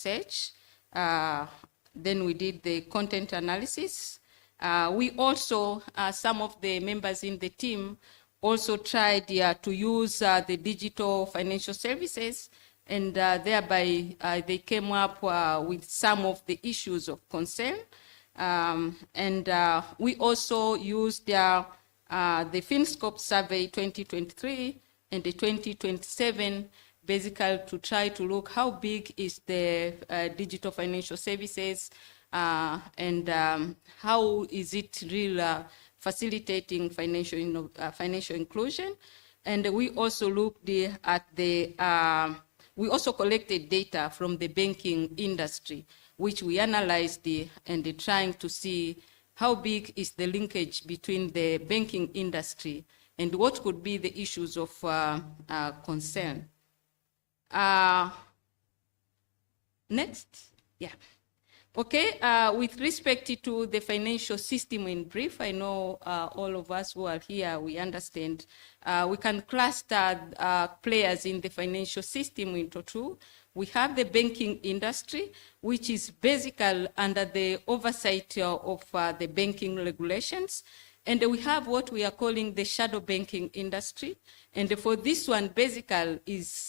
research. Then we did the content analysis. We also, some of the members in the team also tried to use the digital financial services, and thereby they came up with some of the issues of concern. We also used the FinScope survey 2023 and the 2027, basically to try to look how big is the digital financial services and how is it real facilitating financial inclusion. And we also looked at we also collected data from the banking industry, which we analyzed and trying to see how big is the linkage between the banking industry and what could be the issues of concern. Next, yeah. Okay, with respect to the financial system in brief, I know all of us who are here, we understand we can cluster players in the financial system into two. We have the banking industry, which is basically under the oversight of the banking regulations. And we have what we are calling the shadow banking industry. And for this one, basically,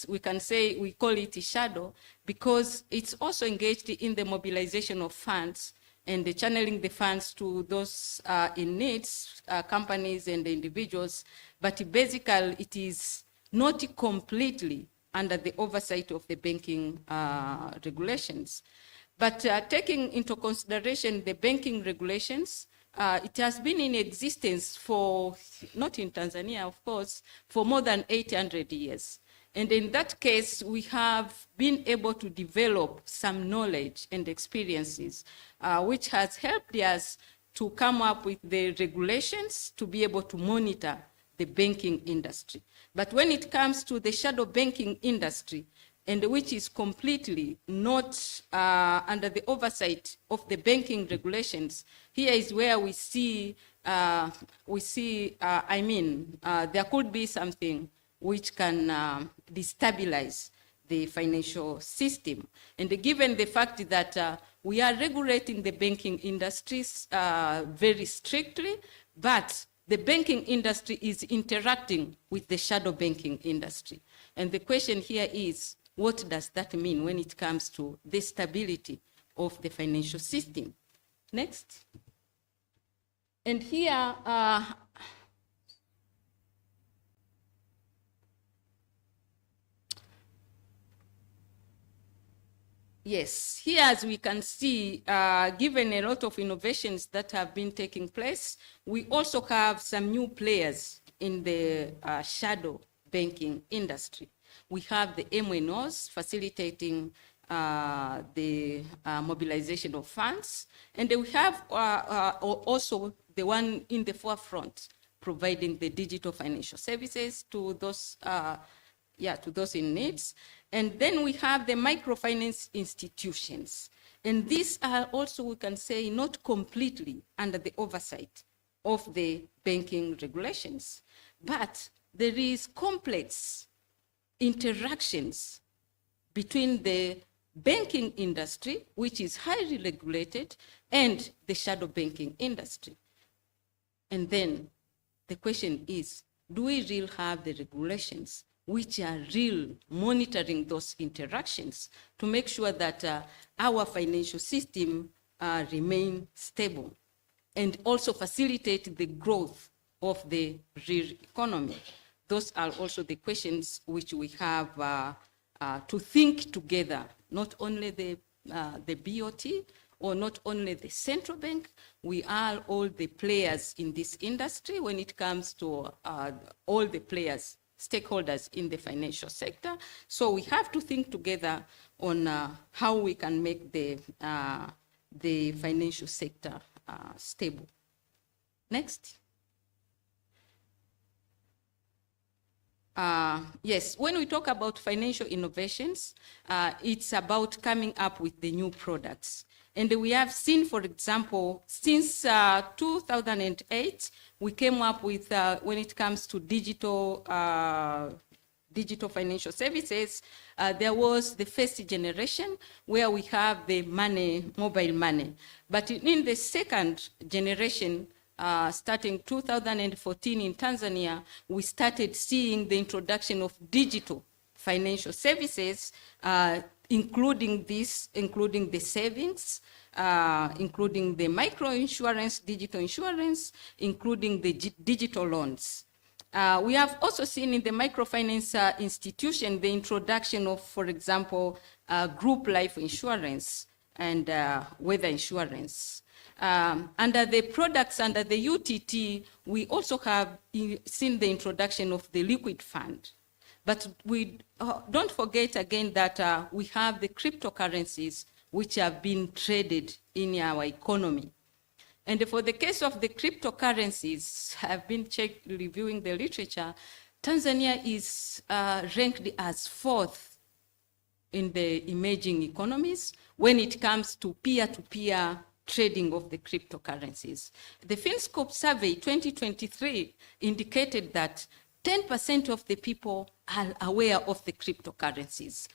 we can say we call it a shadow because it's also engaged in the mobilization of funds and the channeling the funds to those in needs, companies and individuals. But basically, it is not completely under the oversight of the banking regulations. But taking into consideration the banking regulations, it has been in existence for, not in Tanzania, of course, for more than 800 years. And in that case, we have been able to develop some knowledge and experiences, which has helped us to come up with the regulations to be able to monitor the banking industry. But when it comes to the shadow banking industry, and which is completely not under the oversight of the banking regulations, here is where we see, there could be something which can destabilize the financial system. And given the fact that we are regulating the banking industries very strictly, but the banking industry is interacting with the shadow banking industry. And the question here is, what does that mean when it comes to the stability of the financial system? Next. And here, yes, here as we can see, given a lot of innovations that have been taking place, we also have some new players in the shadow banking industry. We have the MNOs facilitating the mobilization of funds, and we have also the one in the forefront providing the digital financial services to those, to those in needs. And then we have the microfinance institutions. And these are also, we can say, not completely under the oversight of the banking regulations, but there is complex interactions between the banking industry, which is highly regulated, and the shadow banking industry. And then the question is, do we really have the regulations which are real monitoring those interactions to make sure that our financial system remain stable and also facilitate the growth of the real economy? Those are also the questions which we have to think together, not only the BOT or not only the central bank. We are all the players in this industry when it comes to all the players, stakeholders in the financial sector. So we have to think together on how we can make the financial sector stable. Next. Yes, when we talk about financial innovations, it's about coming up with the new products. And we have seen, for example, since 2008, we came up with, when it comes to digital financial services, there was the first generation where we have the money, mobile money. But in the second generation, starting 2014 in Tanzania, we started seeing the introduction of digital financial services, including the savings, including the micro insurance, digital insurance, including the digital loans. We have also seen in the microfinance institution the introduction of, for example, group life insurance and weather insurance. Under the products under the UTT, we also have seen the introduction of the liquid fund. But we don't forget again that we have the cryptocurrencies which have been traded in our economy. And for the case of the cryptocurrencies, I've been reviewing the literature. Tanzania is ranked as 4th in the emerging economies when it comes to peer-to-peer trading of the cryptocurrencies. The FinScope survey 2023 indicated that 10% of the people are aware of the cryptocurrencies.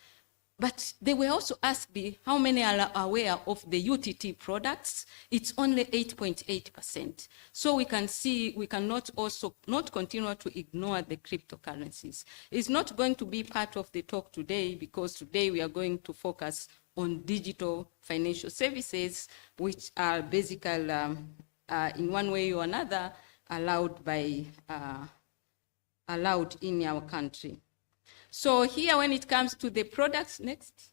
But they were also asked how many are aware of the UTT products. It's only 8.8%. So we can see we cannot also not continue to ignore the cryptocurrencies. It's not going to be part of the talk today because today we are going to focus on digital financial services, which are basically, in one way or another, allowed in our country. So here, when it comes to the products, next.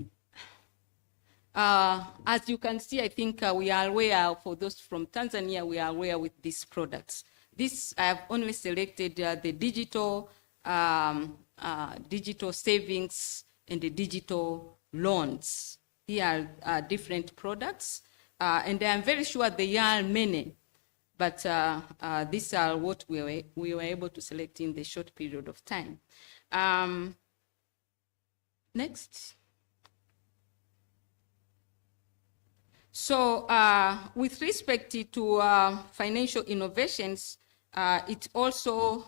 As you can see, I think we are aware, for those from Tanzania, we are aware with these products. This, I have only selected the digital savings and the digital loans. Here are different products, and I am very sure there are many, but these are what we were able to select in the short period of time. Next. So with respect to financial innovations, it also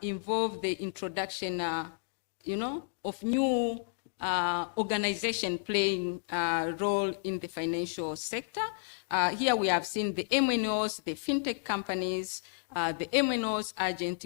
involved the introduction, of new organization playing a role in the financial sector. Here we have seen the MNOs, the fintech companies, the MNOs agent.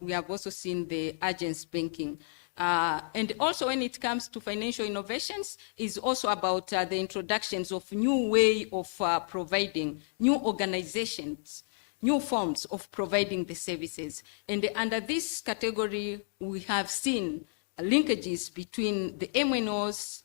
We have also seen the agents banking. And also when it comes to financial innovations, is also about the introductions of new way of providing, new organizations, new forms of providing the services. And under this category, we have seen linkages between the MNOs,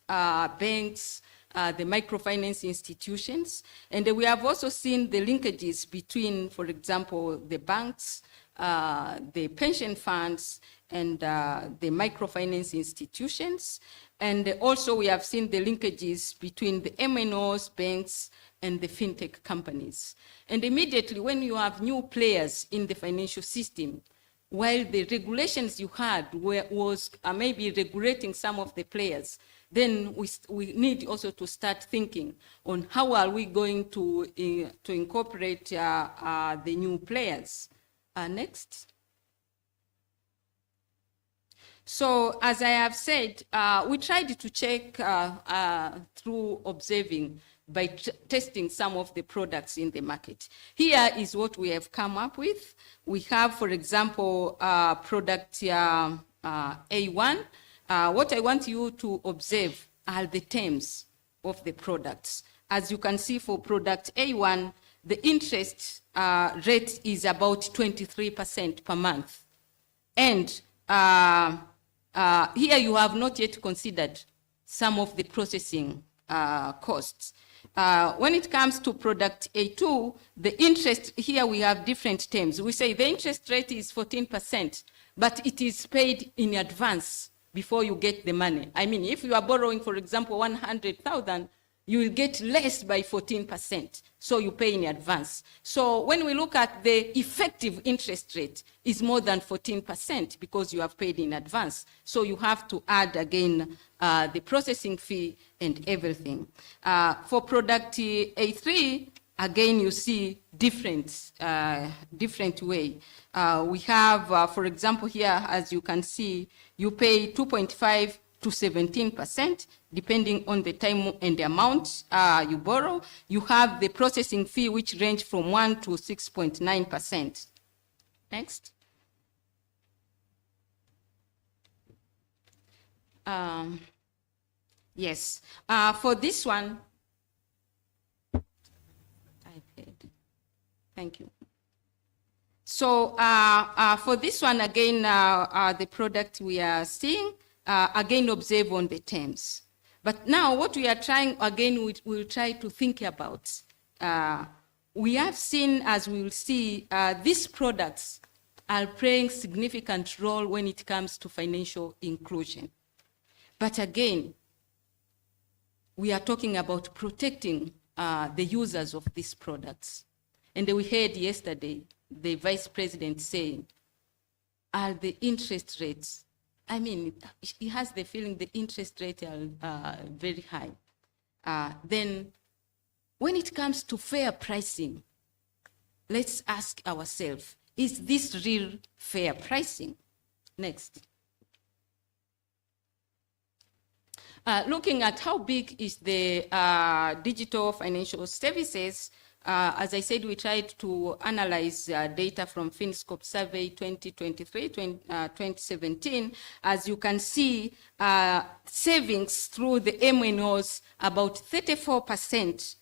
banks, the microfinance institutions. And we have also seen the linkages between, for example, the banks, the pension funds, and the microfinance institutions. And also we have seen the linkages between the MNOs, banks, and the fintech companies. And immediately when you have new players in the financial system, while the regulations you had was maybe regulating some of the players, then we need also to start thinking on how are we going to incorporate the new players. Next. So as I have said, we tried to check through observing by testing some of the products in the market. Here is what we have come up with. We have, for example, product A1. What I want you to observe are the terms of the products. As you can see for product A1, the interest rate is about 23% per month. And here you have not yet considered some of the processing costs. When it comes to product A2, the interest, here we have different terms. We say the interest rate is 14%, but it is paid in advance before you get the money. I mean, if you are borrowing, for example, 100,000, you will get less by 14%, so you pay in advance. So when we look at the effective interest rate, is more than 14% because you have paid in advance. So you have to add again the processing fee and everything. For product A3, again, you see different way. We have, for example, here, as you can see, you pay 2.5 to 17%, depending on the time and the amount you borrow. You have the processing fee, which range from 1 to 6.9%. Next. Yes, for this one, thank you. So for this one, again, the product we are seeing, again, observe on the terms. But now what we are trying, again, we'll try to think about. We have seen, as we will see, these products are playing significant role when it comes to financial inclusion. But again, we are talking about protecting the users of these products. And we heard yesterday the Vice President saying, are the interest rates, I mean, he has the feeling the interest rates are very high. Then when it comes to fair pricing, let's ask ourselves, is this real fair pricing? Next. Looking at how big is the digital financial services, as I said, we tried to analyze data from Finscope Survey 2023-2017. As you can see, savings through the MNOs, about 34%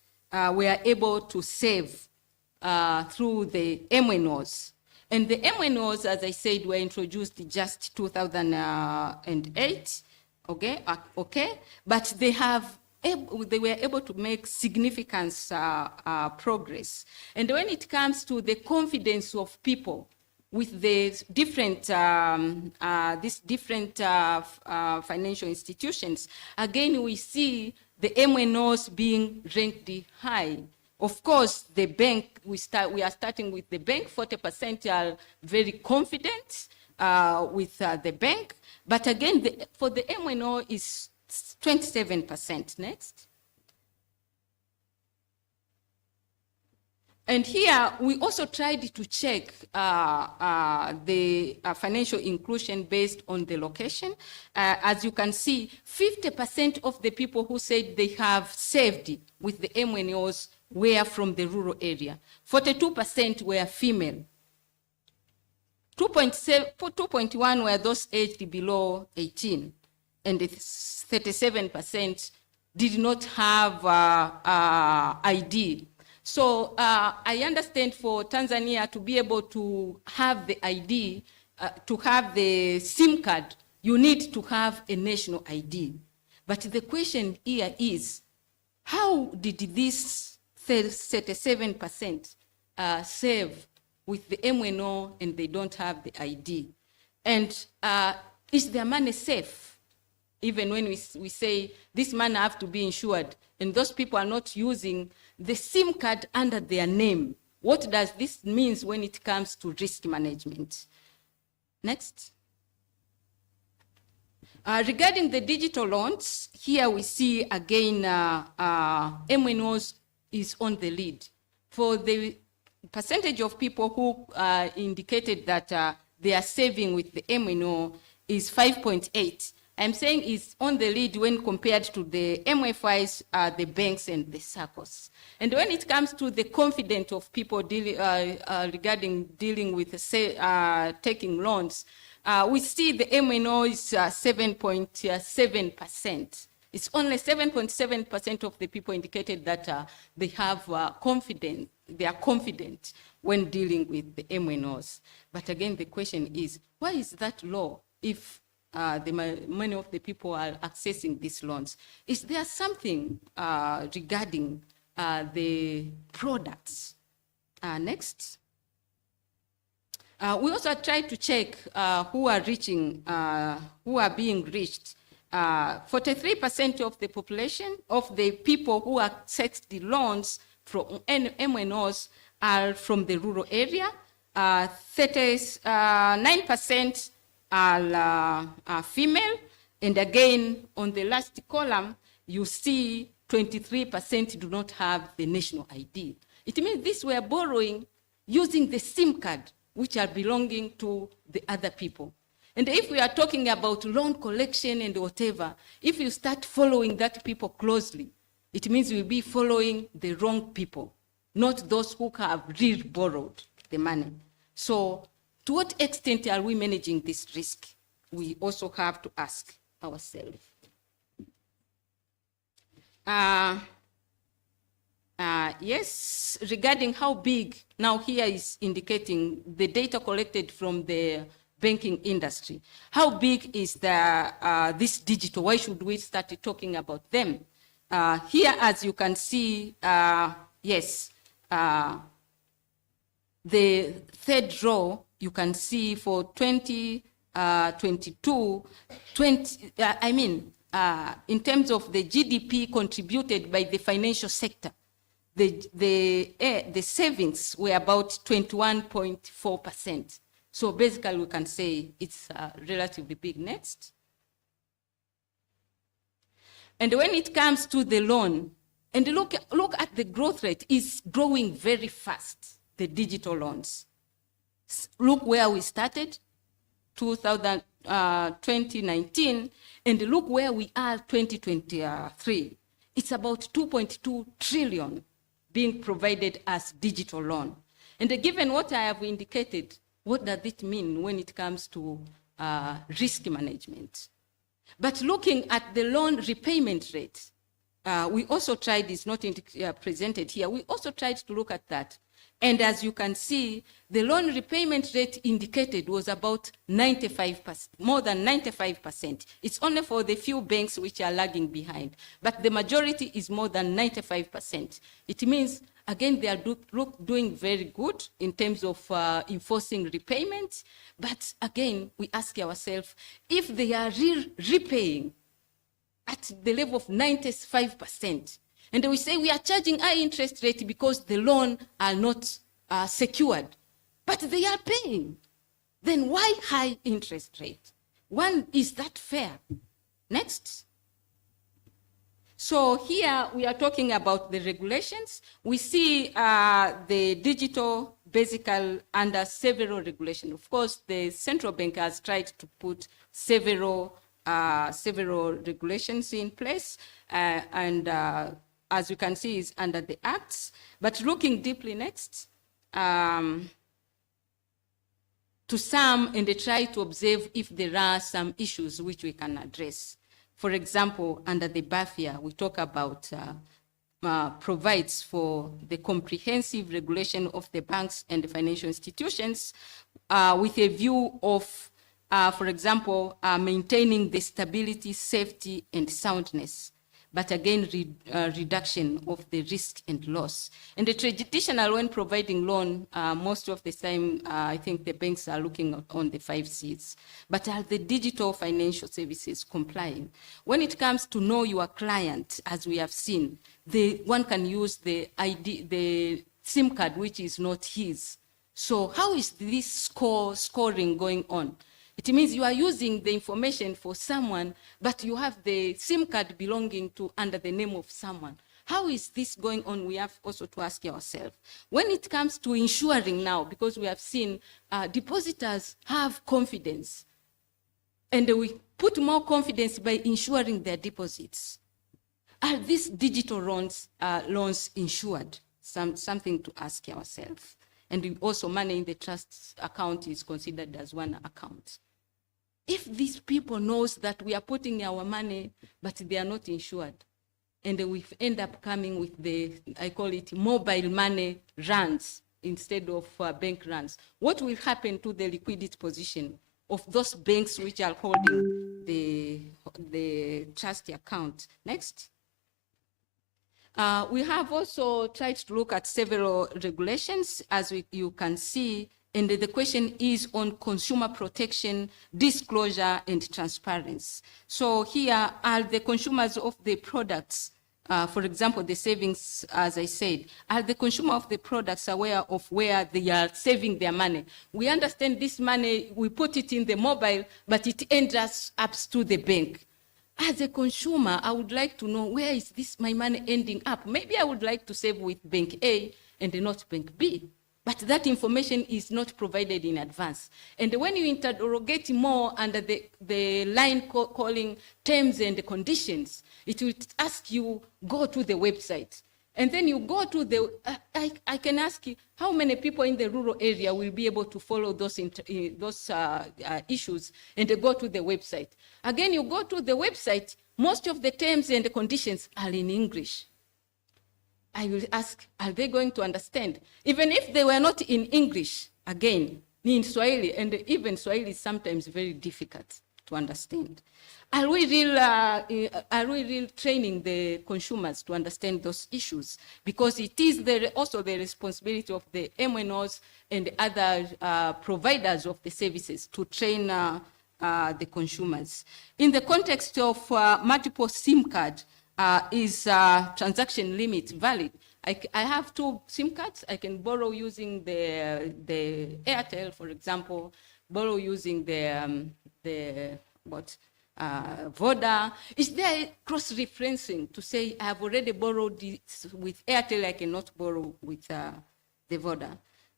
were able to save through the MNOs. And the MNOs, as I said, were introduced just 2008. Okay, but they were able to make significant progress. And when it comes to the confidence of people with the different, financial institutions, again, we see the MNOs being ranked high. Of course, the bank, we are starting with the bank. 40% are very confident with the bank. But again, for the MNO is 27%. Next. And here, we also tried to check the financial inclusion based on the location. As you can see, 50% of the people who said they have saved with the MNOs were from the rural area. 42% were female. 2.1 were those aged below 18, and 37% did not have ID. So I understand for Tanzania to be able to have the ID, to have the SIM card, you need to have a national ID. But the question here is, how did this 37% save with the MNO and they don't have the ID? And is their money safe? Even when we say this money have to be insured and those people are not using the SIM card under their name, what does this mean when it comes to risk management? Next. Regarding the digital loans, here we see again MNOs is on the lead. For the percentage of people who indicated that they are saving with the MNO is 5.8. I'm saying it's on the lead when compared to the MFIs, the banks and the SACCOs. And when it comes to the confidence of people regarding dealing with taking loans, we see the MNO is 7.7%. It's only 7.7% of the people indicated that they have confidence, they are confident when dealing with the MNOs. But again, the question is, why is that low if many of the people are accessing these loans? Is there something regarding the products? Next. We also tried to check who are being reached. 43% of the population, of the people who access the loans from MNOs are from the rural area. 39% are female. And again, on the last column, you see 23% do not have the national ID. It means these were borrowing using the SIM card, which are belonging to the other people. And if we are talking about loan collection and whatever, if you start following that people closely, it means we'll be following the wrong people, not those who have really borrowed the money. So to what extent are we managing this risk? We also have to ask ourselves. Yes, regarding how big, now here is indicating the data collected from the banking industry. How big is this digital? Why should we start talking about them? Here, as you can see, yes, the third row, you can see for 2022, in terms of the GDP contributed by the financial sector, the savings were about 21.4%. So basically we can say it's relatively big. Next. And when it comes to the loan, and look at the growth rate, it's growing very fast, the digital loans. Look where we started, 2019, and look where we are 2023. It's about 2.2 trillion being provided as digital loan. And given what I have indicated, what does it mean when it comes to risk management? But looking at the loan repayment rate, we also tried, it's not presented here, we also tried to look at that. And as you can see, the loan repayment rate indicated was about 95%, more than 95%. It's only for the few banks which are lagging behind, but the majority is more than 95%. It means, again, they are doing very good in terms of enforcing repayment, but again, we ask ourselves, if they are repaying at the level of 95%, and we say we are charging high interest rate because the loan are not secured, but they are paying. Then why high interest rate? One, is that fair? Next. So here we are talking about the regulations. We see the digital basically under several regulations. Of course, the central bank has tried to put several regulations in place, and as you can see, is under the acts. But looking deeply next, to some, and they try to observe if there are some issues which we can address. For example, under the BAFIA, we talk about provides for the comprehensive regulation of the banks and the financial institutions with a view of, for example, maintaining the stability, safety, and soundness, but again, reduction of the risk and loss. And the traditional, when providing loan, most of the time, I think the banks are looking on the 5 Cs. But are the digital financial services complying? When it comes to know your client, as we have seen, one can use the ID, the SIM card, which is not his. So how is this scoring going on? It means you are using the information for someone, but you have the SIM card belonging to under the name of someone. How is this going on? We have also to ask ourselves. When it comes to insuring now, because we have seen depositors have confidence, and we put more confidence by insuring their deposits. Are these digital loans insured? Something to ask ourselves. And we also, money in the trust account is considered as one account. If these people knows that we are putting our money, but they are not insured, and we end up coming with the, I call it mobile money runs instead of bank runs, what will happen to the liquidity position of those banks which are holding the trust account? Next. We have also tried to look at several regulations, as you can see, and the question is on consumer protection, disclosure, and transparency. So here are the consumers of the products, for example, the savings, as I said, are the consumer of the products aware of where they are saving their money? We understand this money, we put it in the mobile, but it ends up to the bank. As a consumer, I would like to know, where is my money ending up? Maybe I would like to save with bank A and not bank B. but that information is not provided in advance. And when you interrogate more under the line calling terms and conditions, it will ask you, go to the website. And then you go to the, I can ask you, how many people in the rural area will be able to follow those issues, and they go to the website. Again, you go to the website, most of the terms and the conditions are in English. I will ask, are they going to understand? Even if they were not in English, again, in Swahili, and even Swahili is sometimes very difficult to understand. Are we real training the consumers to understand those issues? Because it is also the responsibility of the MNOs and the other providers of the services to train the consumers. In the context of multiple SIM card, is transaction limit valid? I have 2 SIM cards. I can borrow using the Airtel, for example, borrow using the Voda. Is there cross-referencing to say I have already borrowed this with Airtel, I cannot borrow with the Voda?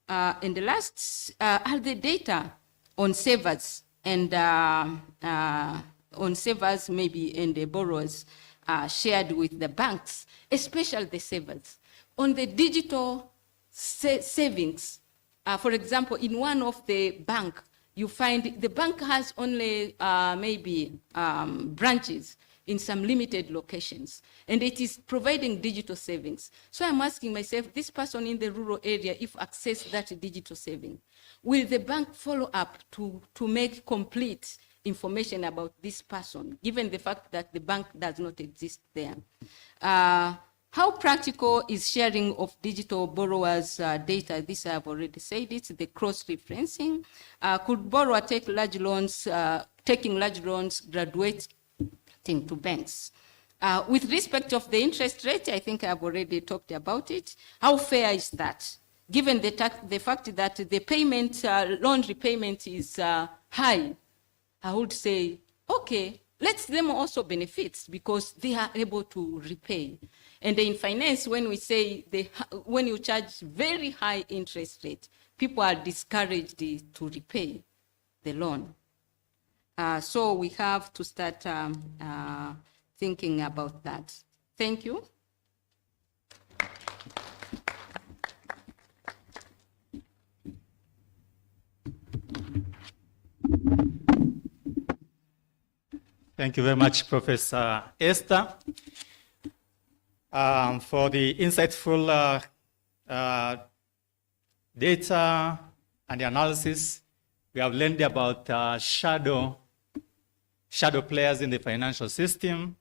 And the last, are the data on savers and on savers maybe and the borrowers shared with the banks, especially the savers? On the digital savings, for example, in one of the bank, you find the bank has only maybe branches in some limited locations, and it is providing digital savings. So I'm asking myself, this person in the rural area, if access that digital saving, will the bank follow up to make complete information about this person, given the fact that the bank does not exist there? How practical is sharing of digital borrowers' data? This I've already said it, the cross-referencing. Could borrower take large loans, taking large loans, graduating to banks? With respect of the interest rate, I think I've already talked about it. How fair is that? Given the fact that the payment, loan repayment is high, I would say, okay, let them also benefit because they are able to repay. And in finance, when we say, when you charge very high interest rate, people are discouraged to repay the loan. So we have to start thinking about that. Thank you. Thank you very much, Professor Esther, for the insightful data and the analysis. We have learned about shadow players in the financial system,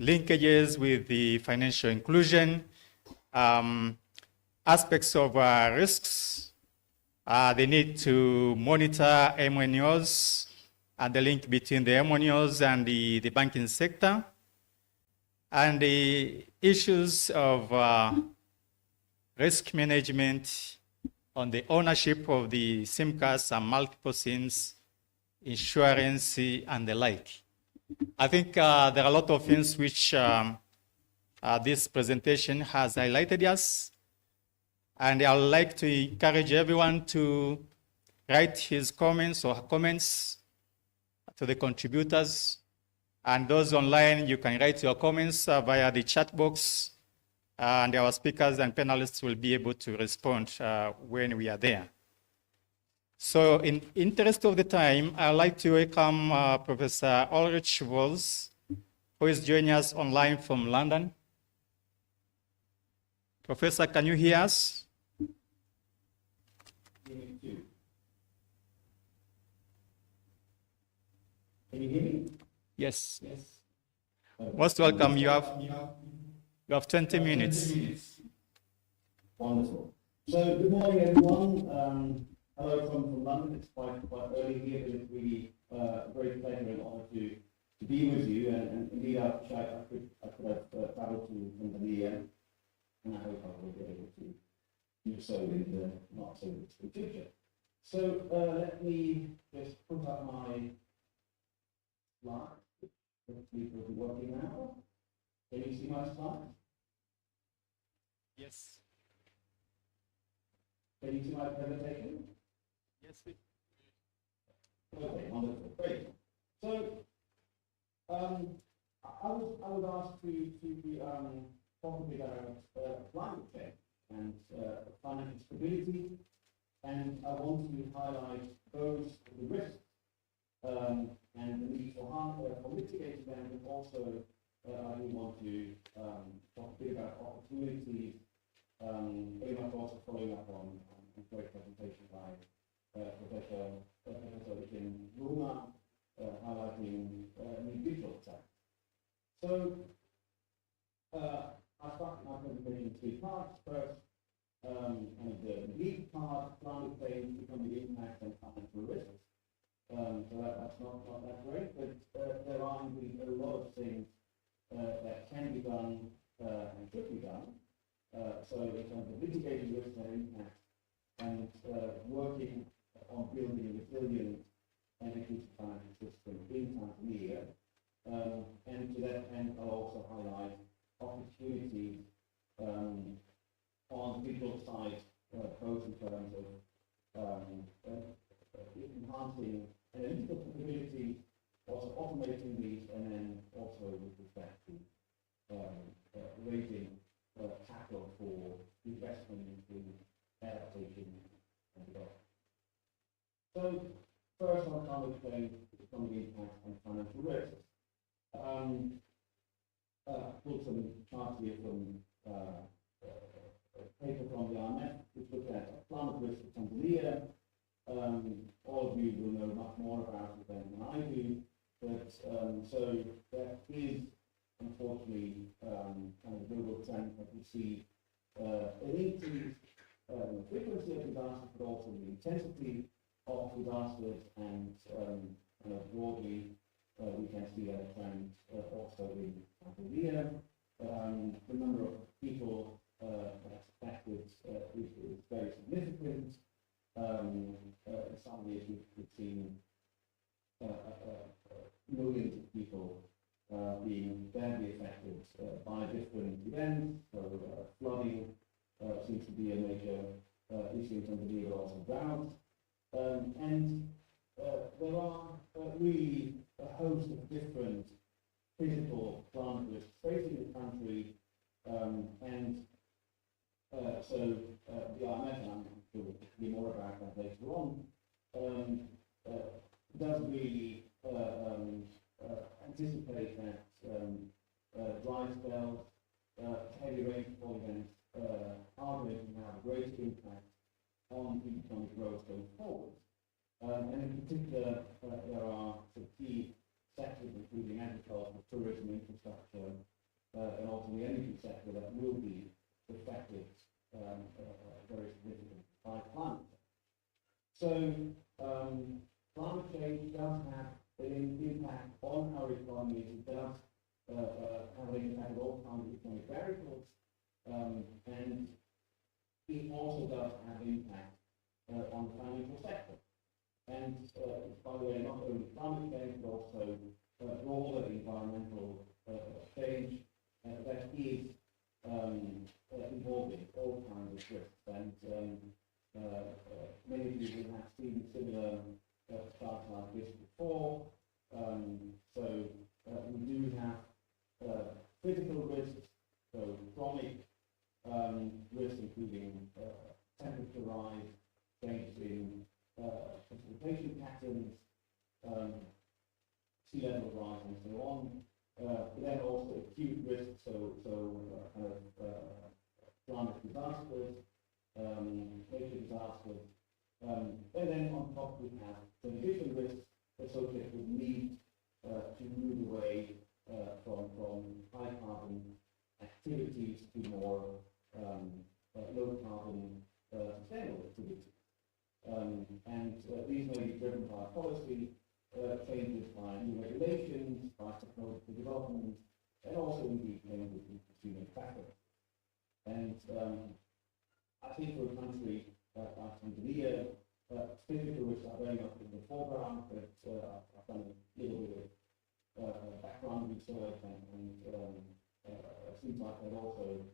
linkages with the financial inclusion, aspects of risks, the need to monitor MNOs, and the link between the MNOs and the banking sector, and the issues of risk management on the ownership of the SIM cards and multiple SIMs, insurance, and the like. I think there are a lot of things which this presentation has highlighted us, and I would like to encourage everyone to write his comments or her comments to the contributors, and those online, you can write your comments via the chat box, and our speakers and panelists will be able to respond when we are there. So in interest of the time, I'd like to welcome Professor Ulrich Wolz, who is joining us online from London. Professor, can you hear us? Can you hear me? Yes. Yes. Most welcome. You have 20 minutes. 20 minutes. Wonderful. So good morning, everyone. Hello from London. It's quite early here, but it's really a great pleasure and honor to be with you. And indeed, I could have traveled to Tanzania, and I hope I will be able to do so in the not so distant future. So let me just put up my slide. Hopefully, it will be working now. Can you see my slide? Yes. Can you see my presentation? Yes, we. Okay, wonderful, great. So, I was asked to talk a bit about climate change and financial stability, and I want to highlight those the risks and the need for mitigating them, but also I do want to talk a bit about opportunities, very much also following up on a great presentation by Professor Jim Luna, highlighting new digital tech. So I started my presentation in three parts. First, kind of the lead part, climate change, economic impact, and financial risks. So that's not that great, but there are indeed a lot of things that can be done and should be done. So in terms of mitigating risks and impact, and working on building a resilient and inclusive financial system in Tanzania. And to that end, I'll also highlight opportunities on the digital side, both in terms of enhancing analytical capability, also automating these, and then also with respect to raising capital for investment in adaptation and development. So first, I'll come to explain economic impact and financial risks. Pulled some charts here from a paper from the IMF, which looked at climate risk for Tanzania. All of you will know much more about it than I do, but so there is unfortunately kind of a global trend that we see an increase in the frequency of disasters, but also the intensity of disasters, and broadly we can see that trend also in Tanzania. The number of people that's affected is very significant. In some years we've seen millions of people being badly affected by different events. So flooding seems to be a major issue in Tanzania, but also drought. And there are really a host of different physical climate risks facing the country, and so the IMF, and I'm sure we'll be more about that later on, does really anticipate that dry spells, heavy rainfall events are going to have a great impact on economic growth going forward. And in particular, there are some key sectors, including agriculture, tourism, infrastructure, and also the energy sector, that will be affected very significantly by climate change. So climate change does have an impact on our economies. It does have an impact on all kinds of economic variables, and it also does have an impact on the financial sector. And by the way, not only climate change, but also broader environmental change that is involving all kinds of risks. And many of you will have seen similar charts like this before. So we do have physical risks, so chronic risks, including temperature rise, changes in precipitation patterns, sea level rise, and so on. But then also acute risks, so kind of climate disasters, nature disasters. And then on top we have transition risks associated with need to move away from high carbon activities to more low carbon sustainable activities. And these may be driven by policy changes, by new regulations, by technological development, and also indeed changes in consumer preference. And I think for a country like Tanzania, physical risks are very much in the foreground, but I've done a little bit of background research, and it seems like there's also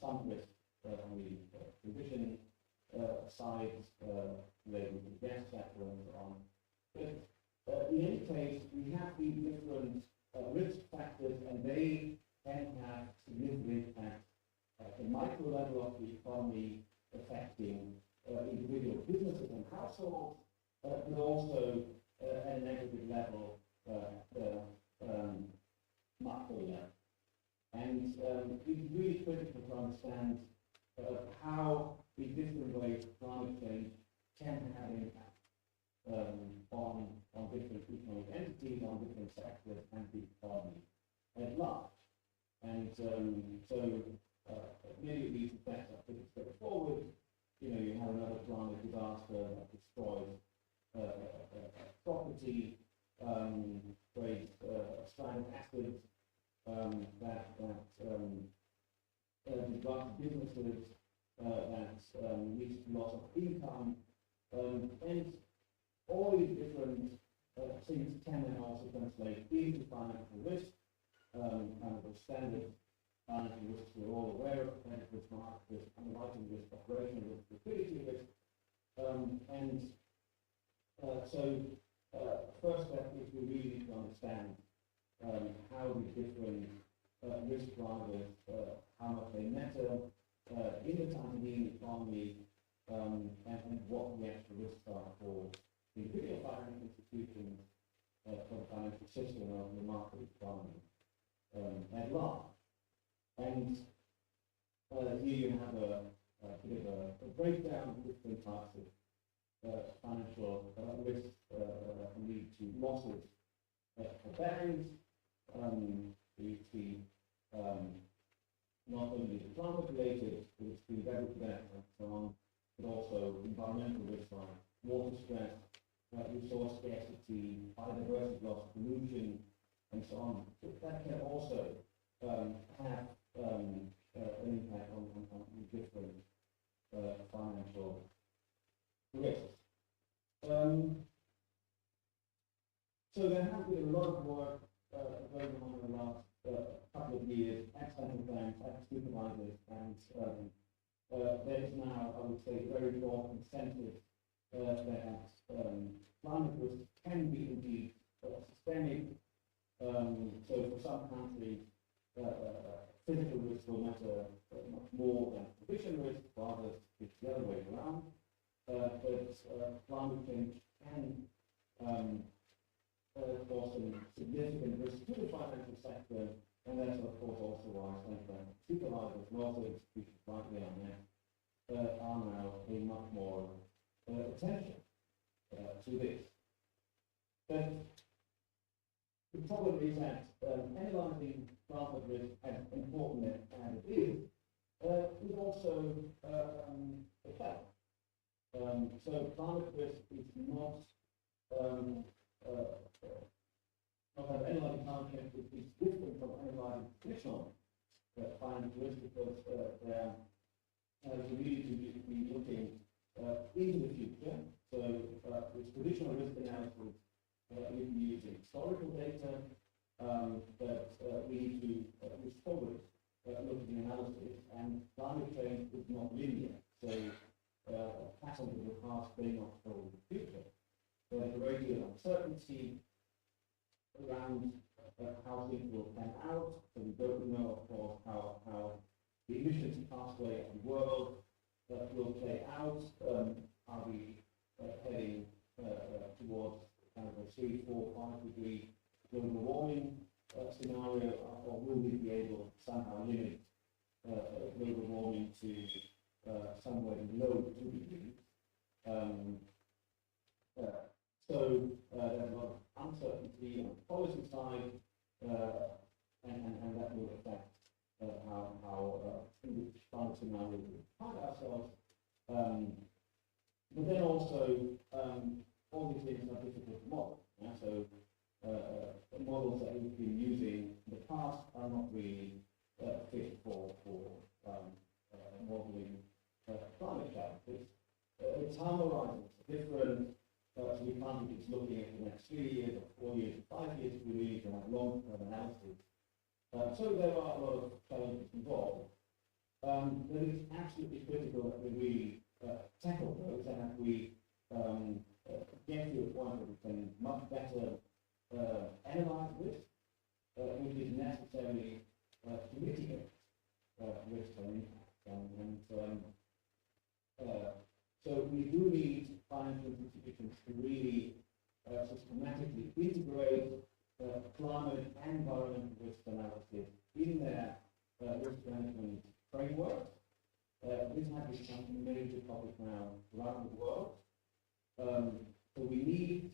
some risk on the transition aside relating to gas sector and so on. But in any case, we have these different risk factors, and they can have significant impact at the micro level of the economy, affecting individual businesses and households, but also at an aggregate level, macro level. And it's really critical to understand how the different ways of climate change can have impact on different economic entities, on different sectors, and the economy at large. And so maybe these effects are pretty straightforward. You know, you have another climate disaster that destroys property, creates stranded assets that disrupt businesses, that leads to loss of income, and all these different things can then also translate into financial risk, kind of the standard financial risks we're all aware of: credit risk, market risk, underwriting risk, operational risk, liquidity risk, and so first step is we really need to understand how the different risk drivers, how much they matter in the Tanzanian economy, and what the actual risks are for individual financial institutions, for the financial system, of the market economy at large. And here you have a bit of a breakdown of different types of financial risks that can lead to losses for banks. You see not only the climate related, but it's been very bad and so on, but also environmental risks like water stress, resource scarcity, biodiversity loss, pollution, and so on. So that can also have an impact on different financial risks. So there has been a lot of work going on in the last couple of years at central banks, at supervisors, and there is now, I would say, very broad consensus that climate risks can be indeed systemic. So for some countries, physical risks will matter much more than traditional risks. For others, it's the other way around. But climate change can cause some significant risk to the financial sector, and that's of course also why central bank supervisors and also institutions like the IMF are now paying much more attention to this. But the problem is that analysing climate risk, as important as it is also a fact. So climate risk is not analysing climate change is different from analysing traditional financial risk, because we need to be looking into the future. So with traditional risk analysis, we can use historical data, but we need to look forward looking analysis, and climate change is not linear. So patterns of the past may not hold the future. There's a great deal of uncertainty around how things will pan out. So we don't know, of course, how the emissions pathway of the world will play out. Are we heading towards kind of a 3, 4, 5 degree global warming scenario, or will we be able to somehow limit global warming to somewhere below 2 degrees? So there's a lot of uncertainty on the policy side, and that will affect how in which climate scenario we find ourselves. But then also, all these things are difficult to model. Yeah? So the models that we've been using in the past are not really fit for modeling climate challenges. Its time horizons are different. So we can't be just looking at the next 3 years or 4 years or 5 years. We need to have long-term analysis. So there are a lot of challenges involved. But it's absolutely critical that we really tackle risk and impact. So we do need financial institutions to really systematically integrate climate and environmental risk analysis in their risk management framework. This has become a major topic now around the world. So we need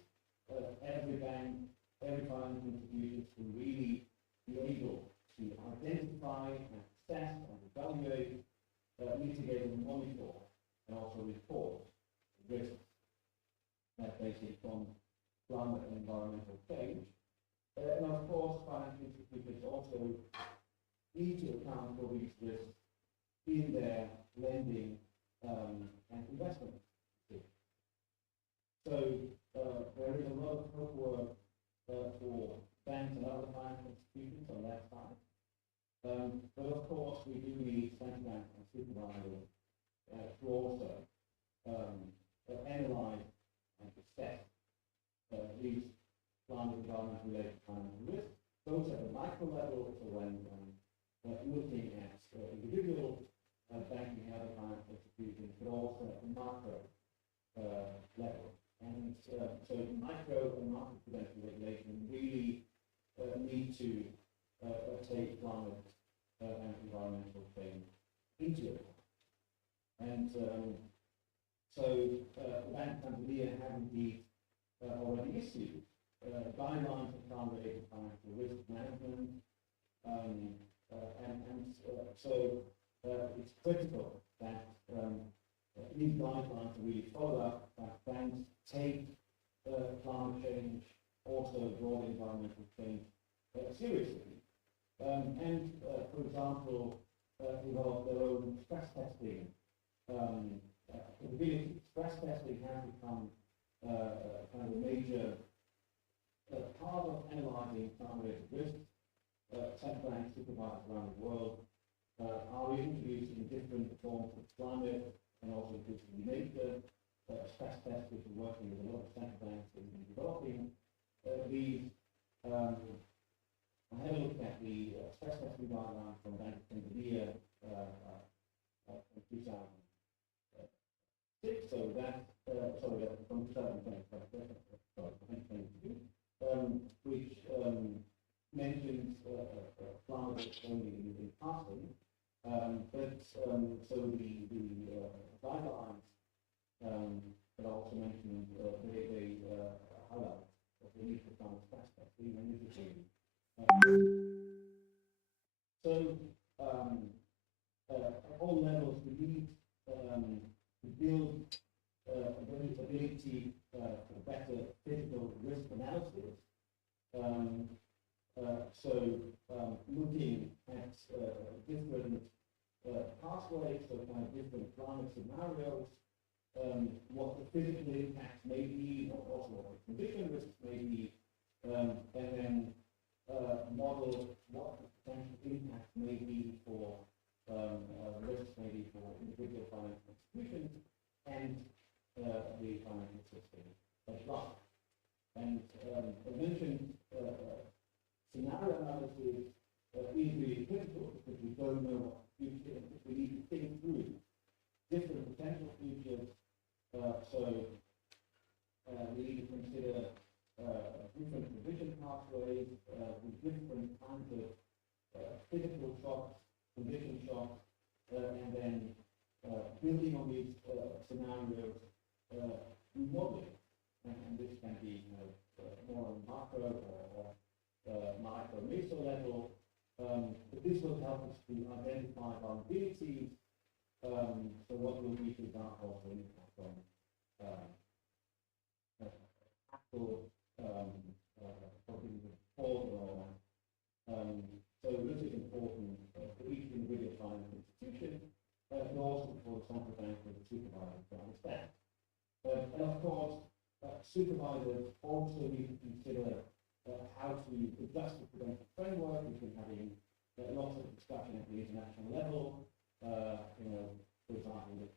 every bank, every financial institution to really be able to identify and assess and evaluate, mitigate and monitor, and also report risks based on climate and environmental change. And of course, financial institutions also need to account for these risks in their lending and investment. So there is a lot of homework for banks and other financial institutions on that side. But of course, we do need central banks and supervisors to also analyze and assess these climate environment related financial risks, both at the micro level, so when looking at individual banking and other financial institutions, but also at the macro level. And so micro and market prudential regulation really need to take climate and environmental change into account. And so the Bank of Tanzania has indeed already issued guidelines for climate-related financial risk management, so it's critical that these guidelines are really followed up, that banks take climate change, also broad environmental change seriously, and for example, develop their own stress testing capabilities. Stress testing has become kind of a major part of analyzing climate risks. Central bank supervisors around the world are introducing different forms of climate and also increasingly nature stress tests, which are working with a lot of central banks in developing these. I had a look at the stress testing guidelines from Bank of Tanzania in 2006, so that from 2022, which mentions climate only in passing, but so the guidelines that I also mentioned, they highlight that we need to climate stress testing and mitigating. So at all levels, we need to build ability for better physical risk analysis. Looking at different pathways, so kind of different climate scenarios, what the physical impacts may be, or also what the condition risks may be, and then model what the potential impacts may be for risks maybe for individual financial institutions and the financial system as well. And I mentioned scenario analysis is really critical because we don't know what the future is. We need to think through different potential futures. We need to consider different provision pathways with different kinds of physical shocks, condition shocks, and then building on these scenarios, modeling. And this can be more on macro or micro meso level, but this will help us to identify vulnerabilities. So what will be, for example, the impact on actual fraud and all that. So this is important for each individual financial institution, and also for the central bank and the supervisors to understand. And of course, supervisors also need to consider how to adjust the prudential framework. We've been having lots of discussion at the international level. For example,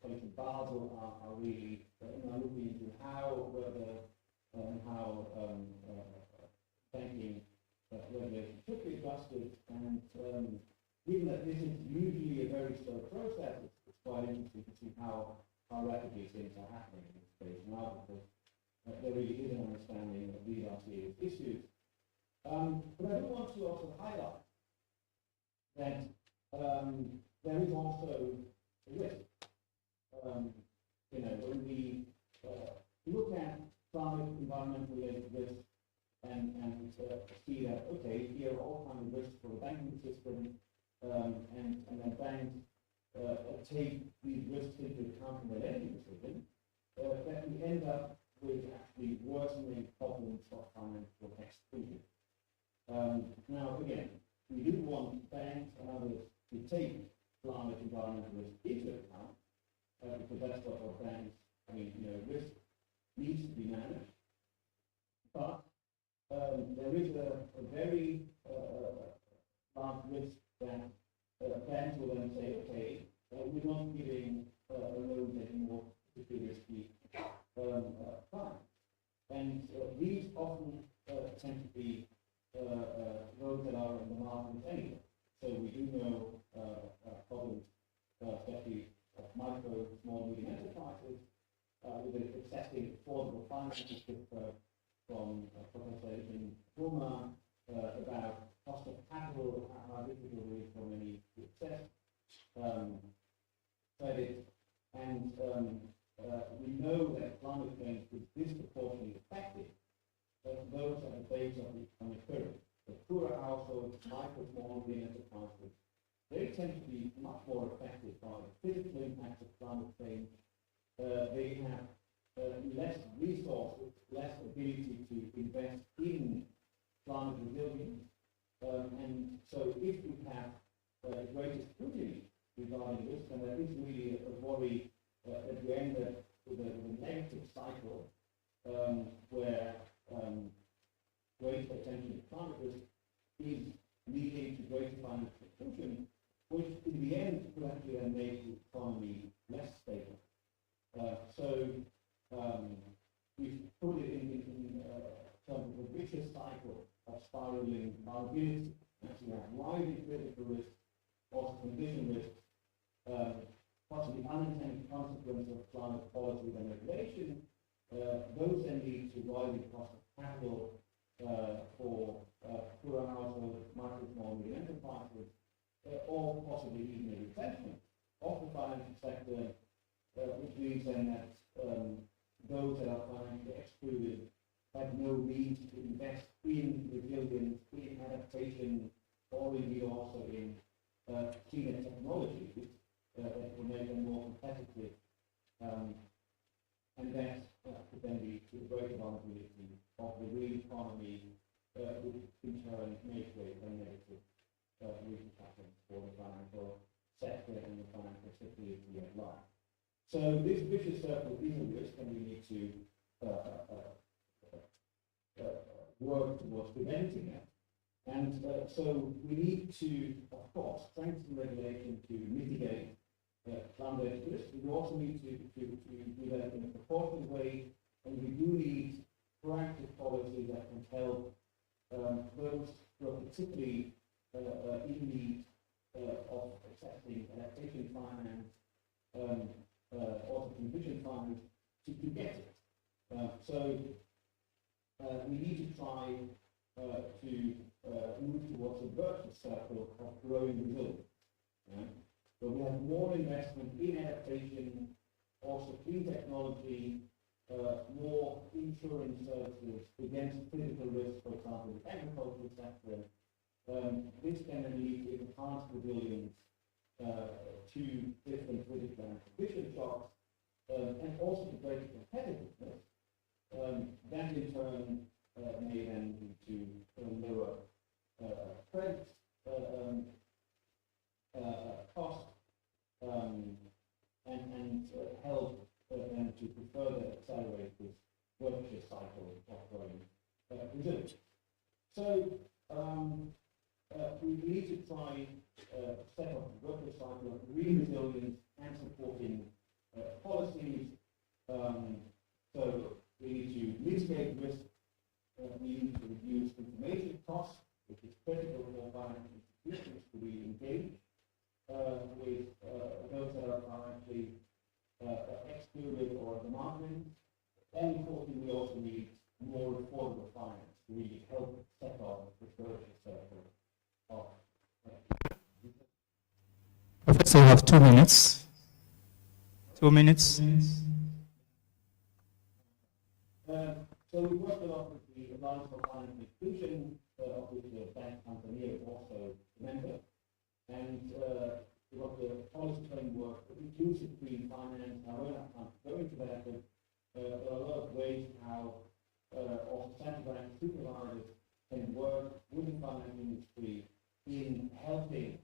folks in Basel are really looking into how banking regulation should be adjusted, and given that this is usually a very slow process, it's quite interesting to see how rapidly things are happening in this space now, because there really is an understanding that these are serious issues. But I do want to also highlight that there is also a risk. When we look at climate environmental related risks and see that, okay, here are all kinds of risks for the banking system, and then banks take these risks into account in their lending decision, that we end up with actually worsening problems of financial exclusion. Now, again, we do want banks and others to take climate environmental risk into account, because that's what banks, risk needs to be managed. But there is a very large risk that banks will then say, okay, we're not giving loans anymore to risky clients. And these often tend to be those that are in the market anyway. So we do know problems, especially of micro, small, medium enterprises, with accessing affordable finances from Professor Isdor about cost of capital, how difficult it is for many to access credit, and we know that climate change is disproportionately affected those at the base of the economic pyramid. The poorer households, micro, small, medium enterprises, they tend to be much more affected by the physical impacts of climate change. They have less resources, less ability to invest in climate resilience. And so if we have greater scrutiny regarding this, and there is really a worry that we end up with a negative cycle where greater attention to climate risk is leading to greater financial exclusion, which in the end could actually then make the economy less stable. So we've put it in terms of a vicious cycle of spiraling liability. Actually, have rising critical risks, also condition risks, possibly unintended consequence of climate policy and regulation. Those then lead to rising cost of capital for poorer households, micro, small, medium enterprises, or possibly even a retrenchment of the financial sector, which means then that those that are financially excluded have no means to invest in resilience, in adaptation, or indeed also in cleaner technologies that will make them more competitive, and that could then lead to a greater vulnerability of the real economy, which in turn may create a negative repercussions for the financial sector and the financial stability at large. So this vicious circle is a risk, and we need to work towards preventing it. And so we need to, of course, strengthen regulation to mitigate climate risk. We also need to do that in a proportionate way, and we do need proactive policies that can help those who are particularly in need of accessing adaptation finance, also transition finance, to get it. So we need to try to move towards a virtuous circle of growing resilience. So we have more investment in adaptation, also clean technology, more insurance services against physical risks, for example, the agricultural sector. This can then lead to enhanced resilience to different physical and condition shocks, and also to greater competitiveness. That in turn may then lead to lower credit cost, and help them to further accelerate this virtuous cycle of growing resilience. So we need to try set up a virtuous cycle of real resilience and supporting policies. So we need to mitigate risk. We need to reduce information costs, which is critical for financial institutions to be engage with those that are currently excluded or at the margins. And unfortunately, we also need more affordable finance to really help set off the social circle of. Professor, you have 2 minutes. 2 minutes. So we worked a lot with the Alliance for Finance Inclusion, of which the Bank of Tanzania is also a member. And we got the policy framework, inclusive green finance. I won't have time to go into that, but there are a lot of ways how also central bank supervisors can work with the finance industry in helping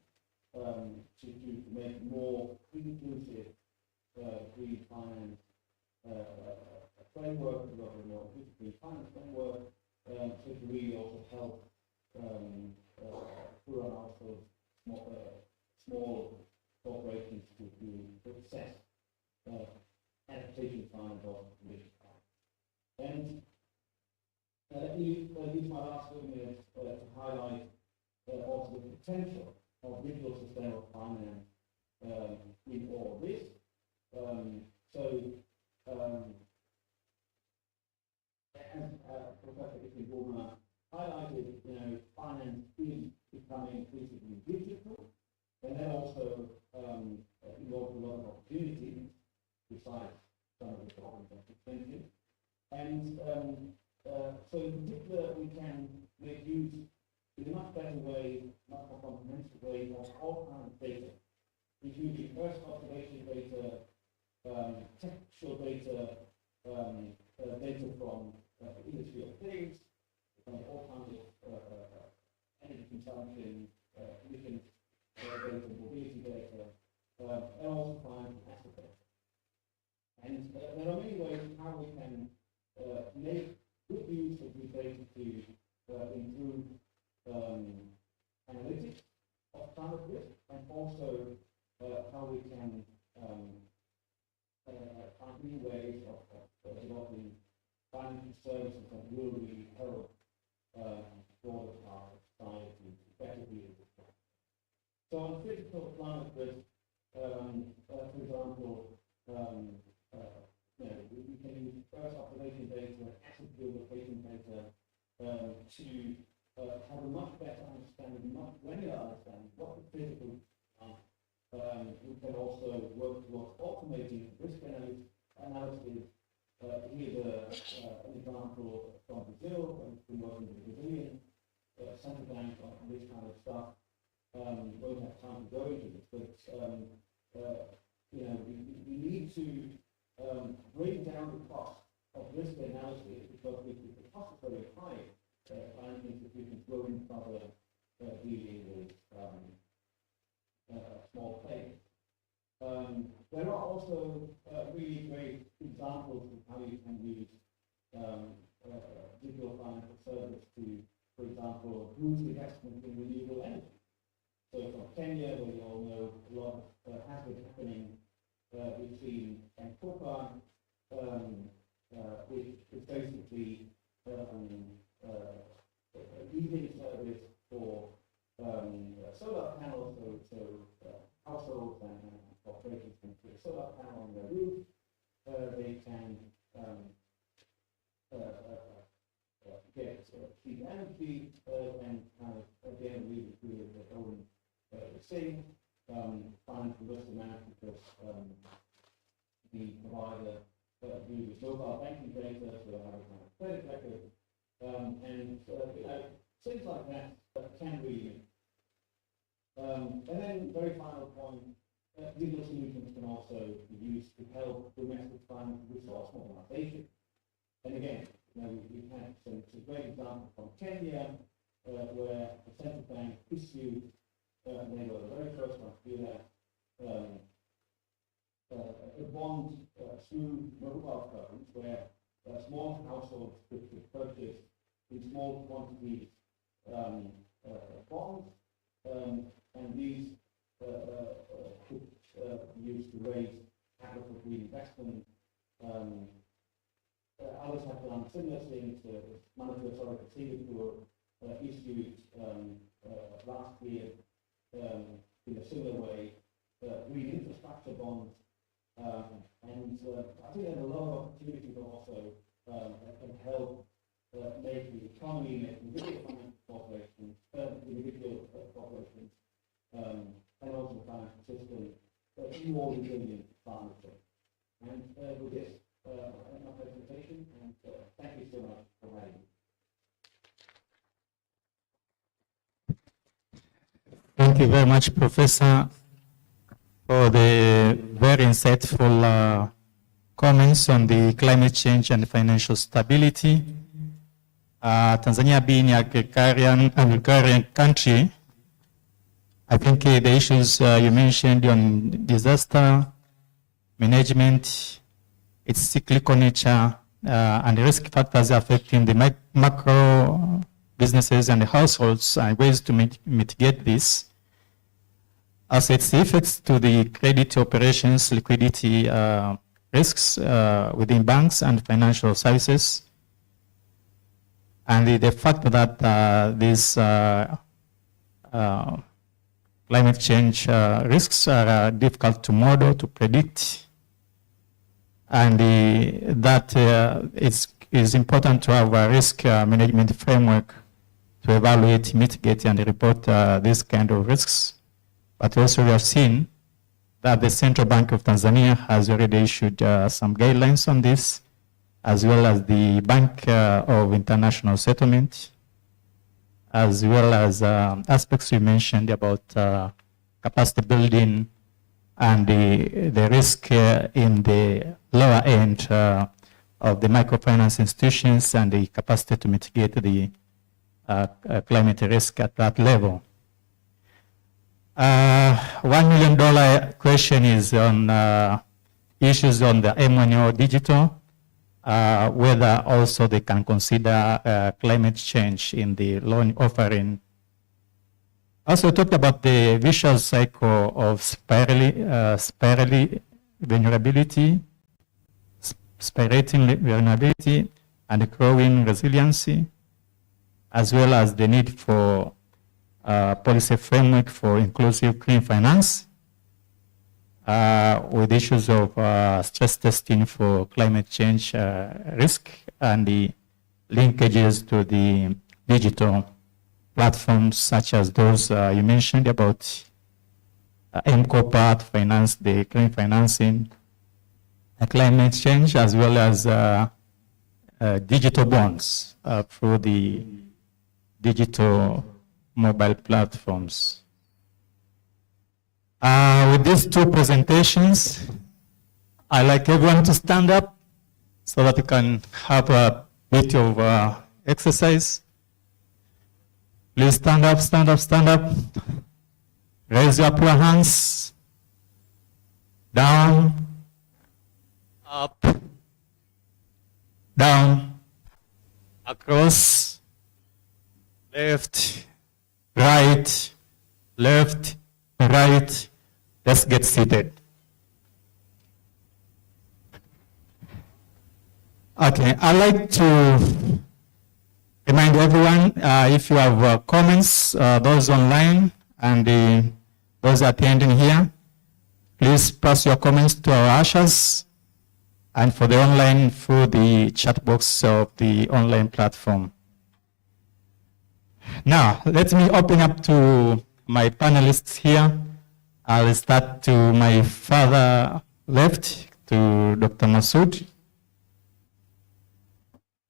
to make more inclusive green finance framework, to work with more inclusive green finance framework, to really also help rural households, small corporations to access adaptation finance or condition finance. And let me use my last 2 minutes to highlight also the potential of digital sustainable finance in all of this. As Professor Isdor highlighted, finance is becoming increasingly digital, and that also involves a lot of opportunities besides some of the problems that we mentioned. And so in particular, we can make use in a much better way, much more comprehensive way of all kinds of data, including first observation data, textual data, data from the industry of things, all kinds of energy consumption, emissions data, mobility data, and also finance and asset data. And there are many ways how we can make good use of these data to improve analytics of climate risk, and also how we can find new ways of developing financial services that will really help broader part of society to better deal with this problem. So on physical climate risk, for example, we can use first observation data, asset geolocation data to have a much better understanding, much granular understanding what the physical are. We can also work towards automating risk analysis. Here's an example from Brazil. I've been working with the Brazilian central bank on this kind of stuff. Won't have time to go into this, but we need to bring down the cost of risk analysis, because if the cost is very high, financial institutions will bother dealing with small players. There are also really great examples of how you can use digital financial service to, for example, boost investment in renewable energy. So from Kenya, where you all know a lot has been happening between COFI, which is basically leasing service for solar panels, so households and corporations can put a solar panel on their roof. They can get cheap energy and again really create their own thing. Financial risk management, because the provider uses mobile banking data, so they have a kind of credit record, and things like that can really. And then very final point, digital solutions can also be used to help domestic financial resource mobilization. And again, we've had some great examples from Kenya, where the central bank issued, and they were the very first ones to do that, a bond through mobile phones, where small households could purchase in small quantities bonds, and these could be used to raise capital for reinvestment. Others have done similar things. Monetary Authority of Singapore issued last year in a similar way, green infrastructure bonds, and I think there's a lot of opportunities also that can help make the economy, make individual financial corporations, and also the financial system more resilient partnership. And with this, I end my presentation, and thank you so much for having me. Thank you very much, Professor, for the very insightful comments on the climate change and financial stability. Tanzania being a agrarian country, I think the issues you mentioned on disaster management, its cyclical nature, and the risk factors affecting the macro businesses and the households and ways to mitigate this, as its effects to the credit operations, liquidity risks within banks and financial services, and the fact that these climate change risks are difficult to model, to predict, and that it's important to have a risk management framework to evaluate, mitigate, and report these kind of risks. But also we have seen that the Central Bank of Tanzania has already issued some guidelines on this, as well as the Bank of International Settlement, as well as aspects we mentioned about capacity building and the risk in the lower end of the microfinance institutions and the capacity to mitigate the climate risk at that level. $1 million question is on issues on the M1O digital, whether also they can consider climate change in the loan offering. Also talked about the vicious cycle of spiraling vulnerability, spirating vulnerability, and growing resiliency, as well as the need for policy framework for inclusive green finance, with issues of stress testing for climate change risk and the linkages to the digital platforms such as those you mentioned about MCO part, finance, the green financing, climate change, as well as digital bonds through the digital mobile platforms. With these two presentations, I'd like everyone to stand up so that we can have a bit of exercise. Please stand up, stand up, stand up. Raise your poor hands. Down, up, down, across, left, right, left, right. Let's get seated. Okay, I'd like to remind everyone, if you have comments, those online and those attending here, please pass your comments to our ushers, and for the online, through the chat box of the online platform. Now, let me open up to my panelists here. I'll start to my further left, to Dr. Masood.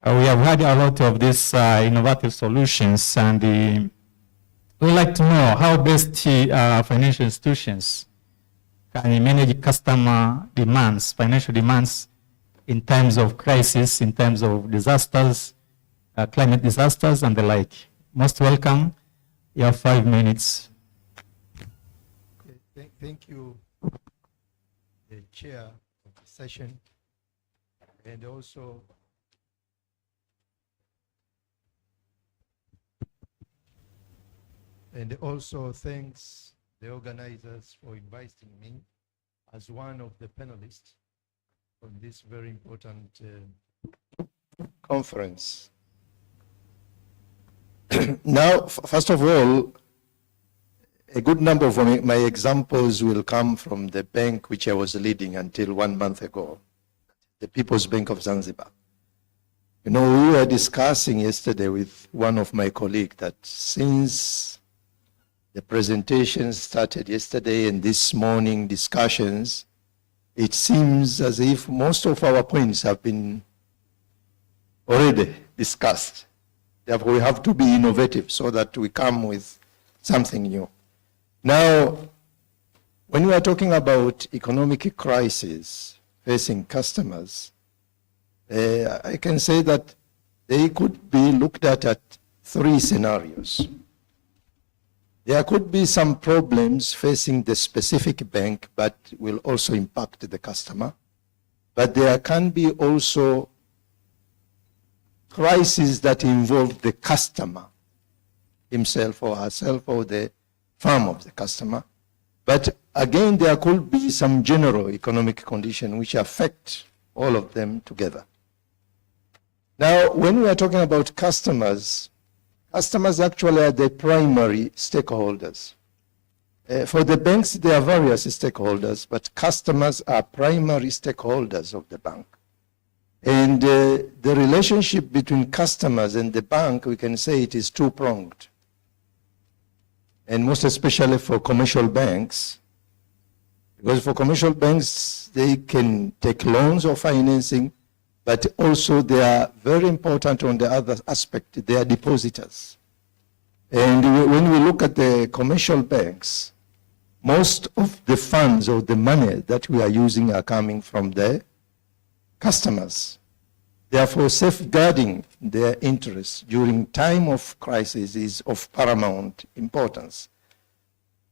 We have heard a lot of these innovative solutions, and we'd like to know how best financial institutions can manage customer demands, financial demands, in times of crisis, in times of disasters, climate disasters, and the like. Most welcome. You have 5 minutes. Okay, thank you, the chair of the session, and also thanks the organizers for inviting me as one of the panelists on this very important conference. Now, first of all, a good number of my examples will come from the bank which I was leading until 1 month ago, the People's Bank of Zanzibar. You know, we were discussing yesterday with one of my colleagues that since the presentation started yesterday and this morning discussions, it seems as if most of our points have been already discussed. Therefore, we have to be innovative so that we come with something new. Now, when we are talking about economic crisis facing customers, I can say that they could be looked at 3 scenarios. There could be some problems facing the specific bank, but will also impact the customer. But there can be also crises that involve the customer himself or herself or the firm of the customer. But again, there could be some general economic conditions which affect all of them together. Now, when we are talking about customers, customers actually are the primary stakeholders. For the banks, there are various stakeholders, but customers are primary stakeholders of the bank. And the relationship between customers and the bank, we can say it is two-pronged. And most especially for commercial banks, because for commercial banks, they can take loans or financing, but also they are very important on the other aspect, they are depositors. And when we look at the commercial banks, most of the funds or the money that we are using are coming from the customers. Therefore, safeguarding their interests during time of crisis is of paramount importance.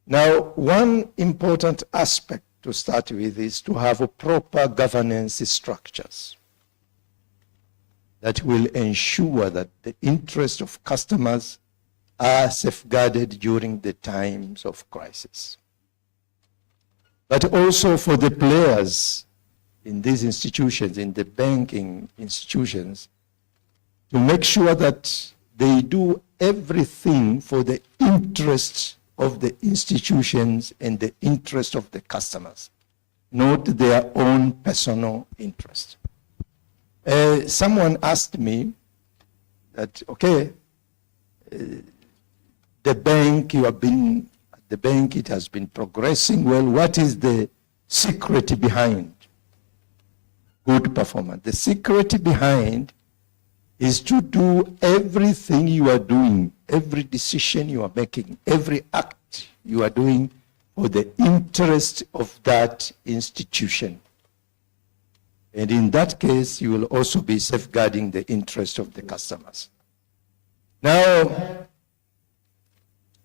Now, one important aspect to start with is to have a proper governance structures that will ensure that the interests of customers are safeguarded during the times of crisis. But also for the players in these institutions, in the banking institutions, to make sure that they do everything for the interest of the institutions and the interest of the customers, not their own personal interest. Someone asked me that, okay, the bank, you have been at the bank, it has been progressing well. What is the secret behind good performance? The secret behind is to do everything you are doing, every decision you are making, every act you are doing for the interest of that institution. And in that case, you will also be safeguarding the interest of the customers. Now,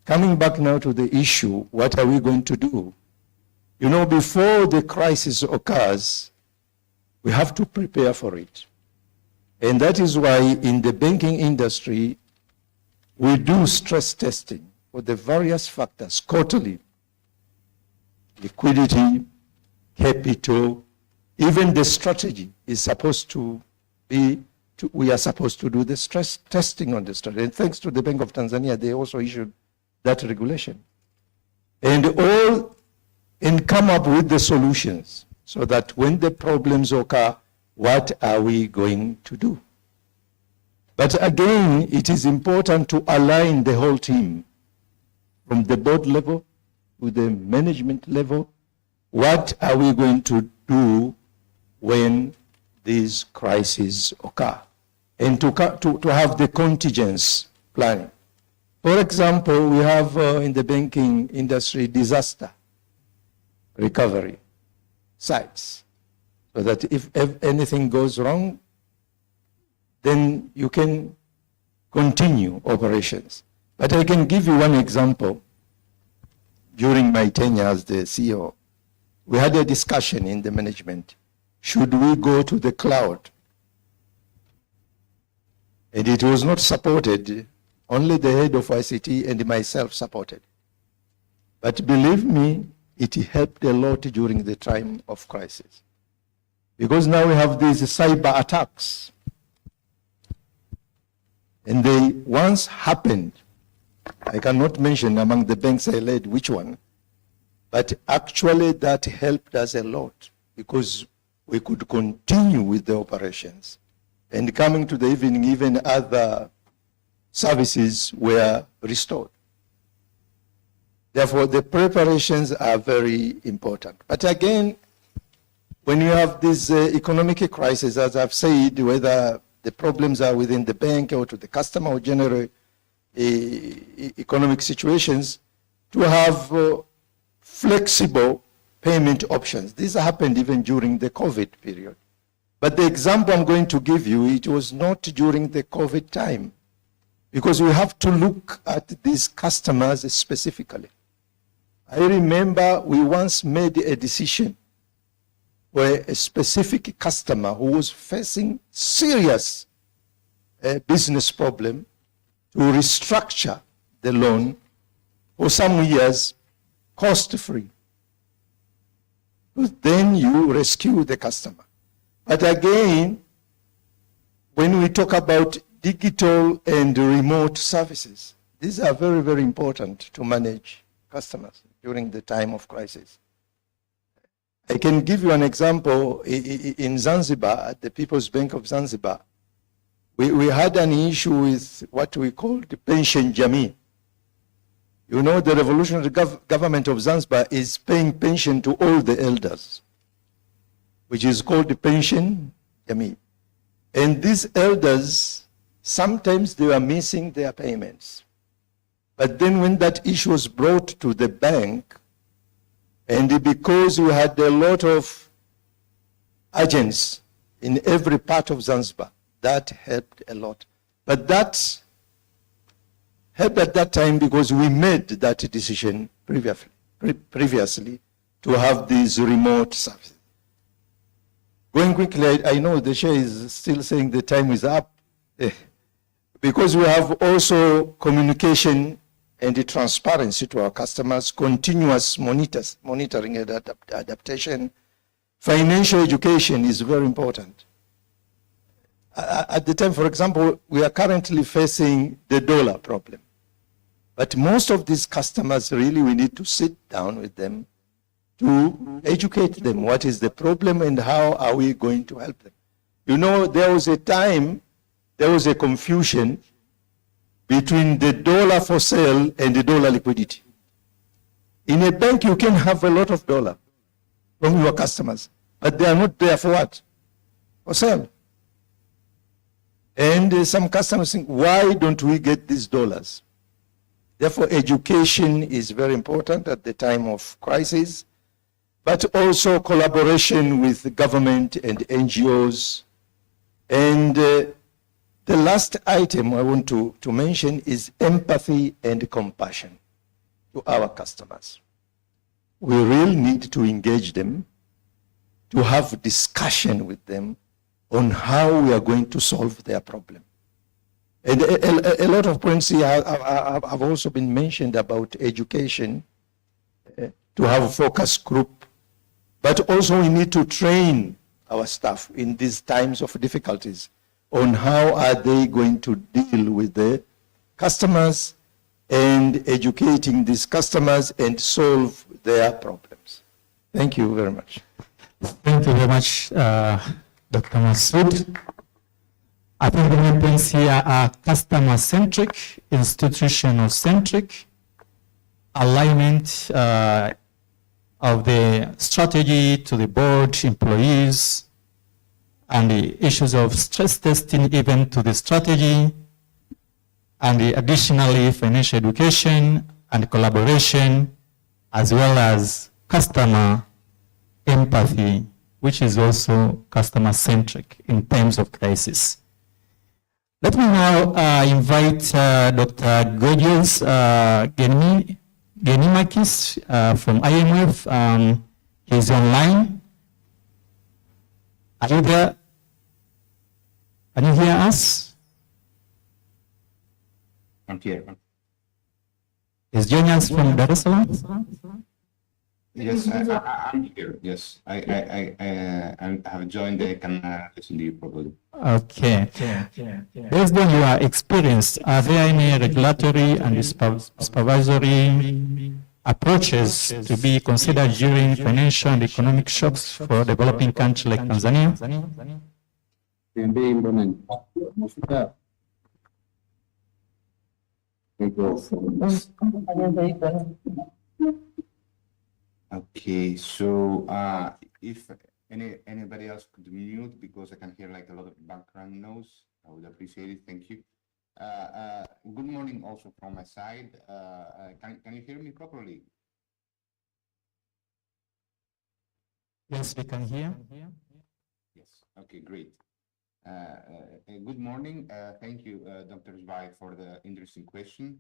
coming back now to the issue, what are we going to do? You know, before the crisis occurs, we have to prepare for it. And that is why in the banking industry, we do stress testing for the various factors quarterly. Liquidity, capital, even the strategy is supposed to be, we are supposed to do the stress testing on the strategy. And thanks to the Bank of Tanzania, they also issued that regulation. And come up with the solutions so that when the problems occur, what are we going to do? But again, it is important to align the whole team from the board level to the management level. What are we going to do when these crises occur? And to have the contingence planning. For example, we have in the banking industry disaster recovery sites, so that if anything goes wrong, then you can continue operations. But I can give you one example. During my tenure as the CEO, we had a discussion in the management. Should we go to the cloud? And it was not supported. Only the head of ICT and myself supported. But believe me, it helped a lot during the time of crisis. Because now we have these cyber attacks. And they once happened, I cannot mention among the banks I led which one, but actually that helped us a lot because we could continue with the operations. And coming to the evening, even other services were restored. Therefore, the preparations are very important. But again, when you have this economic crisis, as I've said, whether the problems are within the bank or to the customer or general economic situations, to have flexible payment options. This happened even during the COVID period. But the example I'm going to give you, it was not during the COVID time, because we have to look at these customers specifically. I remember we once made a decision where a specific customer who was facing serious business problem to restructure the loan for some years cost-free. Then you rescue the customer. But again, when we talk about digital and remote services, these are very, very important to manage customers during the time of crisis. I can give you an example. In Zanzibar, at the People's Bank of Zanzibar, we had an issue with what we call the pension jamii. You know, the revolutionary government of Zanzibar is paying pension to all the elders, which is called the pension jamii. And these elders, sometimes they were missing their payments. But then when that issue was brought to the bank, and because we had a lot of agents in every part of Zanzibar, that helped a lot. But that helped at that time because we made that decision previously to have these remote services. Going quickly, I know the chair is still saying the time is up. Because we have also communication and the transparency to our customers, continuous monitoring and adaptation. Financial education is very important. At the time, for example, we are currently facing the dollar problem. But most of these customers, really, we need to sit down with them to educate them. What is the problem and how are we going to help them? You know, there was a time, there was a confusion between the dollar for sale and the dollar liquidity. In a bank, you can have a lot of dollar from your customers, but they are not there for what? For sale. And some customers think, why don't we get these dollars? Therefore, education is very important at the time of crisis, but also collaboration with the government and NGOs. And the last item I want to mention is empathy and compassion to our customers. We really need to engage them, to have discussion with them on how we are going to solve their problem. And a lot of points here have also been mentioned about education, to have a focus group, but also we need to train our staff in these times of difficulties on how are they going to deal with the customers and educating these customers and solve their problems. Thank you very much. Thank you very much, Dr. Masood. I think the main points here are customer-centric, institutional-centric, alignment of the strategy to the board, employees, and the issues of stress testing even to the strategy, and additionally financial education and collaboration, as well as customer empathy, which is also customer-centric in times of crisis. Let me now invite Dr. Gorgios Genimakis from IMF. He's online. Are you there? Can you hear us? I'm here. He's joining us from Dar es Salaam. Yes, I'm here. Yes, I have joined. I can listen to you properly. Okay. Based on your experience, are there any regulatory and supervisory approaches to be considered during financial and economic shocks for a developing country like Tanzania? Okay, so if anybody else could mute because I can hear like a lot of background noise, I would appreciate it. Thank you. Good morning also from my side. Can you hear me properly? Yes, we can hear. Yes. Okay, great. Good morning. Thank you, Dr. Zbai, for the interesting question.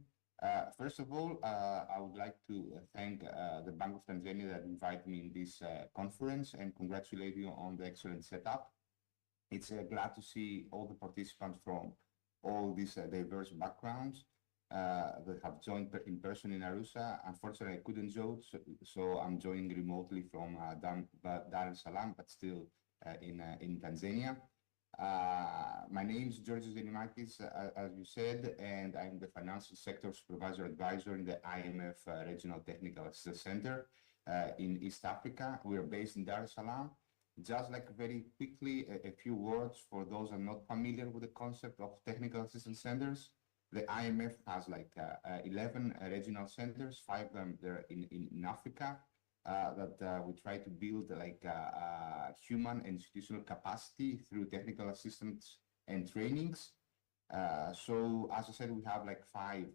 First of all, I would like to thank the Bank of Tanzania that invited me in this conference and congratulate you on the excellent setup. It's glad to see all the participants from all these diverse backgrounds that have joined in person in Arusha. Unfortunately, I couldn't join, so I'm joining remotely from Dar es Salaam, but still in Tanzania. My name is Georgios Zenimakis, as you said, and I'm the Financial Sector Supervisor Advisor in the IMF Regional Technical Assistance Center in East Africa. We are based in Dar es Salaam. Just like very quickly, a few words for those who are not familiar with the concept of technical assistance centers. The IMF has like 11 regional centers, 5 of them there in Africa. That we try to build like human and institutional capacity through technical assistance and trainings. So as I said, we have like 5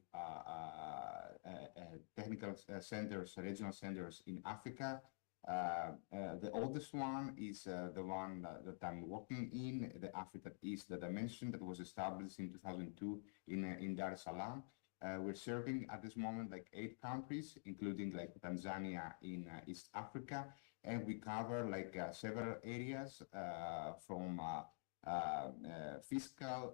technical centers, regional centers in Africa. The oldest one is the one that I'm working in, the Africa East that I mentioned, that was established in 2002 in Dar es Salaam. We're serving at this moment like 8 countries, including like Tanzania in East Africa, and we cover like several areas from fiscal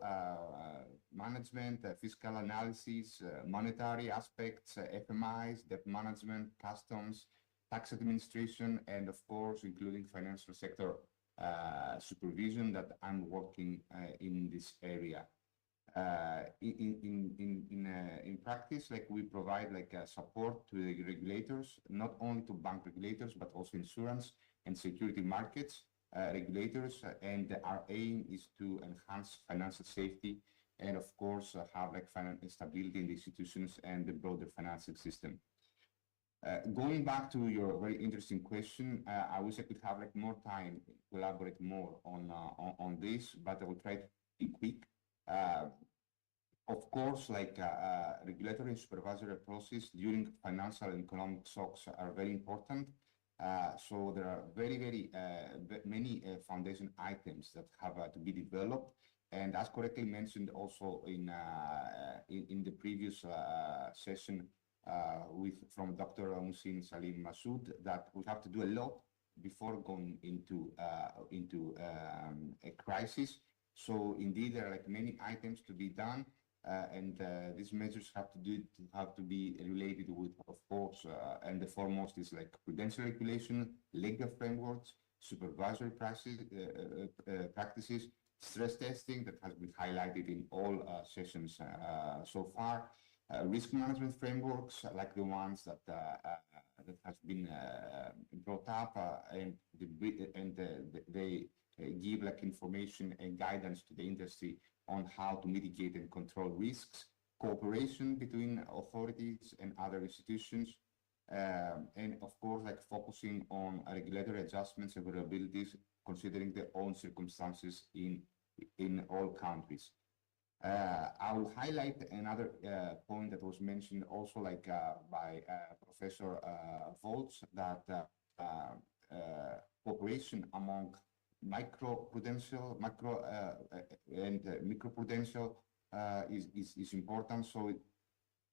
management, fiscal analysis, monetary aspects, FMIs, debt management, customs, tax administration, and of course, including financial sector supervision that I'm working in this area. In practice, like we provide like support to the regulators, not only to bank regulators, but also insurance and security markets regulators. And our aim is to enhance financial safety and of course have like financial stability in the institutions and the broader financial system. Going back to your very interesting question, I wish I could have like more time to elaborate more on this, but I will try to be quick. Of course, like regulatory and supervisory process during financial and economic shocks are very important. So there are very many foundation items that have to be developed. And as correctly mentioned also in the previous session from Dr. Musin Salim Masood, that we have to do a lot before going into a crisis. So indeed, there are like many items to be done, and these measures have to be related with, of course, and the foremost is like prudential regulation, legal frameworks, supervisory practices, stress testing that has been highlighted in all sessions so far, risk management frameworks like the ones that has been brought up, and they give like information and guidance to the industry on how to mitigate and control risks, cooperation between authorities and other institutions, and of course like focusing on regulatory adjustments and vulnerabilities considering their own circumstances in all countries. I will highlight another point that was mentioned also like by Professor Volz, that cooperation among microprudential, and microprudential is important. So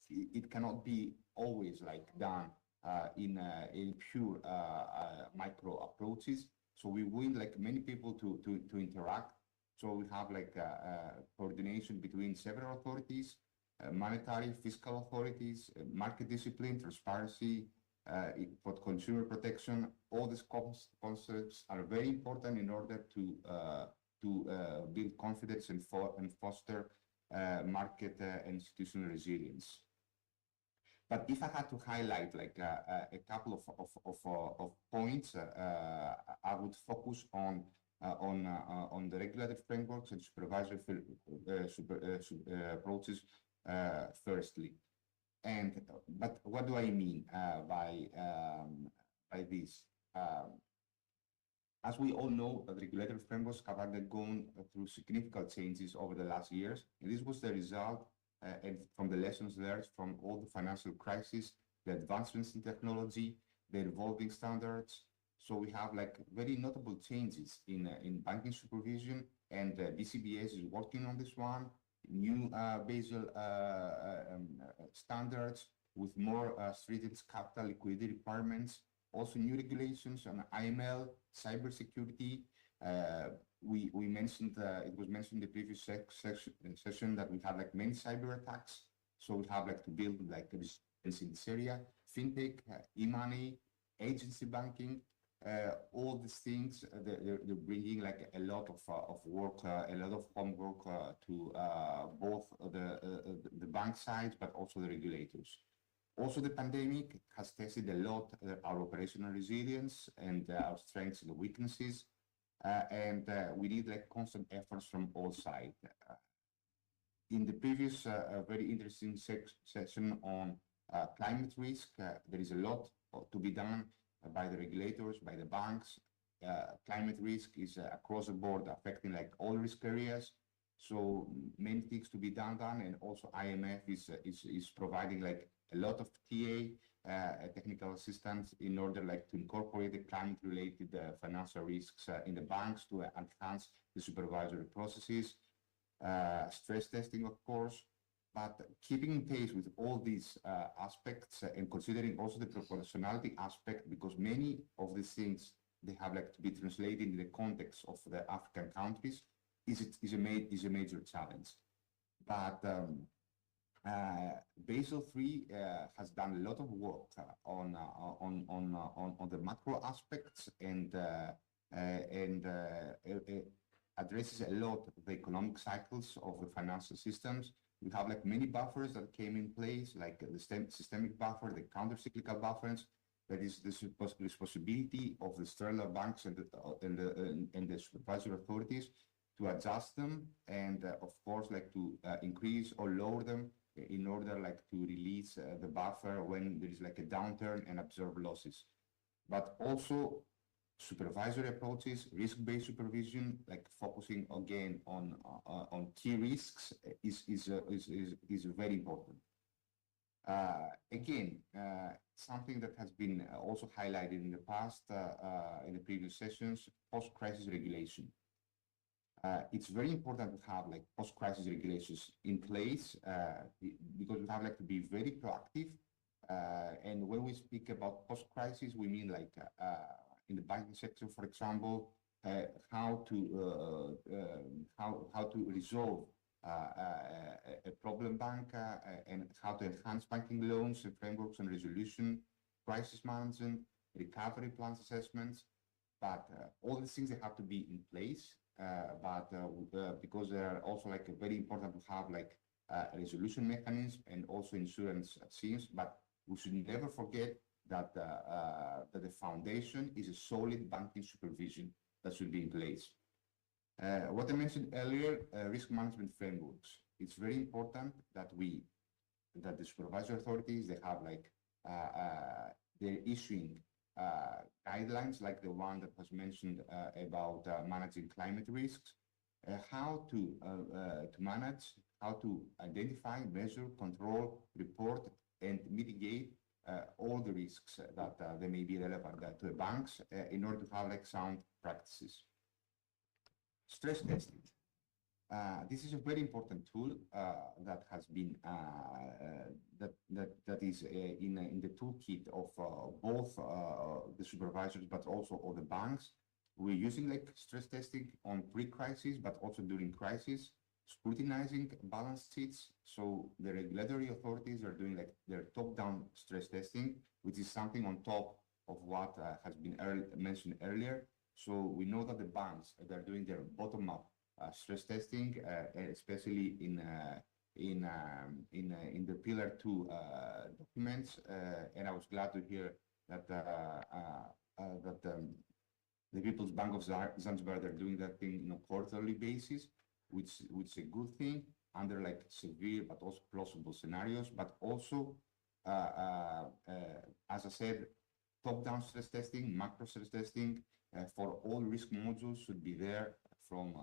it cannot be always like done in pure micro approaches. So we want like many people to interact. So we have like coordination between several authorities, monetary, fiscal authorities, market discipline, transparency, for consumer protection. All these concepts are very important in order to build confidence and foster market and institutional resilience. But if I had to highlight like a couple of points, I would focus on the regulatory frameworks and supervisory approaches firstly. But what do I mean by this? As we all know, the regulatory frameworks have undergone through significant changes over the last years, and this was the result and from the lessons learned from all the financial crises, the advancements in technology, the evolving standards. So we have like very notable changes in banking supervision, and BCBS is working on this one. New Basel standards with more stringent capital liquidity requirements. Also new regulations on IML, cybersecurity. We mentioned, it was mentioned in the previous session that we have like many cyber attacks. So we have like to build like resilience in this area, fintech, e-money, agency banking, all these things, they're bringing like a lot of work, a lot of homework to both the bank sides, but also the regulators. Also, the pandemic has tested a lot our operational resilience and our strengths and weaknesses, and we need like constant efforts from all sides. In the previous very interesting session on climate risk, there is a lot to be done by the regulators, by the banks. Climate risk is across the board affecting like all risk areas. So many things to be done, and also IMF is providing like a lot of TA, technical assistance in order like to incorporate the climate-related financial risks in the banks to enhance the supervisory processes, stress testing, of course, but keeping in pace with all these aspects and considering also the proportionality aspect, because many of these things, they have like to be translated in the context of the African countries, is a major challenge. But Basel III has done a lot of work on the macro aspects and addresses a lot of the economic cycles of the financial systems. We have like many buffers that came in place, like the systemic buffer, the counter-cyclical buffers. That is the responsibility of the stellar banks and the supervisory authorities to adjust them, and of course, like to increase or lower them in order like to release the buffer when there is like a downturn and absorb losses. But also supervisory approaches, risk-based supervision, like focusing again on key risks is very important. Again, something that has been also highlighted in the past, in the previous sessions, post-crisis regulation. It's very important to have like post-crisis regulations in place because we have like to be very proactive. And when we speak about post-crisis, we mean like in the banking sector, for example, how to resolve a problem bank and how to enhance banking loans and frameworks and resolution, crisis management, recovery plans assessments. But all these things, they have to be in place. Because they are also like very important to have like a resolution mechanism and also insurance schemes. But we should never forget that that the foundation is a solid banking supervision that should be in place. What I mentioned earlier, risk management frameworks. It's very important that the supervisory authorities, they have like they're issuing guidelines like the one that was mentioned about managing climate risks, how to manage, how to identify, measure, control, report, and mitigate all the risks that they may be relevant to the banks in order to have like sound practices. Stress testing. This is a very important tool that has been that is in the toolkit of both the supervisors, but also of the banks. We're using like stress testing on pre-crisis, but also during crisis. scrutinizing balance sheets. So the regulatory authorities are doing like their top-down stress testing, which is something on top of what has been mentioned earlier. So we know that the banks they're doing their bottom-up stress testing, especially in the Pillar 2 documents. And I was glad to hear that the People's Bank of Zanzibar, they're doing that thing on a quarterly basis, which is a good thing under like severe but also plausible scenarios. But also, as I said, top-down stress testing, macro stress testing for all risk modules should be there from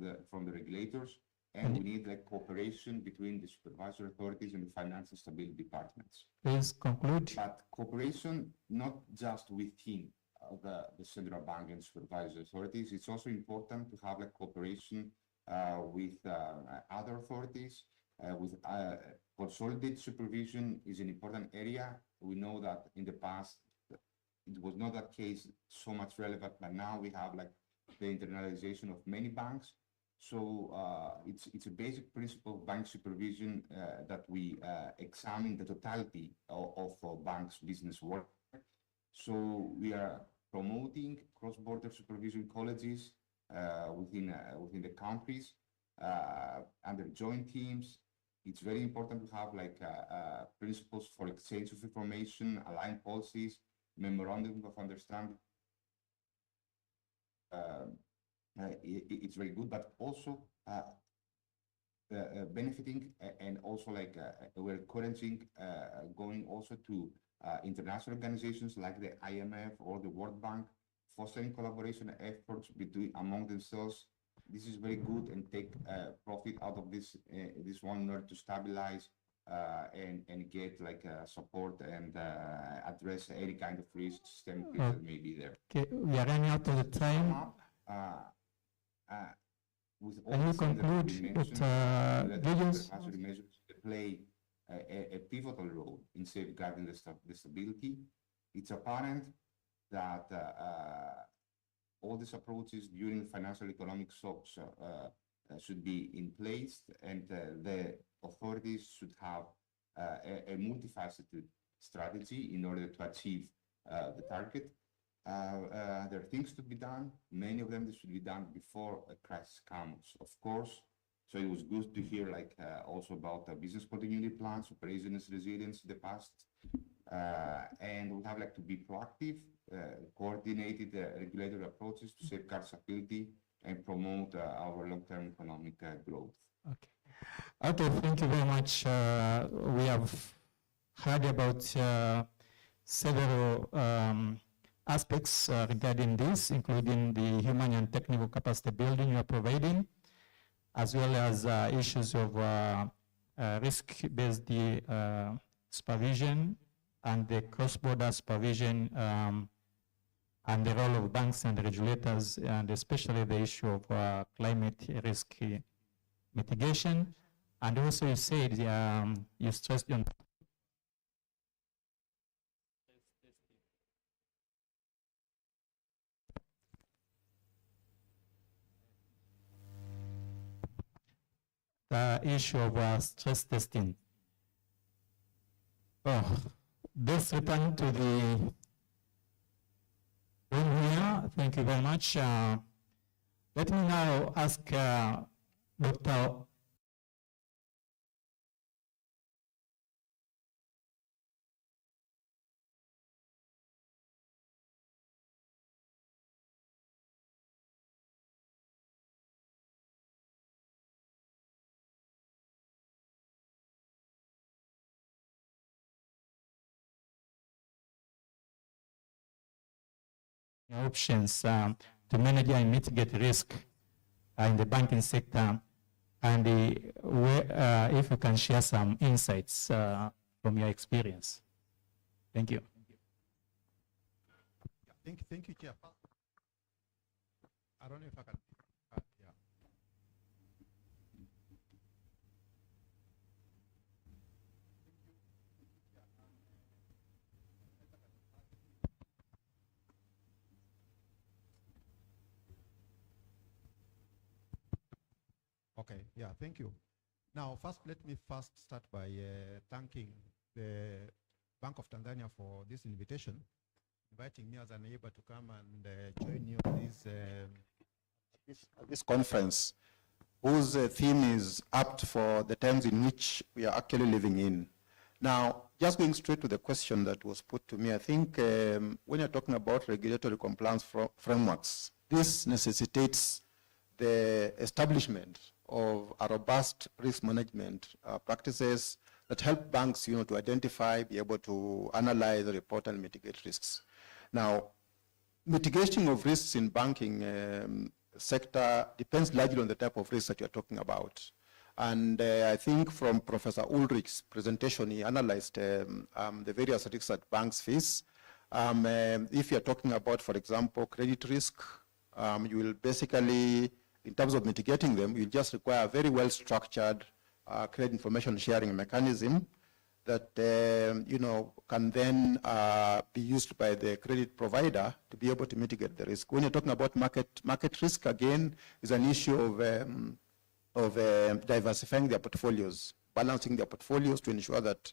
the regulators. And we need like cooperation between the supervisory authorities and the financial stability departments. Please conclude. But cooperation not just within the central bank and supervisory authorities. It's also important to have like cooperation with other authorities. With consolidated supervision is an important area. We know that in the past it was not that case so much relevant, but now we have like the internalization of many banks. So it's a basic principle of bank supervision that we examine the totality of banks' business work. So we are promoting cross-border supervision colleges within the countries under joint teams. It's very important to have like principles for exchange of information, aligned policies, memorandum of understanding. It's very good, but also benefiting and also like we're encouraging going also to international organizations like the IMF or the World Bank, fostering collaboration efforts between among themselves. This is very good and take profit out of this one in order to stabilize and get like support and address any kind of risk, systemic risk that may be there. Okay, we are running out of the time. With all Can you the things that conclude we with mentioned, videos? supervisory measures play a pivotal role in safeguarding the stability. It's apparent that all these approaches during financial economic shocks should be in place, and the authorities should have a multifaceted strategy in order to achieve the target. There are things to be done. Many of them should be done before a crisis comes, of course. So it was good to hear like also about business continuity plans, operations resilience in the past. And we have like to be proactive, coordinated regulatory approaches to safeguard stability and promote our long-term economic growth. Okay. Okay, thank you very much. We have heard about several aspects regarding this, including the human and technical capacity building you are providing, as well as issues of risk-based supervision and the cross-border supervision and the role of banks and regulators, and especially the issue of climate risk mitigation. And also you said, you stressed on the issue of stress testing. Oh, let's return to the room here. Thank you very much. Let me now ask Dr. options to manage and mitigate risk in the banking sector, and if you can share some insights from your experience. Thank you. Thank you, Chair. I don't know if I can. Yeah. Okay. Okay, yeah, thank you. Now, let me start by thanking the Bank of Tanzania for this invitation, inviting me as a neighbor to come and join you on this conference, whose theme is apt for the times in which we are actually living in. Now, just going straight to the question that was put to me, I think when you're talking about regulatory compliance frameworks, this necessitates the establishment of a robust risk management practices that help banks, to identify, be able to analyze, report, and mitigate risks. Now, mitigation of risks in banking sector depends largely on the type of risk that you're talking about. And I think from Professor Ulrich's presentation, he analyzed the various risks that banks face. If you're talking about, for example, credit risk, you will basically, in terms of mitigating them, you just require a very well-structured credit information sharing mechanism that can then be used by the credit provider to be able to mitigate the risk. When you're talking about market risk, again, is an issue of diversifying their portfolios, balancing their portfolios to ensure that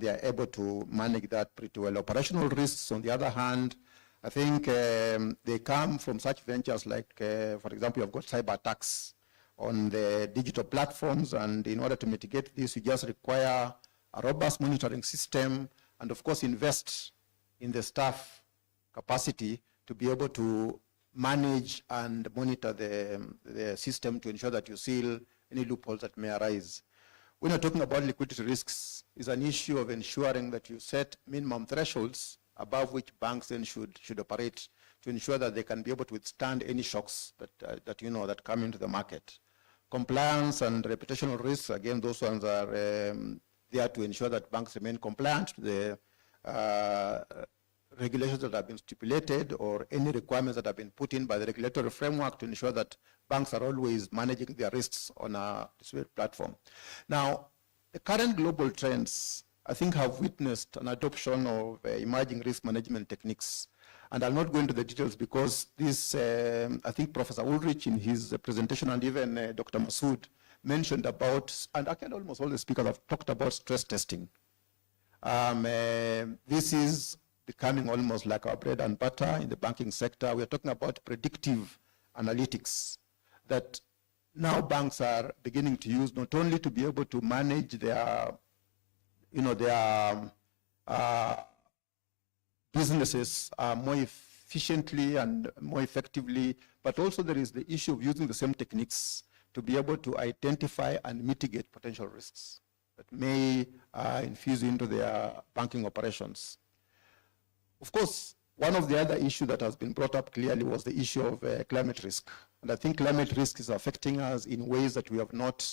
they are able to manage that pretty well. Operational risks, on the other hand, I think they come from such ventures like, for example, you've got cyber attacks on the digital platforms, and in order to mitigate this, you just require a robust monitoring system, and of course invest in the staff capacity to be able to manage and monitor the system to ensure that you seal any loopholes that may arise. When you're talking about liquidity risks, it's an issue of ensuring that you set minimum thresholds above which banks then should operate to ensure that they can be able to withstand any shocks that come into the market. Compliance and reputational risks, again, those ones are there to ensure that banks remain compliant to the regulations that have been stipulated or any requirements that have been put in by the regulatory framework to ensure that banks are always managing their risks on a distributed platform. Now, the current global trends, I think, have witnessed an adoption of emerging risk management techniques. And I'll not go into the details because this, I think Professor Ulrich in his presentation and even Dr. Masood mentioned about, and actually almost all the speakers have talked about stress testing. This is becoming almost like our bread and butter in the banking sector. We're talking about predictive analytics that now banks are beginning to use not only to be able to manage their, businesses more efficiently and more effectively, but also there is the issue of using the same techniques to be able to identify and mitigate potential risks that may infuse into their banking operations. Of course, one of the other issues that has been brought up clearly was the issue of climate risk. And I think climate risk is affecting us in ways that we have not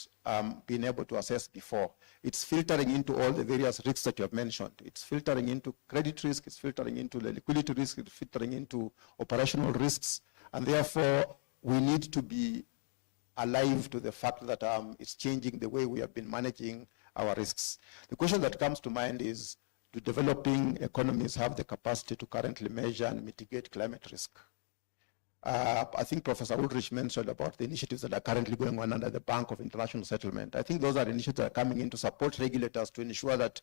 been able to assess before. It's filtering into all the various risks that you have mentioned. It's filtering into credit risk, it's filtering into the liquidity risk, it's filtering into operational risks. And therefore, we need to be alive to the fact that it's changing the way we have been managing our risks. The question that comes to mind is, do developing economies have the capacity to currently measure and mitigate climate risk? I think Professor Ulrich mentioned about the initiatives that are currently going on under the Bank of International Settlement. I think those are initiatives that are coming in to support regulators to ensure that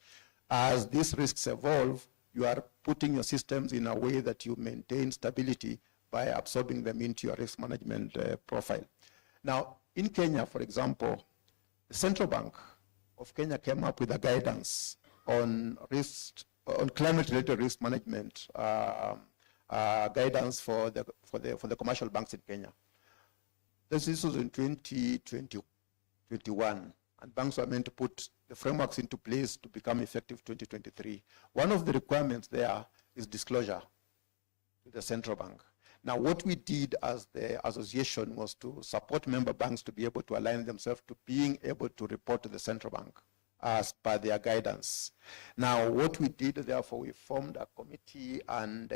as these risks evolve, you are putting your systems in a way that you maintain stability by absorbing them into your risk management profile. Now, in Kenya, for example, the Central Bank of Kenya came up with a guidance on climate-related risk management guidance for the commercial banks in Kenya. This was in 2021, and banks were meant to put the frameworks into place to become effective 2023. One of the requirements there is disclosure to the central bank. Now, what we did as the association was to support member banks to be able to align themselves to being able to report to the central bank as per their guidance. Now, what we did, therefore, we formed a committee, and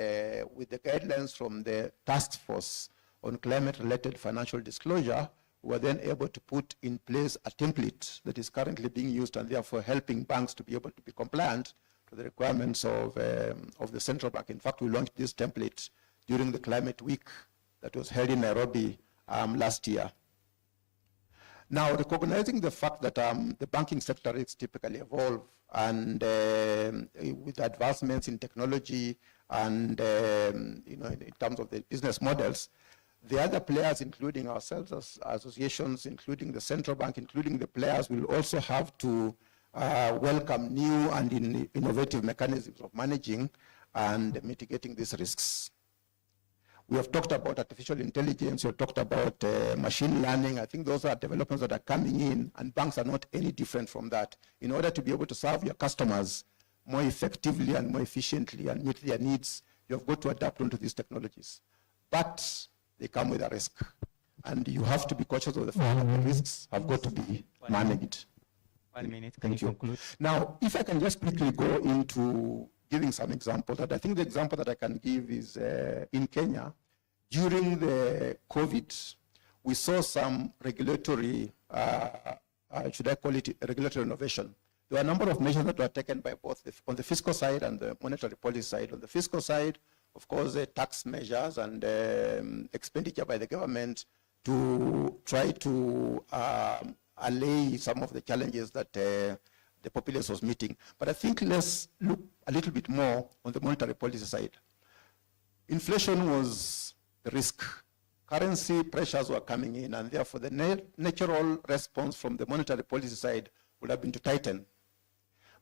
with the guidelines from the task force on climate-related financial disclosure, we were then able to put in place a template that is currently being used and therefore helping banks to be able to be compliant to the requirements of the central bank. In fact, we launched this template during the climate week that was held in Nairobi last year. Now, recognizing the fact that the banking sector is typically evolve and with advancements in technology and in terms of the business models, the other players, including ourselves as associations, including the central bank, including the players, will also have to welcome new and innovative mechanisms of managing and mitigating these risks. We have talked about artificial intelligence, we have talked about machine learning. I think those are developments that are coming in, and banks are not any different from that. In order to be able to serve your customers more effectively and more efficiently and meet their needs, you have got to adapt onto these technologies. But they come with a risk, and you have to be cautious of the fact that the risks have got to be managed. 1 minute, Thank you. conclude? Now, if I can just quickly go into giving some examples, that I think the example that I can give is in Kenya, during the COVID, we saw some regulatory, should I call it regulatory innovation? There were a number of measures that were taken by both on the fiscal side and the monetary policy side. On the fiscal side, of course, tax measures and expenditure by the government to try to allay some of the challenges that the populace was meeting. But I think let's look a little bit more on the monetary policy side. Inflation was the risk. Currency pressures were coming in, and therefore the natural response from the monetary policy side would have been to tighten.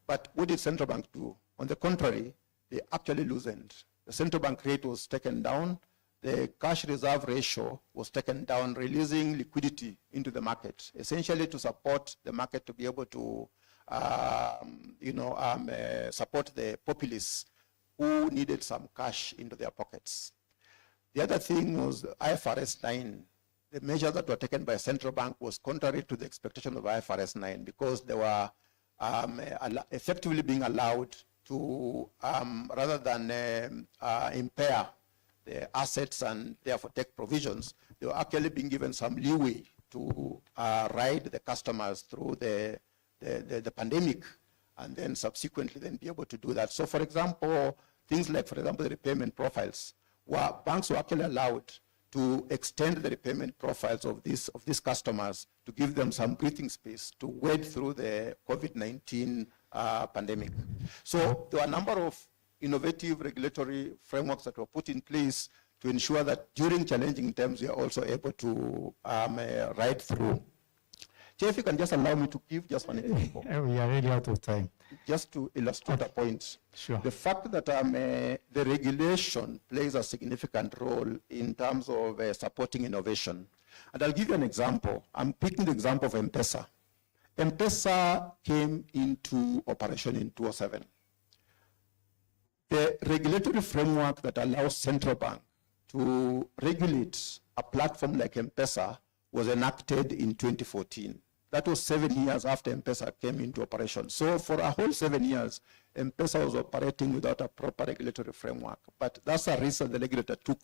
But what did central bank do? On the contrary, they actually loosened. The central bank rate was taken down. The cash reserve ratio was taken down, releasing liquidity into the market, essentially to support the market to be able to support the populace who needed some cash into their pockets. The other thing was IFRS 9. The measures that were taken by central bank was contrary to the expectation of IFRS 9 because they were effectively being allowed to, rather than impair the assets and therefore take provisions, they were actually being given some leeway to ride the customers through the pandemic and then subsequently then be able to do that. So for example, things like, for example, the repayment profiles, where banks were actually allowed to extend the repayment profiles of these customers to give them some breathing space to wade through the COVID-19 pandemic. So there were a number of innovative regulatory frameworks that were put in place to ensure that during challenging times, we are also able to ride through. Chair, if you can just allow me to give just one example. We are really out of time. Just to illustrate a point. Sure. The fact that the regulation plays a significant role in terms of supporting innovation. And I'll give you an example. I'm picking the example of M-Pesa. M-Pesa came into operation in 2007. The regulatory framework that allows central bank to regulate a platform like M-Pesa was enacted in 2014. That was 7 years after M-Pesa came into operation. So for a whole 7 years, M-Pesa was operating without a proper regulatory framework. But that's a risk that the regulator took.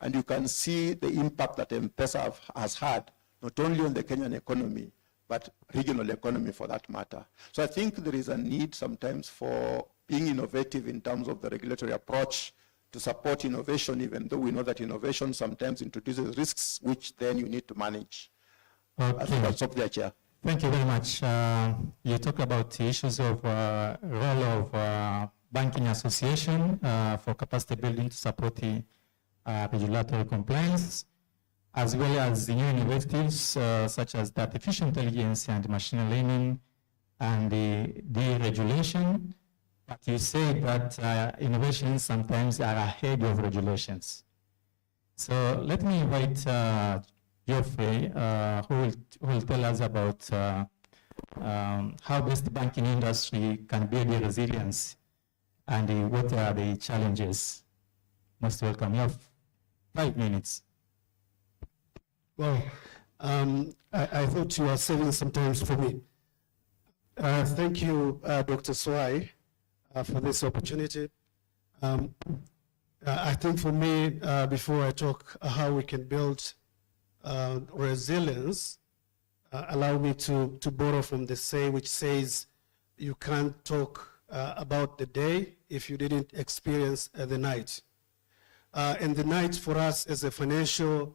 And you can see the impact that M-Pesa has had, not only on the Kenyan economy, but regional economy for that matter. So I think there is a need sometimes for being innovative in terms of the regulatory approach to support innovation, even though we know that innovation sometimes introduces risks, which then you need to manage. Okay. I think I'll stop there, Chair. Thank you very much. You talk about the issues of role of banking association for capacity building to support the regulatory compliance, as well as the new innovatives such as the artificial intelligence and machine learning and the deregulation. But you say that innovations sometimes are ahead of regulations. So let me invite Geoffrey, who will tell us about how best the banking industry can build the resilience and what are the challenges. Most welcome. You have 5 minutes. Well, I thought you were saving some time for me. Thank you, Dr. Swai, for this opportunity. I think for me, before I talk how we can build resilience, allow me to borrow from the saying which says you can't talk about the day if you didn't experience the night. And the night for us as a financial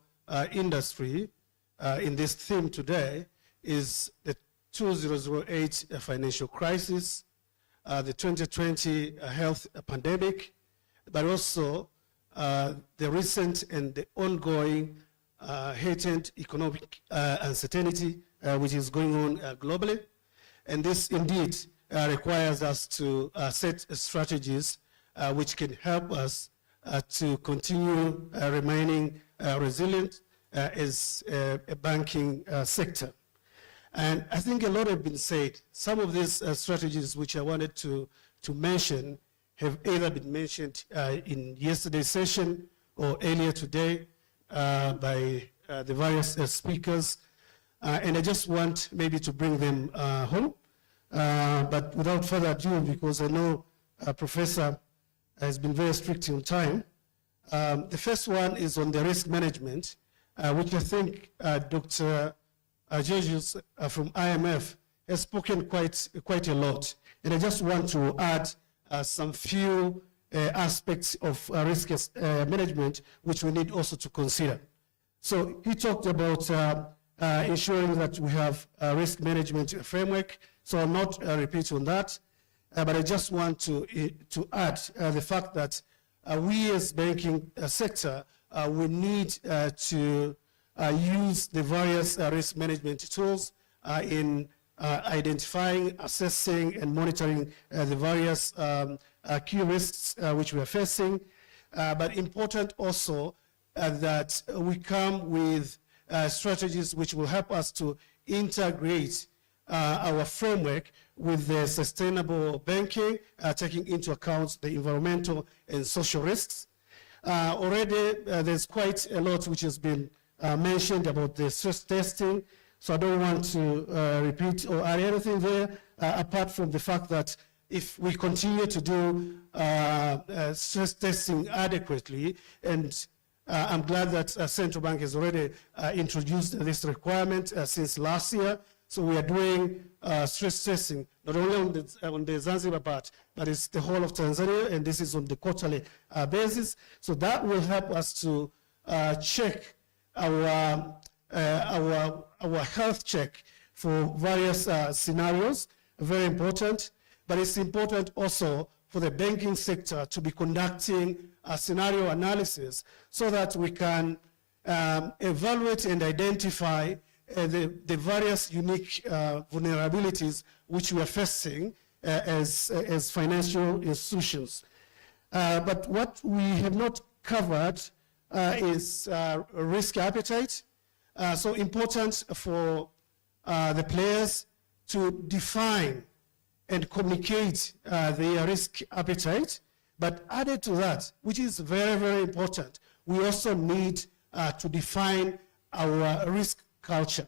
industry in this theme today is the 2008 financial crisis, the 2020 health pandemic, but also the recent and the ongoing heightened economic uncertainty which is going on globally. And this indeed requires us to set strategies which can help us to continue remaining resilient as a banking sector. And I think a lot have been said. Some of these strategies which I wanted to mention have either been mentioned in yesterday's session or earlier today by the various speakers. And I just want maybe to bring them home. But without further ado, because I know Professor has been very strict on time, the first one is on the risk management, which I think Dr. Georgios from IMF has spoken quite a lot. And I just want to add some few aspects of risk management which we need also to consider. So he talked about ensuring that we have a risk management framework, so I'll not repeat on that, but I just want to add the fact that we as banking sector, we need to use the various risk management tools in identifying, assessing, and monitoring the various key risks which we are facing. But important also that we come with strategies which will help us to integrate our framework with the sustainable banking, taking into account the environmental and social risks. Already there's quite a lot which has been mentioned about the stress testing, so I don't want to repeat or add anything there, apart from the fact that if we continue to do stress testing adequately, and I'm glad that Central Bank has already introduced this requirement since last year. So we are doing stress testing, not only on the Zanzibar part, but it's the whole of Tanzania, and this is on the quarterly basis. So that will help us to check our health check for various scenarios, very important. But it's important also for the banking sector to be conducting a scenario analysis so that we can evaluate and identify the various unique vulnerabilities which we are facing as financial institutions. But what we have not covered is risk appetite. So important for the players to define and communicate their risk appetite. But added to that, which is very, very important, we also need to define our risk culture.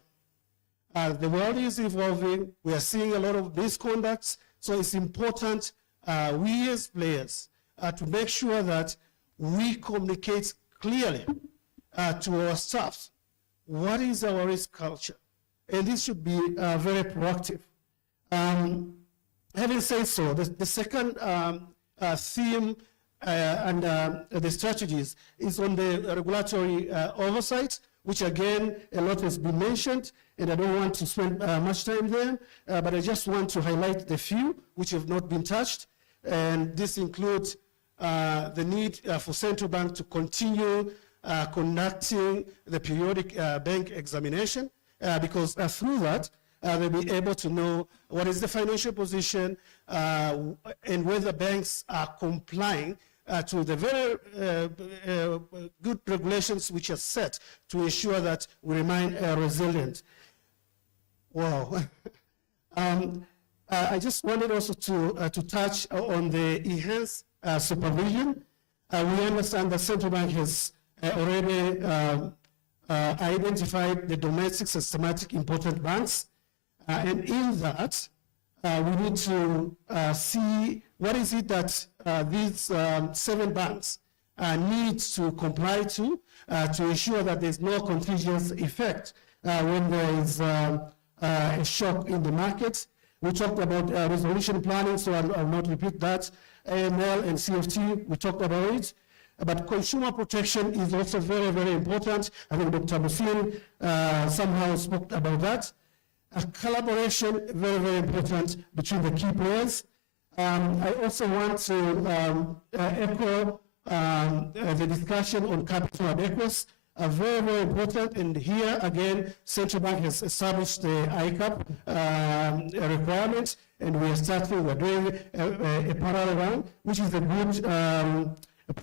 The world is evolving. We are seeing a lot of misconducts. So it's important, we as players, to make sure that we communicate clearly to our staff what is our risk culture. And this should be very proactive. Having said so, the second theme and the strategies is on the regulatory oversight, which again, a lot has been mentioned, and I don't want to spend much time there, but I just want to highlight the few which have not been touched. And this includes the need for central bank to continue conducting the periodic bank examination, because through that, they'll be able to know what is the financial position and whether banks are complying to the very good regulations which are set to ensure that we remain resilient. Wow. I just wanted also to touch on the enhanced supervision. We understand that Central Bank has already identified the domestic systematic important banks. And in that, we need to see what is it that these 7 banks need to comply to ensure that there's no contagious effect when there is a shock in the market. We talked about resolution planning, so I'll not repeat that. AML and CFT, we talked about it. But consumer protection is also very, very important. I think Dr. Musin somehow spoke about that. Collaboration, very, very important between the key players. I also want to echo the discussion on capital adequacy, very, very important. And here again, Central Bank has established the ICAP requirement, and we're doing a parallel run, which is a good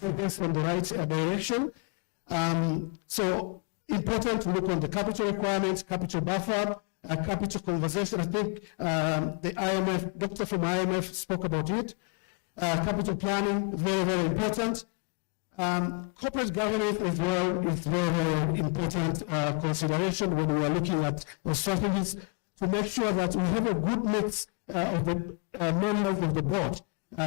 progress on the right direction. So important to look on the capital requirements, capital buffer, capital conversation. I think the IMF, doctor from IMF spoke about it. Capital planning, very, very important. Corporate governance as well is very, very important consideration when we are looking at the strategies to make sure that we have a good mix of the members of the board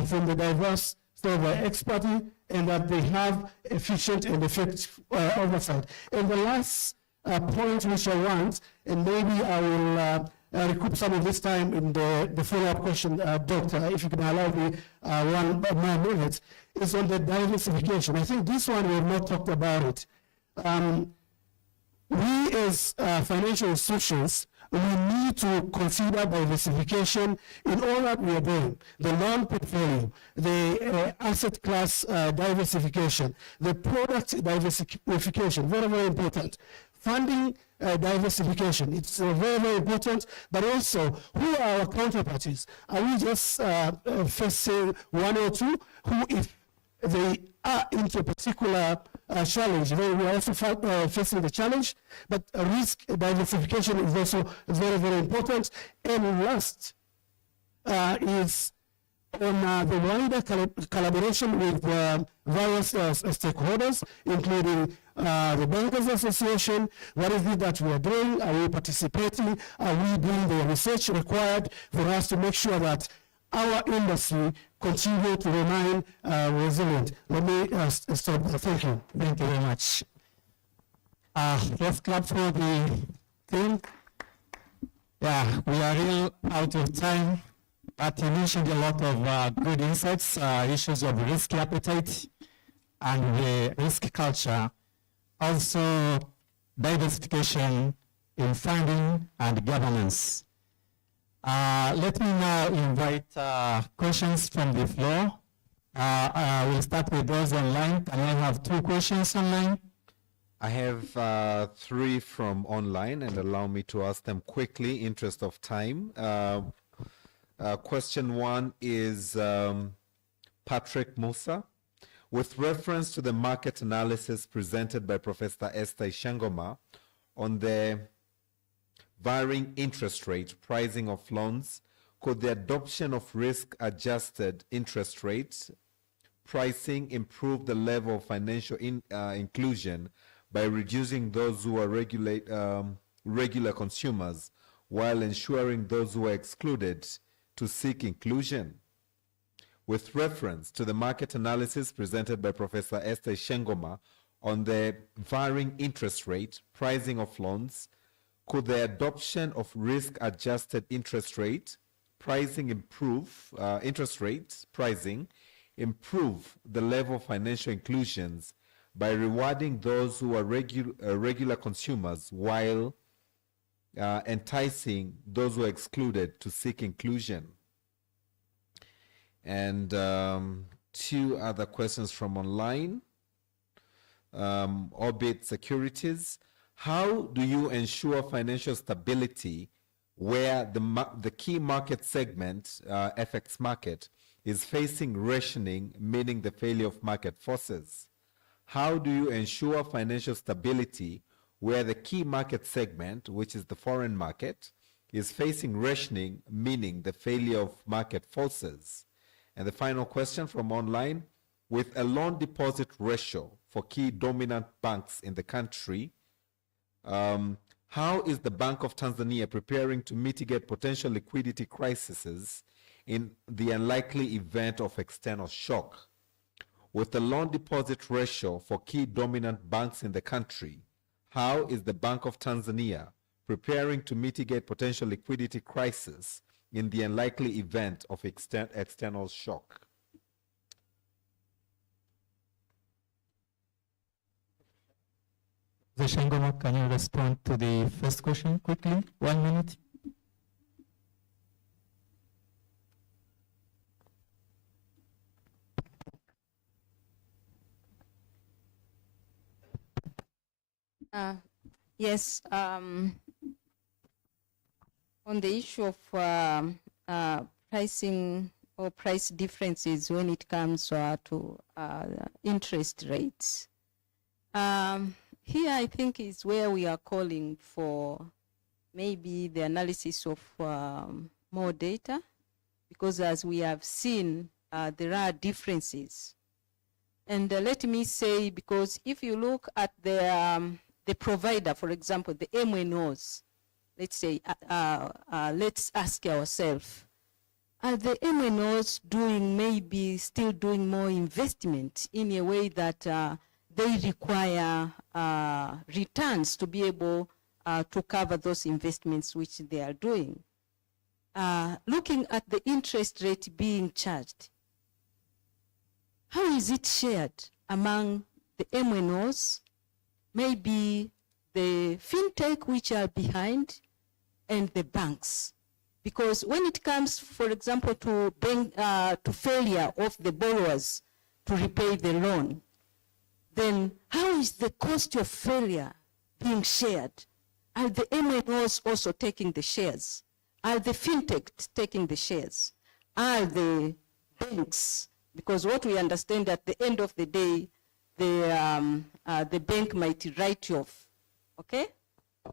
from the diverse sort of expertise, and that they have efficient and effective oversight. And the last point which I want, and maybe I will recoup some of this time in the follow-up question, Doctor, if you can allow me 1 more minute, is on the diversification. I think this one we have not talked about it. We as financial institutions, we need to consider diversification in all that we are doing. The loan portfolio, the asset class diversification, the product diversification, very, very important. Funding diversification, it's very, very important, but also who are our counterparties? Are we just facing one or two who, if they are into a particular challenge, we are also facing the challenge, but risk diversification is also very, very important. And last is on the wider collaboration with various stakeholders, including the Bankers Association. What is it that we are doing? Are we participating? Are we doing the research required for us to make sure that our industry continue to remain resilient? Let me stop there. Thank you. Thank you very much. Let's clap for the team. Yeah, we are real out of time, but you mentioned a lot of good insights, issues of risk appetite and the risk culture, also diversification in funding and governance. Let me now invite questions from the floor. We'll start with those online. And I have 2 questions online. I have 3 from online, and allow me to ask them quickly, interest of time. Question 1 is Patrick Musa. With reference to the market analysis presented by Professor Esther Ishengoma on the varying interest rate pricing of loans, could the adoption of risk-adjusted interest rates pricing improve the level of financial inclusion by reducing those who are regular consumers while ensuring those who are excluded to seek inclusion? With reference to the market analysis presented by Professor Esther Ishengoma on the varying interest rate pricing of loans, could the adoption of risk-adjusted interest rate pricing improve the level of financial inclusions by rewarding those who are regular consumers while enticing those who are excluded to seek inclusion? And 2 other questions from online. Orbit Securities. How do you ensure financial stability where the key market segment, FX market, is facing rationing, meaning the failure of market forces? How do you ensure financial stability where the key market segment, which is the foreign market, is facing rationing, meaning the failure of market forces? And the final question from online, with a loan deposit ratio for key dominant banks in the country, how is the Bank of Tanzania preparing to mitigate potential liquidity crises in the unlikely event of external shock? With the loan deposit ratio for key dominant banks in the country, how is the Bank of Tanzania preparing to mitigate potential liquidity crisis in the unlikely event of external shock? Ishengoma, can you respond to the first question quickly? 1 minute. Yes, on the issue of pricing or price differences when it comes to interest rates. Here I think is where we are calling for maybe the analysis of more data, because as we have seen, there are differences. And let me say, because if you look at the provider, for example, the MNOs, let's say, let's ask ourselves, are the MNOs maybe still doing more investment in a way that they require returns to be able to cover those investments which they are doing? Looking at the interest rate being charged, how is it shared among the MNOs, maybe the fintech which are behind, and the banks? Because when it comes, for example, to failure of the borrowers to repay the loan, then how is the cost of failure being shared? Are the MNOs also taking the shares? Are the fintech taking the shares? Are the banks? Because what we understand at the end of the day, the bank might write you off, okay?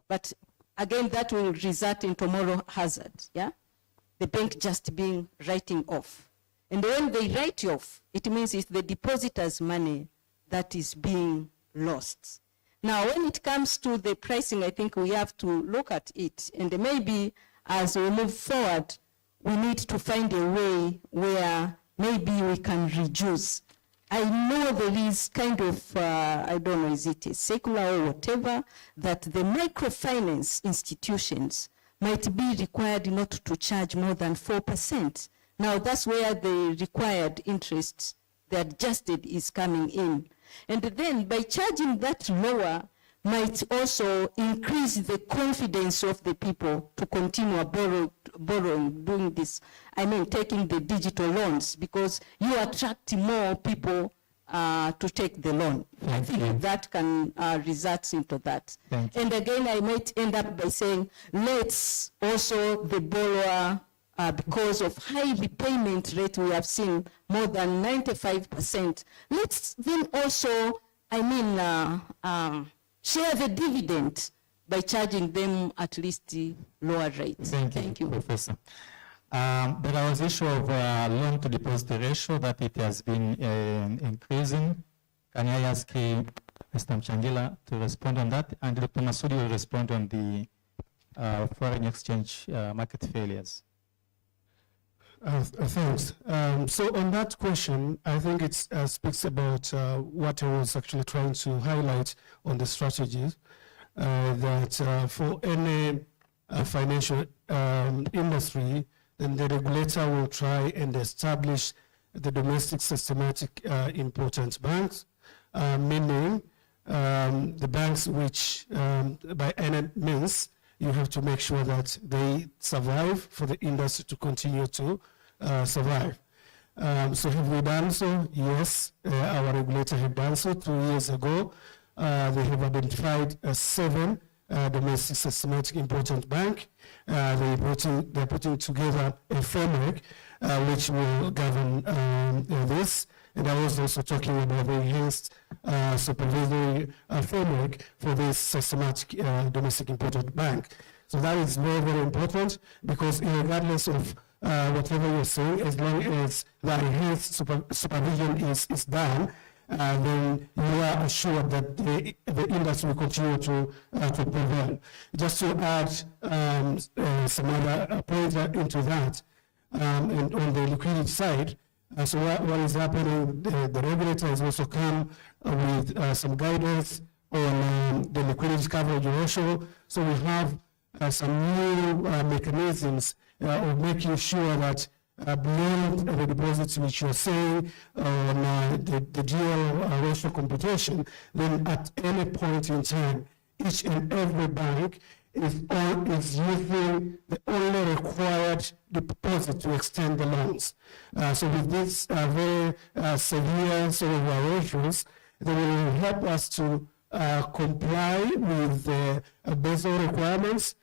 But again, that will result in moral hazard, yeah? The bank just being writing off. And when they write you off, it means it's the depositor's money that is being lost. Now, when it comes to the pricing, I think we have to look at it. And maybe as we move forward, we need to find a way where maybe we can reduce. I know there is kind of, I don't know, is it a secular or whatever, that the microfinance institutions might be required not to charge more than 4%. Now that's where the required interest, the adjusted, is coming in. And then by charging that lower, might also increase the confidence of the people to continue borrowing, doing this, I mean, taking the digital loans, because you attract more people to take the loan. I think that can result into that. And again, I might end up by saying, let's also the borrower, because of high repayment rate we have seen, more than 95%, let's then also, I mean, share the dividend by charging them at least lower rates. Thank you, Professor. There was issue of loan to deposit ratio that it has been increasing. Can I ask Mr. Mchangila to respond on that? And Dr. Masudi will respond on the foreign exchange market failures. Thanks. So on that question, I think it speaks about what I was actually trying to highlight on the strategies, that for any financial industry, then the regulator will try and establish the domestic systematic important banks, meaning the banks which, by any means, you have to make sure that they survive for the industry to continue to survive. So have we done so? Yes, our regulator have done so 2 years ago. They have identified 7 domestic systematic important bank. They're putting together a framework which will govern this. And I was also talking about the enhanced supervisory framework for this systematic domestic important bank. So that is very, very important, because regardless of whatever you're saying, as long as the enhanced supervision is done, then you are assured that the industry will continue to prevail. Just to add some other points into that, and on the liquidity side, so what is happening, the regulator has also come with some guidance on the liquidity coverage ratio. So we have some new mechanisms of making sure that beyond the deposits which you're saying on the dual ratio computation, then at any point in time, each and every bank is using the only required deposit to extend the loans. So with these very severe sort of ratios, they will help us to comply with the Basel requirements,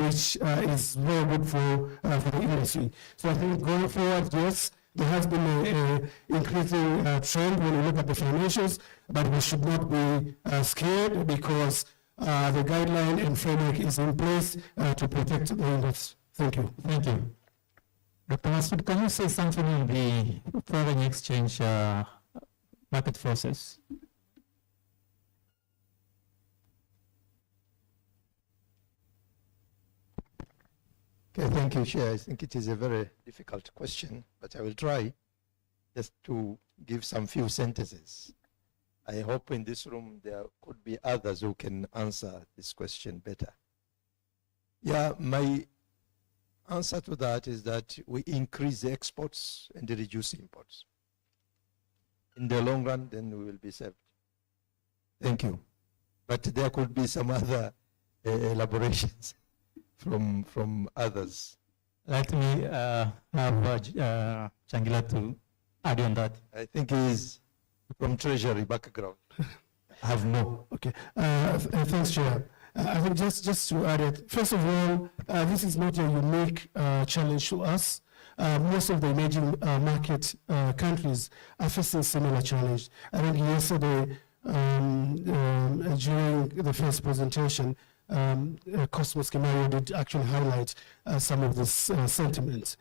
which is very good for the industry. So I think going forward, yes, there has been an increasing trend when you look at the financials, but we should not be scared because the guideline and framework is in place to protect the industry. Thank you. Thank you. Dr. Masood, can you say something on the foreign exchange market forces? Okay, thank you, Chair. I think it is a very difficult question, but I will try just to give some few sentences. I hope in this room there could be others who can answer this question better. Yeah, my answer to that is that we increase the exports and reduce imports. In the long run, then we will be saved. Thank you. But there could be some other elaborations from others. Let me have Changila to add on that. I think he's from Treasury background. I have no. Okay, thanks, Chair. I think just to add it, first of all, this is not a unique challenge to us. Most of the emerging market countries are facing similar challenge. I think yesterday, during the first presentation, Cosmos Kimayo did actually highlight some of this sentiments.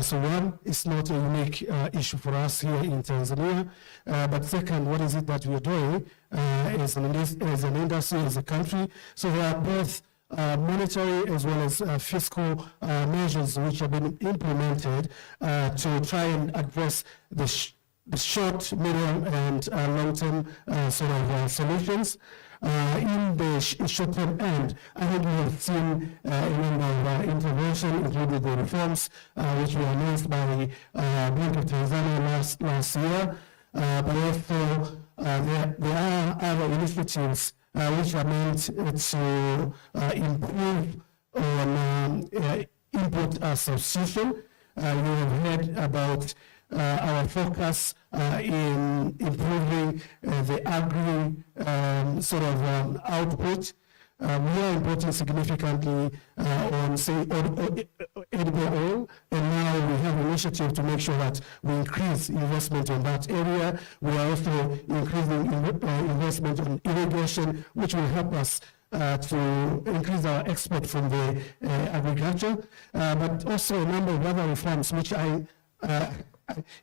So one, it's not a unique issue for us here in Tanzania, but second, what is it that we are doing as an industry, as a country? So there are both monetary as well as fiscal measures which have been implemented to try and address the short, medium, and long-term sort of solutions. In the short-term end, I think we have seen a number of interventions, including the reforms which were announced by Bank of Tanzania last year. But also there are other initiatives which are meant to improve on input substitution. You have heard about our focus in improving the agri output. We are importing significantly on, say, edible oil, and now we have an initiative to make sure that we increase investment in that area. We are also increasing investment in irrigation, which will help us to increase our export from the agriculture, but also a number of other reforms, which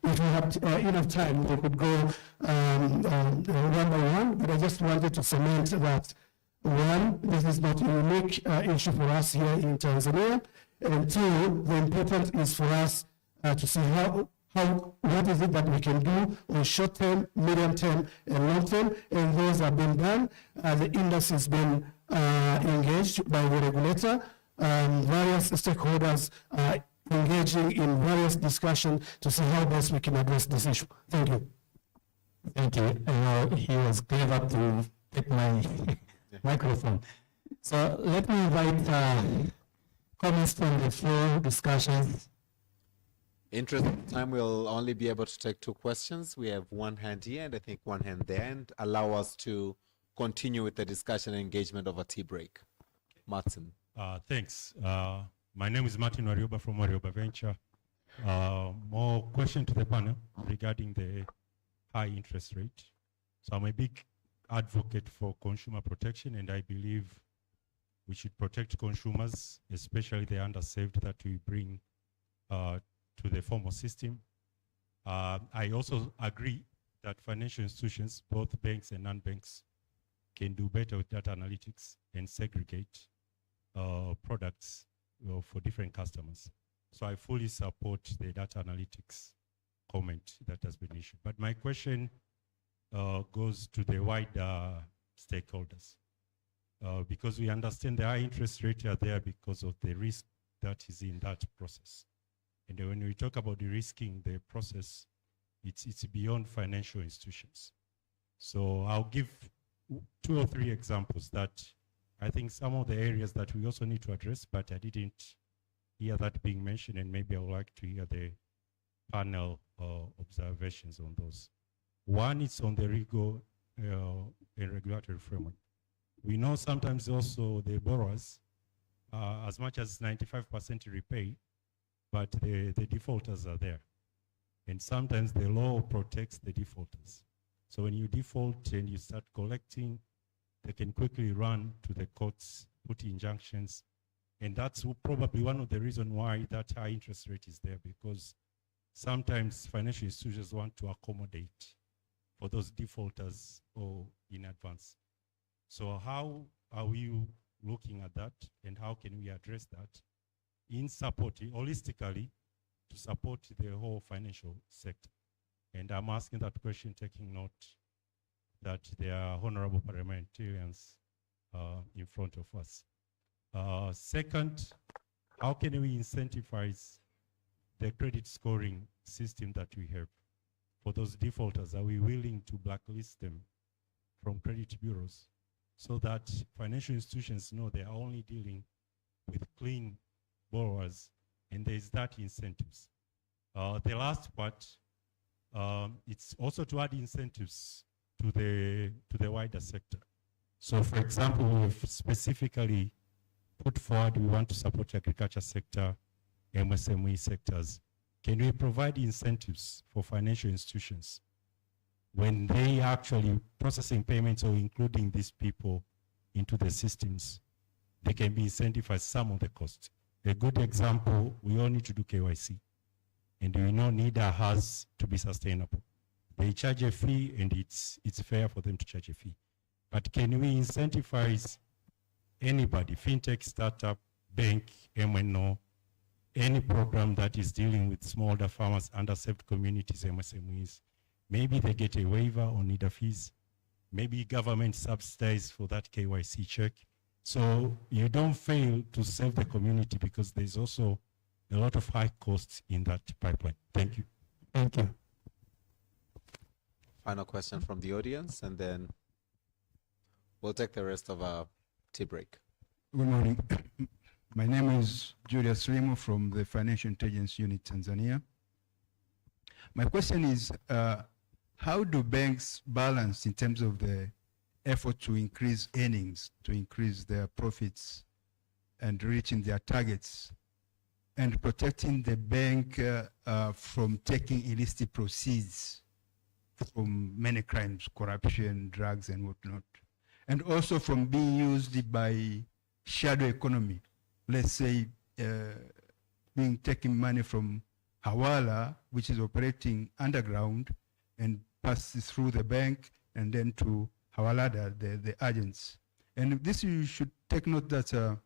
if we have enough time, we could go one by one, but I just wanted to cement that, one, this is not a unique issue for us here in Tanzania, and two, the important is for us to see what is it that we can do on short term, medium term, and long term, and those have been done. The industry has been engaged by the regulator, various stakeholders engaging in various discussions to see how best we can address this issue. Thank you. Thank you. I know he was clever to take my microphone. So let me invite comments from the floor, discussions. Interest of time, we'll only be able to take 2 questions. We have one hand here and I think one hand there, and allow us to continue with the discussion and engagement of a tea break. Martin. Thanks. My name is Martin Warioba from Warioba Venture. More question to the panel regarding the high interest rate. So I'm a big advocate for consumer protection, and I believe we should protect consumers, especially the underserved that we bring to the formal system. I also agree that financial institutions, both banks and non-banks, can do better with data analytics and segregate products for different customers. So I fully support the data analytics comment that has been issued. But my question goes to the wider stakeholders. Because we understand the high interest rates are there because of the risk that is in that process. And when we talk about de-risking the process, it's beyond financial institutions. So I'll give 2 or 3 examples that I think some of the areas that we also need to address, but I didn't hear that being mentioned, and maybe I would like to hear the panel observations on those. One is on the and regulatory framework. We know sometimes also the borrowers, as much as 95% repay, but the defaulters are there. And sometimes the law protects the defaulters. So when you default and you start collecting, they can quickly run to the courts, put injunctions. And that's probably one of the reasons why that high interest rate is there, because sometimes financial institutions want to accommodate for those defaulters or in advance. So how are we looking at that, and how can we address that in supporting, holistically, to support the whole financial sector? And I'm asking that question taking note that there are honorable parliamentarians in front of us. Second, how can we incentivize the credit scoring system that we have for those defaulters? Are we willing to blacklist them from credit bureaus so that financial institutions know they are only dealing with clean borrowers, and there is that incentives? The last part, it's also to add incentives to the wider sector. So for example, we've specifically put forward, we want to support agriculture sector, MSME sectors. Can we provide incentives for financial institutions when they actually processing payments or including these people into the systems? They can be incentivized some of the costs. A good example, we all need to do KYC. And we know NIDA has to be sustainable. They charge a fee, and it's fair for them to charge a fee. But can we incentivize anybody, fintech, startup, bank, MNO, any program that is dealing with smallholder farmers, underserved communities, MSMEs? Maybe they get a waiver on NIDA fees. Maybe government subsidize for that KYC check. So you don't fail to serve the community, because there's also a lot of high costs in that pipeline. Thank you. Thank you. Final question from the audience, and then we'll take the rest of our tea break. Good morning. My name is Julius Limo from the Financial Intelligence Unit, Tanzania. My question is, how do banks balance in terms of the effort to increase earnings, to increase their profits and reaching their targets, and protecting the bank from taking illicit proceeds from many crimes, corruption, drugs, and whatnot, and also from being used by shadow economy, let's say being taking money from Hawala, which is operating underground, and passes through the bank and then to Hawalada, the agents. And this, you should take note that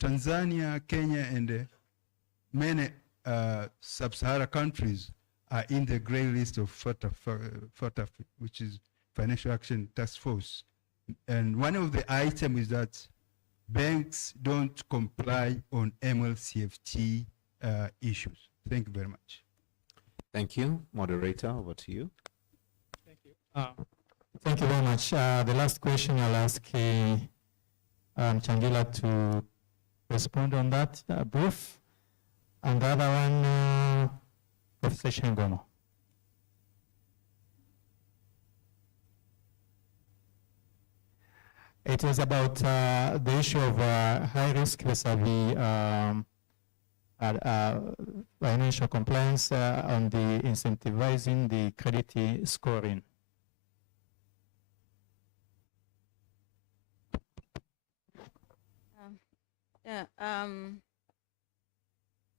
Tanzania, Kenya, and many sub-Saharan countries are in the gray list of FATF, which is Financial Action Task Force. And one of the items is that banks don't comply on MLCFT issues. Thank you very much. Thank you. Moderator, over to you. Thank you. Thank you very much. The last question, I'll ask Changila to respond on that brief. And the other one, Professor Shangomo. It was about the issue of high risk vis-a-vis financial compliance on the incentivizing the credit scoring.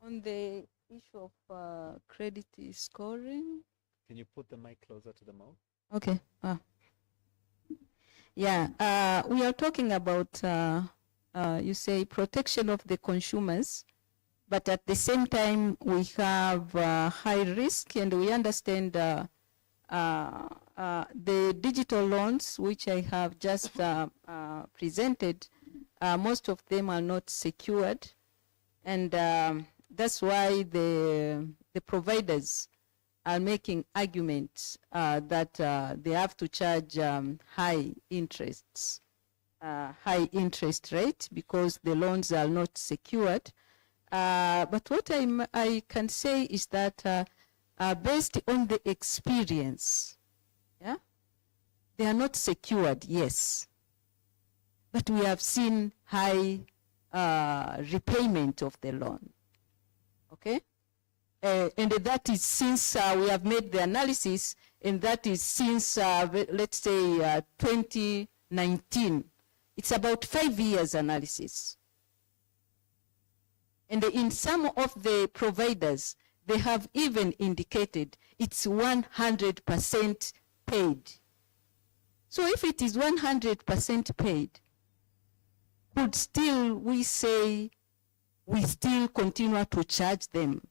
On the issue of credit scoring. Can you put the mic closer to the mouth? Okay. We are talking about, you say, protection of the consumers, but at the same time, we have high risk, and we understand the digital loans, which I have just presented, most of them are not secured, and that's why the providers are making arguments that they have to charge high interest rate because the loans are not secured. But what I can say is that based on the experience, They are not secured, yes. But we have seen high repayment of the loan, okay? And that is since we have made the analysis, and that is since, let's say, 2019. It's about 5 years analysis. And in some of the providers, they have even indicated it's 100% paid. So if it is 100% paid, could still we say we still continue to charge them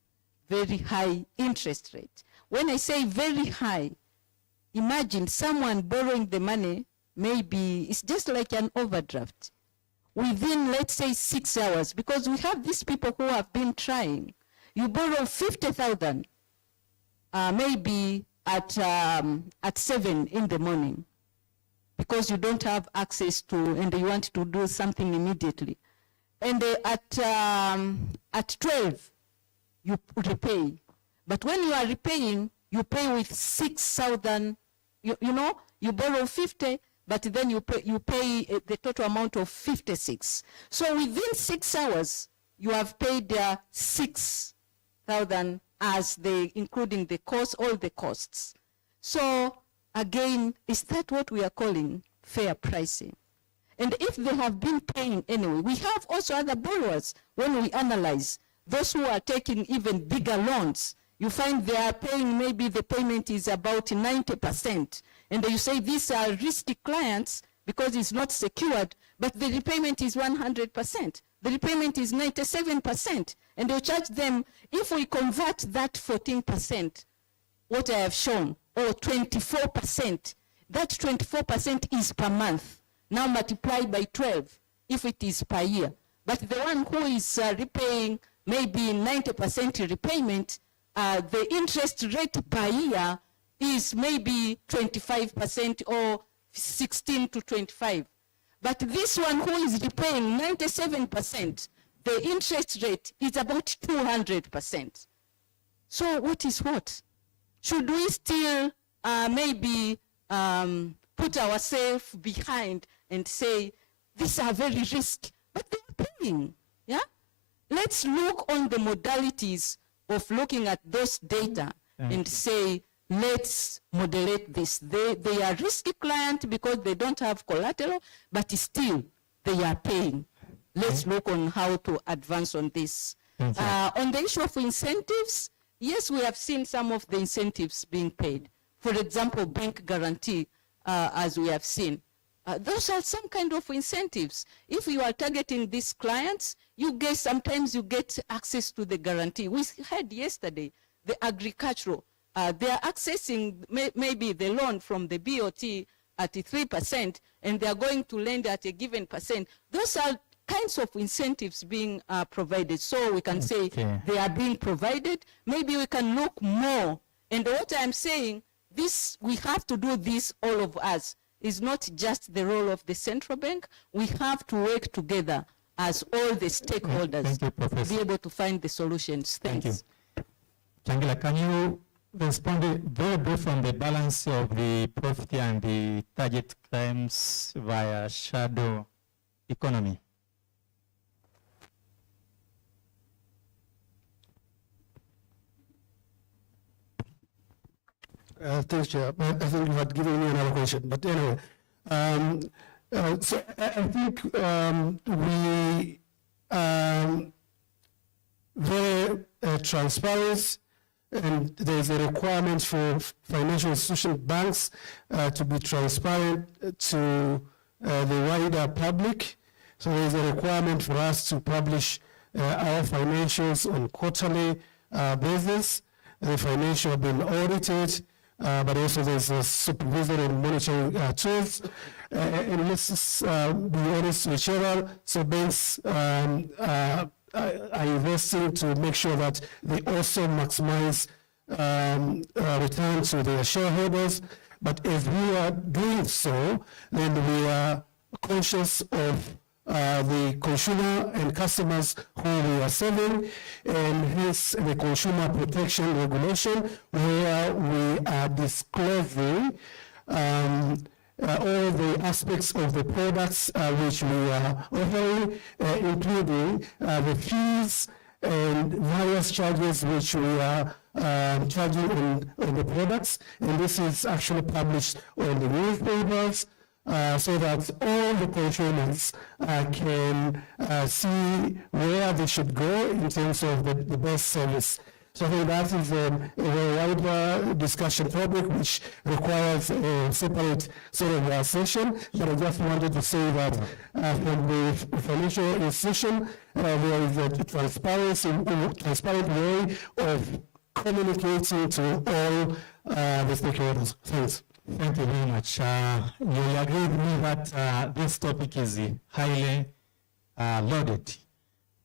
very high interest rate? When I say very high, imagine someone borrowing the money, maybe it's just like an overdraft. Within, let's say, 6 hours, because we have these people who have been trying. You borrow 50,000, maybe at 7 in the morning, because you don't have access to, and you want to do something immediately. And at 12, you repay. But when you are repaying, you pay with 6,000, you know, you borrow 50, but then you pay the total amount of 56. So within 6 hours, you have paid 6,000 as including the cost, all the costs. So again, is that what we are calling fair pricing? And if they have been paying anyway, we have also other borrowers, when we analyze, those who are taking even bigger loans, you find they are paying, maybe the payment is about 90%. And you say these are risky clients because it's not secured, but the repayment is 100%. The repayment is 97%. And you charge them, if we convert that 14%, what I have shown, or 24%, that 24% is per month. Now multiply by 12, if it is per year. But the one who is repaying maybe 90% repayment, the interest rate per year is maybe 25% or 16 to 25. But this one who is repaying 97%, the interest rate is about 200%. So what is what? Should we still maybe put ourselves behind and say, these are very risky, but they're paying, yeah? Let's look on the modalities of looking at those data and say, let's moderate this. They are risky clients because they don't have collateral, but still they are paying. Let's look on how to advance on this. On the issue of incentives, yes, we have seen some of the incentives being paid. For example, bank guarantee, as we have seen. Those are some kind of incentives. If you are targeting these clients, sometimes you get access to the guarantee. We had yesterday the agricultural. They are accessing maybe the loan from the BOT at 3%, and they are going to lend at a given percent. Those are kinds of incentives being provided. So we can say they are being provided. Maybe we can look more. And what I'm saying, we have to do this, all of us. It's not just the role of the central bank. We have to work together as all the stakeholders to be able to find the solutions. Thanks. Thank you. Changila, can you respond very briefly on the balance of the profit and the target claims via shadow economy? Thanks, Chair. I think you had given me another question, but anyway. So I think we very transparent, and there's a requirement for financial institution banks to be transparent to the wider public. So there's a requirement for us to publish our financials on quarterly basis. The financial have been audited, but also there's a supervisory and monitoring tools. And let's just be honest with each other. So banks are investing to make sure that they also maximize return to their shareholders. But if we are doing so, then we are conscious of the consumer and customers who we are serving, and hence the consumer protection regulation, where we are disclosing all the aspects of the products which we are offering, including the fees and various charges which we are charging on the products. And this is actually published on the newspapers so that all the consumers can see where they should go in terms of the best service. So I think that is a very wide discussion topic which requires a separate sort of session, but I just wanted to say that from the financial institution, there is a transparent way of communicating to all the stakeholders. Thanks. Thank you very much. You agree with me that this topic is highly loaded.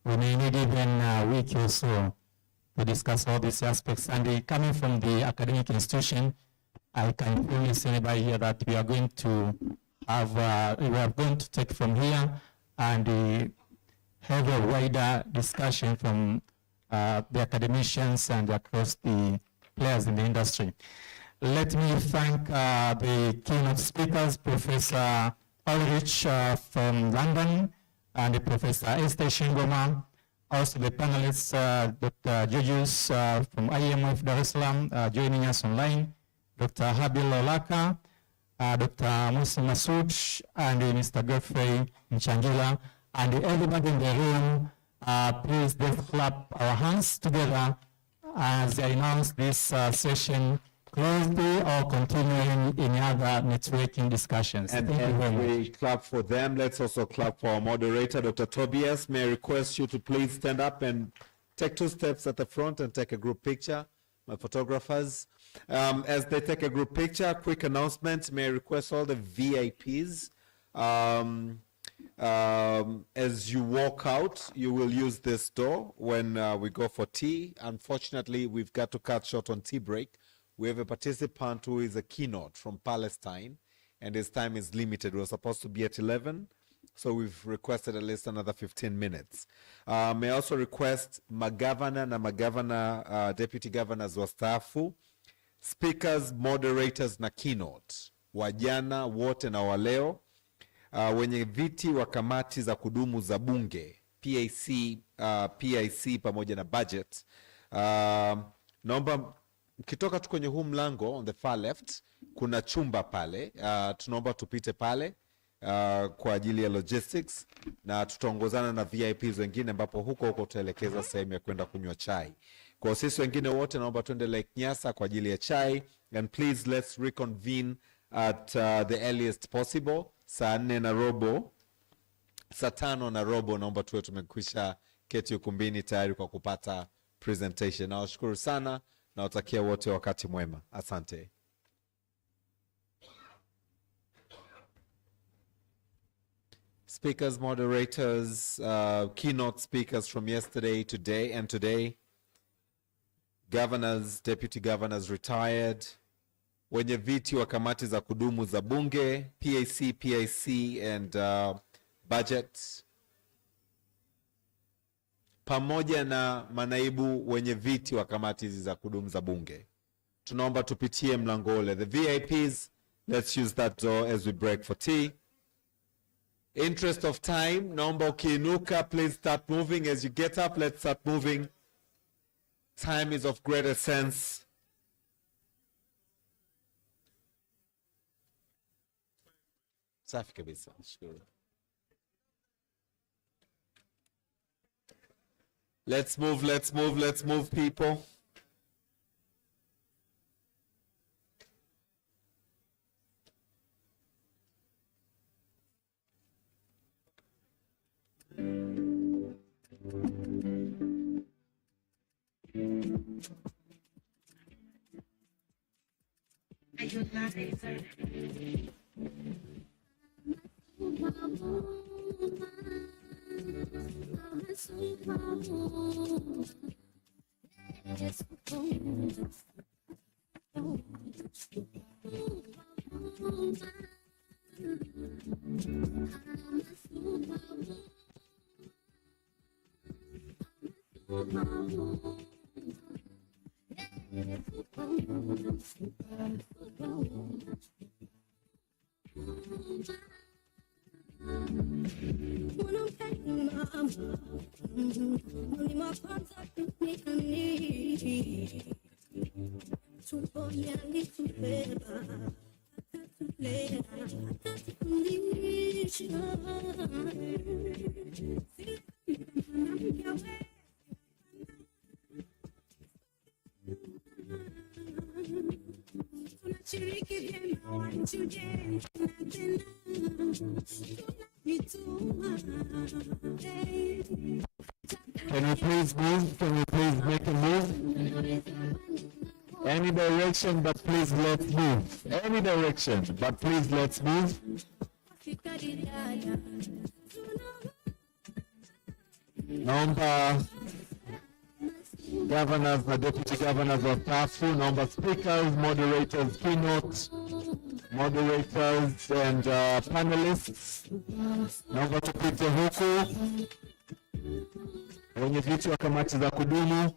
We may need even a week or so to discuss all these aspects. And coming from the academic institution, I can only say by here that we are going to have, we are going to take from here and have a wider discussion from the academicians and across the players in the industry. Let me thank the keynote speakers, Professor Ulrich from London and Professor Esther Shingoma. Also the panelists, Dr. Julius from IMF Dar es Salaam joining us online, Dr. Habil Olaka, Dr. Musa Masood, and Mr. Godfrey Mchangila, and everybody in the room, please let's clap our hands together as I announce this session closely or continuing in other networking discussions. And Thank you very much. we clap for them. Let's also clap for our moderator, Dr. Tobias. May I request you to please stand up and take 2 steps at the front and take a group picture, my photographers. As they take a group picture, quick announcement. May I request all the VIPs, as you walk out, you will use this door when we go for tea. Unfortunately, we've got to cut short on tea break. We have a participant who is a keynote from Palestine, and his time is limited. We're supposed to be at 11, so we've requested at least another 15 minutes. May I also request magavana na magavana, deputy governors wastaafu, speakers, moderators na keynote, wajana wote na waleo, wenye viti wa kamati za kudumu za bunge, PIC pamoja na budget. Naomba ukitoka tu kwenye huu mlango on the far left, kuna chumba pale, tunaomba tupite pale kwa ajili ya logistics, na tutaongozana na VIPs wengine ambapo huko tutaelekeza sehemu ya kwenda kunywa chai. Kwa sisi wengine wote naomba tuende Lake Nyasa kwa ajili ya chai, and please let's reconvene at the earliest possible. Saa 4:15, saa 5:15 naomba tuwe tumekwisha keti ukumbini tayari kwa kupata presentation. Nawashukuru sana. Nawatakia wote wakati mwema. Asante. Speakers, moderators, keynote speakers from yesterday, today, and today. Governors, deputy governors retired. Wenye viti wa kamati za kudumu za bunge, PIC and budget. Pamoja na manaibu wenye viti wa kamati za kudumu za bunge. Tunaomba tupitie mlango ule. The VIPs, let's use that door as we break for tea. Interest of time, naomba ukiinuka, please start moving. As you get up, let's start moving. Time is of great essence. Safi kabisa. Shukuru. Let's move, people. Can we please move? Can we please make a move? Any direction, but please let's move. Any direction, but please let's move. Naomba governors na deputy governors wa TAFU, naomba speakers, moderators, keynote, moderators and panelists. Naomba tupite huku. Wenye viti wa kamati za kudumu,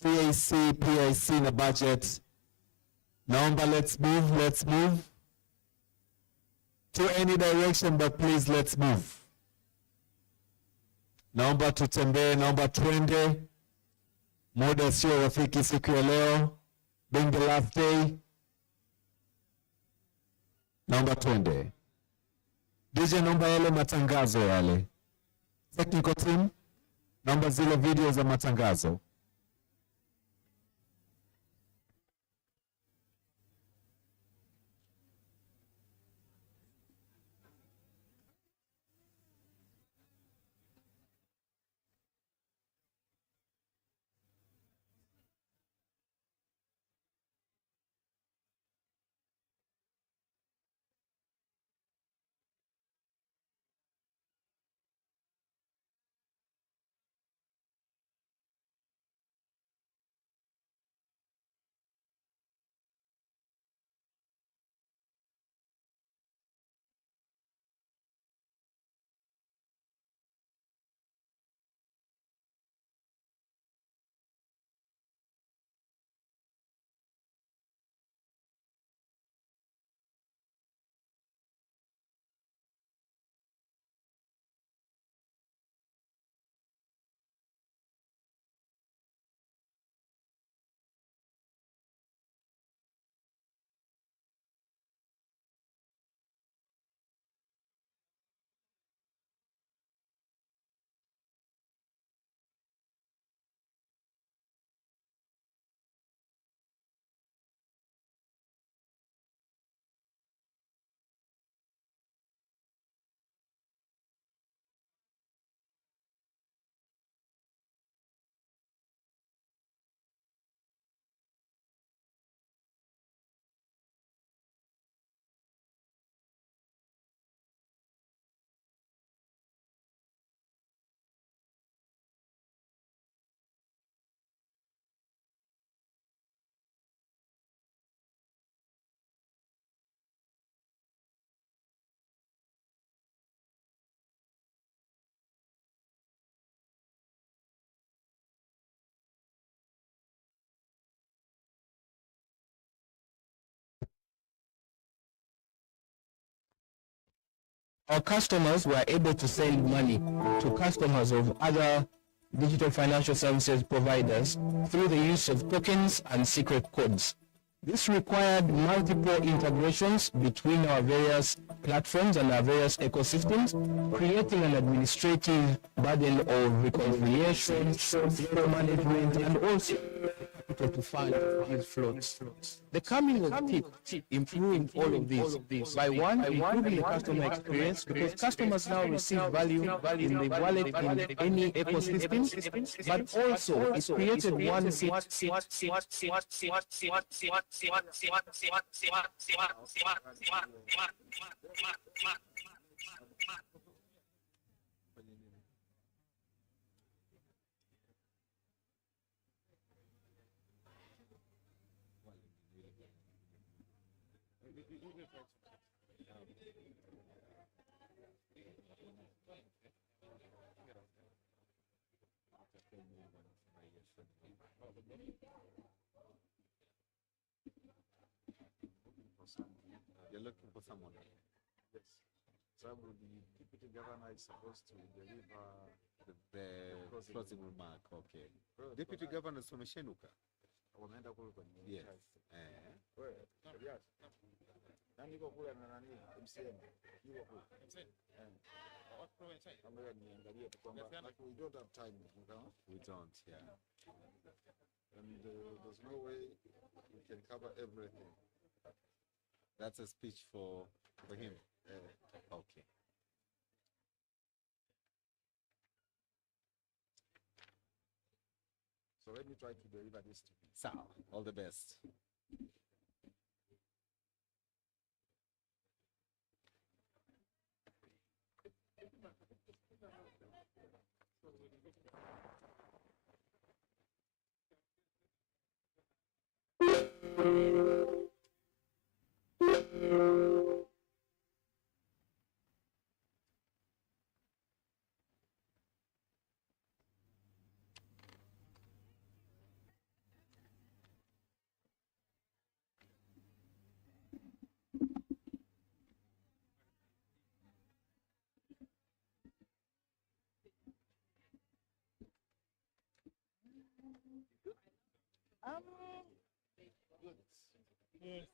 PIC na budget. Naomba let's move to any direction, but please let's move. Naomba tutembee, naomba twende. Muda sio rafiki siku ya leo, being the last day. Naomba twende. DJ, naomba yale matangazo yale. Technical team, naomba zile video za matangazo. Our customers were able to send money to customers of other digital financial services providers through the use of tokens and secret codes. This required multiple integrations between our various platforms and our various ecosystems, creating an administrative burden of reconciliation, flow management, and also to fund these floats. The coming of TIP improved all of these by one, improving the customer experience, because customers now receive value in the wallet in any ecosystem, but also it created one You're looking for for someone. Yes. So the deputy governor is supposed to deliver The closing remark. Okay. Well, Deputy governor Someshenuka. wameenda kule kwenye Yes. wewe yes. Nani yuko kule na nani MCM yuko kule ambaye niangalie tu kwamba we don't have time, you know? We don't, yeah. And there's no way we can cover everything. That's a speech for him. Okay. So let me try to deliver this to you. So, all the best. Good. Yes.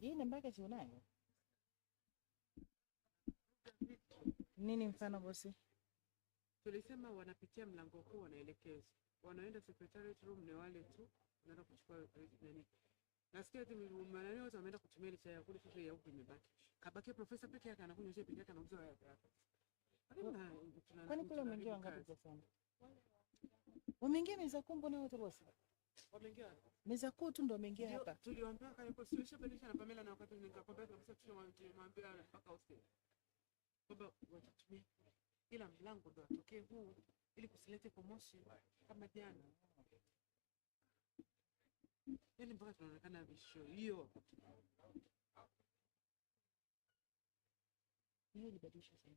Hii namba yake si unayo? Nini mfano bosi? Tulisema wanapitia mlango huu wanaelekezwa. Wanaenda secretariat room ni wale tu wanaenda kuchukua nini. Nasikia eti maneno yote wameenda kutumia ile chai ya kule sasa ya huku imebaki. Kabaki profesa peke yake anakunywa chai peke yake anauza yake hapa. Kwani kule umeingia wangapi kwa sana? Wameingia meza kuu mbona wote bosi? Wameingia. Meza kuu tu ndio wameingia hapa. Tuliwaambia kale kwa sio badilisha na Pamela na wakati nikakwambia kabisa tulimwambia mpaka hostel. Baba watatumia ila mlango ndo atokee huu ili kusilete promotion kama jana. Yaani mpaka tunaonekana visho hiyo. Hiyo ilibadilisha sana.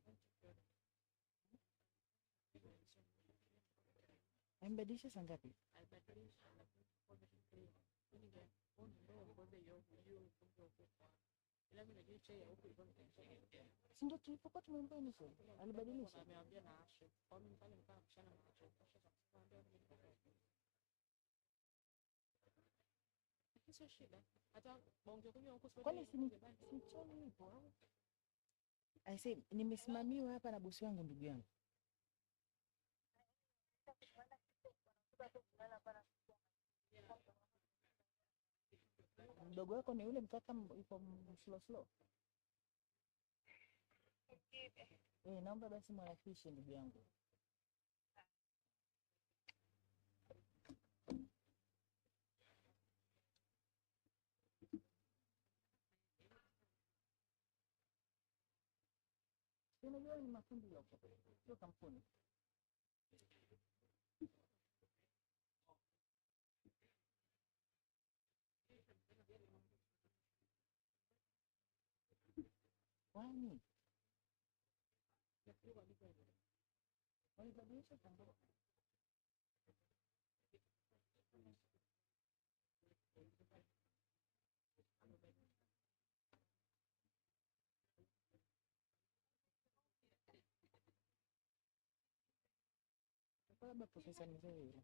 Ambadilisha saa ngapi? Si ndio tulipokuwa tumeambia nusu. Alibadilisha. Ameambia na Ashe. Kwa mimi pale mpaka mchana na Ashe. sio shida. Hata bonge kunywa huko sio. Kwani simchoni nipo au? I say nimesimamiwa hapa na bosi wangu ndugu yangu. Mdogo wako ni yule mkaka yuko slow. Naomba basi mwarakishe ndugu yangu. Unajua ni mafundi yako, sio kampuni. Kwani? Walibadilisha tangazo. Labda profesa mzee yule.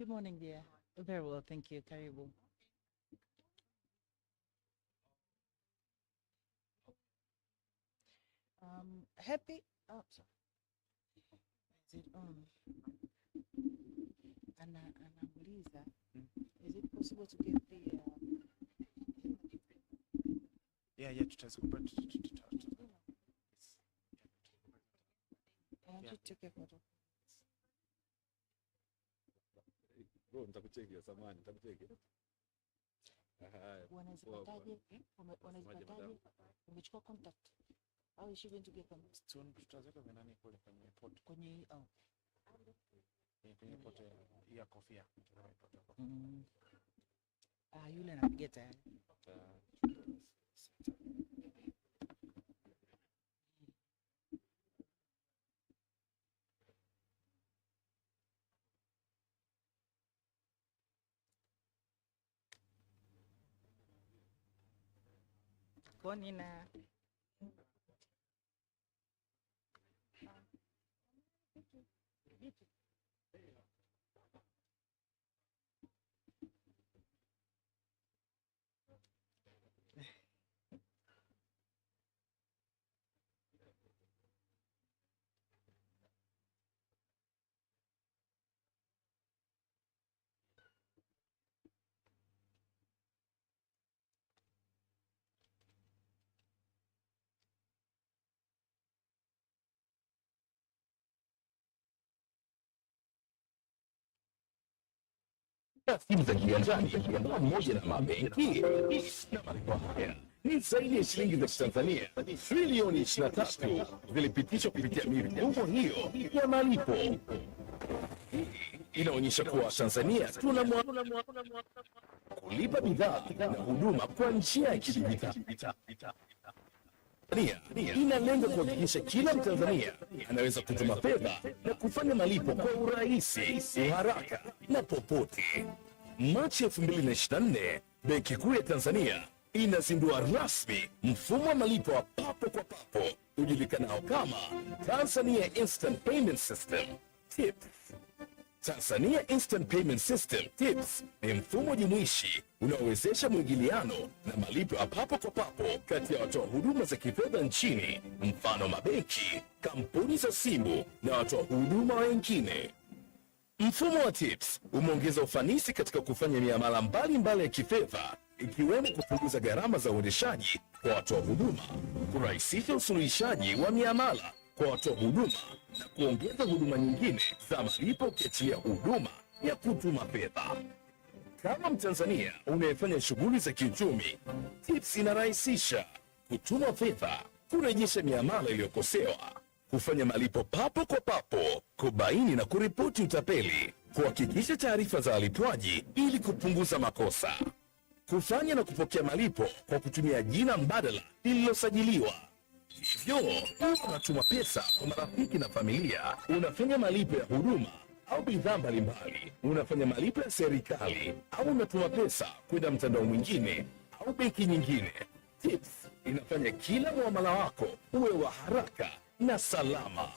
Good morning, dear. Very well, thank you. Karibu. Happy. Oh, sorry. Is it on? Anauliza, is it possible to get the? Yeah, I want you to take a photo. Bro, nitakucheki samani, nitakucheki. Wanazipataje? Wanazipataje? Umechukua contact. How is she going to get them? Tutaweka kwenye nani kule kwenye port. Kwenye Kwenye port ya kofia. Yule anapiga tayari. Konina. simu za kiganjani pamoja na mabenki. Na malipo haya ni zaidi ya shilingi za Tanzania trilioni 23 zilipitishwa kupitia mifumo hiyo ya malipo. Inaonyesha kuwa Tanzania tuna kulipa bidhaa na huduma kwa njia ya kidijitali. Tanzania inalenga kuhakikisha kila Mtanzania anaweza kutuma fedha na kufanya malipo kwa urahisi, haraka na popote. Machi 2024, Benki Kuu ya Tanzania inazindua rasmi mfumo wa malipo wa papo kwa papo ujulikanao kama Tanzania Instant Payment System, TIPS. Tanzania Instant Payment System, TIPS, ni mfumo jumuishi unaowezesha mwingiliano na malipo ya papo kwa papo kati ya watoa huduma za kifedha nchini, mfano mabenki, kampuni za simu na watoa huduma wengine. Mfumo wa TIPS umeongeza ufanisi katika kufanya miamala mbalimbali ya kifedha, ikiwemo kupunguza gharama za uendeshaji kwa watoa huduma, kurahisisha usuluhishaji wa miamala kwa watoa huduma na kuongeza huduma nyingine za malipo ukiachilia huduma ya kutuma fedha. Kama Mtanzania unayefanya shughuli za kiuchumi, TIPS inarahisisha kutuma fedha, kurejesha miamala iliyokosewa, kufanya malipo papo kwa papo, kubaini na kuripoti utapeli, kuhakikisha taarifa za walipwaji ili kupunguza makosa, kufanya na kupokea malipo kwa kutumia jina mbadala lililosajiliwa. Hivyo, unatuma pesa kwa marafiki na familia, unafanya malipo ya huduma au bidhaa mbalimbali, unafanya malipo ya serikali au unatuma pesa kwenda mtandao mwingine au benki nyingine. TIPS inafanya kila muamala wako uwe wa haraka na salama.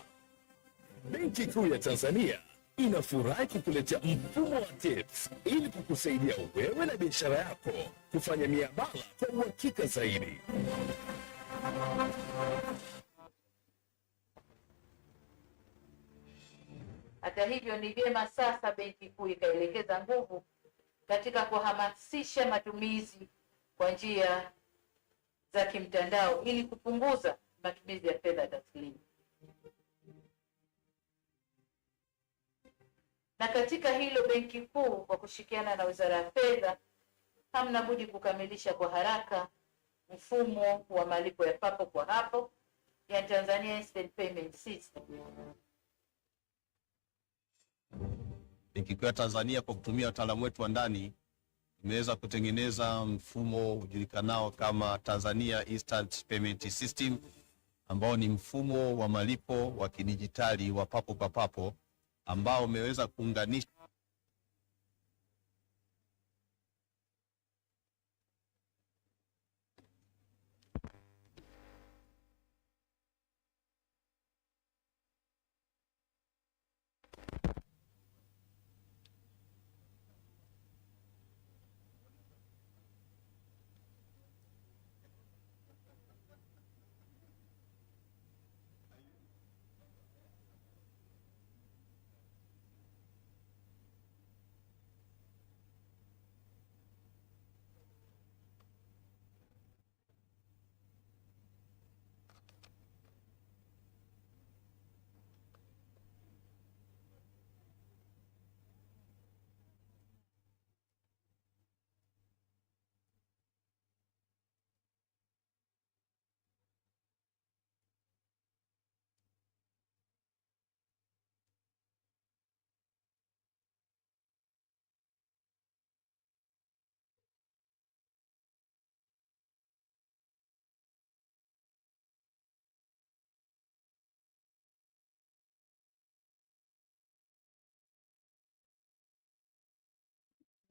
Benki Kuu ya Tanzania inafurahi kukuletea mfumo wa TIPS ili kukusaidia wewe na biashara yako kufanya miamala kwa uhakika zaidi. Hata hivyo, ni vyema sasa Benki Kuu ikaelekeza nguvu katika kuhamasisha matumizi kwa njia za kimtandao ili kupunguza matumizi ya fedha taslimu. Na katika hilo, Benki Kuu kwa kushirikiana na Wizara ya Fedha hamna budi kukamilisha kwa haraka mfumo wa malipo ya papo kwa hapo ya Tanzania Instant Payment System. Benki Kuu ya Tanzania kwa kutumia wataalamu wetu wa ndani imeweza kutengeneza mfumo ujulikanao kama Tanzania Instant Payment System, ambao ni mfumo wa malipo wa kidijitali wa papo kwa papo ambao umeweza kuunganisha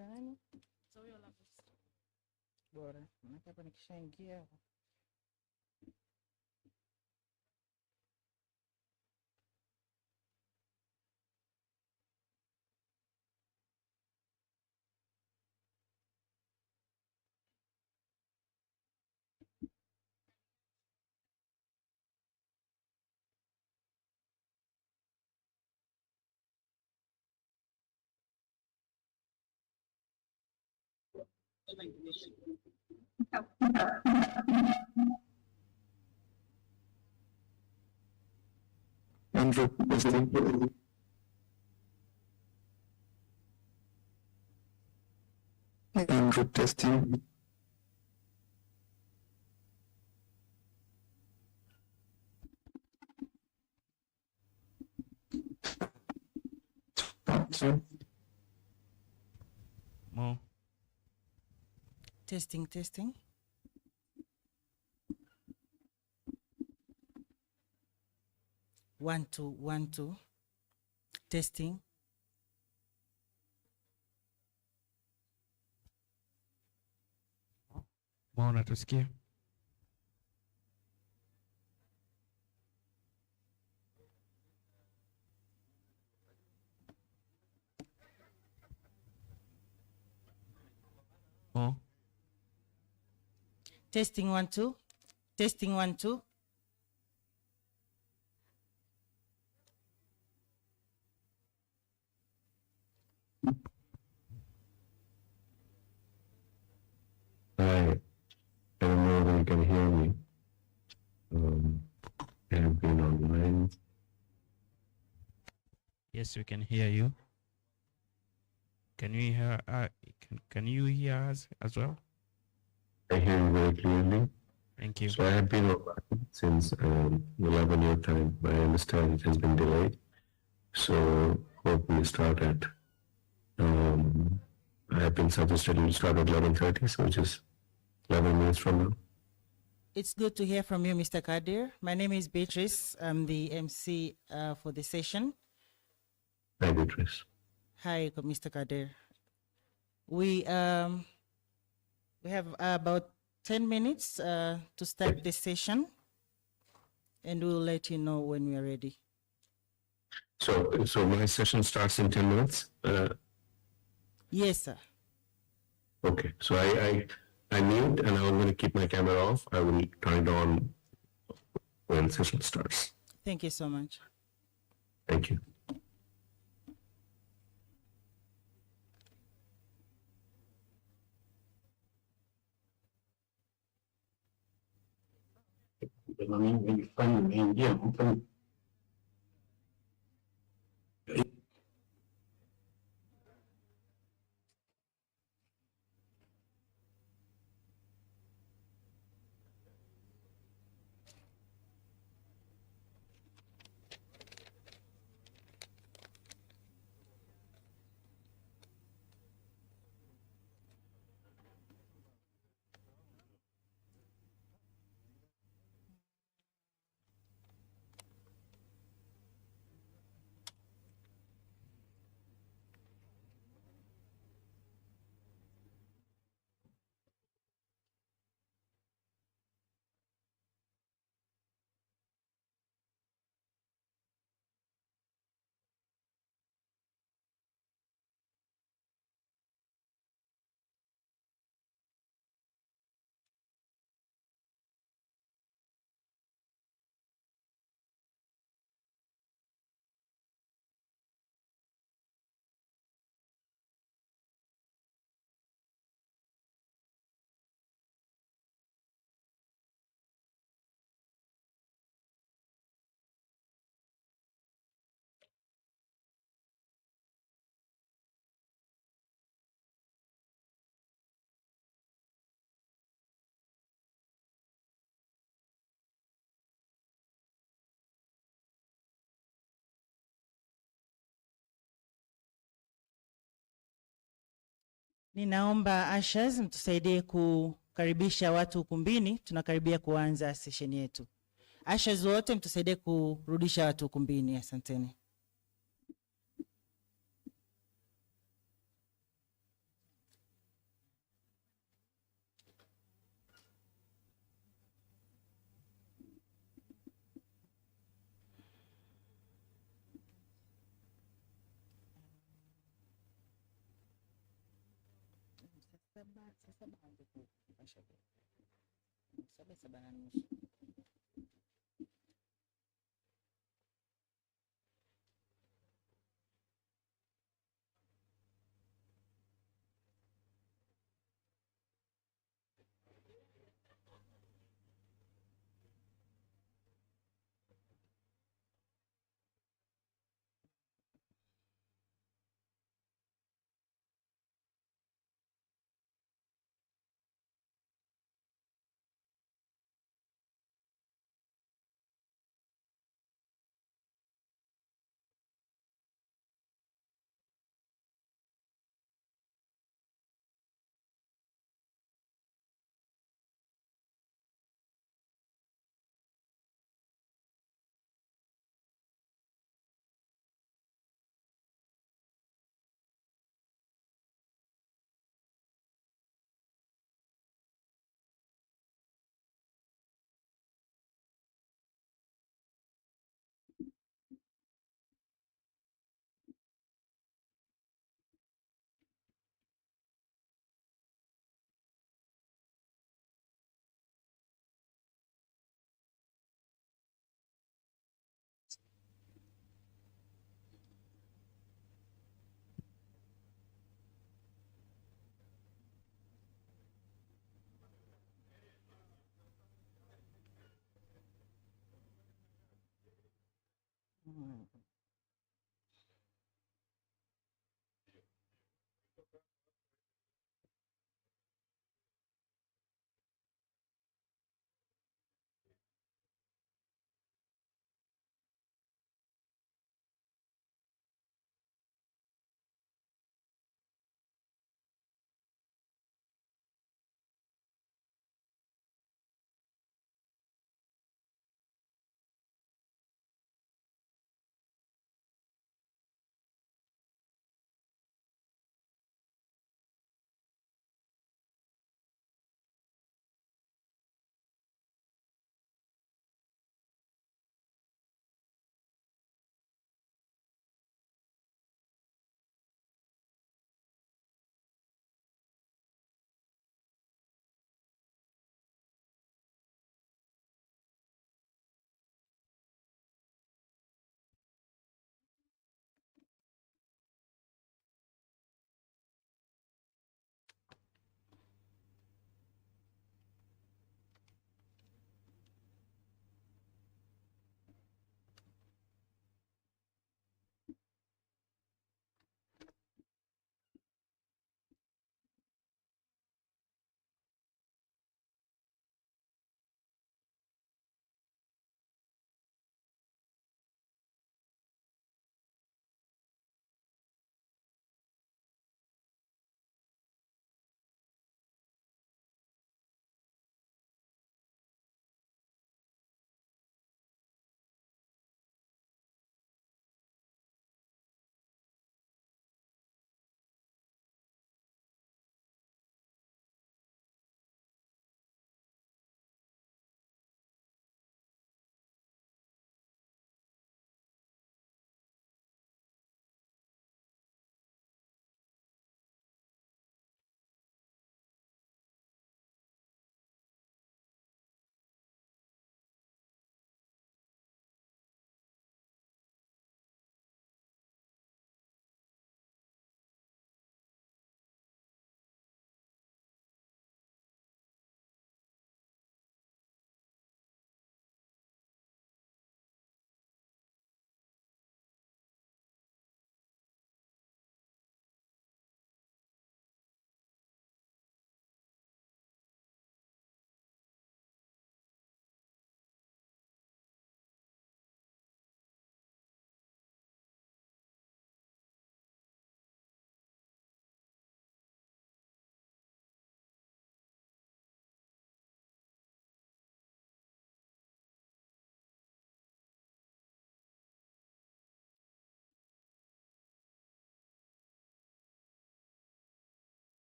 Gani? Bora, maana hapa nikishaingia Andrew testing. More. Testing, testing. One, two, one, two. Testing. More natusikia. More. Testing, one, two. Testing, one, two. I don't know whether you can hear me. I have been online. Yes, we can hear you. Can you hear? Can you hear us as well? I hear you very clearly. Thank you. So I have been online since 11 your time. I understand it has been delayed. So hope we start at. I have been suggested to start at 11:30, so just 11 minutes from now. It's good to hear from you, Mr. Kadir. My name is Beatrice. I'm the MC for the session. Hi, Beatrice. Hi, Mr. Kadir. We have about 10 minutes to start the session, and we'll let you know when we are ready. So my session starts in 10 minutes? Yes, sir. Okay, so I mute and I'm going to keep my camera off. I will turn it on when the session starts. Thank you so much. Thank you. Ninaomba ushers mtusaidie kukaribisha watu ukumbini. Tunakaribia kuanza session yetu. Ushers wote mtusaidie kurudisha watu ukumbini. Asanteni.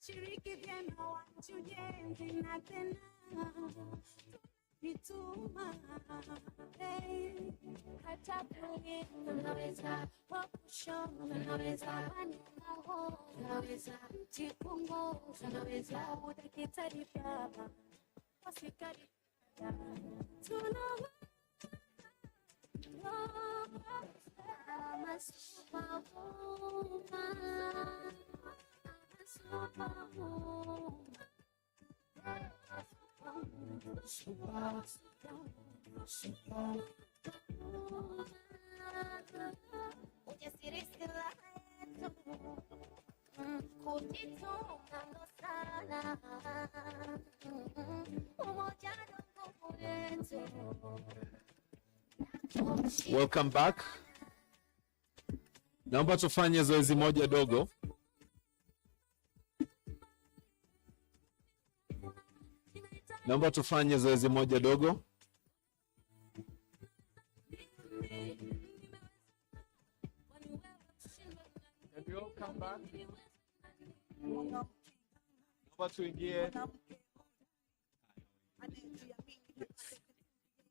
Shiriki vyema wachujenge na tena vituma hata kulia unaweza, wakushona unaweza, maneno unaweza, mtikungo unaweza, udakitari baba wasikari tunawa ujasiri silaha yetu, kujituma ndo sana, umoja ndo nguvu yetu. Welcome back. Naomba tufanye zoezi moja dogo. Naomba tufanye zoezi moja dogo. Can we all come back? Naomba tuingie.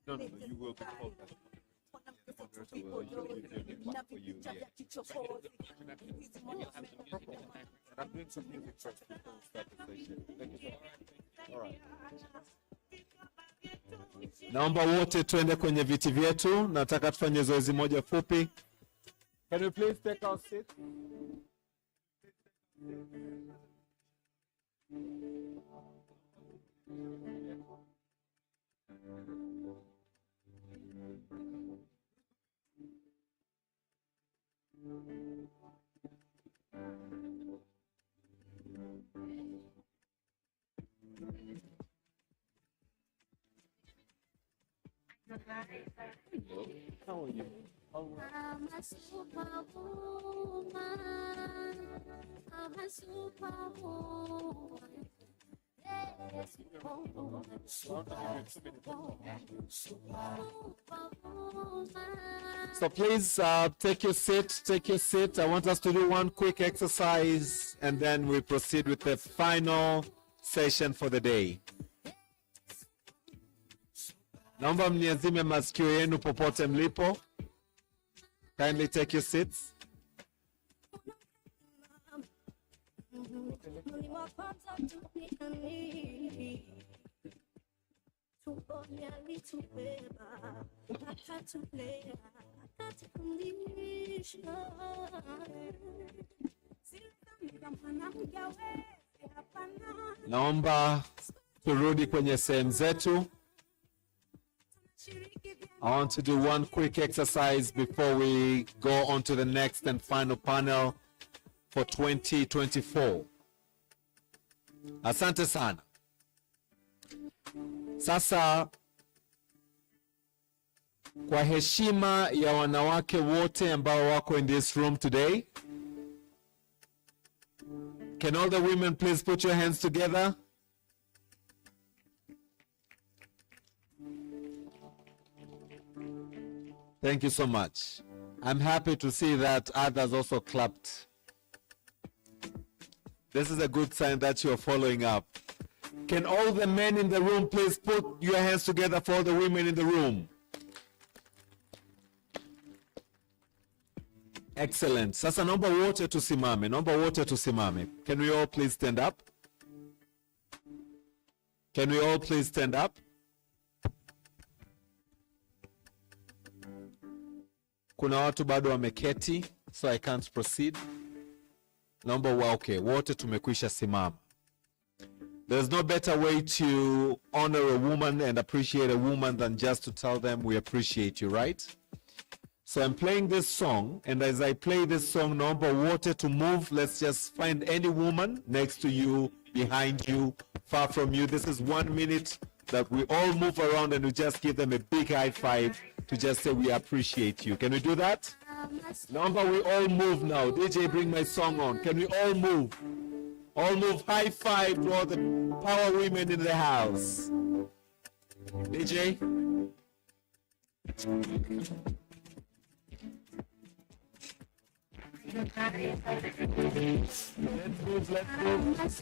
No, you will be called back. I'm doing some music first before we start the session. Thank you so much. All right. Naomba wote tuende kwenye viti vyetu. Nataka tufanye zoezi moja fupi. Can we please take our seat? How are you? I'm a superwoman. I'm a superwoman. Yes, So please take your seat, take your seat. I want us to do one quick exercise and then we proceed with the final session for the day. Naomba mniazime masikio yenu popote mlipo. Kindly take your seats. Naomba turudi kwenye sehemu zetu. I want to do one quick exercise before we go on to the next and final panel for 2024. Asante sana. Sasa kwa heshima ya wanawake wote ambao wako in this room today, can all the women please put your hands together? Thank you so much. I'm happy to see that others also clapped. This is a good sign that you're following up. Can all the men in the room please put your hands together for all the women in the room? Excellent. Sasa naomba wote tusimame. Naomba wote tusimame. Can we all please stand up? Can we all please stand up? Kuna watu bado wameketi, so I can't proceed. Naomba okay, wote tumekwisha simama. There's no better way to honor a woman and appreciate a woman than just to tell them we appreciate you, right? So I'm playing this song, and as I play this song, naomba wote to move. Let's just find any woman next to you, behind you, far from you. This is 1 minute that we all move around and we just give them a big high five to just say we appreciate you. Can we do that? Number, we all move now. DJ, bring my song on. Can we all move? All move. High five to all the power women in the house. DJ. Let's move, let's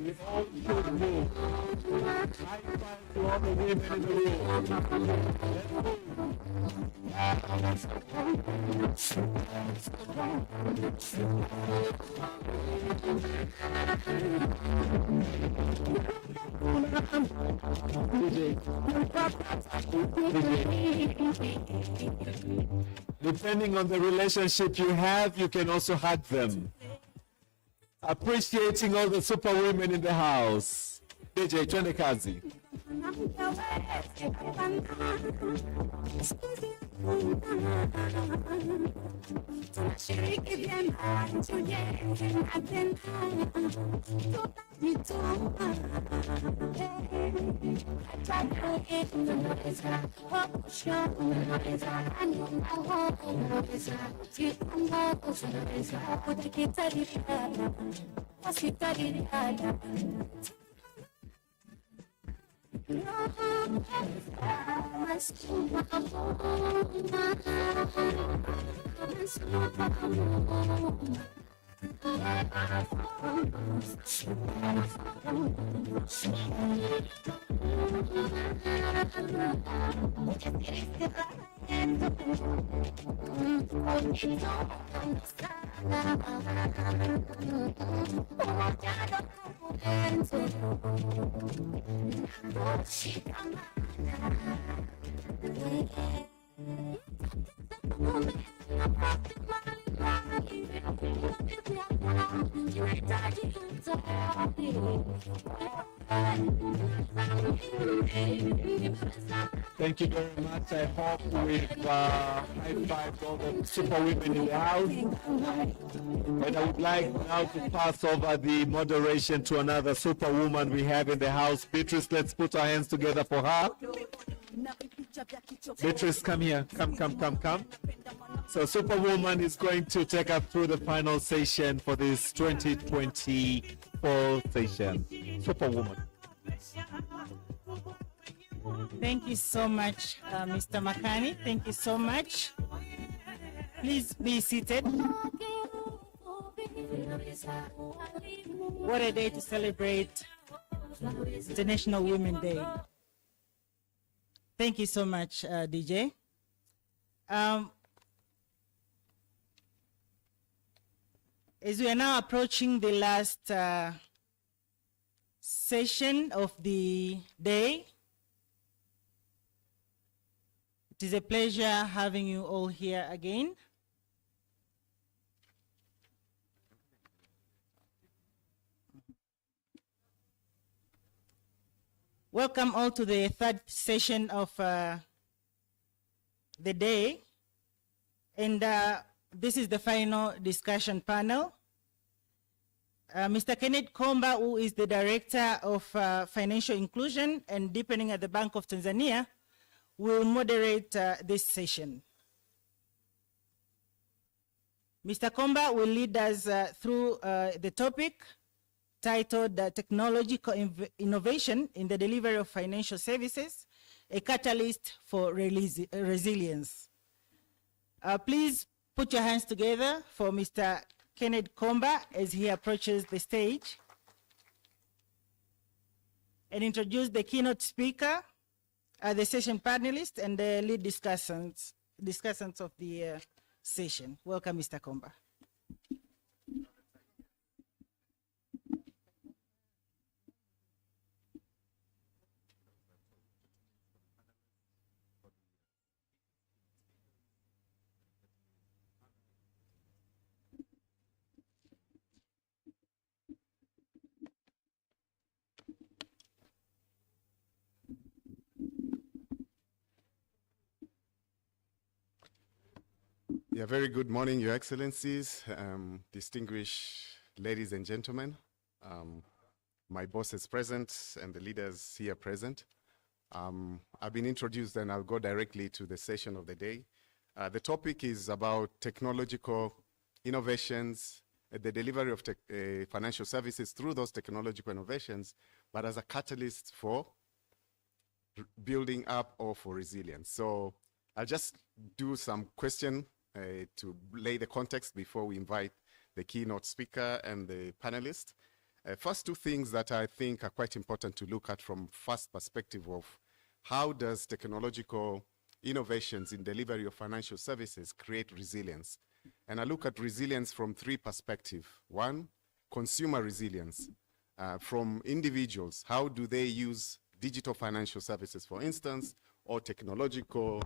We all should move. High five to all the women in the room. Let's move. Depending on the relationship you have, you can also hug them. Appreciating all the super women in the house. DJ, twende kazi. Thank you very much. I hope we've high-fived all the super women in the house. And I would like now to pass over the moderation to another superwoman we have in the house. Beatrice, let's put our hands together for her. Beatrice, come here. Come. So Superwoman is going to take us through the final session for this 2024 session. Superwoman. Thank you so much, Mr. Makani. Thank you so much. Please be seated. What a day to celebrate International Women's Day. Thank you so much, DJ. As we are now approaching the last session of the day, it is a pleasure having you all here again. Welcome all to the third session of the day. And this is the final discussion panel. Mr. Kenneth Komba, who is the Director of Financial Inclusion and Deepening at the Bank of Tanzania, will moderate this session. Mr. Komba will lead us through the topic titled Technological Innovation in the Delivery of Financial Services, a Catalyst for Resilience. Please put your hands together for Mr. Kenneth Komba as he approaches the stage and introduce the keynote speaker, the session panelists, and the lead discussants of the session. Welcome, Mr. Komba. Yeah, very good morning, Your Excellencies, distinguished ladies and gentlemen, my bosses present and the leaders here present. I've been introduced and I'll go directly to the session of the day. The topic is about technological innovations, the delivery of financial services through those technological innovations, but as a catalyst for building up or for resilience. So I'll just do some question to lay the context before we invite the keynote speaker and the panelists. First, two things that I think are quite important to look at from first perspective of how does technological innovations in delivery of financial services create resilience. And I look at resilience from three perspectives. One, consumer resilience. From individuals, how do they use digital financial services, for instance, or technological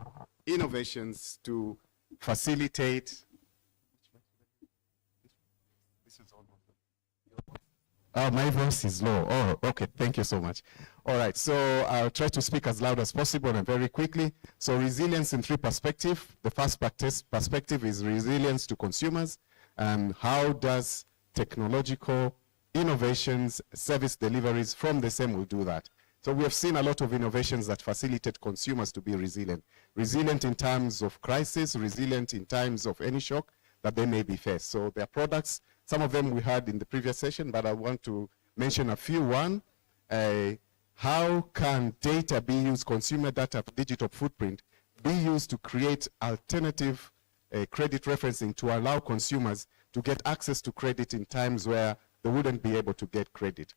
innovations to facilitate. My voice is low. Oh, okay. Thank you so much. All right. So I'll try to speak as loud as possible and very quickly. So resilience in three perspectives. The first perspective is resilience to consumers, and how does technological innovations, service deliveries from the same will do that. So we have seen a lot of innovations that facilitate consumers to be resilient. Resilient in times of crisis, resilient in times of any shock that they may be faced. So their products, some of them we had in the previous session, but I want to mention a few. One, how can data be used, consumer data, digital footprint, be used to create alternative credit referencing to allow consumers to get access to credit in times where they wouldn't be able to get credit.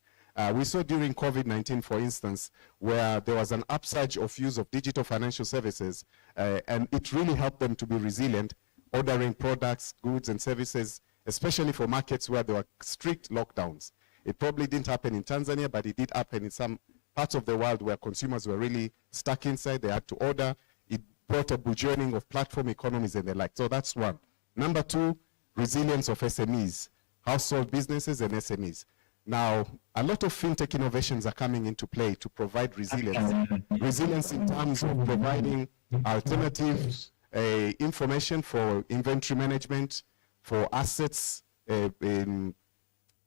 We saw during COVID-19, for instance, where there was an upsurge of use of digital financial services, and it really helped them to be resilient, ordering products, goods, and services, especially for markets where there were strict lockdowns. It probably didn't happen in Tanzania, but it did happen in some parts of the world where consumers were really stuck inside. They had to order. It brought a burgeoning of platform economies and the like. So that's one. Number two, resilience of SMEs, household businesses and SMEs. Now, a lot of fintech innovations are coming into play to provide resilience. Resilience in terms of providing alternative information for inventory management, for assets,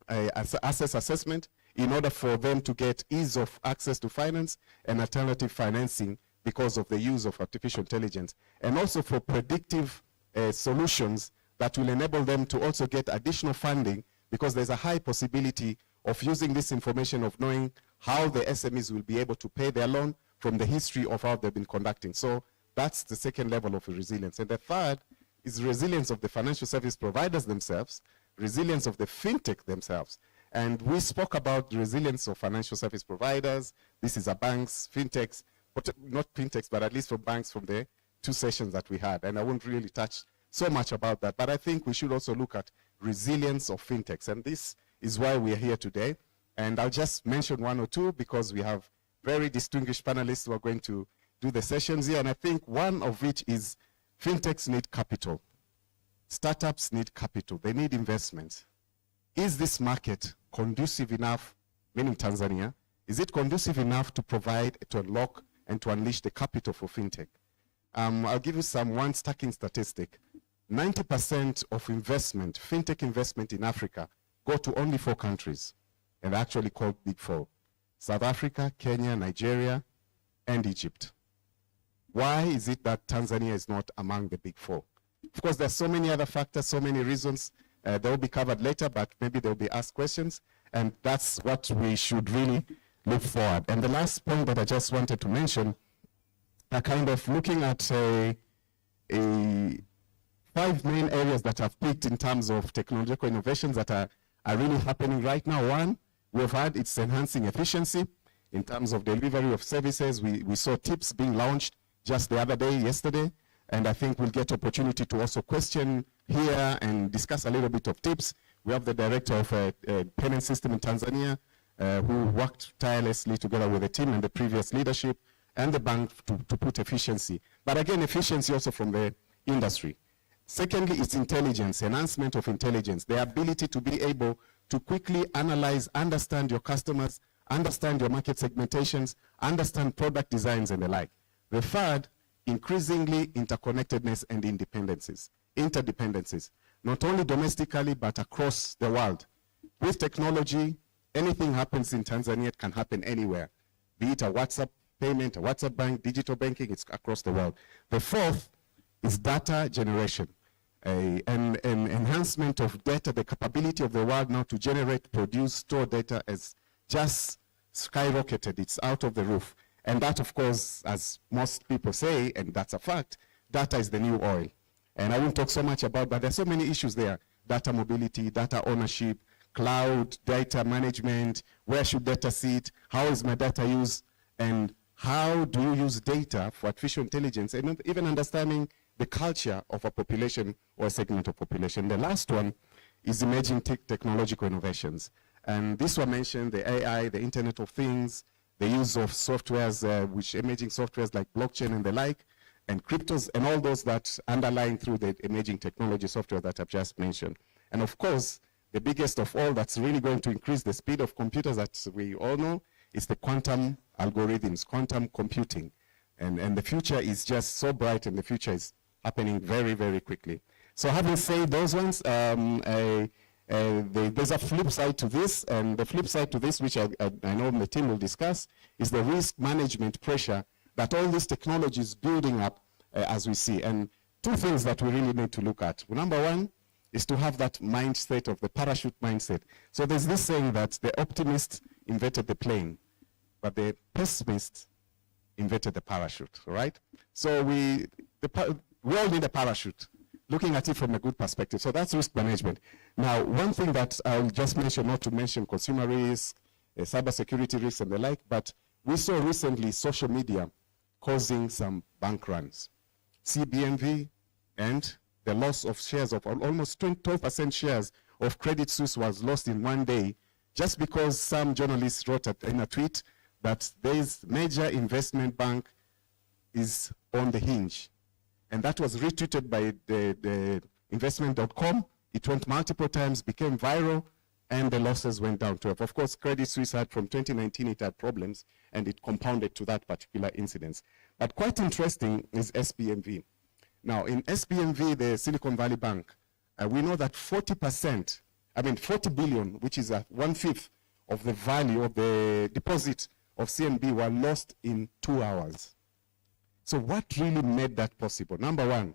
assets assessment, in order for them to get ease of access to finance and alternative financing because of the use of artificial intelligence. And also for predictive solutions that will enable them to also get additional funding, because there's a high possibility of using this information, of knowing how the SMEs will be able to pay their loan from the history of how they've been conducting. So that's the second level of resilience. And the third is resilience of the financial service providers themselves, resilience of the fintech themselves. And we spoke about the resilience of financial service providers. This is a banks, fintechs, but not fintechs, but at least for banks from the two sessions that we had. And I won't really touch so much about that, but I think we should also look at resilience of fintechs. And this is why we are here today. And I'll just mention one or two because we have very distinguished panelists who are going to do the sessions here. And I think one of which is fintechs need capital. Startups need capital. They need investment. Is this market conducive enough, meaning Tanzania, is it conducive enough to provide, to unlock, and to unleash the capital for fintech? I'll give you one stacking statistic. 90% of investment, fintech investment in Africa, go to only 4 countries, and actually called Big Four: South Africa, Kenya, Nigeria, and Egypt. Why is it that Tanzania is not among the Big Four? Of course, there's so many other factors, so many reasons. They will be covered later, but maybe they'll be asked questions, and that's what we should really look forward. And the last point that I just wanted to mention, are kind of looking at 5 main areas that I've picked in terms of technological innovations that are really happening right now. One, we've had, it's enhancing efficiency in terms of delivery of services. We saw tips being launched just the other day, yesterday, and I think we'll get opportunity to also question here and discuss a little bit of tips. We have the director of a payment system in Tanzania who worked tirelessly together with the team and the previous leadership and the bank to put efficiency. But again, efficiency also from the industry. Secondly, it's intelligence, enhancement of intelligence, the ability to be able to quickly analyze, understand your customers, understand your market segmentations, understand product designs and the like. The third, increasingly interconnectedness and interdependencies, not only domestically, but across the world. With technology, anything happens in Tanzania, it can happen anywhere, be it a WhatsApp payment, a WhatsApp bank, digital banking, it's across the world. The fourth is data generation, an enhancement of data. The capability of the world now to generate, produce, store data has just skyrocketed. It's out of the roof. And that, of course, as most people say, and that's a fact, data is the new oil. And I won't talk so much about, but there's so many issues there. Data mobility, data ownership, cloud, data management, where should data sit, how is my data used, and how do you use data for artificial intelligence, and even understanding the culture of a population or a segment of population. The last one is emerging technological innovations. And this one mentioned the AI, the Internet of Things, the use of softwares, which emerging softwares like blockchain and the like, and cryptos, and all those that underlying through the emerging technology software that I've just mentioned. And of course, the biggest of all that's really going to increase the speed of computers that we all know is the quantum algorithms, quantum computing. And the future is just so bright, and the future is happening very, very quickly. So having said those ones, there's a flip side to this, and the flip side to this, which I know the team will discuss, is the risk management pressure that all this technology is building up as we see. And two things that we really need to look at. Number one is to have that mindset of the parachute mindset. So there's this saying that the optimist invented the plane, but the pessimist invented the parachute, right? So we all need a parachute, looking at it from a good perspective. So that's risk management. Now, one thing that I'll just mention, not to mention consumer risk, cybersecurity risk and the like, but we saw recently social media causing some bank runs. CBMV and the loss of shares of almost 12% shares of Credit Suisse was lost in one day, just because some journalists wrote in a tweet that this major investment bank is on the hinge. And that was retweeted by the investment.com. It went multiple times, became viral, and the losses went down to 12. Of course, Credit Suisse had, from 2019, it had problems, and it compounded to that particular incident. But quite interesting is SBMV. Now, in SBMV, the Silicon Valley Bank, we know that 40 billion, which is 1/5 of the value of the deposit of CNB, were lost in 2 hours. So what really made that possible? Number one,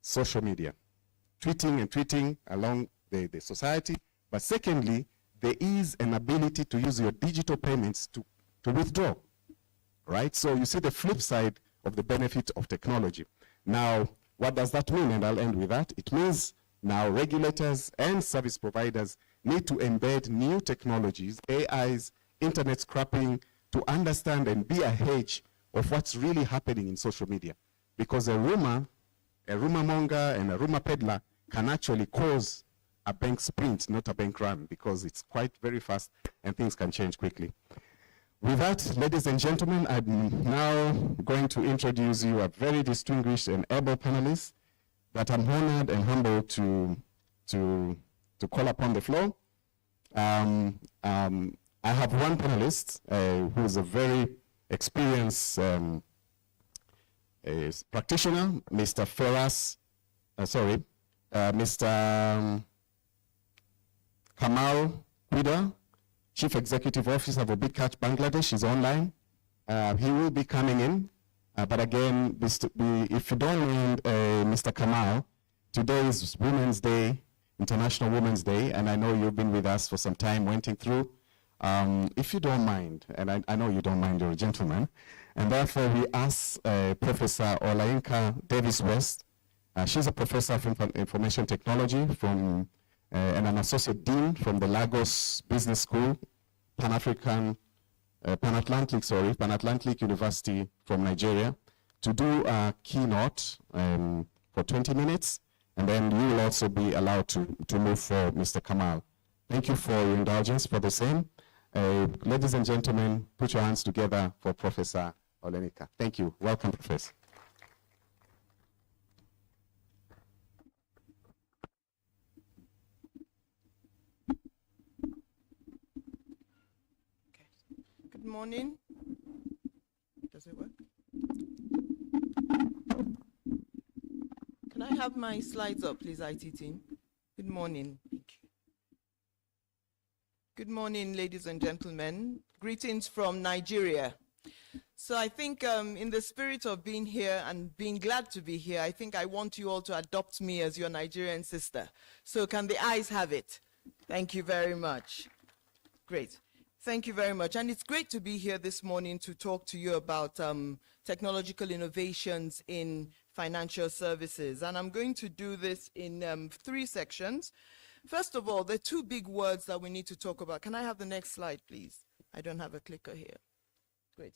social media, tweeting along the society. But secondly, there is an ability to use your digital payments to withdraw, right? So you see the flip side of the benefit of technology. Now, what does that mean? And I'll end with that. It means now regulators and service providers need to embed new technologies, AIs, internet scrapping, to understand and be a hedge of what's really happening in social media. Because a rumor monger and a rumor peddler can actually cause a bank sprint, not a bank run, because it's quite very fast and things can change quickly. With that, ladies and gentlemen, I'm now going to introduce you a very distinguished and able panelist that I'm honored and humbled to call upon the floor. I have one panelist who is a very experienced practitioner, Mr. Mr. Kamal Quida, Chief Executive Officer of Big Catch Bangladesh, is online. He will be coming in, but again, if you don't mind, Mr. Kamal, today is Women's Day, International Women's Day, and I know you've been with us for some time, went through. If you don't mind, and I know you don't mind, you're a gentleman, and therefore we ask Professor Olainka Davis-West. She's a professor of information technology from and an associate dean from the Lagos Business School, Pan-Atlantic University from Nigeria, to do a keynote for 20 minutes, and then you will also be allowed to move for Mr. Kamal. Thank you for your indulgence for the same. Ladies and gentlemen, put your hands together for Professor Olenika. Thank you. Welcome, Professor. Good morning. Does it work? Can I have my slides up, please, IT team? Good morning. Good morning, ladies and gentlemen. Greetings from Nigeria. So I think in the spirit of being here and being glad to be here, I think I want you all to adopt me as your Nigerian sister. So can the ayes have it? Thank you very much. Great. Thank you very much. And it's great to be here this morning to talk to you about technological innovations in financial services. And I'm going to do this in 3 sections. First of all, there are 2 big words that we need to talk about. Can I have the next slide, please? I don't have a clicker here. Great.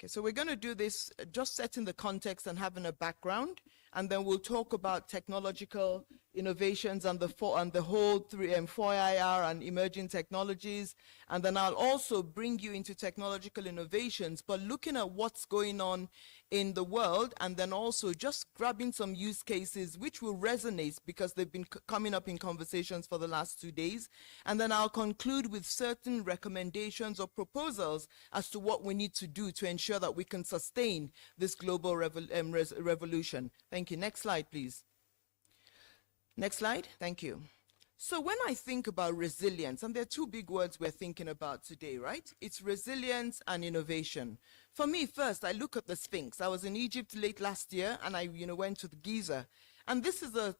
Okay, so we're going to do this just setting the context and having a background, and then we'll talk about technological innovations and the whole 4IR and emerging technologies. And then I'll also bring you into technological innovations, but looking at what's going on in the world, and then also just grabbing some use cases which will resonate because they've been coming up in conversations for the last 2 days. And then I'll conclude with certain recommendations or proposals as to what we need to do to ensure that we can sustain this global revolution. Thank you. Next slide, please. Next slide. Thank you. So when I think about resilience, and there are two big words we're thinking about today, right? It's resilience and innovation. For me, first, I look at the Sphinx. I was in Egypt late last year, and I went to the Giza. And this is a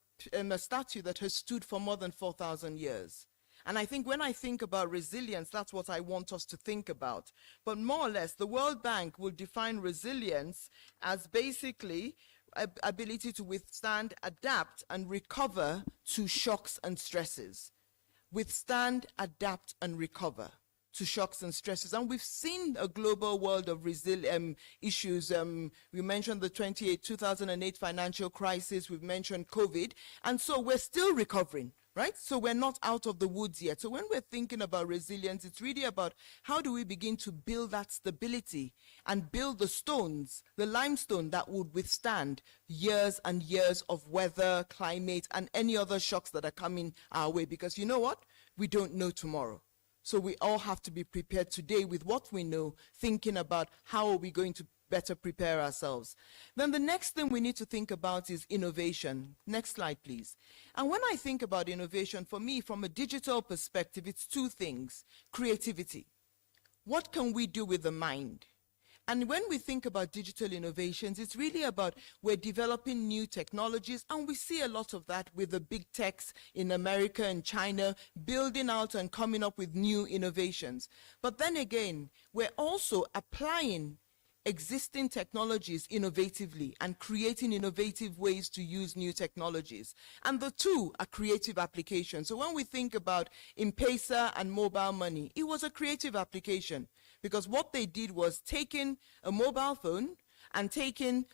statue that has stood for more than 4,000 years. And I think when I think about resilience, that's what I want us to think about. But more or less, the World Bank will define resilience as basically ability to withstand, adapt, and recover to shocks and stresses. Withstand, adapt, and recover to shocks and stresses. And we've seen a global world of issues. We mentioned the 2008 financial crisis. We've mentioned COVID. And so we're still recovering, right? So we're not out of the woods yet. So when we're thinking about resilience, it's really about how do we begin to build that stability and build the stones, the limestone that would withstand years and years of weather, climate, and any other shocks that are coming our way. Because you know what? We don't know tomorrow. So we all have to be prepared today with what we know, thinking about how are we going to better prepare ourselves. Then the next thing we need to think about is innovation. Next slide, please. And when I think about innovation, for me, from a digital perspective, it's two things. Creativity. What can we do with the mind? And when we think about digital innovations, it's really about we're developing new technologies, and we see a lot of that with the big techs in America and China building out and coming up with new innovations. But then again, we're also applying existing technologies innovatively and creating innovative ways to use new technologies. And the two are creative applications. So when we think about M-Pesa and mobile money, it was a creative application because what they did was taking a mobile phone and taking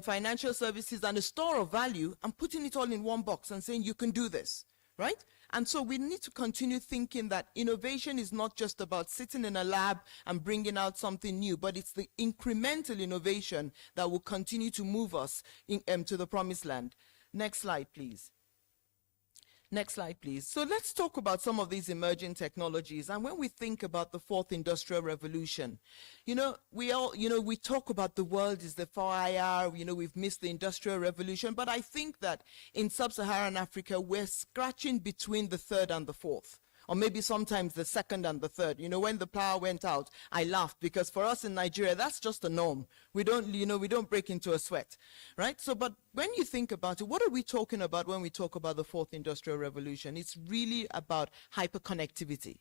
financial services and a store of value and putting it all in one box and saying, you can do this, right? And so we need to continue thinking that innovation is not just about sitting in a lab and bringing out something new, but it's the incremental innovation that will continue to move us to the promised land. Next slide, please. Next slide, please. So let's talk about some of these emerging technologies. And when we think about the fourth industrial revolution, we talk about the world is the 4IR, we've missed the industrial revolution, but I think that in sub-Saharan Africa, we're scratching between the third and the fourth. Or maybe sometimes the second and the third. When the power went out, I laughed because for us in Nigeria, that's just a norm. We don't break into a sweat, right? So, but when you think about it, what are we talking about when we talk about the fourth industrial revolution? It's really about hyperconnectivity,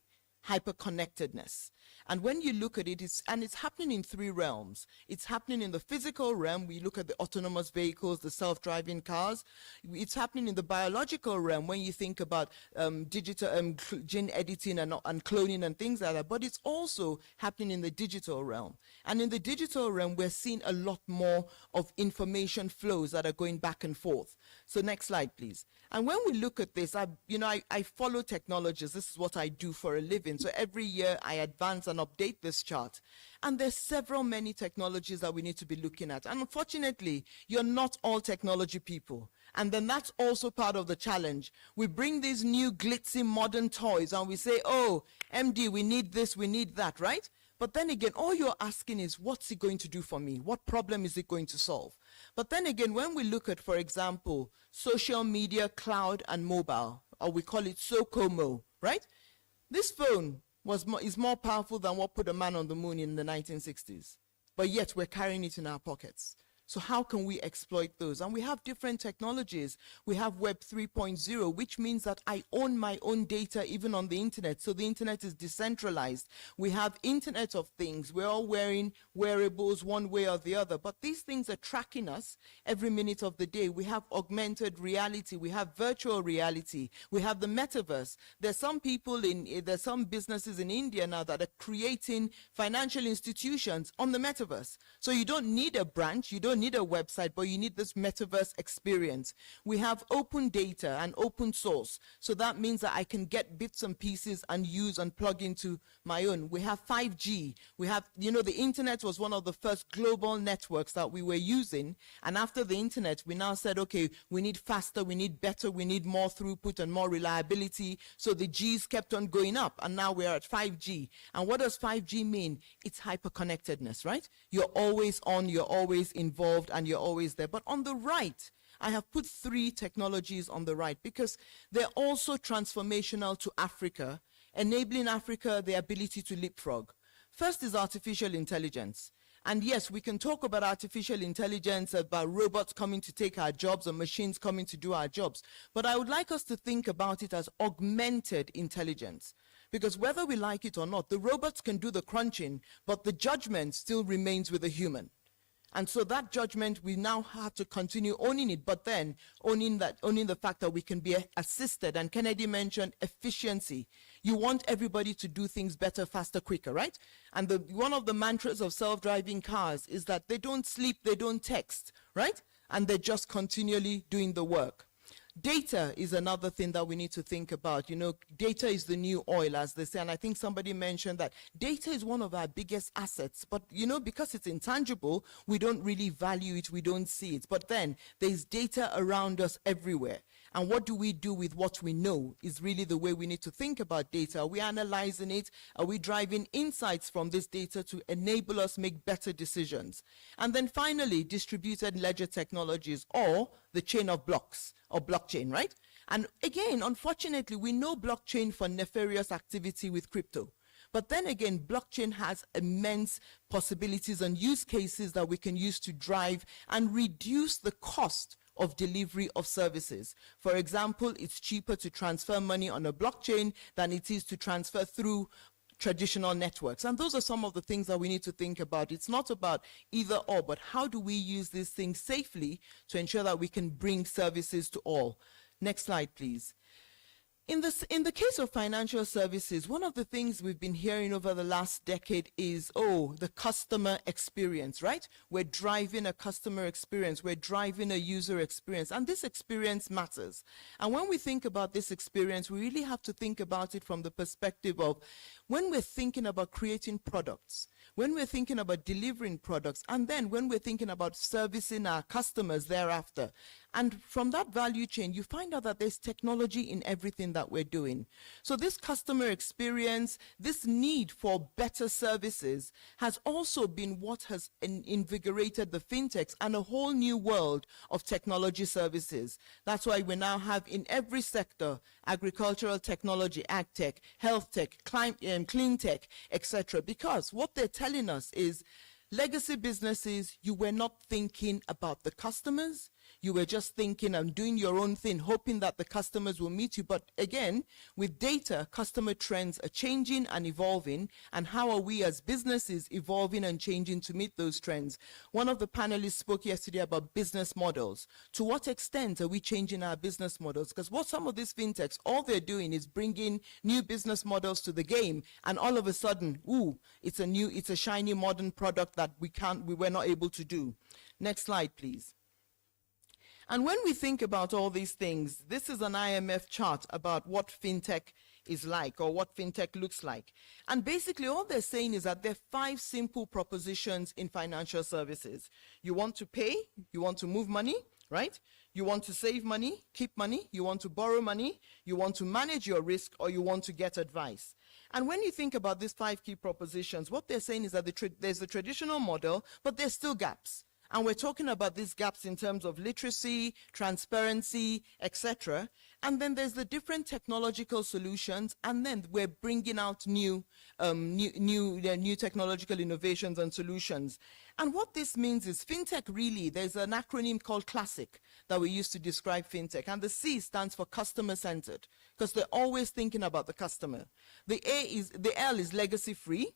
hyperconnectedness. And when you look at it, it's happening in three realms. It's happening in the physical realm. We look at the autonomous vehicles, the self-driving cars. It's happening in the biological realm when you think about digital gene editing and cloning and things like that. But it's also happening in the digital realm. And in the digital realm, we're seeing a lot more of information flows that are going back and forth. So next slide, please. And when we look at this, I follow technologies. This is what I do for a living. So every year I advance and update this chart. And there's many technologies that we need to be looking at. And unfortunately, you're not all technology people. And then that's also part of the challenge. We bring these new glitzy modern toys and we say, oh, MD, we need this, we need that, right? But then again, all you're asking is, what's it going to do for me? What problem is it going to solve? But then again, when we look at, for example, social media, cloud, and mobile, or we call it SOCOMO, right? This phone is more powerful than what put a man on the moon in the 1960s. But yet we're carrying it in our pockets. So how can we exploit those? And we have different technologies. We have Web 3.0, which means that I own my own data even on the internet. So the internet is decentralized. We have Internet of Things. We're all wearing wearables one way or the other, but these things are tracking us every minute of the day. We have augmented reality. We have virtual reality. We have the metaverse. There's some businesses in India now that are creating financial institutions on the metaverse. So you don't need a branch, you don't need a website, but you need this metaverse experience. We have open data and open source. So that means that I can get bits and pieces and use and plug into my own. We have 5G. We have, the internet was one of the first global networks that we were using. And after the internet, we now said, okay, we need faster, we need better, we need more throughput and more reliability. So the G's kept on going up, and now we're at 5G. And what does 5G mean? It's hyperconnectedness, right? You're always on, you're always involved, and you're always there. But on the right, I have put 3 technologies on the right because they're also transformational to Africa, enabling Africa the ability to leapfrog. First is artificial intelligence. And yes, we can talk about artificial intelligence, about robots coming to take our jobs or machines coming to do our jobs. But I would like us to think about it as augmented intelligence. Because whether we like it or not, the robots can do the crunching, but the judgment still remains with the human. And so that judgment, we now have to continue owning it, but then owning the fact that we can be assisted. And Kennedy mentioned efficiency. You want everybody to do things better, faster, quicker, right? And one of the mantras of self-driving cars is that they don't sleep, they don't text, right? And they're just continually doing the work. Data is another thing that we need to think about. Data is the new oil, as they say, and I think somebody mentioned that data is one of our biggest assets, but because it's intangible, we don't really value it, we don't see it. But then there's data around us everywhere. And what do we do with what we know is really the way we need to think about data. Are we analyzing it? Are we driving insights from this data to enable us make better decisions? And then finally, distributed ledger technologies, or the chain of blocks, or blockchain, right? And again, unfortunately, we know blockchain for nefarious activity with crypto. But then again, blockchain has immense possibilities and use cases that we can use to drive and reduce the cost of delivery of services. For example, it's cheaper to transfer money on a blockchain than it is to transfer through traditional networks. And those are some of the things that we need to think about. It's not about either or, but how do we use these things safely to ensure that we can bring services to all? Next slide, please. In the case of financial services, one of the things we've been hearing over the last decade is, the customer experience, right? We're driving a customer experience. We're driving a user experience. And this experience matters. And when we think about this experience, we really have to think about it from the perspective of when we're thinking about creating products, when we're thinking about delivering products, and then when we're thinking about servicing our customers thereafter. And from that value chain, you find out that there's technology in everything that we're doing. So this customer experience, this need for better services has also been what has invigorated the fintechs and a whole new world of technology services. That's why we now have in every sector, agricultural technology, ag tech, health tech, clean tech, etc. Because what they're telling us is legacy businesses, you were not thinking about the customers. You were just thinking and doing your own thing, hoping that the customers will meet you. But again, with data, customer trends are changing and evolving. And how are we as businesses evolving and changing to meet those trends? One of the panelists spoke yesterday about business models. To what extent are we changing our business models? Because what some of these fintechs, all they're doing is bringing new business models to the game. And all of a sudden, it's a shiny modern product that we were not able to do. Next slide, please. And when we think about all these things, this is an IMF chart about what fintech is like or what fintech looks like. And basically all they're saying is that there are 5 simple propositions in financial services. You want to pay, you want to move money, right? You want to save money, keep money, you want to borrow money, you want to manage your risk, or you want to get advice. And when you think about these 5 key propositions, what they're saying is that there's a traditional model, but there's still gaps. And we're talking about these gaps in terms of literacy, transparency, etc. And then there's the different technological solutions, and then we're bringing out new new technological innovations and solutions. And what this means is fintech really, there's an acronym called CLASSIC that we use to describe fintech. And the C stands for customer-centered, because they're always thinking about the customer. The L is legacy-free,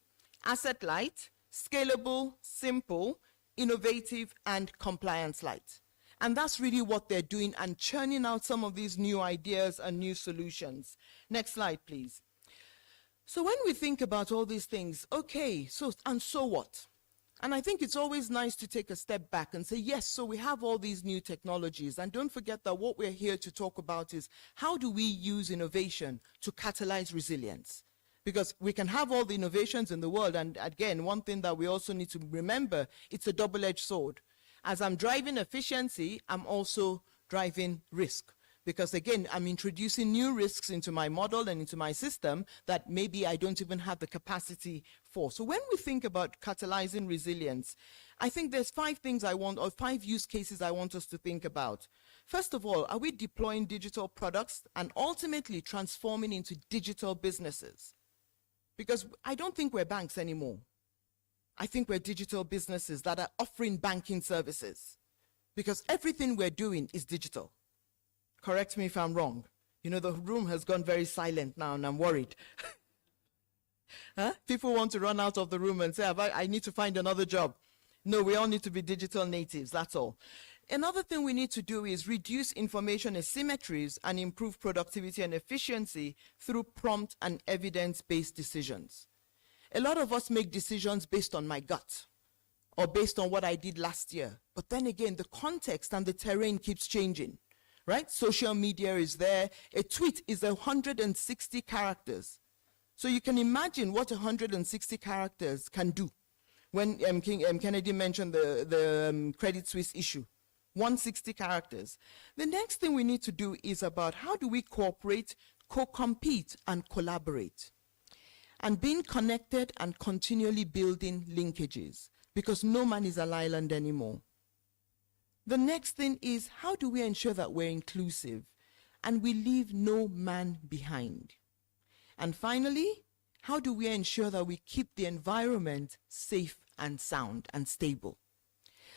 asset-light, scalable, simple, innovative, and compliance-light. And that's really what they're doing and churning out some of these new ideas and new solutions. Next slide, please. So when we think about all these things, okay, so what? And I think it's always nice to take a step back and say, yes, so we have all these new technologies. And don't forget that what we're here to talk about is how do we use innovation to catalyze resilience? Because we can have all the innovations in the world. And again, one thing that we also need to remember, it's a double-edged sword. As I'm driving efficiency, I'm also driving risk. Because again, I'm introducing new risks into my model and into my system that maybe I don't even have the capacity for. So when we think about catalyzing resilience, I think there's 5 things I want, or 5 use cases I want us to think about. First of all, are we deploying digital products and ultimately transforming into digital businesses? Because I don't think we're banks anymore. I think we're digital businesses that are offering banking services. Because everything we're doing is digital. Correct me if I'm wrong. You know, the room has gone very silent now and I'm worried. Huh? People want to run out of the room and say, I need to find another job. No, we all need to be digital natives, that's all. Another thing we need to do is reduce information asymmetries and improve productivity and efficiency through prompt and evidence-based decisions. A lot of us make decisions based on my gut or based on what I did last year. But then again, the context and the terrain keeps changing. Right? Social media is there. A tweet is 160 characters. So you can imagine what 160 characters can do. When Kennedy mentioned the Credit Suisse issue, 160 characters. The next thing we need to do is about how do we cooperate, co-compete, and collaborate. And being connected and continually building linkages, because no man is an island anymore. The next thing is, how do we ensure that we're inclusive and we leave no man behind? And finally, how do we ensure that we keep the environment safe and sound and stable?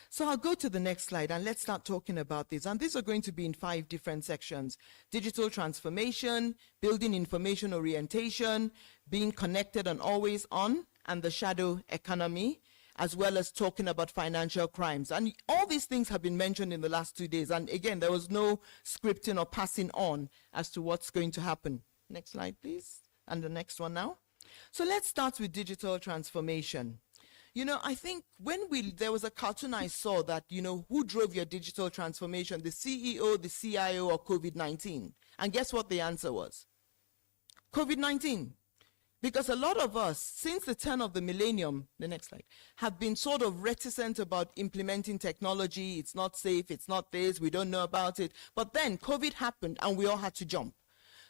So I'll go to the next slide and let's start talking about this. And these are going to be in 5 different sections: digital transformation, building information orientation, being connected and always on, and the shadow economy, as well as talking about financial crimes. And all these things have been mentioned in the last 2 days. And again, there was no scripting or passing on as to what's going to happen. Next slide, please. And the next one now. So let's start with digital transformation. You know, I think when there was a cartoon I saw that, you know, who drove your digital transformation, the CEO, the CIO, or COVID-19? And guess what the answer was? COVID-19. Because a lot of us, since the turn of the millennium, the next slide, have been sort of reticent about implementing technology. It's not safe, it's not this, we don't know about it. But then COVID happened and we all had to jump.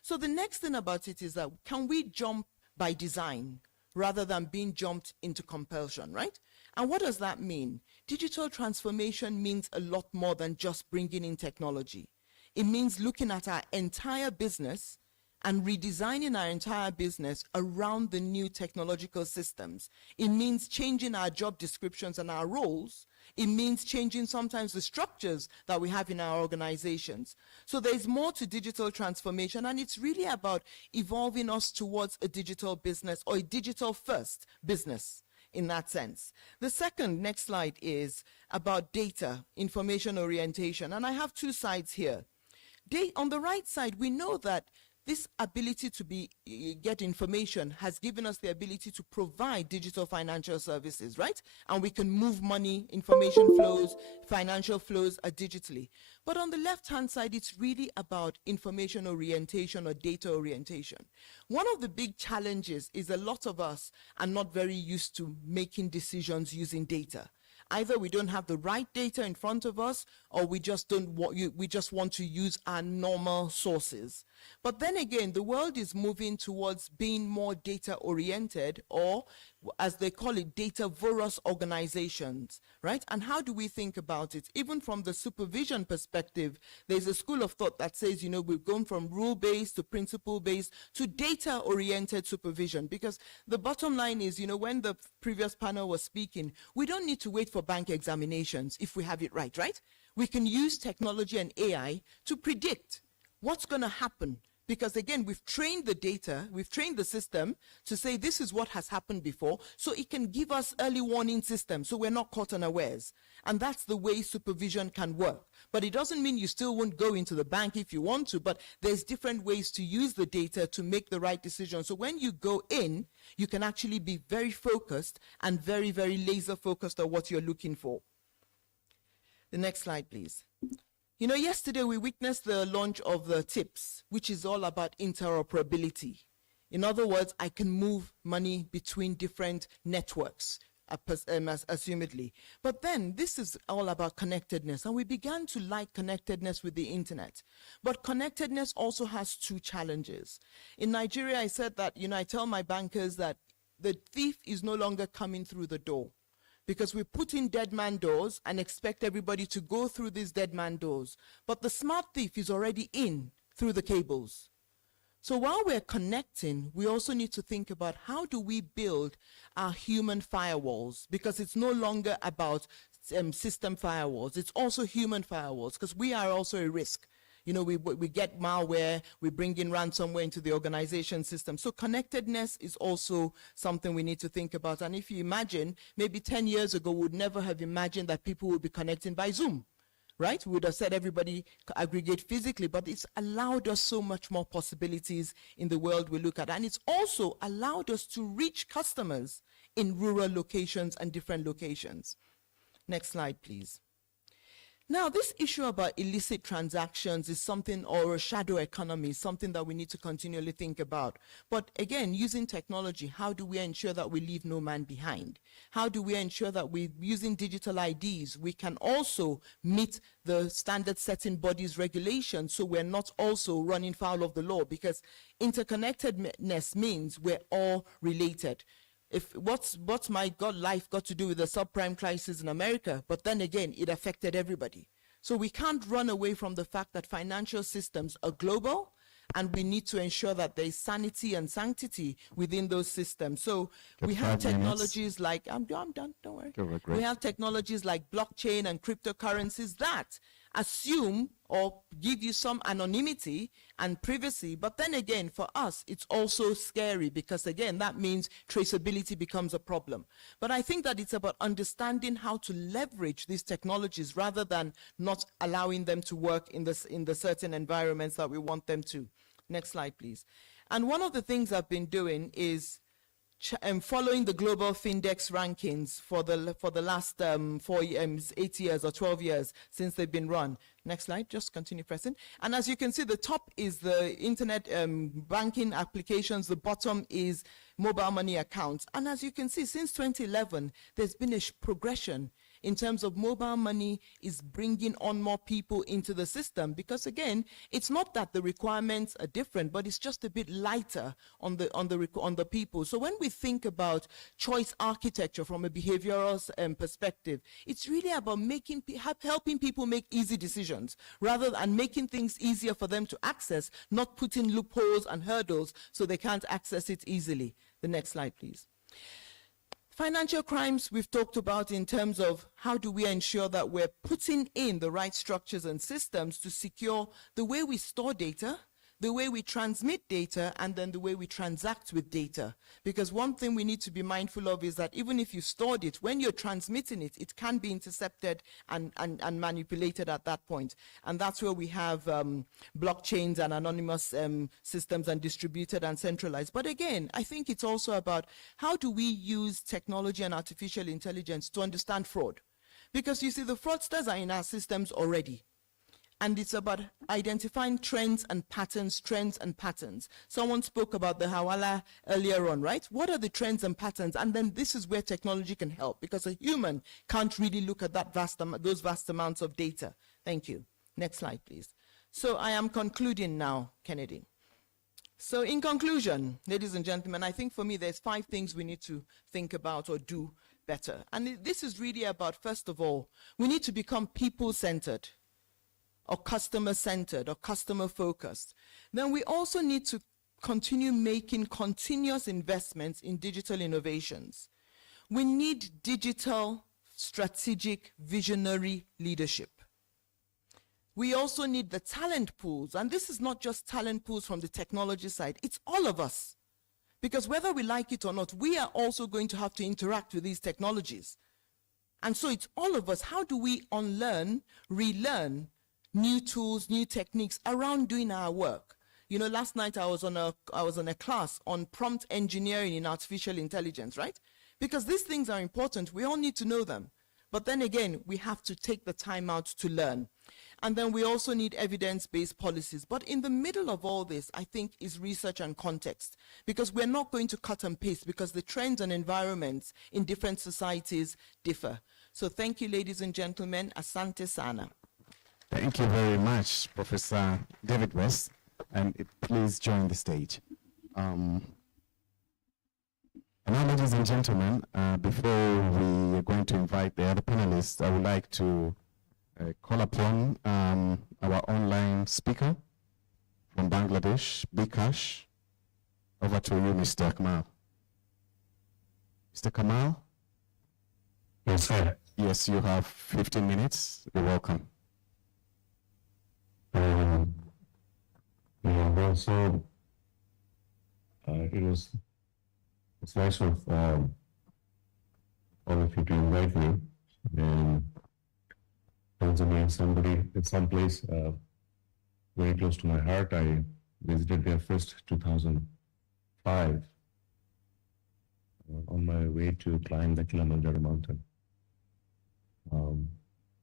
So the next thing about it is that can we jump by design rather than being jumped into compulsion, right? And what does that mean? Digital transformation means a lot more than just bringing in technology. It means looking at our entire business and redesigning our entire business around the new technological systems. It means changing our job descriptions and our roles. It means changing sometimes the structures that we have in our organizations. So there's more to digital transformation, and it's really about evolving us towards a digital business or a digital first business in that sense. The second, next slide, is about data, information orientation. And I have 2 sides here. On the right side, we know that this ability to get information has given us the ability to provide digital financial services, right? And we can move money, information flows, financial flows digitally. But on the left-hand side, it's really about information orientation or data orientation. One of the big challenges is a lot of us are not very used to making decisions using data. Either we don't have the right data in front of us, or we just want to use our normal sources. But then again, the world is moving towards being more data oriented or as they call it, data-vorous organizations, right? And how do we think about it? Even from the supervision perspective, there's a school of thought that says, you know, we've gone from rule-based to principle-based to data-oriented supervision, because the bottom line is, you know, when the previous panel was speaking, we don't need to wait for bank examinations if we have it right, right? We can use technology and AI to predict what's going to happen. Because again, we've trained the data, we've trained the system to say this is what has happened before, so it can give us early warning systems, so we're not caught unawares. And that's the way supervision can work. But it doesn't mean you still won't go into the bank if you want to, but there's different ways to use the data to make the right decision. So when you go in, you can actually be very focused and very, very laser focused on what you're looking for. The next slide, please. You know, yesterday we witnessed the launch of the TIPS, which is all about interoperability. In other words, I can move money between different networks, assumedly. But then this is all about connectedness, and we began to like connectedness with the internet. But connectedness also has two challenges. In Nigeria, I said that, you know, I tell my bankers that the thief is no longer coming through the door, because we put in dead man doors and expect everybody to go through these dead man doors. But the smart thief is already in through the cables. So while we're connecting, we also need to think about how do we build our human firewalls, because it's no longer about system firewalls, it's also human firewalls, because we are also a risk. You know, we get malware, we bring in ransomware into the organization system. So connectedness is also something we need to think about. And if you imagine, maybe 10 years ago, we would never have imagined that people would be connecting by Zoom, right? We would have said everybody aggregate physically, but it's allowed us so much more possibilities in the world we look at. And it's also allowed us to reach customers in rural locations and different locations. Next slide, please. Now, this issue about illicit transactions is something, or a shadow economy, something that we need to continually think about. But again, using technology, how do we ensure that we leave no man behind? How do we ensure that we, using digital IDs, we can also meet the standard setting bodies regulations, so we're not also running foul of the law? Because interconnectedness means we're all related. If what's my life got to do with the subprime crisis in America? But then again, it affected everybody. So we can't run away from the fact that financial systems are global, and we need to ensure that there is sanity and sanctity within those systems. So we have technologies like, I'm done, don't worry. We have technologies like blockchain and cryptocurrencies that assume or give you some anonymity and privacy. But then again, for us, it's also scary, because again, that means traceability becomes a problem. But I think that it's about understanding how to leverage these technologies rather than not allowing them to work in the certain environments that we want them to. Next slide, please. And one of the things I've been doing is following the global Findex rankings for the last 8 years or 12 years since they've been run. Next slide, just continue pressing. And as you can see, the top is the internet banking applications, the bottom is mobile money accounts. And as you can see, since 2011, there's been a progression in terms of mobile money is bringing on more people into the system, because again, it's not that the requirements are different, but it's just a bit lighter on the people. So when we think about choice architecture from a behavioral perspective, it's really about helping people make easy decisions rather than making things easier for them to access, not putting loopholes and hurdles so they can't access it easily. The next slide, please. Financial crimes we've talked about in terms of how do we ensure that we're putting in the right structures and systems to secure the way we store data, the way we transmit data, and then the way we transact with data. Because one thing we need to be mindful of is that even if you stored it, when you're transmitting it, it can be intercepted and manipulated at that point. And that's where we have blockchains and anonymous systems and distributed and centralized. But again, I think it's also about how do we use technology and artificial intelligence to understand fraud? Because you see, the fraudsters are in our systems already. And it's about identifying trends and patterns. Someone spoke about the Hawala earlier on, right? What are the trends and patterns? And then this is where technology can help, because a human can't really look at that those vast amounts of data. Thank you. Next slide, please. So I am concluding now, Kennedy. So in conclusion, ladies and gentlemen, I think for me there's 5 things we need to think about or do better. And this is really about, first of all, we need to become people-centered or customer-centered or customer-focused. Then we also need to continue making continuous investments in digital innovations. We need digital, strategic, visionary leadership. We also need the talent pools, and this is not just talent pools from the technology side, it's all of us. Because whether we like it or not, we are also going to have to interact with these technologies. And so it's all of us. How do we unlearn, relearn new tools, new techniques around doing our work? You know, last night I was on a class on prompt engineering in artificial intelligence, right? Because these things are important. We all need to know them. But then again, we have to take the time out to learn. And then we also need evidence-based policies. But in the middle of all this, I think, is research and context. Because we're not going to cut and paste, because the trends and environments in different societies differ. So thank you, ladies and gentlemen. Asante sana. Thank you very much, Professor David West. And please join the stage. And now, ladies and gentlemen, before we are going to invite the other panelists, I would like to call upon our online speaker from Bangladesh, Bikash. Over to you, Mr. Kamal. Mr. Kamal? Yes, sir. Yes, you have 15 minutes. You're welcome. Well, so it's nice of all of you to invite me. And Tanzania is someplace very close to my heart. I visited there first 2005 on my way to climb the Kilimanjaro mountain.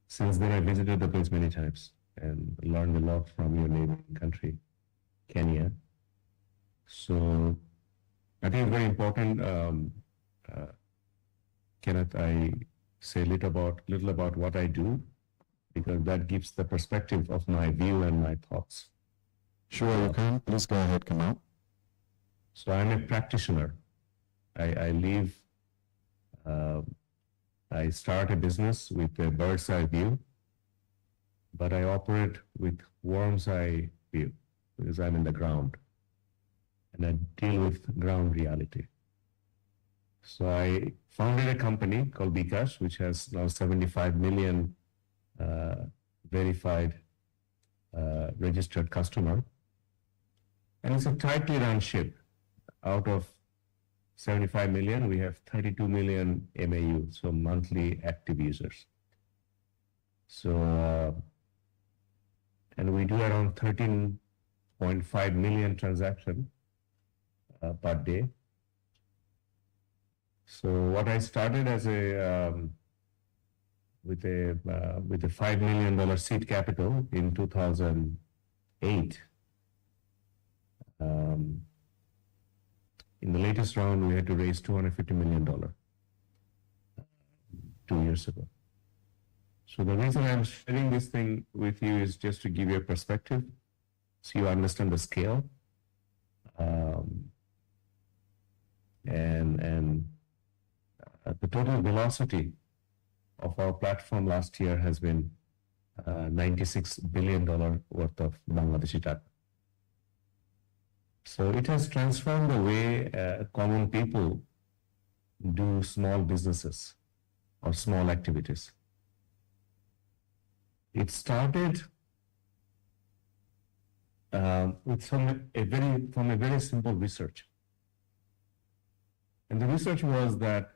Since then, I visited the place many times and learned a lot from your neighboring country, Kenya. So I think it's very important, Kenneth, I say a little about what I do, because that gives the perspective of my view and my thoughts. Sure, you can. Please go ahead, Kamal. So I'm a practitioner. I live, I start a business with a bird's eye view, but I operate with worm's eye view because I'm in the ground and I deal with ground reality. So I founded a company called Bikash, which has now 75 million verified registered customer. And it's a tightly run ship. Out of 75 million, we have 32 million MAU, so monthly active users. So, and we do around 13.5 million transactions per day. So what I started as a with a $5 million seed capital in 2008. In the latest round, we had to raise $250 million 2 years ago. So the reason I'm sharing this thing with you is just to give you a perspective, so you understand the scale. The total velocity of our platform last year has been $96 billion worth of Bangladeshi taka. So it has transformed the way common people do small businesses or small activities. It started from a very simple research. And the research was that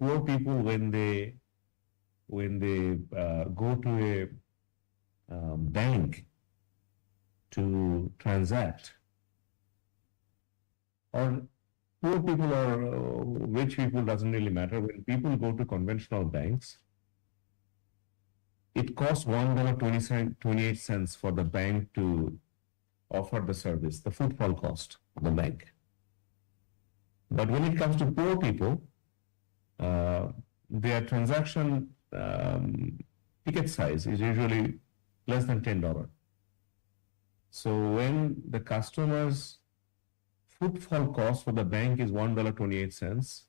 poor people, when they go to a bank to transact, or poor people or rich people, doesn't really matter. When people go to conventional banks, it costs $1.28 for the bank to offer the service, the footfall cost of the bank. But when it comes to poor people, their transaction ticket size is usually less than $10. So when the customers footfall cost for the bank is $1.28,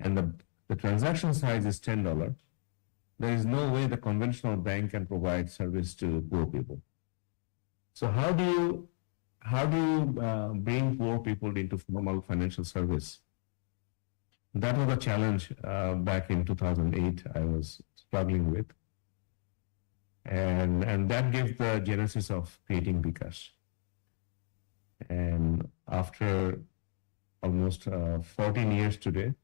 and the transaction size is $10, there is no way the conventional bank can provide service to poor people. So how do you bring poor people into formal financial service? That was a challenge back in 2008 I was struggling with. And that gave the genesis of creating bKash. And after almost 14 years today,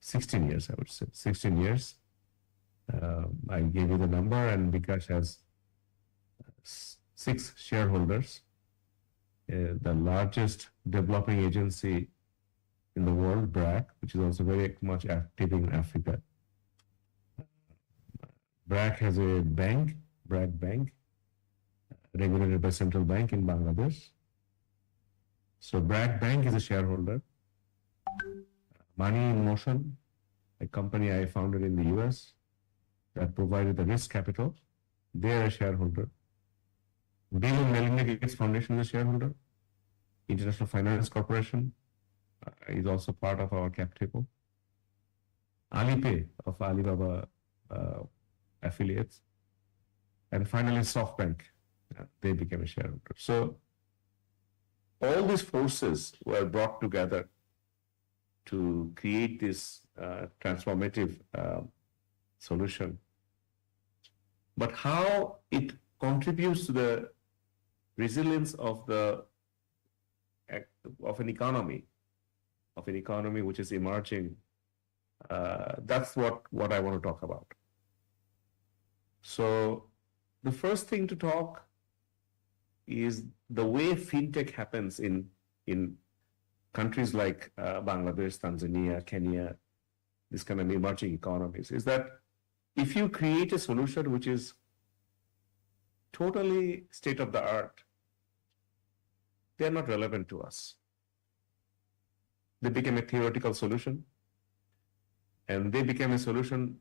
16 years, I would say, 16 years, I gave you the number, and bKash has 6 shareholders, the largest developing agency in the world, BRAC, which is also very much active in Africa. BRAC has a bank, BRAC Bank, regulated by Central Bank in Bangladesh. So BRAC Bank is a shareholder. Money in Motion, a company I founded in the US that provided the risk capital, they are a shareholder. Bill and Melinda Gates Foundation is a shareholder. International Finance Corporation is also part of our cap table. Alipay of Alibaba affiliates. And finally, SoftBank, they became a shareholder. So all these forces were brought together to create this transformative solution. But how it contributes to the resilience of an economy which is emerging, that's what I want to talk about. So the first thing to talk is the way fintech happens in countries like Bangladesh, Tanzania, Kenya, this kind of emerging economies, is that if you create a solution which is totally state of the art, they're not relevant to us. They became a theoretical solution, and they became a solution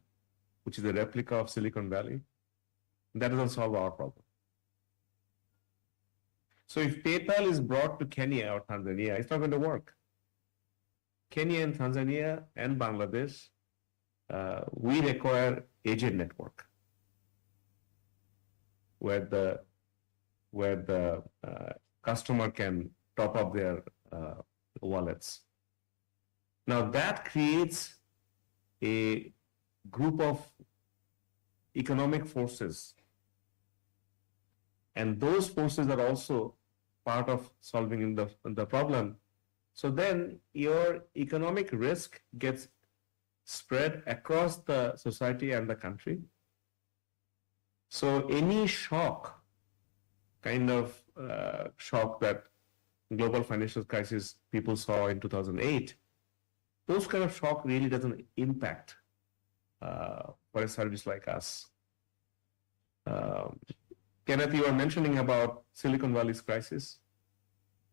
which is a replica of Silicon Valley. That doesn't solve our problem. So if PayPal is brought to Kenya or Tanzania, it's not going to work. Kenya and Tanzania and Bangladesh, we require agent network, where the customer can top up their wallets. Now that creates a group of economic forces, and those forces are also part of solving the problem. So then your economic risk gets spread across the society and the country. So any shock, kind of shock that global financial crisis people saw in 2008, those kind of shock really doesn't impact for a service like us. Kenneth, you were mentioning about Silicon Valley's crisis,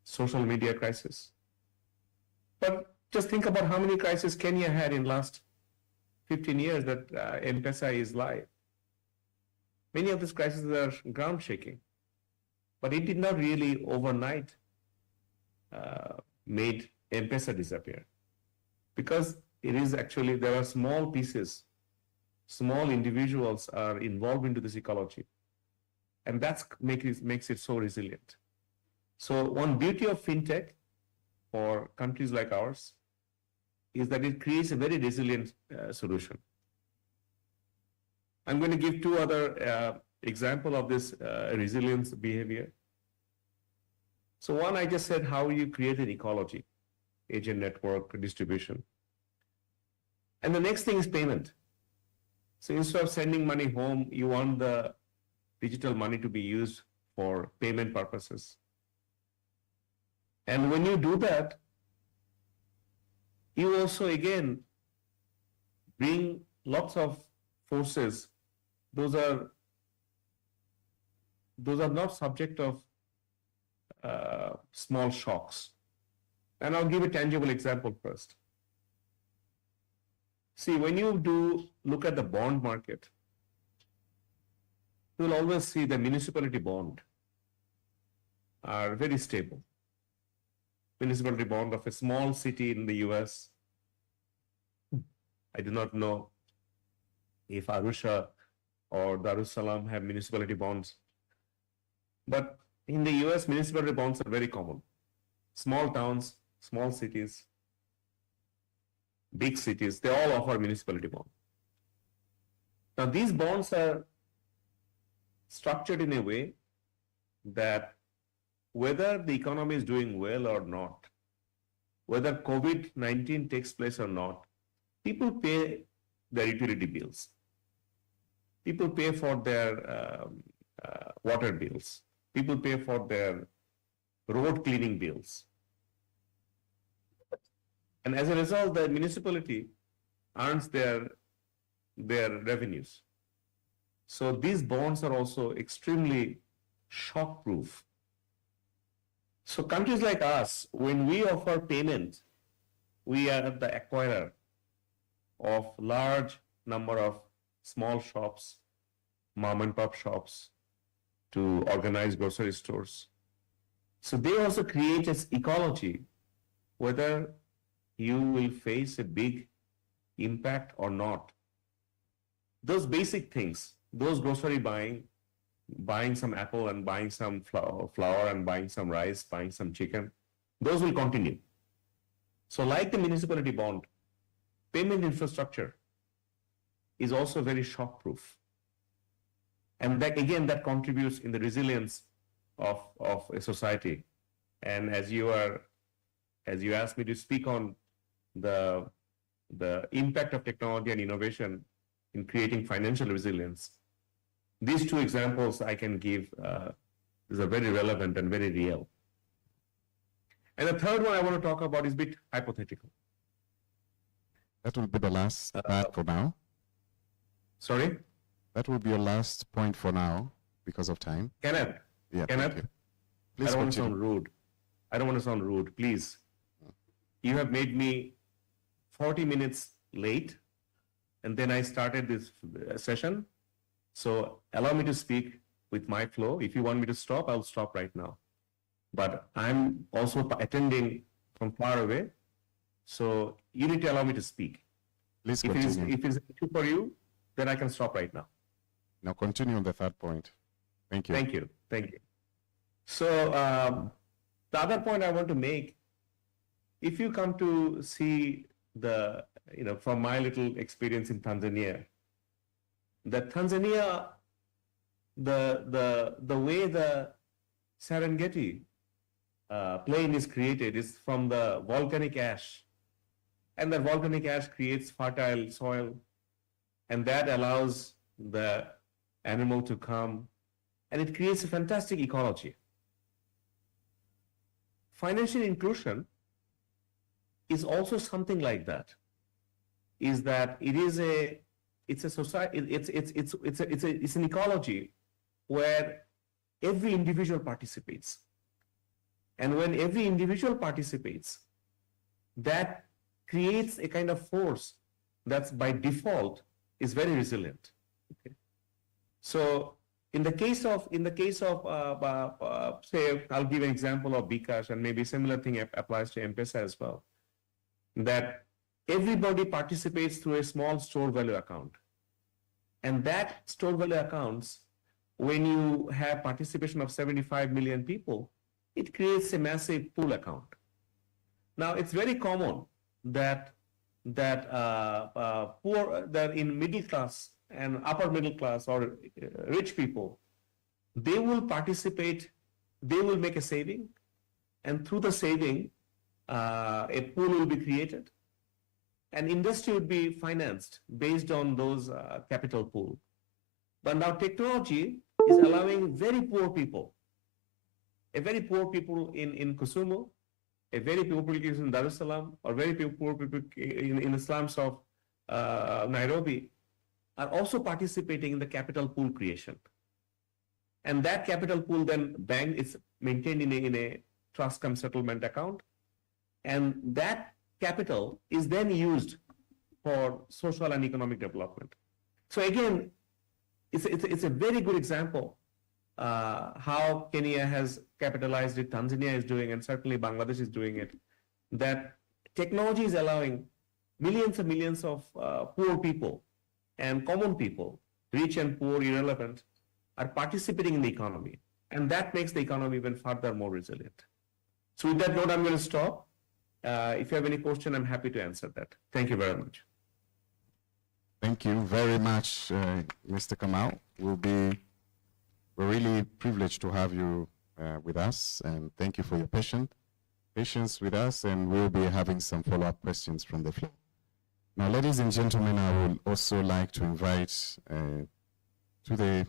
social media crisis. But just think about how many crises Kenya had in last 15 years that M-Pesa is live. Many of these crises are ground shaking, but it did not really overnight made M-Pesa disappear, because it is actually, there are small pieces, small individuals are involved into this ecology, and that's makes it so resilient. So one beauty of fintech for countries like ours is that it creates a very resilient solution. I'm going to give 2 other example of this resilience behavior. So one, I just said how you create an ecology, agent network, distribution. And the next thing is payment. So instead of sending money home, you want the digital money to be used for payment purposes. And when you do that, you also again bring lots of forces. Those are not subject of small shocks. And I'll give a tangible example first. See, when you look at the bond market, you will always see the municipality bond are very stable. municipality bond of a small city in the US. I do not know if Arusha or Darussalam have municipality bonds. But in the US, municipality bonds are very common. Small towns, small cities, big cities, they all offer municipality bond. Now these bonds are structured in a way that whether the economy is doing well or not, whether COVID-19 takes place or not, people pay their utility bills. People pay for their water bills. People pay for their road cleaning bills. And as a result, the municipality earns their revenues. So these bonds are also extremely shock-proof. So countries like us, when we offer payment, we are the acquirer of large number of small shops, mom and pop shops, to organized grocery stores. So they also create an ecology, whether you will face a big impact or not. Those basic things, those grocery buying some apple and buying some flour and buying some rice, buying some chicken, those will continue. So like the municipality bond, payment infrastructure is also very shock-proof. And that, again, that contributes in the resilience of a society. And as you asked me to speak on the impact of technology and innovation in creating financial resilience, these two examples I can give is very relevant and very real. And the third one I want to talk about is a bit hypothetical. That will be the last part for now. Sorry? That will be your last point for now because of time. Kenneth? Yeah, Kenneth? Please I don't want to continue. sound rude. I don't want to sound rude, please. You have made me 40 minutes late, and then I started this session. So allow me to speak with my flow. If you want me to stop, I'll stop right now. But I'm also attending from far away, so you need to allow me to speak. Please If continue. it's an issue for you, then I can stop right now. Now continue on the third point. Thank you. Thank you. Thank you. So the other point I want to make, if you come to see from my little experience in Tanzania, that Tanzania, the way the Serengeti plain is created is from the volcanic ash. And the volcanic ash creates fertile soil, and that allows the animal to come, and it creates a fantastic ecology. Financial inclusion is also something like that. Is that it's a society, it's an ecology where every individual participates. And when every individual participates, that creates a kind of force that's by default is very resilient. Okay? So in the case of say, I'll give an example of bKash, and maybe similar thing applies to M-Pesa as well, that everybody participates through a small store value account. And that store value accounts, when you have participation of 75 million people, it creates a massive pool account. Now, it's very common that in middle class and upper middle class or rich people, they will participate, they will make a saving, and through the saving, a pool will be created, and industry would be financed based on those capital pool. But now technology is allowing very poor people, in Kusumu, a very poor people in Darussalam, or very poor people in the slums of Nairobi, are also participating in the capital pool creation. And that capital pool then bank is maintained in a trust cum settlement account. And that capital is then used for social and economic development. So again, it's a very good example how Kenya has capitalized it, Tanzania is doing, and certainly Bangladesh is doing it, that technology is allowing millions of poor people and common people, rich and poor, irrelevant, are participating in the economy. And that makes the economy even further more resilient. So with that note, I'm going to stop. If you have any question, I'm happy to answer that. Thank you very much. Thank you very much, Mr. Kamal. We're really privileged to have you with us, and thank you for your patience with us, and we'll be having some follow-up questions from the floor. Now, ladies and gentlemen, I would also like to invite to the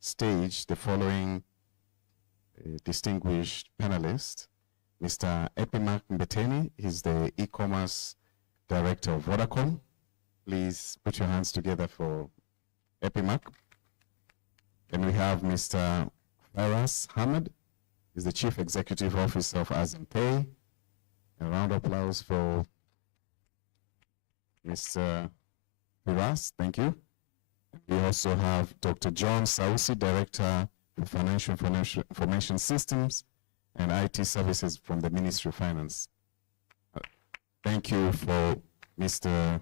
stage the following distinguished panelist, Mr. Epimac Mbeteni. He's the e-commerce director of Vodacom. Please put your hands together for Epimac. And we have Mr. Faraz Hamad. He's the chief executive officer of Azim Pay. A round of applause for Mr. Faraz. Thank you. We also have Dr. John Sausi, director of Financial Information Systems and IT Services from the Ministry of Finance. Thank you for Mr.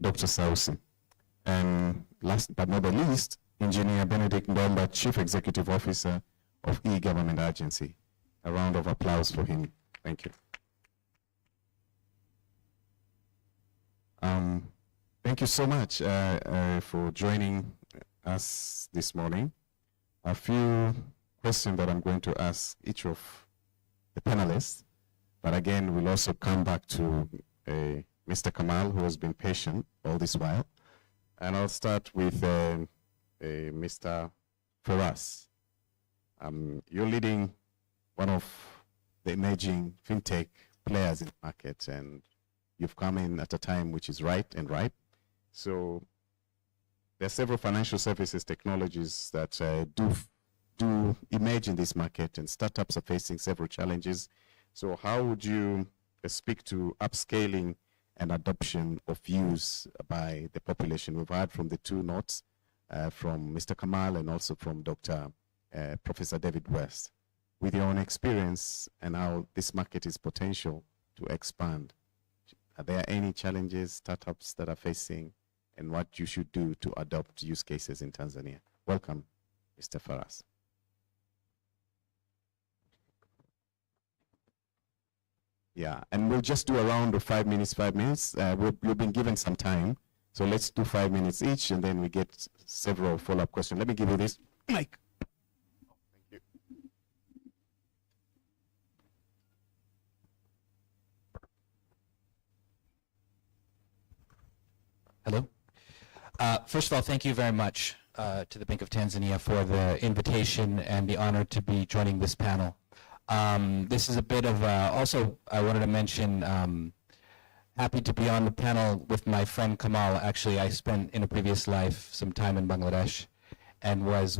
Dr. Sausi. And last but not the least, Engineer Benedict Ndomba, Chief Executive Officer of E-Government Agency. A round of applause for him. Thank you. Thank you so much for joining us this morning. A few questions that I'm going to ask each of the panelists, but again, we'll also come back to Mr. Kamal, who has been patient all this while. And I'll start with Mr. Faraz. You're leading one of the emerging fintech players in the market, and you've come in at a time which is right and ripe. So there are several financial services technologies that do emerge in this market, and startups are facing several challenges. So how would you speak to upscaling and adoption of use by the population? We've heard from the two notes, from Mr. Kamal and also from Dr. Professor David West. With your own experience and how this market is potential to expand, are there any challenges startups that are facing, and what you should do to adopt use cases in Tanzania? Welcome, Mr. Faraz. Yeah, and we'll just do a round of 5 minutes, 5 minutes. We've been given some time, so let's do 5 minutes each, and then we get several follow-up questions. Let me give you this mic. Thank you. Hello. First of all, thank you very much to the Bank of Tanzania for the invitation and the honor to be joining this panel. This is a bit of also, I wanted to mention, happy to be on the panel with my friend Kamal. Actually, I spent in a previous life some time in Bangladesh and was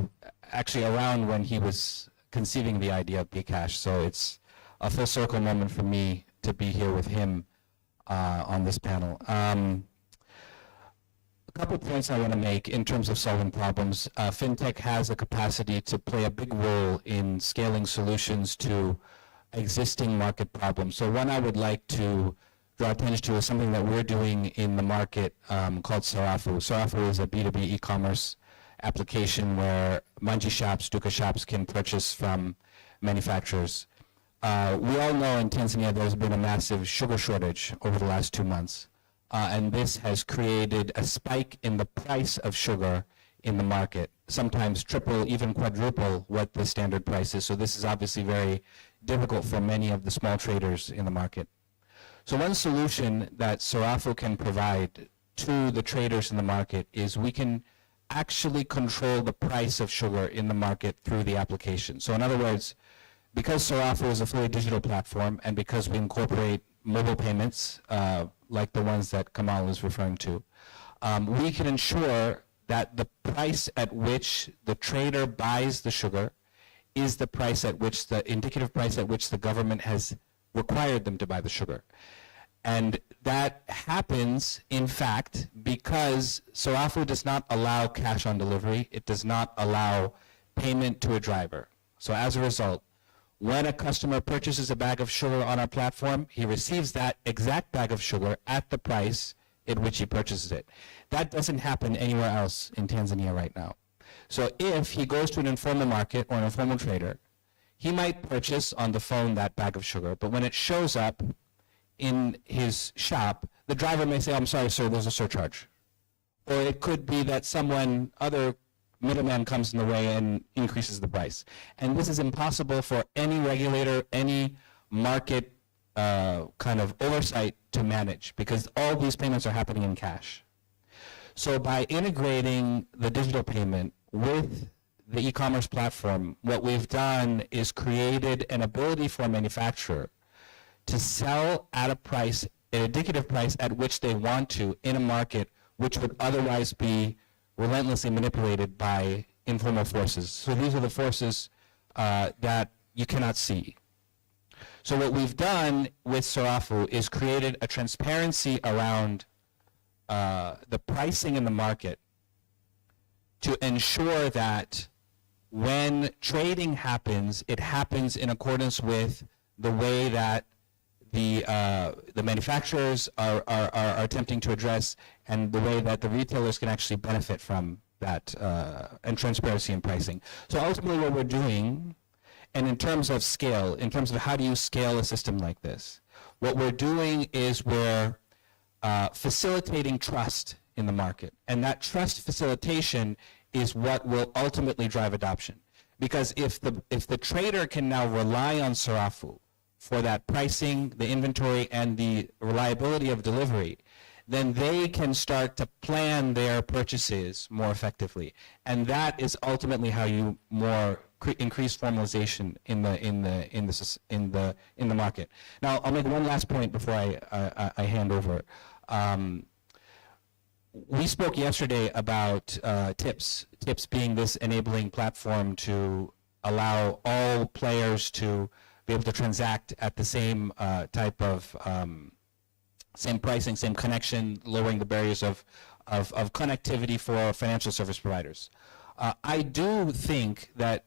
actually around when he was conceiving the idea of Bcash. So it's a full circle moment for me to be here with him on this panel. A couple of points I want to make in terms of solving problems. FinTech has a capacity to play a big role in scaling solutions to existing market problems. So one I would like to draw attention to is something that we're doing in the market called Sarafu. Sarafu is a B2B e-commerce application where manji shops, duka shops can purchase from manufacturers. We all know in Tanzania there's been a massive sugar shortage over the last 2 months. And this has created a spike in the price of sugar in the market, sometimes triple, even quadruple what the standard price is. So this is obviously very difficult for many of the small traders in the market. So one solution that Sarafu can provide to the traders in the market is we can actually control the price of sugar in the market through the application. So in other words, because Sarafu is a fully digital platform and because we incorporate mobile payments like the ones that Kamal is referring to, we can ensure that the price at which the trader buys the sugar is the price at which the indicative price at which the government has required them to buy the sugar. And that happens, in fact, because Sarafu does not allow cash on delivery. It does not allow payment to a driver. So as a result, when a customer purchases a bag of sugar on our platform, he receives that exact bag of sugar at the price at which he purchases it. That doesn't happen anywhere else in Tanzania right now. So if he goes to an informal market or an informal trader, he might purchase on the phone that bag of sugar, but when it shows up in his shop, the driver may say, "I'm sorry, sir, there's a surcharge." Or it could be that other middleman comes in the way and increases the price. And this is impossible for any regulator, any market kind of oversight to manage, because all these payments are happening in cash. So by integrating the digital payment with the e-commerce platform, what we've done is created an ability for a manufacturer to sell at a price, an indicative price at which they want to in a market which would otherwise be relentlessly manipulated by informal forces. So these are the forces that you cannot see. So what we've done with Sarafu is created a transparency around the pricing in the market to ensure that when trading happens, it happens in accordance with the way that the manufacturers are attempting to address, and the way that the retailers can actually benefit from that and transparency in pricing. So ultimately what we're doing, and in terms of scale, in terms of how do you scale a system like this, what we're doing is we're facilitating trust in the market. And that trust facilitation is what will ultimately drive adoption. Because if the trader can now rely on Sarafu for that pricing, the inventory, and the reliability of delivery, then they can start to plan their purchases more effectively. And that is ultimately how you increase formalization in the market. Now, I'll make one last point before I hand over. We spoke yesterday about TIPS being this enabling platform to allow all players to be able to transact at the same type of same pricing, same connection, lowering the barriers of connectivity for financial service providers. I do think that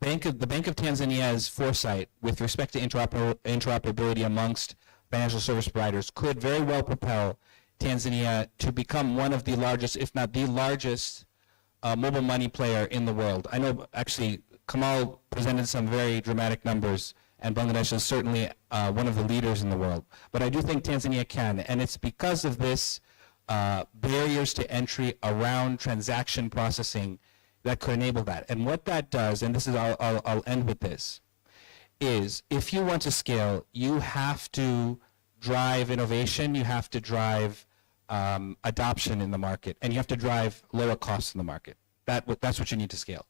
the Bank of Tanzania's foresight with respect to interoperability amongst financial service providers could very well propel Tanzania to become one of the largest, if not the largest, mobile money player in the world. I know actually Kamal presented some very dramatic numbers, and Bangladesh is certainly one of the leaders in the world. But I do think Tanzania can, and it's because of this barriers to entry around transaction processing that could enable that. And what that does, and this is, I'll end with this, is if you want to scale, you have to drive innovation, you have to drive adoption in the market, and you have to drive lower costs in the market. That's what you need to scale.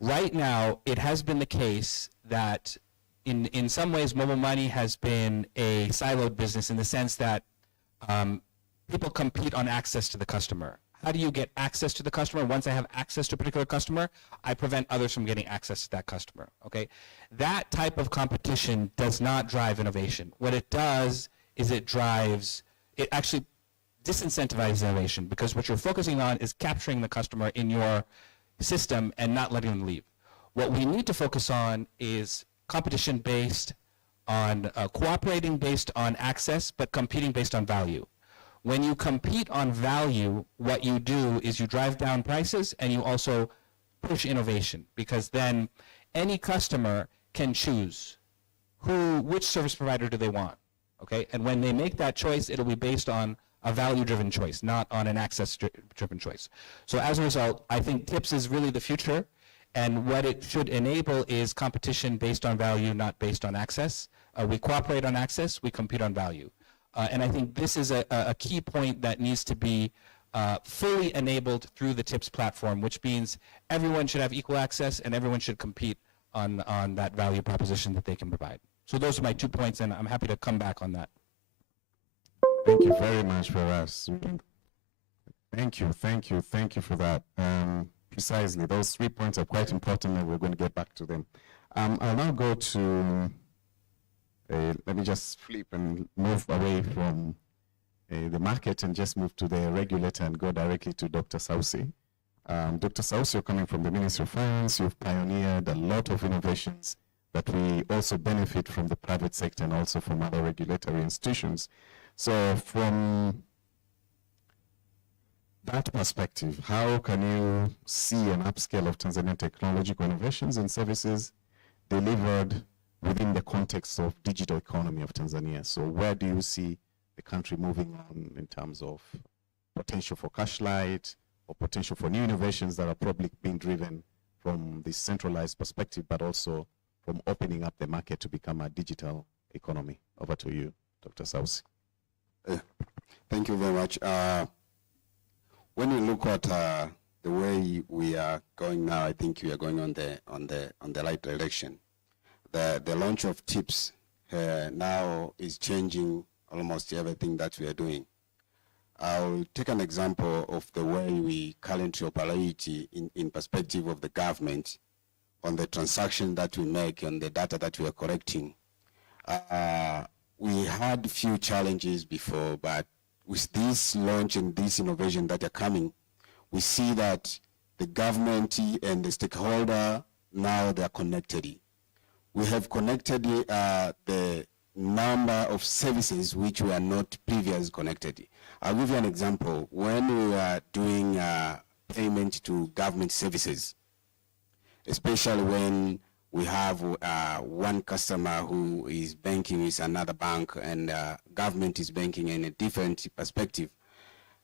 Right now, it has been the case that in some ways, mobile money has been a siloed business in the sense that people compete on access to the customer. How do you get access to the customer? Once I have access to a particular customer, I prevent others from getting access to that customer, okay? That type of competition does not drive innovation. What it does is it actually disincentivizes innovation, because what you're focusing on is capturing the customer in your system and not letting them leave. What we need to focus on is competition based on, cooperating based on access, but competing based on value. When you compete on value, what you do is you drive down prices and you also push innovation, because then any customer can choose which service provider do they want, okay? And when they make that choice, it'll be based on a value-driven choice, not on an access-driven choice. So as a result, I think TIPS is really the future, and what it should enable is competition based on value, not based on access. We cooperate on access, we compete on value. And I think this is a key point that needs to be fully enabled through the TIPS platform, which means everyone should have equal access and everyone should compete on that value proposition that they can provide. So those are my 2 points, and I'm happy to come back on that. Thank you very much for us. Thank you for that. Precisely, those 3 points are quite important, and we're going to get back to them. I'll now go to, let me just flip and move away from the market and just move to the regulator and go directly to Dr. Sausi. Dr. Saus, you're coming from the Ministry of Finance. You've pioneered a lot of innovations that we also benefit from the private sector and also from other regulatory institutions. So from that perspective, how can you see an upscale of Tanzanian technological innovations and services delivered within the context of digital economy of Tanzania? So where do you see the country moving on in terms of potential for cash light or potential for new innovations that are probably being driven from this centralized perspective, but also from opening up the market to become a digital economy? Over to you, Dr. Sausi. Thank you very much. When you look at the way we are going now, I think we are going on the right direction. The launch of TIPS now is changing almost everything that we are doing. I'll take an example of the way we currently operate in perspective of the government on the transaction that we make and the data that we are collecting. We had few challenges before, but with this launch and this innovation that are coming, we see that the government and the stakeholder, now they are connected. We have connected the number of services which were not previously connected. I'll give you an example. When we are doing payment to government services, especially when we have one customer who is banking with another bank and government is banking in a different perspective,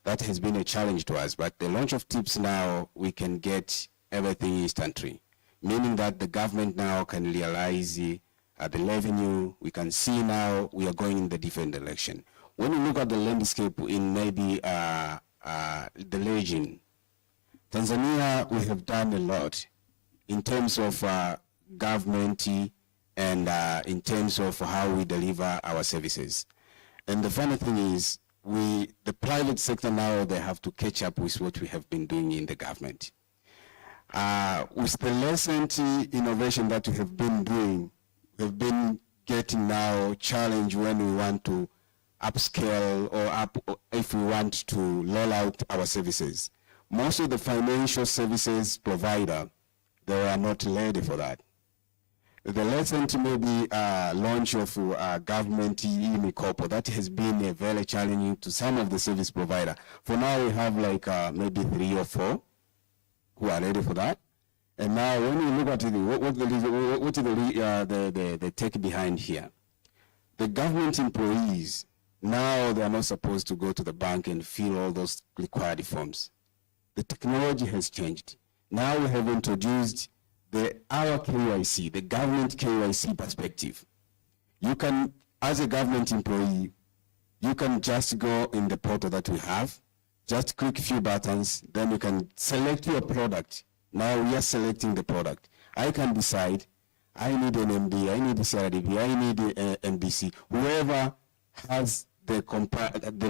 that has been a challenge to us. But the launch of TIPS now, we can get everything instantly, meaning that the government now can realize the revenue. We can see now we are going in the different direction. When you look at the landscape in maybe the region, Tanzania, we have done a lot in terms of government and in terms of how we deliver our services. And the funny thing is, the private sector now, they have to catch up with what we have been doing in the government. With the recent innovation that we have been doing, we've been getting now challenge when we want to upscale or if we want to roll out our services. Most of the financial services provider, they are not ready for that. The recent maybe launch of government e-Mikopo, that has been very challenging to some of the service provider. For now, we have like maybe 3 or 4 who are ready for that. And now when we look at it, what is the tech behind here? The government employees, now they are not supposed to go to the bank and fill all those required forms. The technology has changed. Now we have introduced our KYC, the government KYC perspective. You can, as a government employee, you can just go in the portal that we have, just click a few buttons, then you can select your product. Now we are selecting the product. I can decide, I need an MD, I need a CRDB, I need an MBC, whoever has the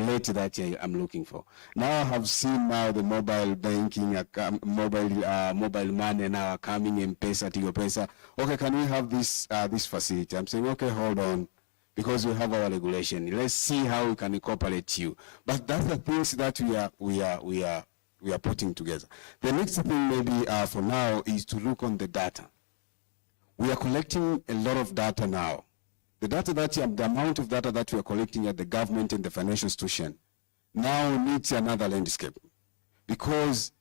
rate that I'm looking for. Now I have seen now the mobile banking, mobile money now coming in Pesa to your Pesa. Okay, can we have this facility? I'm saying, okay, hold on, because we have our regulation. Let's see how we can incorporate you. But that's the things that we are putting together. The next thing maybe for now is to look on the data. We are collecting a lot of data now. The data that the amount of data that we are collecting at the government and the financial institution now needs another landscape, because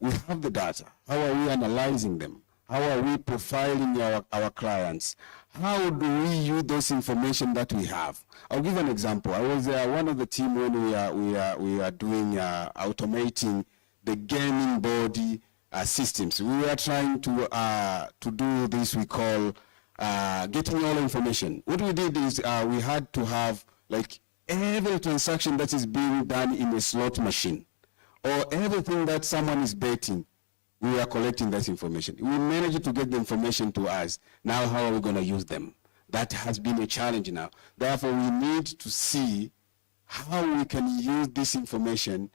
we have the data. How are we analyzing them? How are we profiling our clients? How do we use those information that we have? I'll give an example. I was one of the team when we are doing automating the gaming body systems. We were trying to do this we call getting all information. What we did is we had to have like every transaction that is being done in a slot machine or everything that someone is betting, we are collecting that information. We managed to get the information to us. Now how are we going to use them? That has been a challenge now. Therefore, we need to see how we can use this information,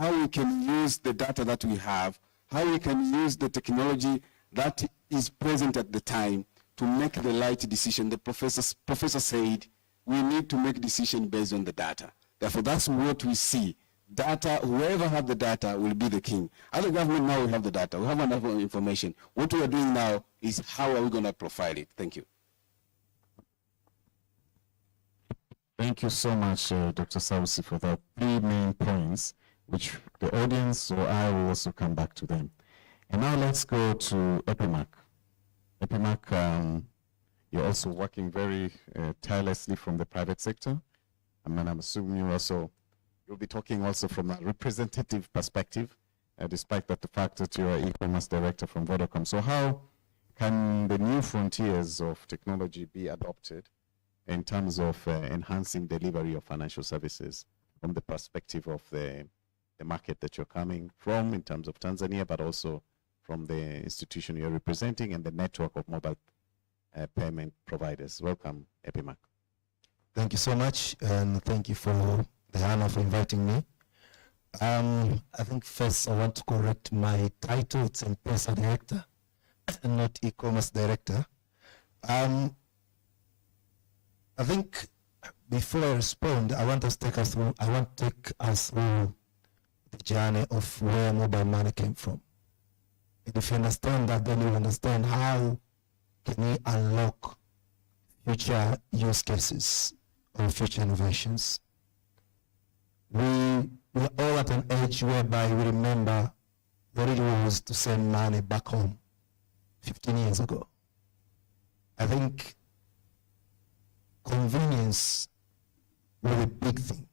how we can use the data that we have, how we can use the technology that is present at the time to make the right decision. The professor said we need to make decision based on the data. Therefore, that's what we see. Data, whoever have the data will be the king. Other government now we have the data, we have enough information. What we are doing now is how are we going to profile it? Thank you. Thank you so much, Dr. Sausi, for the 3 main points, which the audience or I will also come back to them. And now let's go to Epimac. Epimac, you're also working very tirelessly from the private sector. I mean, I'm assuming you'll be talking also from a representative perspective, despite that the fact that you're an e-commerce director from Vodacom. So how can the new frontiers of technology be adopted in terms of enhancing delivery of financial services from the perspective of the market that you're coming from in terms of Tanzania, but also from the institution you're representing and the network of mobile payment providers? Welcome, Epimac. Thank you so much, and thank you for the honor for inviting me. I think first I want to correct my title. It's M-Pesa Director and not e-commerce director. I think before I respond, I want to take us through the journey of where mobile money came from. And if you understand that, then you understand how can we unlock future use cases or future innovations. We're all at an age whereby we remember what it was to send money back home 15 years ago. I think convenience was a big thing.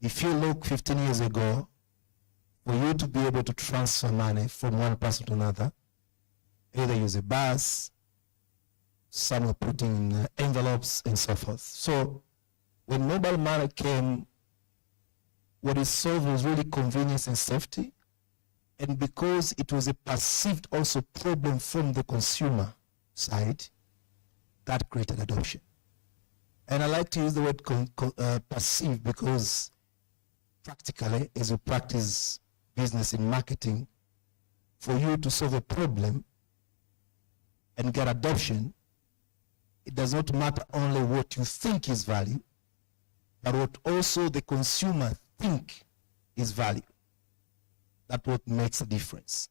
If you look 15 years ago, for you to be able to transfer money from one person to another, either use a bus, some were putting in envelopes and so forth. So when mobile money came, what it solved was really convenience and safety. And because it was a perceived also problem from the consumer side, that created adoption. And I like to use the word perceived because practically, as you practice business in marketing, for you to solve a problem and get adoption, it does not matter only what you think is value, but what also the consumer think is value. That's what makes a difference.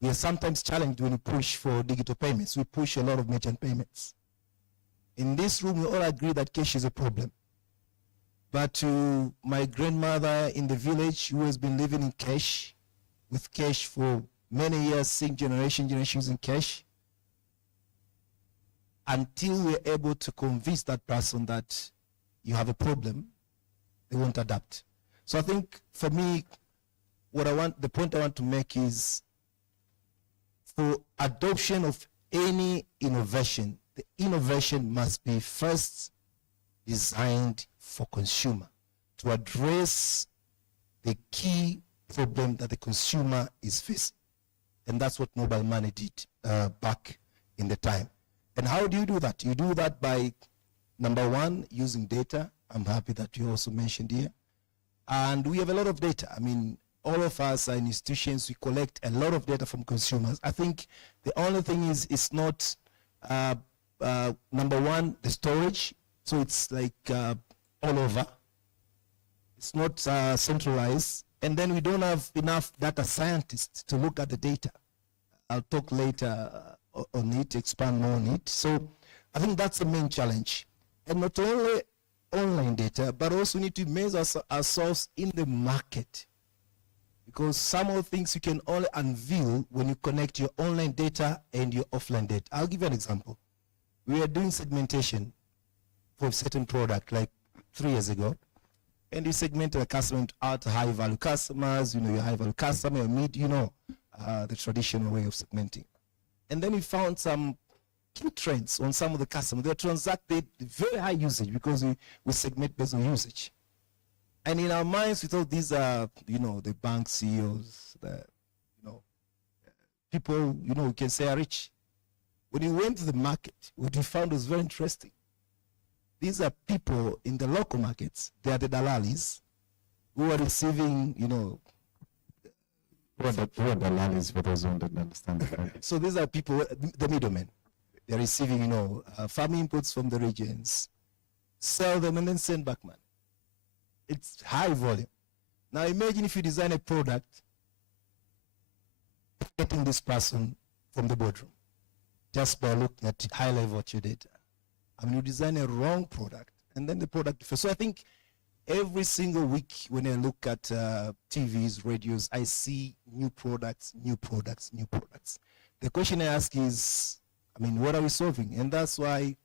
We are sometimes challenged when we push for digital payments. We push a lot of merchant payments. In this room, we all agree that cash is a problem. But to my grandmother in the village who has been living in cash, with cash for many years, seeing generations using cash, until we're able to convince that person that you have a problem, they won't adapt. So I think for me, the point I want to make is for adoption of any innovation, the innovation must be first designed for consumer to address the key problem that the consumer is facing. And that's what mobile money did back in the time. And how do you do that? You do that by, number one, using data. I'm happy that you also mentioned here. And we have a lot of data. I mean, all of us are in institutions, we collect a lot of data from consumers. I think the only thing is it's not, number one, the storage. So it's like all over. It's not centralized. And then we don't have enough data scientists to look at the data. I'll talk later on it, expand more on it. So I think that's the main challenge. And not only online data, but also need to measure ourselves in the market. Because some of the things you can only unveil when you connect your online data and your offline data. I'll give you an example. We are doing segmentation for a certain product like 3 years ago. And you segmented a customer out to high value customers, you know, your high value customer, your mid, you know, the traditional way of segmenting. And then we found some key trends on some of the customers. They transacted very high usage because we segment based on usage. And in our minds, we thought these are, you know, the bank CEOs, the, you know, people, you know, we can say are rich. When we went to the market, what we found was very interesting. These are people in the local markets. They are the dalalis who are receiving, you know. Who are dalalis for those who don't understand the So these are people, the middlemen. They're receiving, you know, farm inputs from the regions, sell them and then send back money. It's high volume. Now imagine if you design a product getting this person from the boardroom just by looking at high level what you did. I mean, you design a wrong product and then the product fails. So I think every single week when I look at TVs, radios, I see new products, new products, new products. The question I ask is, I mean, what are we solving? And that's why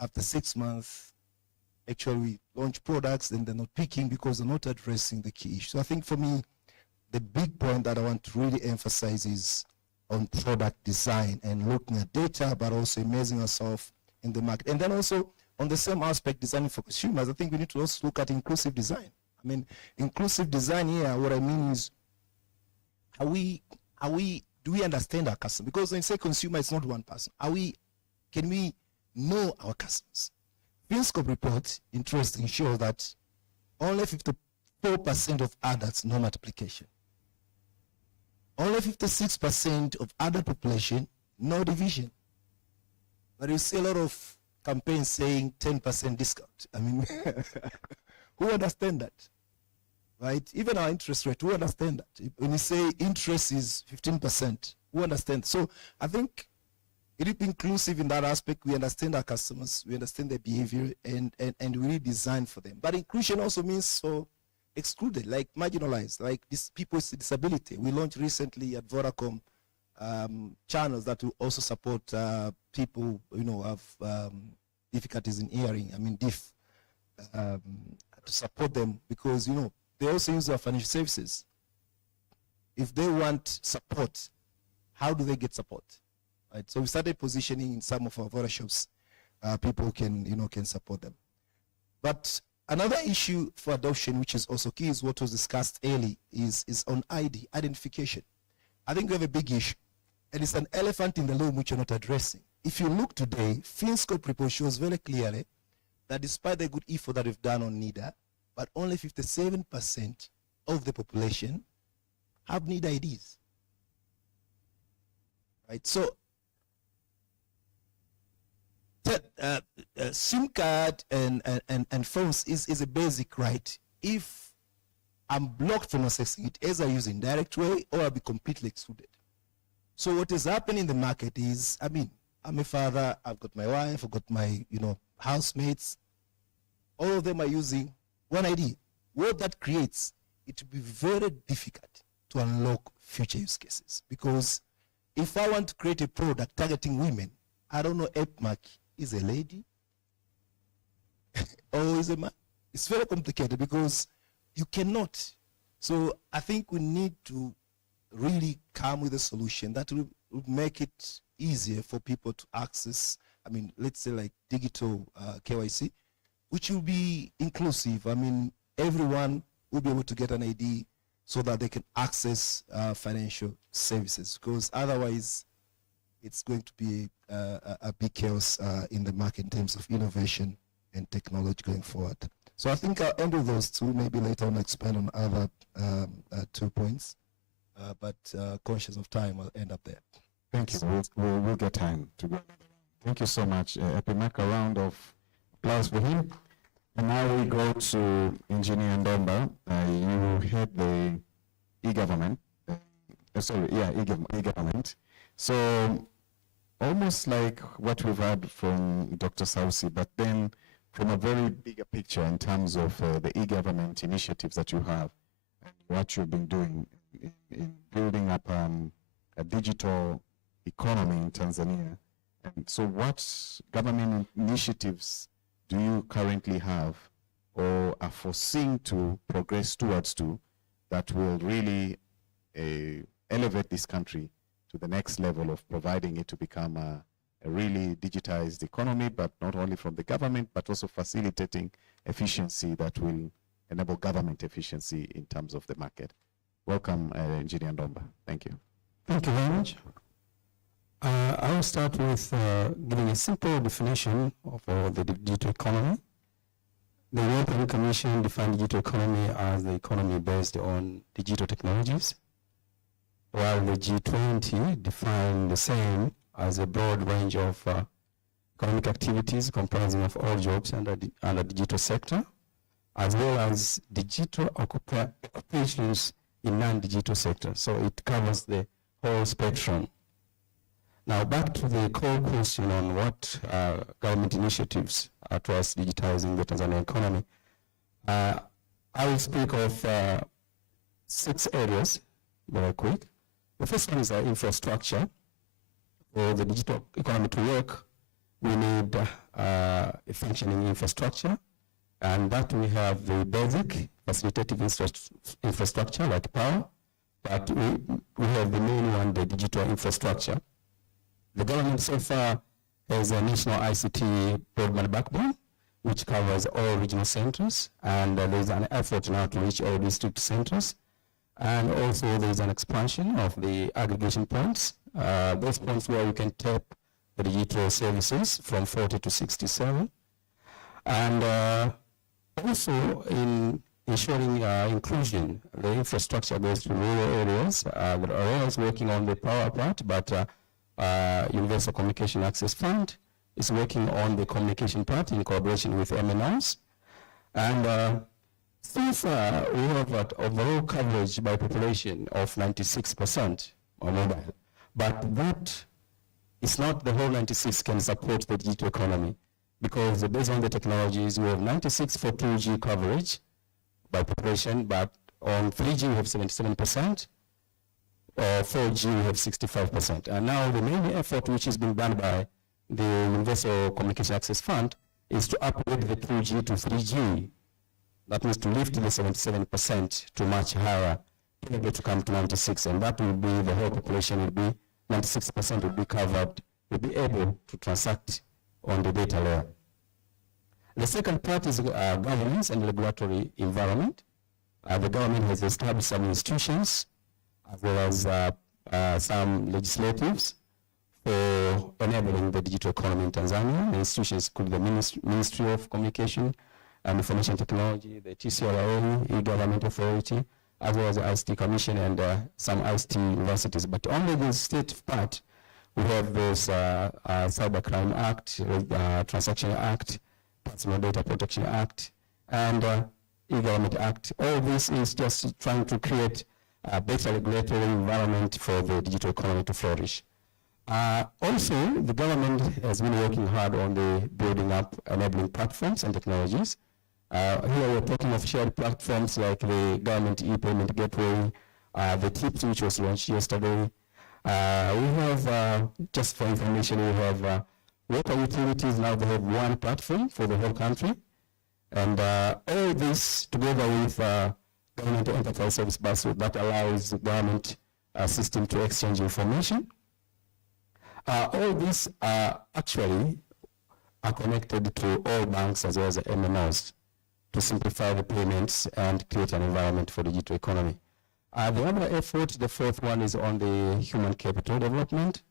after 6 months, actually we launch products and they're not picking because they're not addressing the key issue. So I think for me, the big point that I want to really emphasize is on product design and looking at data, but also immersing ourselves in the market. And then also on the same aspect, designing for consumers, I think we need to also look at inclusive design. I mean, inclusive design here, what I mean is, do we understand our customer? Because when you say consumer, it's not one person. Can we know our customers? FinScope report, interesting, shows that only 54% of adults know multiplication. Only 56% of adult population know division. But you see a lot of campaigns saying 10% discount. I mean, who understand that? Right? Even our interest rate, who understand that? When you say interest is 15%, who understand? So I think it is inclusive in that aspect. We understand our customers, we understand their behavior, and we really design for them. But inclusion also means so excluded, like marginalized, like these people with disability. We launched recently at Vodacom channels that will also support people, you know, have difficulties in hearing. I mean, deaf, to support them because, you know, they also use our financial services. If they want support, how do they get support? Right. So we started positioning in some of our Voda shops, people can, you know, can support them. But another issue for adoption, which is also key, is what was discussed early, is on ID, identification. I think we have a big issue, and it's an elephant in the room which you're not addressing. If you look today, FinScope report shows very clearly that despite the good effort that we've done on NIDA, but only 57% of the population have NIDA IDs. Right, so SIM card and phones is a basic right. If I'm blocked from accessing it, either using direct way or I'll be completely excluded. So what is happening in the market is, I mean, I'm a father, I've got my wife, I've got my, you know, housemates. All of them are using one ID. What that creates, it will be very difficult to unlock future use cases. Because if I want to create a product targeting women, I don't know Epmark is a lady or is a man. It's very complicated because you cannot. So I think we need to really come with a solution that will make it easier for people to access, I mean, let's say like digital KYC, which will be inclusive. I mean, everyone will be able to get an ID so that they can access financial services, because otherwise it's going to be a big chaos in the market in terms of innovation and technology going forward. So I think I'll end with those two, maybe later on expand on other 2 points, but conscious of time, I'll end up there. Thank you. We'll get time to go. Thank you so much. Epimac, a round of applause for him. And now we go to Engineer Ndomba. You head the e-government. E-government. So almost like what we've heard from Dr. Sausi, but then from a very bigger picture in terms of the e-government initiatives that you have and what you've been doing in building up a digital economy in Tanzania. And so what government initiatives do you currently have or are foreseen to progress towards that will really elevate this country to the next level of providing it to become a really digitized economy, but not only from the government, but also facilitating efficiency that will enable government efficiency in terms of the market? Welcome, Engineer Ndomba. Thank you. Thank you very much. I will start with giving a simple definition of the digital economy. The European Commission defined digital economy as the economy based on digital technologies, while the G20 defined the same as a broad range of economic activities comprising of all jobs under the digital sector. as well as digital occupations in non-digital sectors. So it covers the whole spectrum. Now back to the core question on what government initiatives are towards digitizing the Tanzanian economy. I will speak of 6 areas very quick. The first one is infrastructure. For the digital economy to work, we need a functioning infrastructure, and that we have the basic facilitative infrastructure like power, but we have the main one, the digital infrastructure. The government so far has a national ICT broadband backbone, which covers all regional centers, and there's an effort now to reach all district centers. And also there's an expansion of the aggregation points, those points where you can tap the digital services from 40 to 67. And also in ensuring inclusion, the infrastructure goes to rural areas. There are areas working on the power part, but Universal Communication Access Fund is working on the communication part in collaboration with MNOs. And so far, we have an overall coverage by population of 96% on mobile. But that is not the whole 96 can support the digital economy, because based on the technologies, we have 96 for 2G coverage by population, but on 3G we have 77%, or 4G we have 65%. And now the main effort which is being done by the Universal Communication Access Fund is to upgrade the 2G to 3G. That means to lift the 77% to much higher, to be able to come to 96, and that will be, the whole population will be, 96% will be covered, will be able to transact on the data layer. The second part is governance and regulatory environment. The government has established some institutions, as well as some legislatives for enabling the digital economy in Tanzania. The institutions include the Ministry of Communication and Information Technology, the TCRA, E-Government Authority, as well as the ICT Commission and some ICT universities. But only the state part, we have those Cybercrime Act, Transaction Act, Personal Data Protection Act, and E-Government Act. All this is just trying to create a better regulatory environment for the digital economy to flourish. Also, the government has been working hard on the building up enabling platforms and technologies. Here we're talking of shared platforms like the government e-payment gateway, the TIPS, which was launched yesterday. We have, just for information, we have water utilities. Now they have one platform for the whole country. And all this together with government enterprise service bus that allows the government system to exchange information. All these actually are connected to all banks as well as the MNOs to simplify the payments and create an environment for the digital economy. The other effort, the fourth one, is on the human capital development.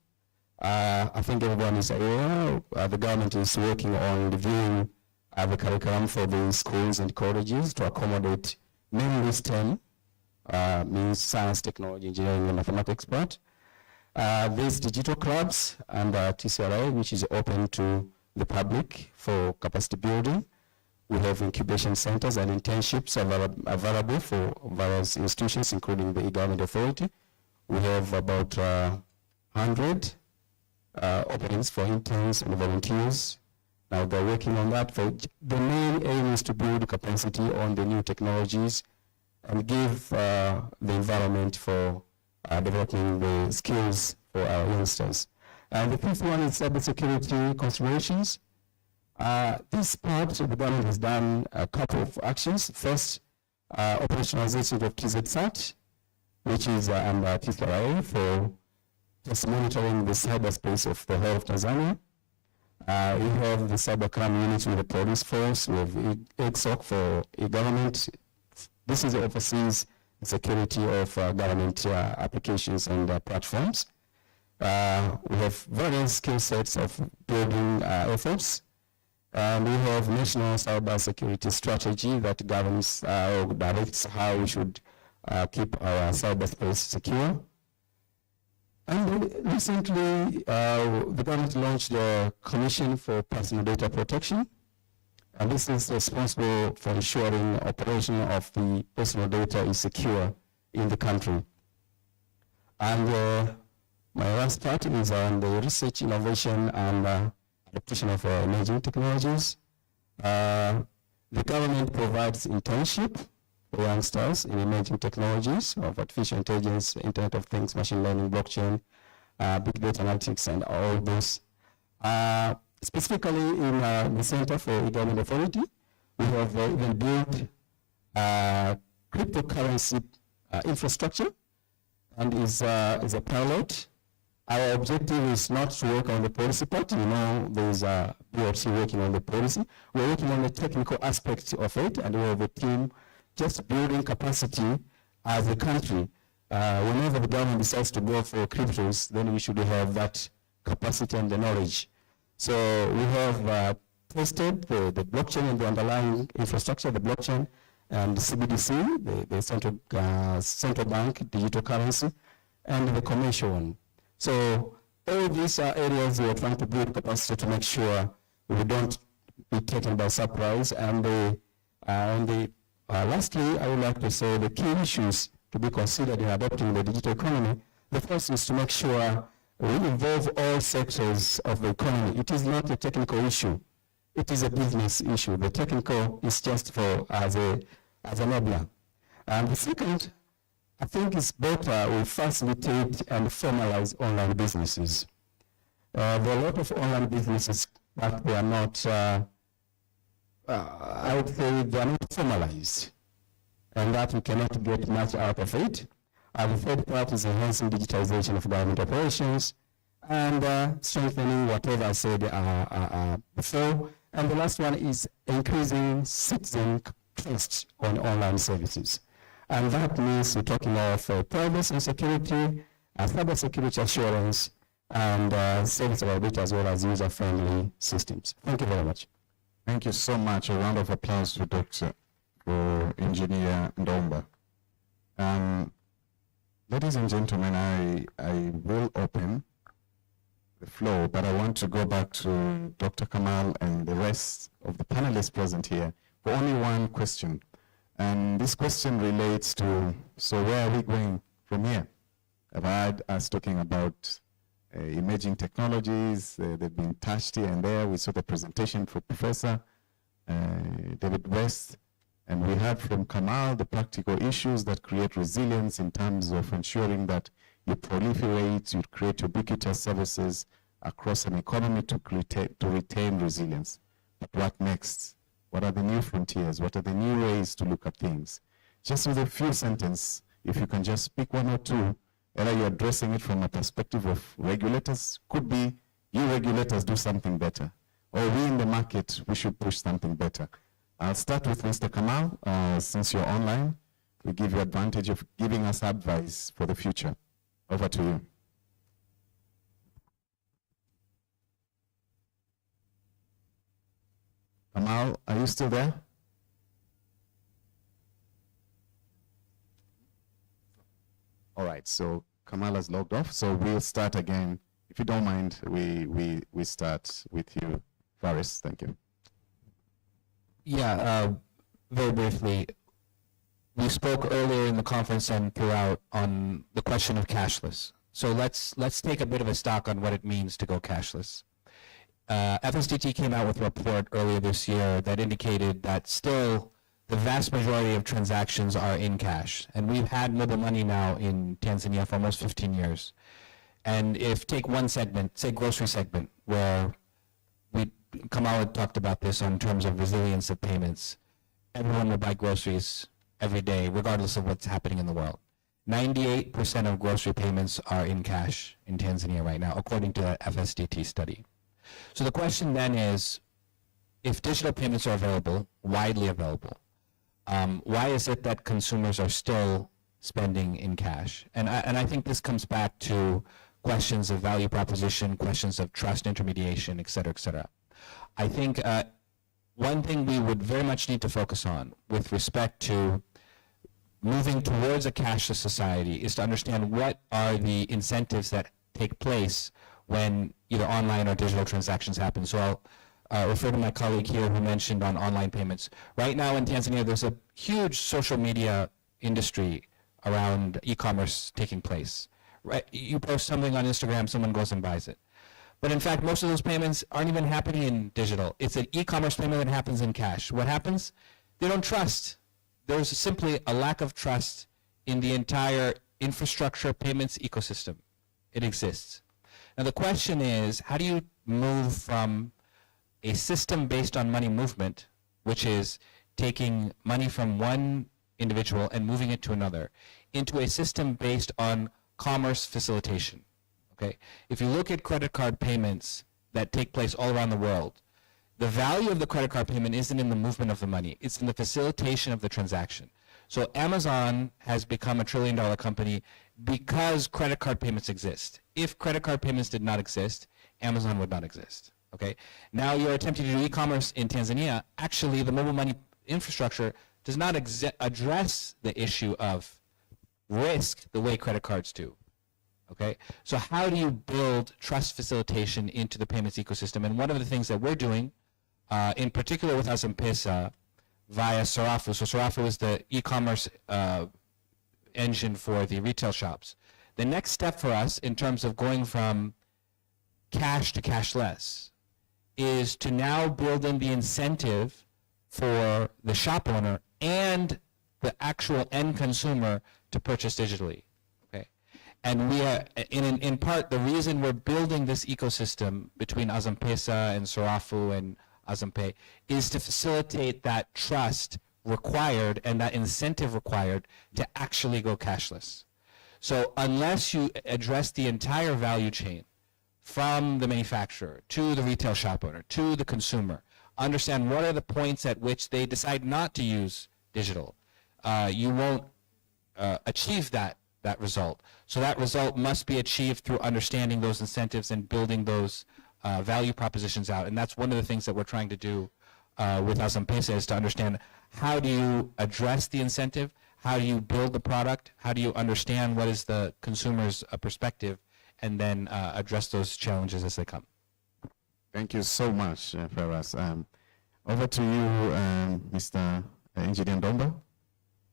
I think everyone is aware, the government is working on reviewing the curriculum for the schools and colleges to accommodate mainly STEM, means science, technology, engineering, and mathematics part. There's digital clubs and TCRA, which is open to the public for capacity building. We have incubation centers and internships available for various institutions, including the E-Government Authority. We have about 100 openings for interns and volunteers. Now they're working on that. The main aim is to build capacity on the new technologies and give the environment for developing the skills for our youngsters. And the fifth one is cybersecurity considerations. This part, the government has done a couple of actions. First, operationalization of TZSAT, which is under TCRA for just monitoring the cyberspace of the whole of Tanzania. We have the cybercrime units with the police force, we have EXOC for e-government. This is oversees the security of government applications and platforms. We have various skill sets of building efforts. And we have national cyber security strategy that governs or directs how we should keep our cyberspace secure. And recently, the government launched the Commission for Personal Data Protection. And this is responsible for ensuring operation of the personal data is secure in the country. And my last part is on the research, innovation, and adaptation of emerging technologies. The government provides internship for youngsters in emerging technologies of artificial intelligence, Internet of Things, machine learning, blockchain, big data analytics, and all those. Specifically in the Center for E-Government Authority, we have even built cryptocurrency infrastructure, and is a pilot. Our objective is not to work on the policy part. You know, there's a BOT working on the policy. We're working on the technical aspect of it, and we have a team just building capacity as a country. Whenever the government decides to go for cryptos, then we should have that capacity and the knowledge. So we have tested the blockchain and the underlying infrastructure, the blockchain, and the CBDC, the central bank digital currency, and the commercial one. So all these are areas we are trying to build capacity to make sure we don't be taken by surprise. And lastly, I would like to say the key issues to be considered in adopting the digital economy. The first is to make sure we involve all sectors of the economy. It is not a technical issue. It is a business issue. The technical is just for as an enabler. And the second, I think it's better we facilitate and formalize online businesses. There are a lot of online businesses, but they are not, I would say they are not formalized, and that we cannot get much out of it. The third part is enhancing digitization of government operations and strengthening whatever I said before. And the last one is increasing citizen trust on online services. And that means we're talking of privacy and security, cyber security assurance, and service availability as well as user-friendly systems. Thank you very much. Thank you so much. A round of applause for Engineer Ndomba. Ladies and gentlemen, I will open the floor, but I want to go back to Dr. Kamal and the rest of the panelists present here for only one question. And this question relates to, so where are we going from here? I've heard us talking about emerging technologies. They've been touched here and there. We saw the presentation for Professor David West. And we heard from Kamal the practical issues that create resilience in terms of ensuring that you proliferate, you create ubiquitous services across an economy to retain resilience. But what next? What are the new frontiers? What are the new ways to look at things? Just with a few sentences, if you can just pick one or two, either you're addressing it from a perspective of regulators, could be you regulators do something better, or we in the market, we should push something better. I'll start with Mr. Kamal. Since you're online, we give you advantage of giving us advice for the future. Over to you. Kamal, are you still there? All right, so Kamal has logged off, so we'll start again. If you don't mind, we start with you, Faris. Thank you. Yeah, very briefly, we spoke earlier in the conference and throughout on the question of cashless. So let's take a bit of a stock on what it means to go cashless. FSDT came out with a report earlier this year that indicated that still the vast majority of transactions are in cash. And we've had mobile money now in Tanzania for almost 15 years. And if take one segment, say grocery segment, where Kamal talked about this in terms of resilience of payments. Everyone will buy groceries every day, regardless of what's happening in the world. 98% of grocery payments are in cash in Tanzania right now, according to that FSDT study. So the question then is, if digital payments are available, widely available, why is it that consumers are still spending in cash? And I think this comes back to questions of value proposition, questions of trust intermediation, et cetera, et cetera. I think one thing we would very much need to focus on with respect to moving towards a cashless society is to understand what are the incentives that take place when either online or digital transactions happen. So refer to my colleague here who mentioned on online payments. Right now in Tanzania, there's a huge social media industry around e-commerce taking place. Right? You post something on Instagram, someone goes and buys it. But in fact, most of those payments aren't even happening in digital. It's an e-commerce payment that happens in cash. What happens? They don't trust. There's simply a lack of trust in the entire infrastructure payments ecosystem. It exists. Now the question is, how do you move from a system based on money movement, which is taking money from one individual and moving it to another, into a system based on commerce facilitation? Okay? If you look at credit card payments that take place all around the world, the value of the credit card payment isn't in the movement of the money, it's in the facilitation of the transaction. So Amazon has become a $1 trillion company because credit card payments exist. If credit card payments did not exist, Amazon would not exist. Okay? Now you're attempting to do e-commerce in Tanzania. Actually, the mobile money infrastructure does not address the issue of risk the way credit cards do. Okay? So how do you build trust facilitation into the payments ecosystem? And one of the things that we're doing, in particular with M-Pesa, via Sarafu. So Sarafu is the e-commerce engine for the retail shops. The next step for us in terms of going from cash to cashless is to now build in the incentive for the shop owner and the actual end consumer to purchase digitally. Okay, and we are in part the reason we're building this ecosystem between M-Pesa and Sarafu and Azampe is to facilitate that trust required and that incentive required to actually go cashless. So unless you address the entire value chain from the manufacturer to the retail shop owner to the consumer, understand what are the points at which they decide not to use digital, you won't achieve that result. So that result must be achieved through understanding those incentives and building those value propositions out. And that's one of the things that we're trying to do with M-Pesa is to understand how do you address the incentive, how do you build the product, how do you understand what is the consumer's perspective, and then address those challenges as they come. Thank you so much, Ferraz. Over to you, Mr. Engineer Ndomba.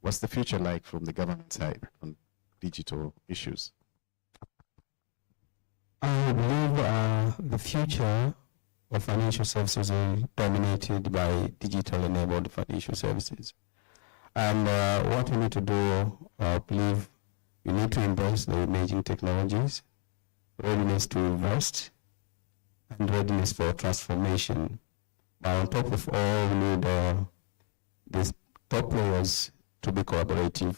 What's the future like from the government side on digital issues? I believe the future of financial services is dominated by digital-enabled financial services. And what we need to do, I believe we need to embrace the emerging technologies, readiness to invest, and readiness for transformation. But on top of all, we need these top players to be collaborative.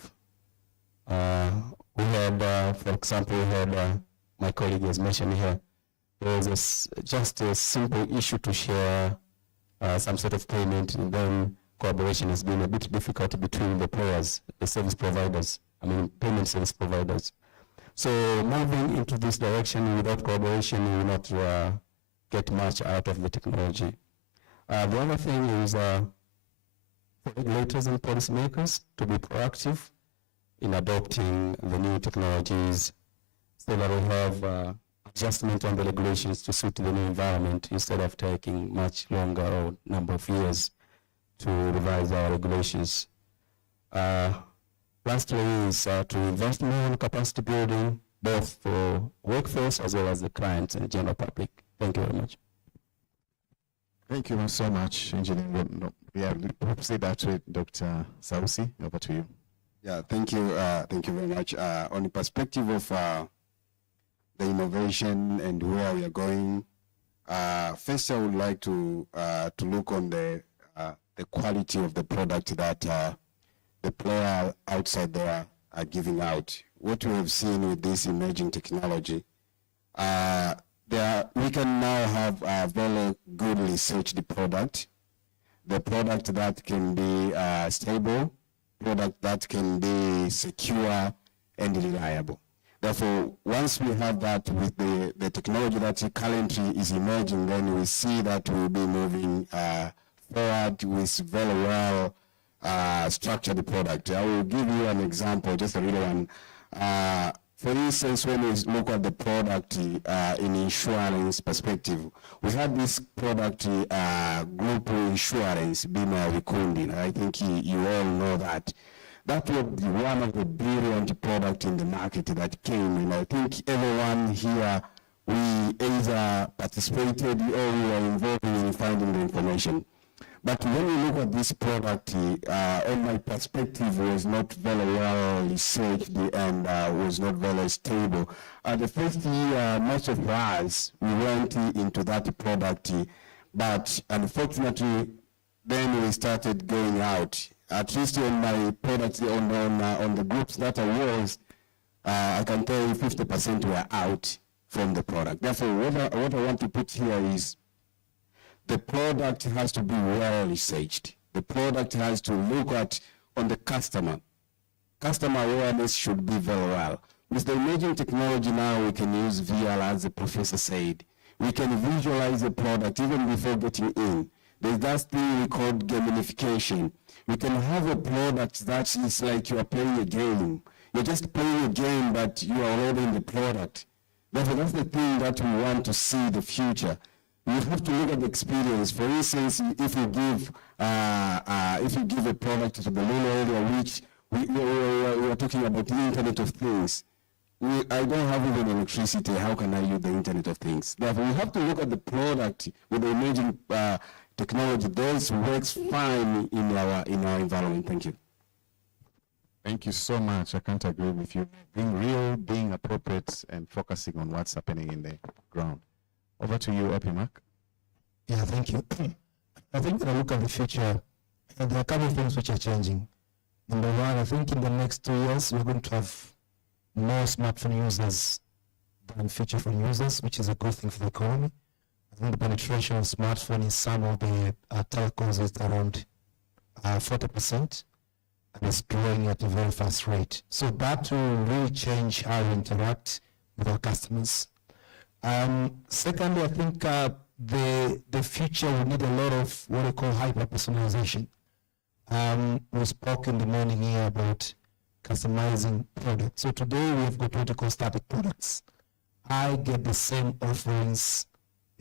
We had, for example, we had my colleague has mentioned here, there's just a simple issue to share some sort of payment, and then collaboration has been a bit difficult between the players, the service providers, payment service providers. So moving into this direction without collaboration, you will not get much out of the technology. The other thing is for regulators and policymakers to be proactive in adopting the new technologies so that we have adjustment on the regulations to suit the new environment instead of taking much longer or number of years to revise our regulations. Lastly is to invest more in capacity building, both for workforce as well as the clients and general public. Thank you very much. Thank you so much, Engineer. Yeah, let's say that to Dr. Sausi. Over to you. Yeah, thank you very much. On the perspective of the innovation and where we are going, first I would like to look on the quality of the product that the player outside there are giving out. What we have seen with this emerging technology, we can now have a very good researched product, the product that can be stable, product that can be secure and reliable. Therefore, once we have that with the technology that currently is emerging, then we see that we'll be moving forward with very well structured product. I will give you an example, just a real one. For instance, when we look at the product in insurance perspective, we had this product group insurance, Bima Vikundi. I think you all know that. That was one of the brilliant products in the market that came, and I think everyone here, we either participated or we were involved in finding the information. But when you look at this product, on my perspective, was not very well researched and was not very stable. The first year, most of us, we went into that product, but unfortunately, then we started going out. At least on my products, on the groups that I was, I can tell you 50% were out from the product. Therefore, what I want to put here is, the product has to be well researched. The product has to look at on the customer. Customer awareness should be very well. With the emerging technology now, we can use VR, as the professor said. We can visualize the product even before getting in. There's that thing we call gamification. We can have a product that is like you are playing a game. You're just playing a game, but you are already in the product. Therefore, that's the thing that we want to see the future. You have to look at the experience. For instance, if you give a product to the rural area, which we are talking about the Internet of Things. I don't have even electricity. How can I use the Internet of Things? Therefore, we have to look at the product with the emerging technology. Those works fine in our environment. Thank you. Thank you so much. I can't agree with you. Being real, being appropriate, and focusing on what's happening in the ground. Over to you, Epimac. Yeah, thank you. I think when I look at the future, there are a couple of things which are changing. Number one, I think in the next 2 years, we're going to have more smartphone users than feature phone users, which is a good thing for the economy. I think the penetration of smartphone in some of the telcos is around 40%, and it's growing at a very fast rate. So that will really change how we interact with our customers. Secondly, I think the future will need a lot of what we call hyper-personalization. We spoke in the morning here about customizing products. So today we have got what we call static products. I get the same offerings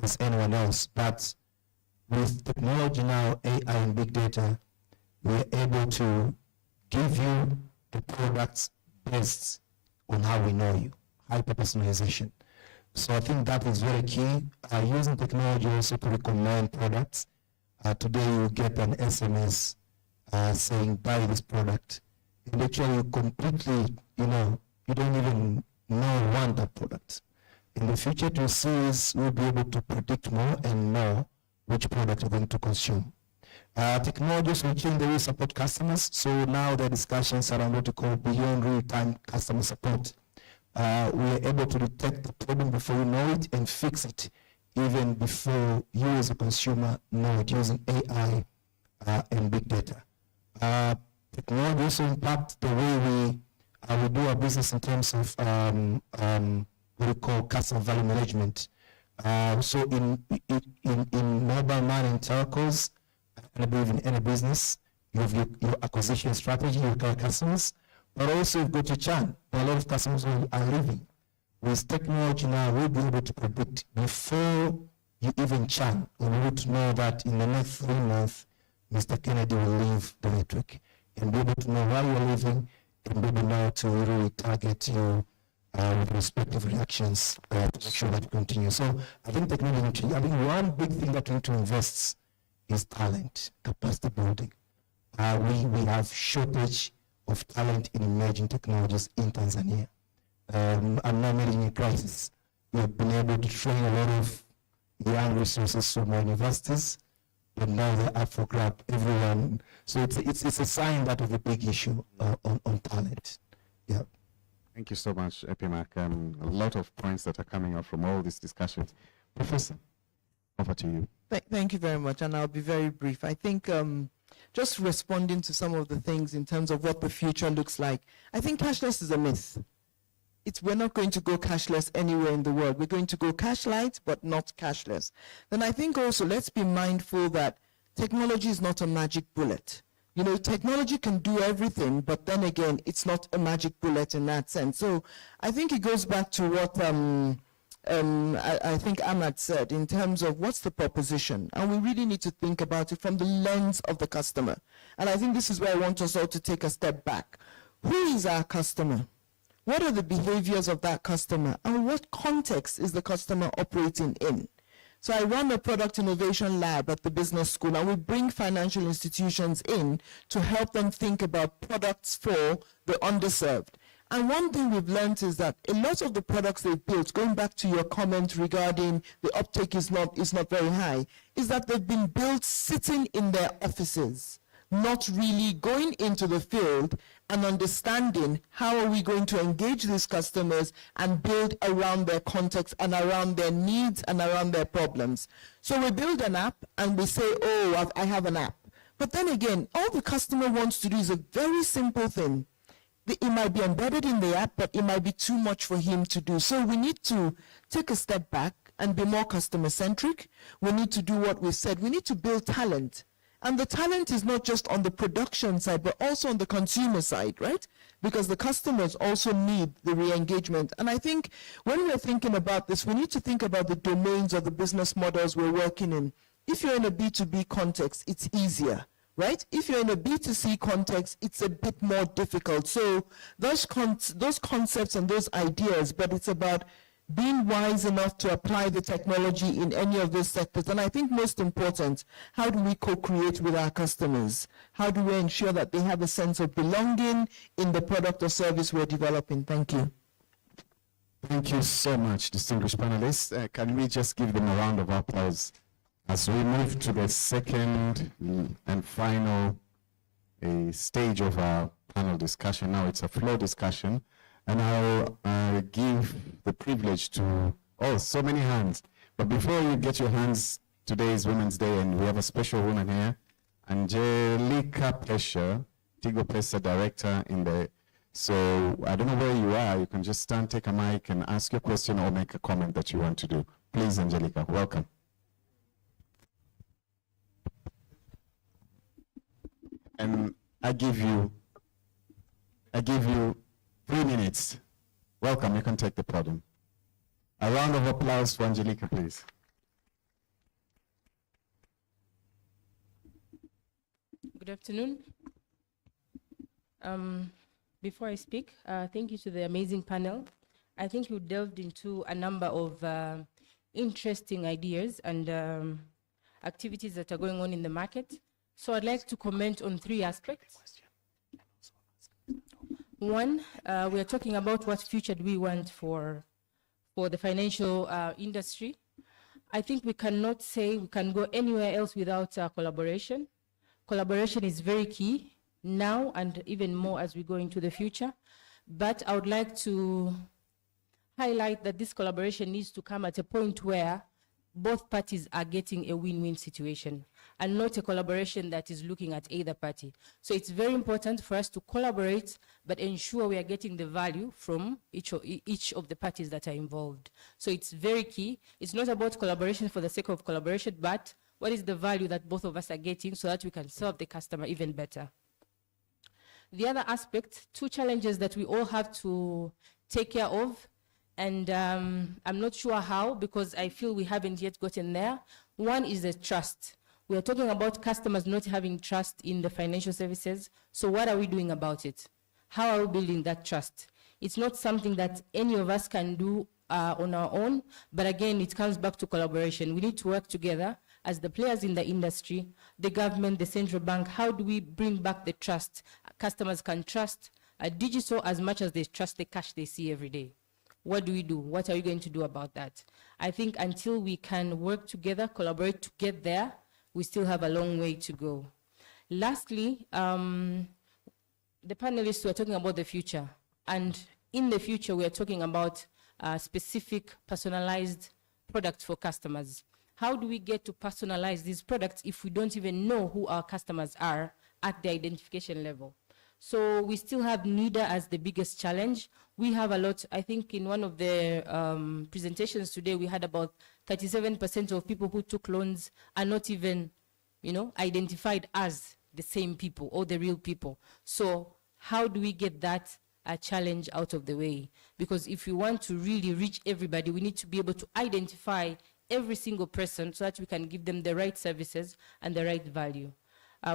as anyone else, but with technology now, AI and big data, we are able to give you the products based on how we know you, hyper-personalization. So I think that is very key. Using technology also to recommend products. Today you get an SMS saying buy this product. And actually you completely, you don't even want that product. In the future to see is we'll be able to predict more and know which product you're going to consume. Technologies will change the way we support customers. So now there are discussions around what we call beyond real-time customer support. We are able to detect the problem before you know it and fix it even before you as a consumer know it, using AI and big data. Technology also impacts the way we do our business in terms of what we call customer value management. So in mobile money and telcos, and I believe in any business, you have your acquisition strategy, you acquire customers, but also you've got your churn. A lot of customers are leaving. With technology now, we'll be able to predict before you even churn. We'll be able to know that in the next 3 months, Mr. Kennedy will leave the network, and be able to know why you're leaving, and be able now to really target you with respective reactions to make sure that you continue. So I think technology, I think one big thing that we need to invest is talent, capacity building. We have shortage of talent in emerging technologies in Tanzania. I'm now managing a crisis. We have been able to train a lot of young resources from our universities, but now they're up for grab, everyone. So it's a sign that of a big issue on talent. Yeah. Thank you so much, Epimac. A lot of points that are coming out from all these discussions. Professor, over to you. Thank you very much, and I'll be very brief. I think just responding to some of the things in terms of what the future looks like, I think cashless is a myth. We're not going to go cashless anywhere in the world. We're going to go cash light, but not cashless. Then I think also let's be mindful that technology is not a magic bullet. You know, technology can do everything, but then again, it's not a magic bullet in that sense. So I think it goes back to what I think Ahmad said in terms of what's the proposition. And we really need to think about it from the lens of the customer. And I think this is where I want us all to take a step back. Who is our customer? What are the behaviors of that customer? And what context is the customer operating in? So I run a product innovation lab at the business school, and we bring financial institutions in to help them think about products for the underserved. And one thing we've learned is that a lot of the products they've built, going back to your comment regarding the uptake is not very high, is that they've been built sitting in their offices, not really going into the field and understanding how are we going to engage these customers and build around their context and around their needs and around their problems. So we build an app and we say, oh, I have an app. But then again, all the customer wants to do is a very simple thing. It might be embedded in the app, but it might be too much for him to do. So we need to take a step back and be more customer-centric. We need to do what we said. We need to build talent. And the talent is not just on the production side, but also on the consumer side, right? Because the customers also need the re-engagement. And I think when we're thinking about this, we need to think about the domains of the business models we're working in. If you're in a B2B context, it's easier, right? If you're in a B2C context, it's a bit more difficult. So those concepts and those ideas, but it's about being wise enough to apply the technology in any of those sectors. And I think most important, how do we co-create with our customers? How do we ensure that they have a sense of belonging in the product or service we're developing? Thank you. Thank you so much, distinguished panelists. Can we just give them a round of applause as we move to the second and final stage of our panel discussion. Now it's a floor discussion. And I'll give the privilege to, so many hands. But before you get your hands, today is Women's Day, and we have a special woman here, Angelica Pesha, Tigo Pesa Director in the, so I don't know where you are, you can just stand, take a mic, and ask your question or make a comment that you want to do. Please, Angelica, welcome. And I give you 3 minutes. Welcome, you can take the podium. A round of applause for Angelica, please. Good afternoon. Before I speak, thank you to the amazing panel. I think you delved into a number of interesting ideas and activities that are going on in the market. So I'd like to comment on 3 aspects. One, we are talking about what future do we want for the financial industry. I think we cannot say we can go anywhere else without collaboration. Collaboration is very key now and even more as we go into the future. But I would like to highlight that this collaboration needs to come at a point where both parties are getting a win-win situation and not a collaboration that is looking at either party. So it's very important for us to collaborate, but ensure we are getting the value from each of the parties that are involved. So it's very key. It's not about collaboration for the sake of collaboration, but what is the value that both of us are getting so that we can serve the customer even better. The other aspect, 2 challenges that we all have to take care of, and I'm not sure how, because I feel we haven't yet gotten there. One is the trust. We are talking about customers not having trust in the financial services. So what are we doing about it? How are we building that trust? It's not something that any of us can do on our own, but again, it comes back to collaboration. We need to work together as the players in the industry, the government, the central bank. How do we bring back the trust? Customers can trust digital as much as they trust the cash they see every day. What do we do? What are we going to do about that? I think until we can work together, collaborate to get there, we still have a long way to go. Lastly, the panelists were talking about the future. And in the future, we are talking about specific personalized products for customers. How do we get to personalize these products if we don't even know who our customers are at the identification level? So we still have NIDA as the biggest challenge. We have a lot, I think in one of the presentations today, we had about 37% of people who took loans are not even, identified as the same people or the real people. So how do we get that challenge out of the way? Because if we want to really reach everybody, we need to be able to identify every single person so that we can give them the right services and the right value.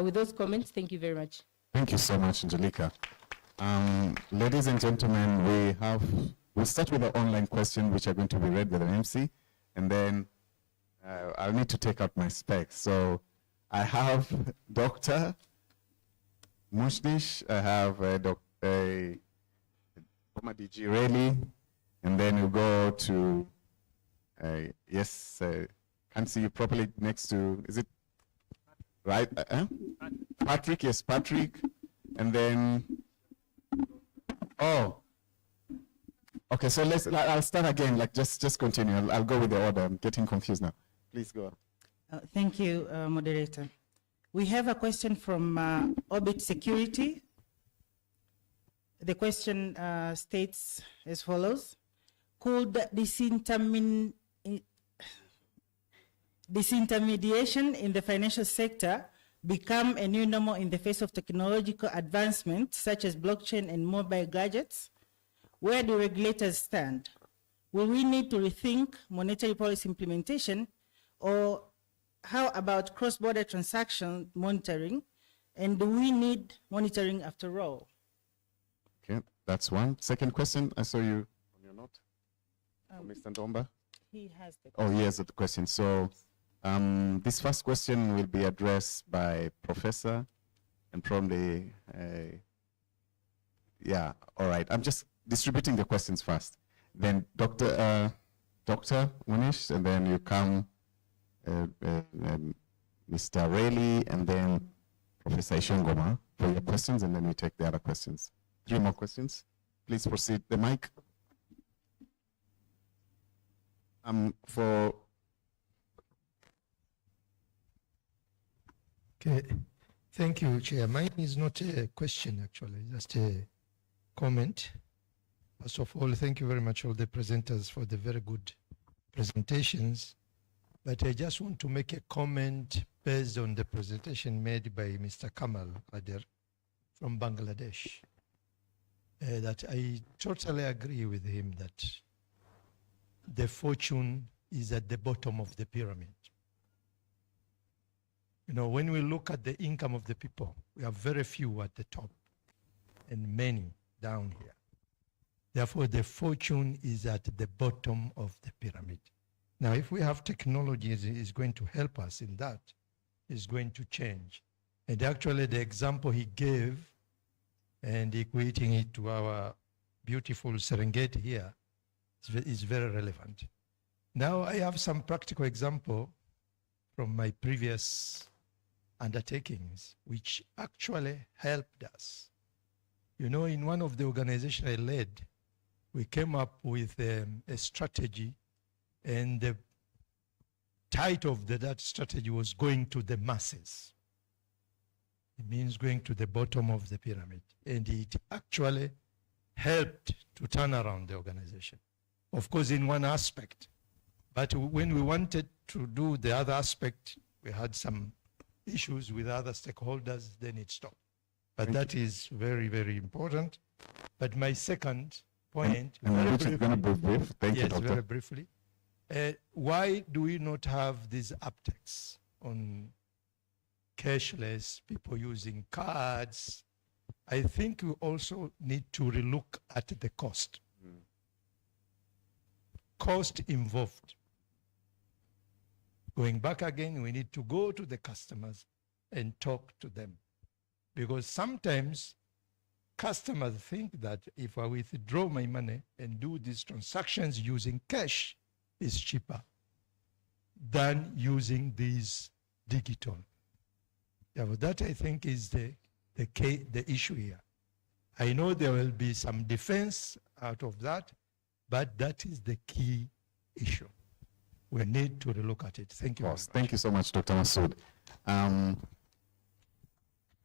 With those comments, thank you very much. Thank you so much, Angelica. Ladies and gentlemen, we'll start with the online question, which are going to be read by the MC, and then I'll need to take out my specs. So I have Dr. Mushnish, I have Dr. Omadi Jireli, and then we'll go to, can't see you properly next to, is it right? Patrick, yes, Patrick, and then, okay, so I'll start again, just continue. I'll go with the order. I'm getting confused now. Please go. Thank you, moderator. We have a question from Orbit Security. The question states as follows: could disintermediation in the financial sector become a new normal in the face of technological advancements such as blockchain and mobile gadgets? Where do regulators stand? Will we need to rethink monetary policy implementation, or how about cross-border transaction monitoring? And do we need monitoring after all? Okay, that's one. Second question, I saw you on your note. Mr. Ndomba? He has the question. Oh, he has the question. So this first question will be addressed by Professor, and probably, all right. I'm just distributing the questions first. Then Dr. Munish, and then you come Mr. Rayleigh, and then Professor Ishongoma for your questions, and then we take the other questions. 3 more questions. Please proceed. The mic. Okay, thank you, Chair. Mine is not a question, actually, just a comment. First of all, thank you very much, all the presenters, for the very good presentations. But I just want to make a comment based on the presentation made by Mr. Kamal Kader from Bangladesh. That I totally agree with him that the fortune is at the bottom of the pyramid. You know, when we look at the income of the people, we have very few at the top and many down here. Therefore, the fortune is at the bottom of the pyramid. Now, if we have technology is going to help us in that, is going to change. And actually, the example he gave and equating it to our beautiful Serengeti here is very relevant. Now, I have some practical example from my previous undertakings, which actually helped us. You know, in one of the organizations I led, we came up with a strategy, and the title of that strategy was going to the masses. It means going to the bottom of the pyramid. And it actually helped to turn around the organization. Of course, in one aspect. But when we wanted to do the other aspect, we had some issues with other stakeholders, then it stopped. But that is very, very important. But my second point, and which is going to be brief. Thank you, Doctor. Very briefly. Why do we not have these uptakes on cashless, people using cards? I think we also need to relook at the cost. Cost involved. Going back again, we need to go to the customers and talk to them. Because sometimes customers think that if I withdraw my money and do these transactions using cash, is cheaper than using these digital. Yeah, but that I think is the issue here. I know there will be some defense out of that, but that is the key issue. We need to relook at it. Thank you. Thank you so much, Dr. Masood.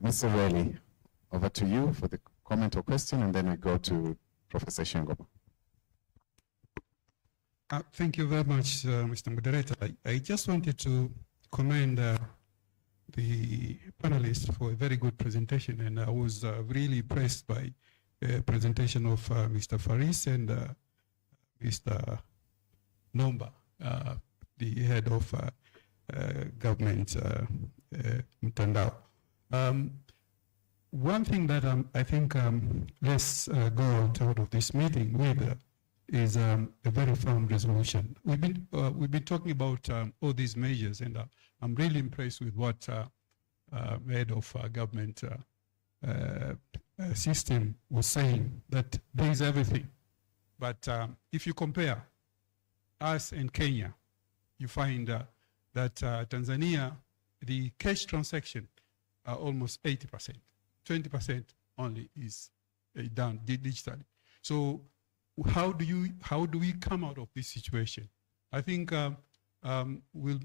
Mr. Rayleigh, over to you for the comment or question, and then we go to Professor Ishongoma. Thank you very much, Mr. Moderator. I just wanted to commend the panelists for a very good presentation, and I was really impressed by the presentation of Mr. Faris and Mr. Nomba, the head of government Mtandao. One thing that I think let's go out of this meeting with is a very firm resolution. We've been talking about all these measures, and I'm really impressed with what head of government system was saying, that there is everything. But if you compare us and Kenya, you find that Tanzania, the cash transaction are almost 80%. 20% only is done digitally. So how do we come out of this situation? I think we'll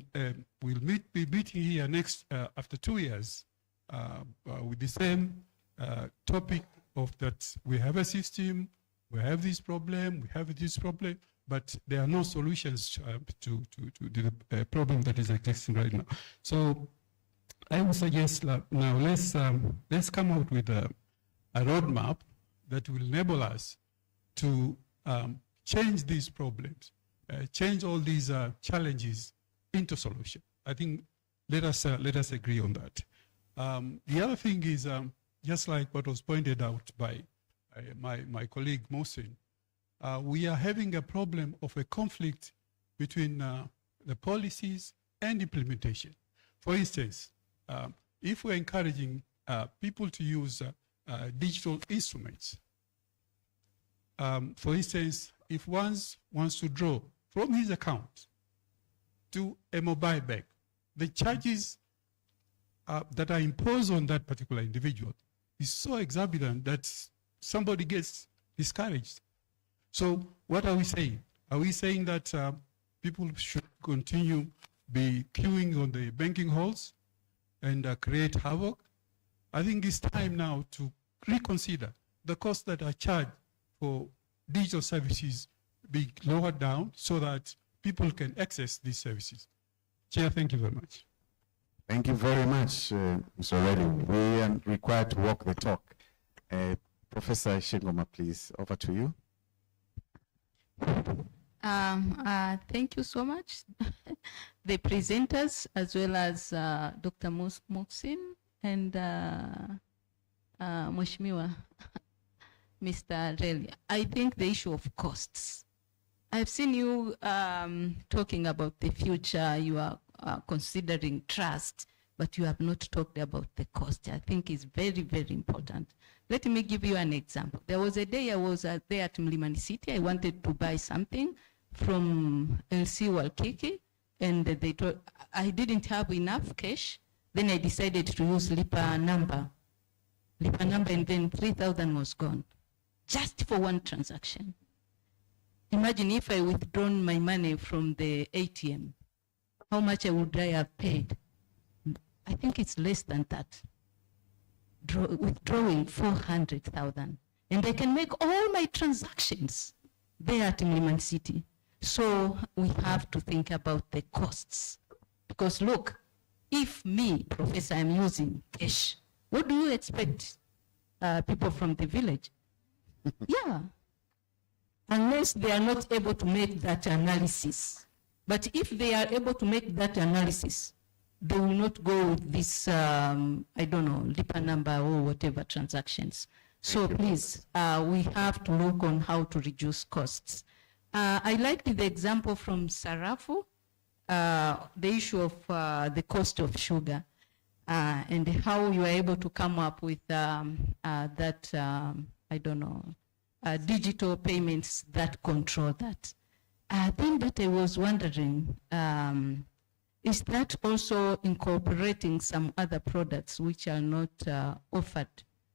be meeting here next after 2 years with the same topic of that we have a system, we have this problem, but there are no solutions to the problem that is existing right now. So I would suggest now let's come out with a roadmap that will enable us to change these problems, change all these challenges into solution. I think let us agree on that. The other thing is just like what was pointed out by my colleague Mohsin, we are having a problem of a conflict between the policies and implementation. For instance, if we're encouraging people to use digital instruments, for instance, if one wants to draw from his account to a mobile bank, the charges that are imposed on that particular individual is so exorbitant that somebody gets discouraged. So what are we saying? Are we saying that people should continue be queuing on the banking halls and create havoc? I think it's time now to reconsider the costs that are charged for digital services be lowered down so that people can access these services. Chair, thank you very much. Thank you very much, Mr. Reddy. We are required to walk the talk. Professor Shingoma, please, over to you. Thank you so much, the presenters, as well as Dr. Mohsin and Mheshimiwa, Mr. Relly. I think the issue of costs. I've seen you talking about the future. You are considering trust, but you have not talked about the cost. I think it's very, very important. Let me give you an example. There was a day I was there at Mlimani City. I wanted to buy something from LC Walkiki, and they told I didn't have enough cash. Then I decided to use Lipa number, and then 3,000 was gone, just for one transaction. Imagine if I withdrawn my money from the ATM, how much would I have paid? I think it's less than that. Withdrawing 400,000, and I can make all my transactions there at Mlimani City. So we have to think about the costs, because look, if me, Professor, I'm using cash, what do you expect people from the village? Yeah, unless they are not able to make that analysis. But if they are able to make that analysis, they will not go with this, I don't know, Lipa number or whatever transactions. So please, we have to look on how to reduce costs. I liked the example from Sarafu, the issue of the cost of sugar, and how you are able to come up with that, I don't know, digital payments that control that. Then that I was wondering, is that also incorporating some other products which are not offered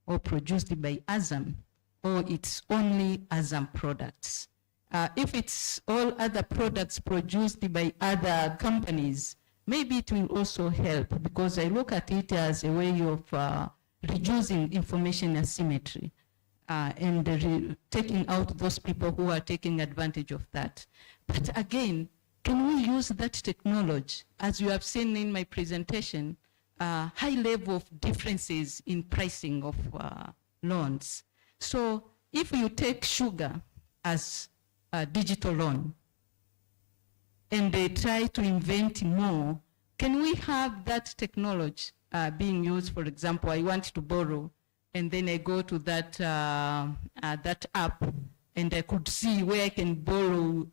or produced by ASAM, or it's only ASAM products? If it's all other products produced by other companies, maybe it will also help, because I look at it as a way of reducing information asymmetry and taking out those people who are taking advantage of that. But again, can we use that technology? As you have seen in my presentation, high level of differences in pricing of loans. So if you take sugar as a digital loan and they try to invent more, can we have that technology being used? For example, I want to borrow, and then I go to that, that app, and I could see where I can borrow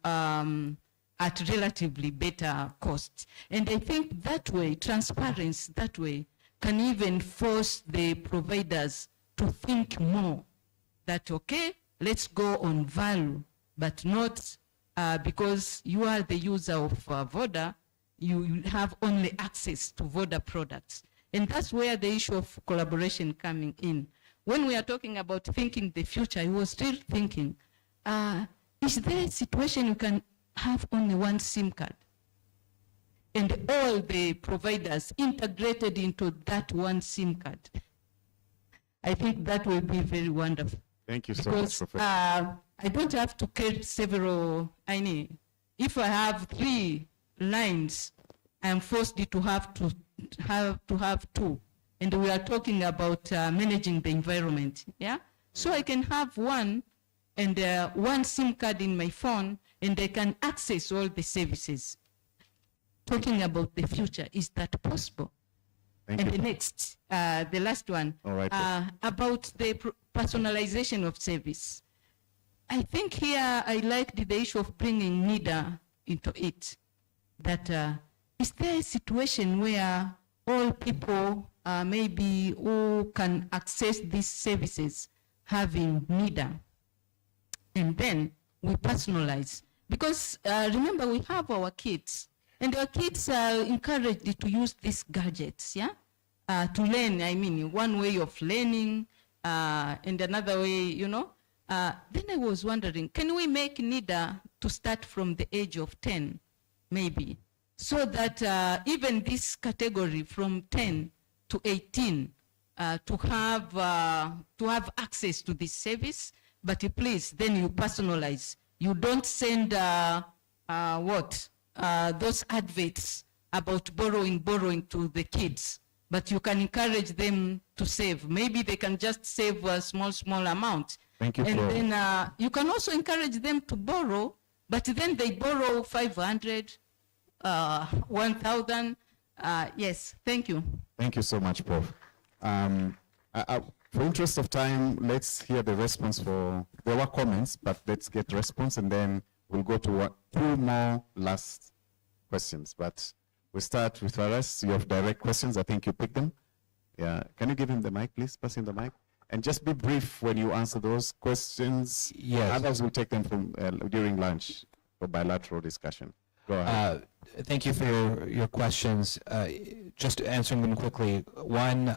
at relatively better costs. And I think that way, transparency that way, can even force the providers to think more that, okay, let's go on value, but not because you are the user of Voda, you have only access to Voda products. And that's where the issue of collaboration coming in. When we are talking about thinking the future, I was still thinking, is there a situation you can have only one SIM card and all the providers integrated into that one SIM card? I think that will be very wonderful. Thank you so much, Professor. I don't have to carry several, if I have 3 lines, I'm forced to have two. And we are talking about managing the environment, yeah? So I can have one and one SIM card in my phone, and I can access all the services. Talking about the future, is that possible? Thank and you. the next, the last one, All right. about the personalization of service. I think here I liked the issue of bringing NIDA into it. That is there a situation where all people maybe who can access these services having NIDA, and then we personalize? Because remember, we have our kids, and our kids are encouraged to use these gadgets, yeah, to learn. One way of learning, and another way, you know. Then I was wondering, can we make NIDA to start from the age of 10, maybe, so that even this category from 10 to 18 to have access to this service, but please, then you personalize. You don't send those adverts about borrowing to the kids, but you can encourage them to save. Maybe they can just save a small amount. Thank you. And then you can also encourage them to borrow, but then they borrow 500, 1,000. Yes, thank you. Thank you so much, Prof. For interest of time, let's hear the response there were comments, but let's get response, and then we'll go to 2 more last questions. But we start with Faras. You have direct questions. I think you picked them. Yeah. Can you give him the mic, please? Pass him the mic. And just be brief when you answer those questions. Yes. Others will take them from during lunch for bilateral discussion. Go ahead. Thank you for your questions. Just answering them quickly. One,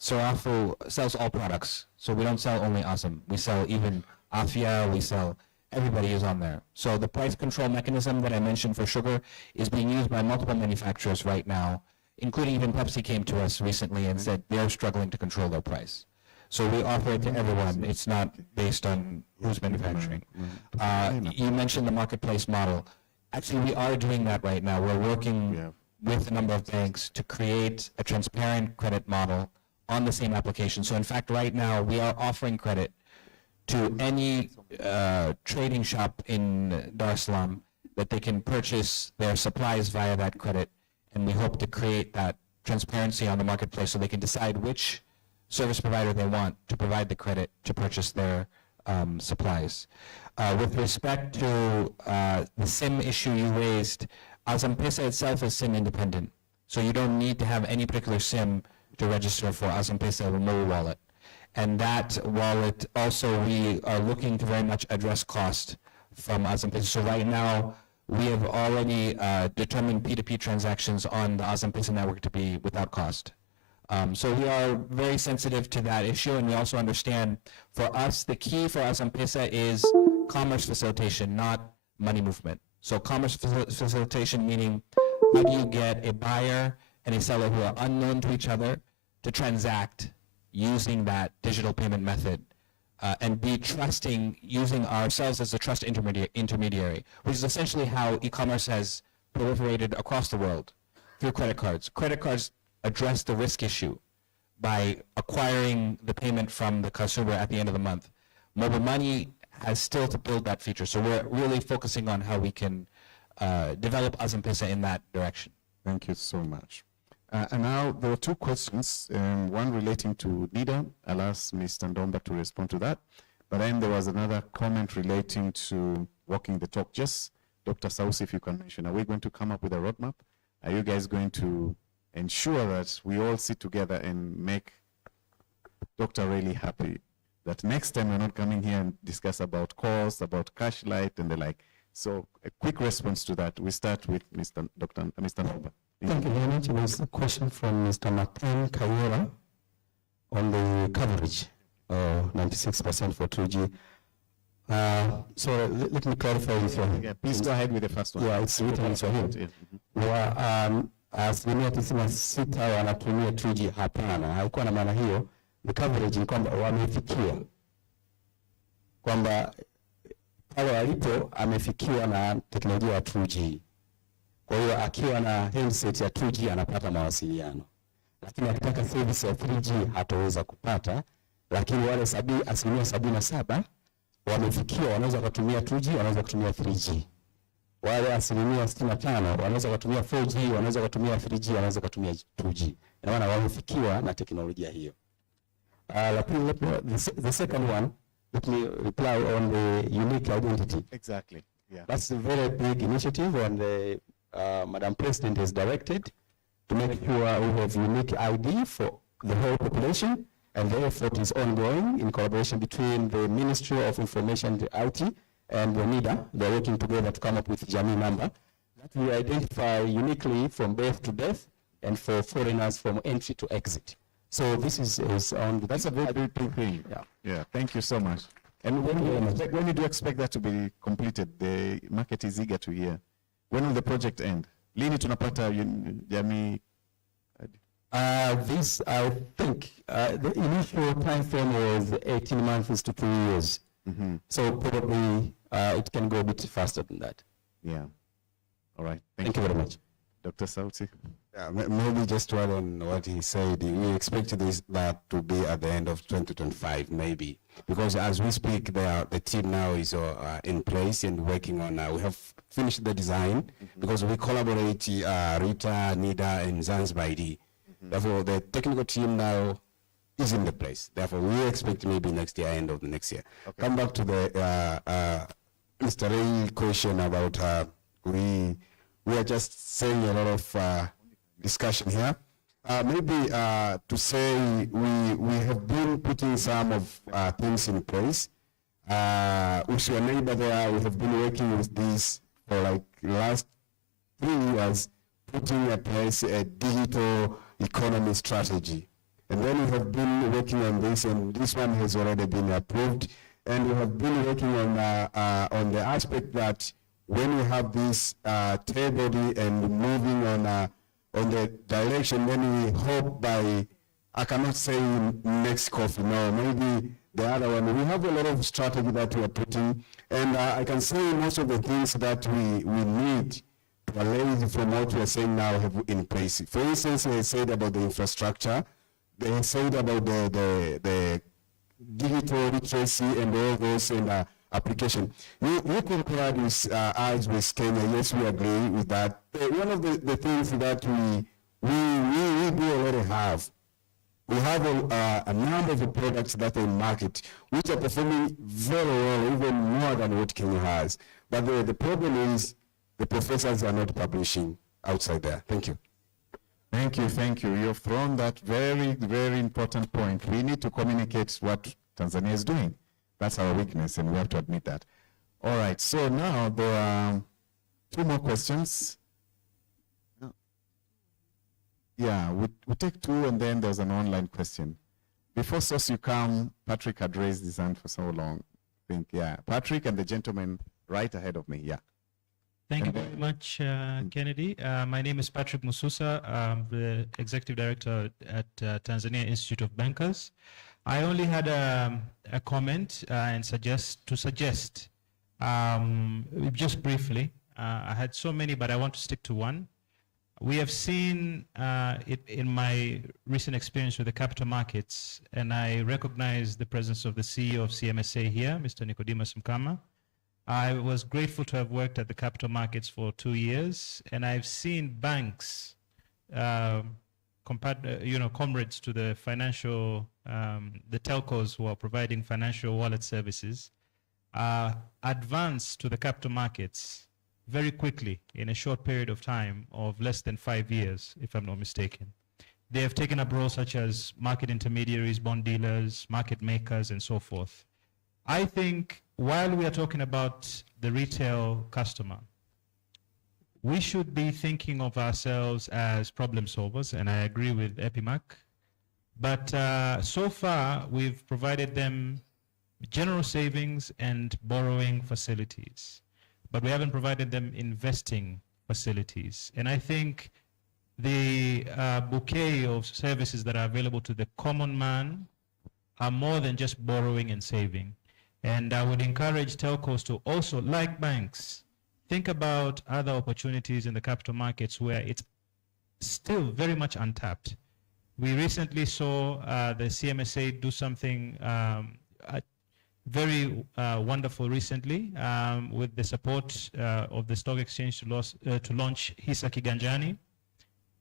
Sarafu sells all products. So we don't sell only Asam. We sell even Afia, we sell, everybody is on there. So the price control mechanism that I mentioned for sugar is being used by multiple manufacturers right now, including even Pepsi came to us recently and said they're struggling to control their price. So we offer it to everyone. It's not based on who's manufacturing. You mentioned the marketplace model. Actually, we are doing that right now. We're working with a number of banks to create a transparent credit model on the same application. So in fact, right now, we are offering credit to any trading shop in Dar es Salaam that they can purchase their supplies via that credit. And we hope to create that transparency on the marketplace so they can decide which service provider they want to provide the credit to purchase their supplies. With respect to the SIM issue you raised, Azampesa itself is SIM independent. So you don't need to have any particular SIM to register for Azampesa, the mobile wallet. And that wallet also, we are looking to very much address cost from Azampesa. So right now, we have already determined P2P transactions on the Azampesa network to be without cost. So we are very sensitive to that issue, and we also understand, for us, the key for Azampesa is commerce facilitation, not money movement. So commerce facilitation meaning, how do you get a buyer and a seller who are unknown to each other to transact using that digital payment method and be trusting, using ourselves as a trust intermediary, which is essentially how e-commerce has proliferated across the world through credit cards. Credit cards address the risk issue by acquiring the payment from the consumer at the end of the month. Mobile money has still to build that feature. So we're really focusing on how we can develop M-Pesa in that direction. Thank you so much. And now there are two questions, one relating to NIDA. I'll ask Mr. Ndomba to respond to that. But then there was another comment relating to walking the talk. Just Dr. Sausi, if you can mention, are we going to come up with a roadmap? Are you guys going to ensure that we all sit together and make Dr. really happy? That next time we're not coming here and discuss about costs, about cash light and the like. So a quick response to that. We start with Mr. Ndomba. Thank you very much. There's a question from Mr. Martin Kayora on the coverage, 96% for 2G. So let me clarify with you. Yeah, please go ahead with the first one. Yeah, it's written in Swahili. Asilimia 96 wanatumia 2G. Hapana, haikuwa na maana hiyo. The coverage ni kwamba wamefikia, kwamba pale walipo amefikiwa na teknolojia ya 2G. Kwa hiyo akiwa na handset ya 2G anapata mawasiliano, lakini akitaka service ya 3G hataweza kupata. Lakini wale asilimia 77 wamefikiwa, wanaweza kutumia 2G, wanaweza kutumia 3G. Wale asilimia 65 wanaweza kutumia 4G, wanaweza kutumia 3G, wanaweza kutumia 2G. Ina maana wamefikiwa na teknolojia hiyo. The second one, let me reply on the unique identity. Exactly. Yeah. That's a very big initiative, and Madam President has directed to make sure we have unique ID for the whole population, and the effort is ongoing in collaboration between the Ministry of Information and IT and the NIDA. They're working together to come up with Jamii number that we identify uniquely from birth to death and for foreigners from entry to exit. So this is on. That's a very big thing. Yeah. Yeah. Thank you so much. And when you do expect that to be completed? The market is eager to hear. When will the project end? Lini tunapata jamii? This, I think, the initial time frame was 18 months to 2 years. So probably it can go a bit faster than that. Yeah. All right. Thank you very much. Dr. Sauti. Yeah, maybe just to add on what he said, we expect that to be at the end of 2025, maybe. Because as we speak, the team now is in place and working on, we have finished the design, because we collaborate, Rita, NIDA, and Zanzibar ID. Therefore, the technical team now is in the place. Therefore, we expect maybe next year, end of the next year. Okay. Come back to the Mr. Ray question about we are just saying a lot of discussion here. Maybe to say we have been putting some of things in place. With your neighbor there, we have been working with this for like last 3 years, putting in place a digital economy strategy. And then we have been working on this, and this one has already been approved. And we have been working on the aspect that when we have this body and moving on the direction, then we hope by, I cannot say next COFI, no, maybe the other one. We have a lot of strategy that we are putting, and I can say most of the things that we need to allay from what we are saying now have in place. For instance, they said about the infrastructure, they said about the digital literacy and all those and application. You compared with us with Kenya. Yes, we agree with that. One of the things that we do already have, we have a number of products that are in market which are performing very well, even more than what Kenya has. But the problem is the professors are not publishing outside there. Thank you. Thank you, thank you. You've thrown that very, very important point. We need to communicate what Tanzania is doing. That's our weakness, and we have to admit that. All right, so now there are 2 more questions. Yeah, we take 2, and then there's an online question. Before Sauce you come, Patrick had raised his hand for so long. I think, yeah. Patrick and the gentleman right ahead of me, yeah. Thank you very much, Kennedy. My name is Patrick Mususa. I'm the Executive Director at Tanzania Institute of Bankers. I only had a comment and suggest, just briefly, I had so many, but I want to stick to one. We have seen it in my recent experience with the capital markets, and I recognize the presence of the CEO of CMSA here, Mr. Nicodemus Mkama. I was grateful to have worked at the capital markets for 2 years, and I've seen banks, comrades to the financial, the telcos who are providing financial wallet services, advance to the capital markets very quickly in a short period of time of less than 5 years, if I'm not mistaken. They have taken up roles such as market intermediaries, bond dealers, market makers, and so forth. I think while we are talking about the retail customer, we should be thinking of ourselves as problem solvers, and I agree with Epimac. But so far, we've provided them general savings and borrowing facilities, but we haven't provided them investing facilities. And I think the bouquet of services that are available to the common man are more than just borrowing and saving. And I would encourage telcos to also, like banks, think about other opportunities in the capital markets where it's still very much untapped. We recently saw the CMSA do something very wonderful recently with the support of the stock exchange to launch Hisa Kiganjani,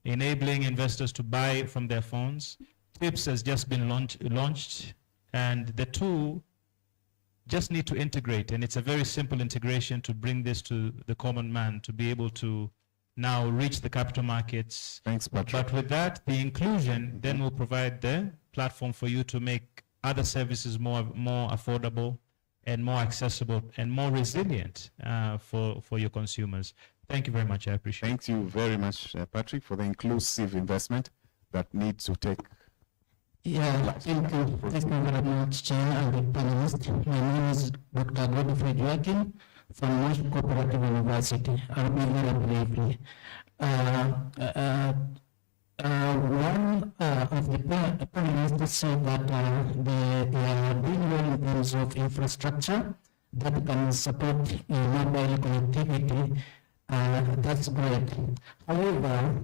enabling investors to buy from their phones. TIPS has just been launched, and the two just need to integrate, and it's a very simple integration to bring this to the common man to be able to now reach the capital markets. Thanks, Patrick. But with that, the inclusion then will provide the platform for you to make other services more affordable and more accessible and more resilient for your consumers. Thank you very much. I appreciate it. Thank you very much, Patrick, for the inclusive investment that needs to take. Yeah, thank you. Thank you very much, Chair and the panelists. My name is Dr. Godfrey Joaquin from Mosh Cooperative University. I'll be very briefly. One of the panelists said that they are doing well in terms of infrastructure that can support mobile connectivity. That's great. However,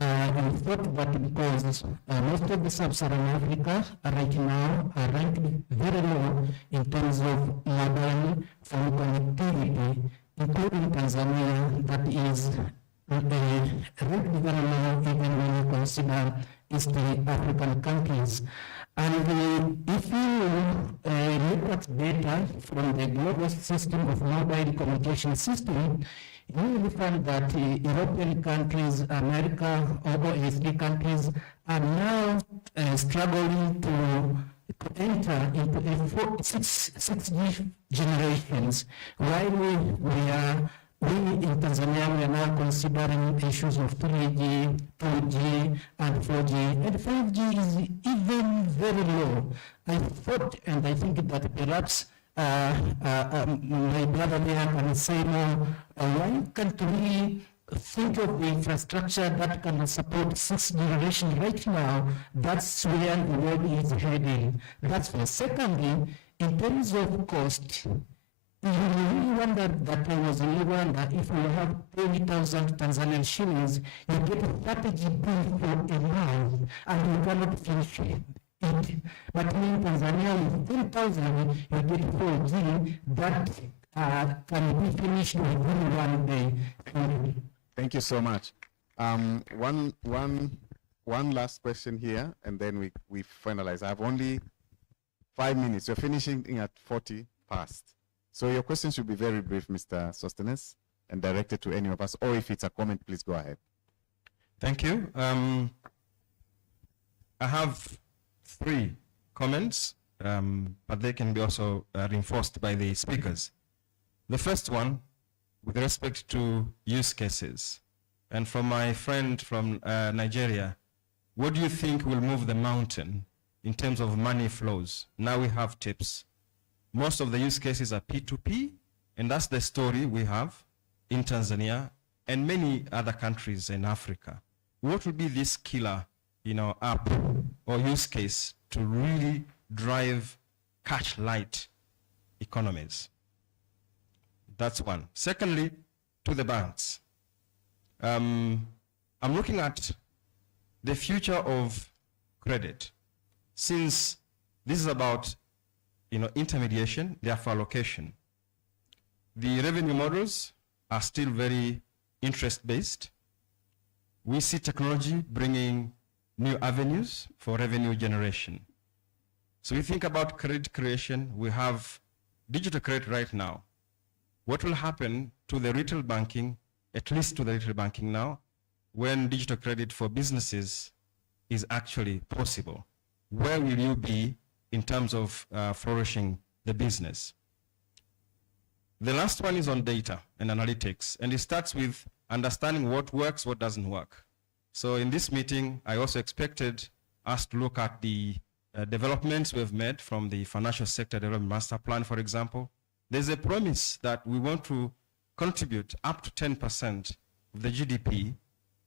I thought that because most of the sub-Saharan Africa right now are ranked very low in terms of mobile phone connectivity, including Tanzania, that is ranked very low even when you consider East African countries. And if you look at data from the global system of mobile communication system, you will find that European countries, America, or OECD countries are now struggling to enter into a 6G generations, while we in Tanzania, we are now considering issues of 3G, 2G, and 4G, and 5G is even very low. I thought, and I think that perhaps my brother here can say more, why can't we think of the infrastructure that can support 6th generation right now? That's where the world is heading. That's first. Secondly, in terms of cost, you really wonder that I was in Uganda, if we have 20,000 Tanzanian shillings, you get a 30 GB for a month, and you cannot finish it. But in Tanzania, with 10,000, you get 4G that can be finished within 1 day. Thank you so much. One last question here, and then we finalize. I have only 5 minutes. You're finishing at 40 past. So your question should be very brief, Mr. Sostenes, and directed to any of us, or if it's a comment, please go ahead. Thank you. I have 3 comments, but they can be also reinforced by the speakers. The first one, with respect to use cases, and from my friend from Nigeria, what do you think will move the mountain in terms of money flows? Now we have TIPS. Most of the use cases are P2P, and that's the story we have in Tanzania and many other countries in Africa. What would be this killer, app or use case to really drive cash light economies? That's one. Secondly, to the banks. I'm looking at the future of credit. Since this is about intermediation, therefore allocation. The revenue models are still very interest-based. We see technology bringing new avenues for revenue generation. So we think about credit creation. We have digital credit right now. What will happen to the retail banking, at least to the retail banking now, when digital credit for businesses is actually possible? Where will you be in terms of flourishing the business? The last one is on data and analytics, and it starts with understanding what works, what doesn't work. So in this meeting, I also expected us to look at the developments we've made from the Financial Sector Development Master Plan, for example. There's a promise that we want to contribute up to 10% of the GDP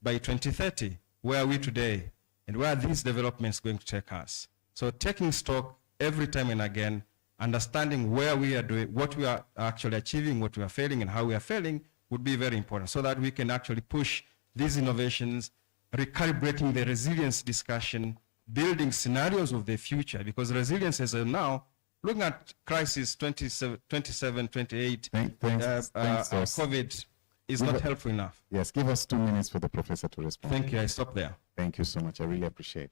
by 2030. Where are we today? And where are these developments going to take us? So taking stock every time and again, understanding where we are doing, what we are actually achieving, what we are failing, and how we are failing would be very important so that we can actually push these innovations, recalibrating the resilience discussion, building scenarios of the future, because resilience is now looking at crisis 27, 28, COVID is not helpful enough. Yes, give us 2 minutes for the professor to respond. Thank you, I stop there. Thank you so much, I really appreciate.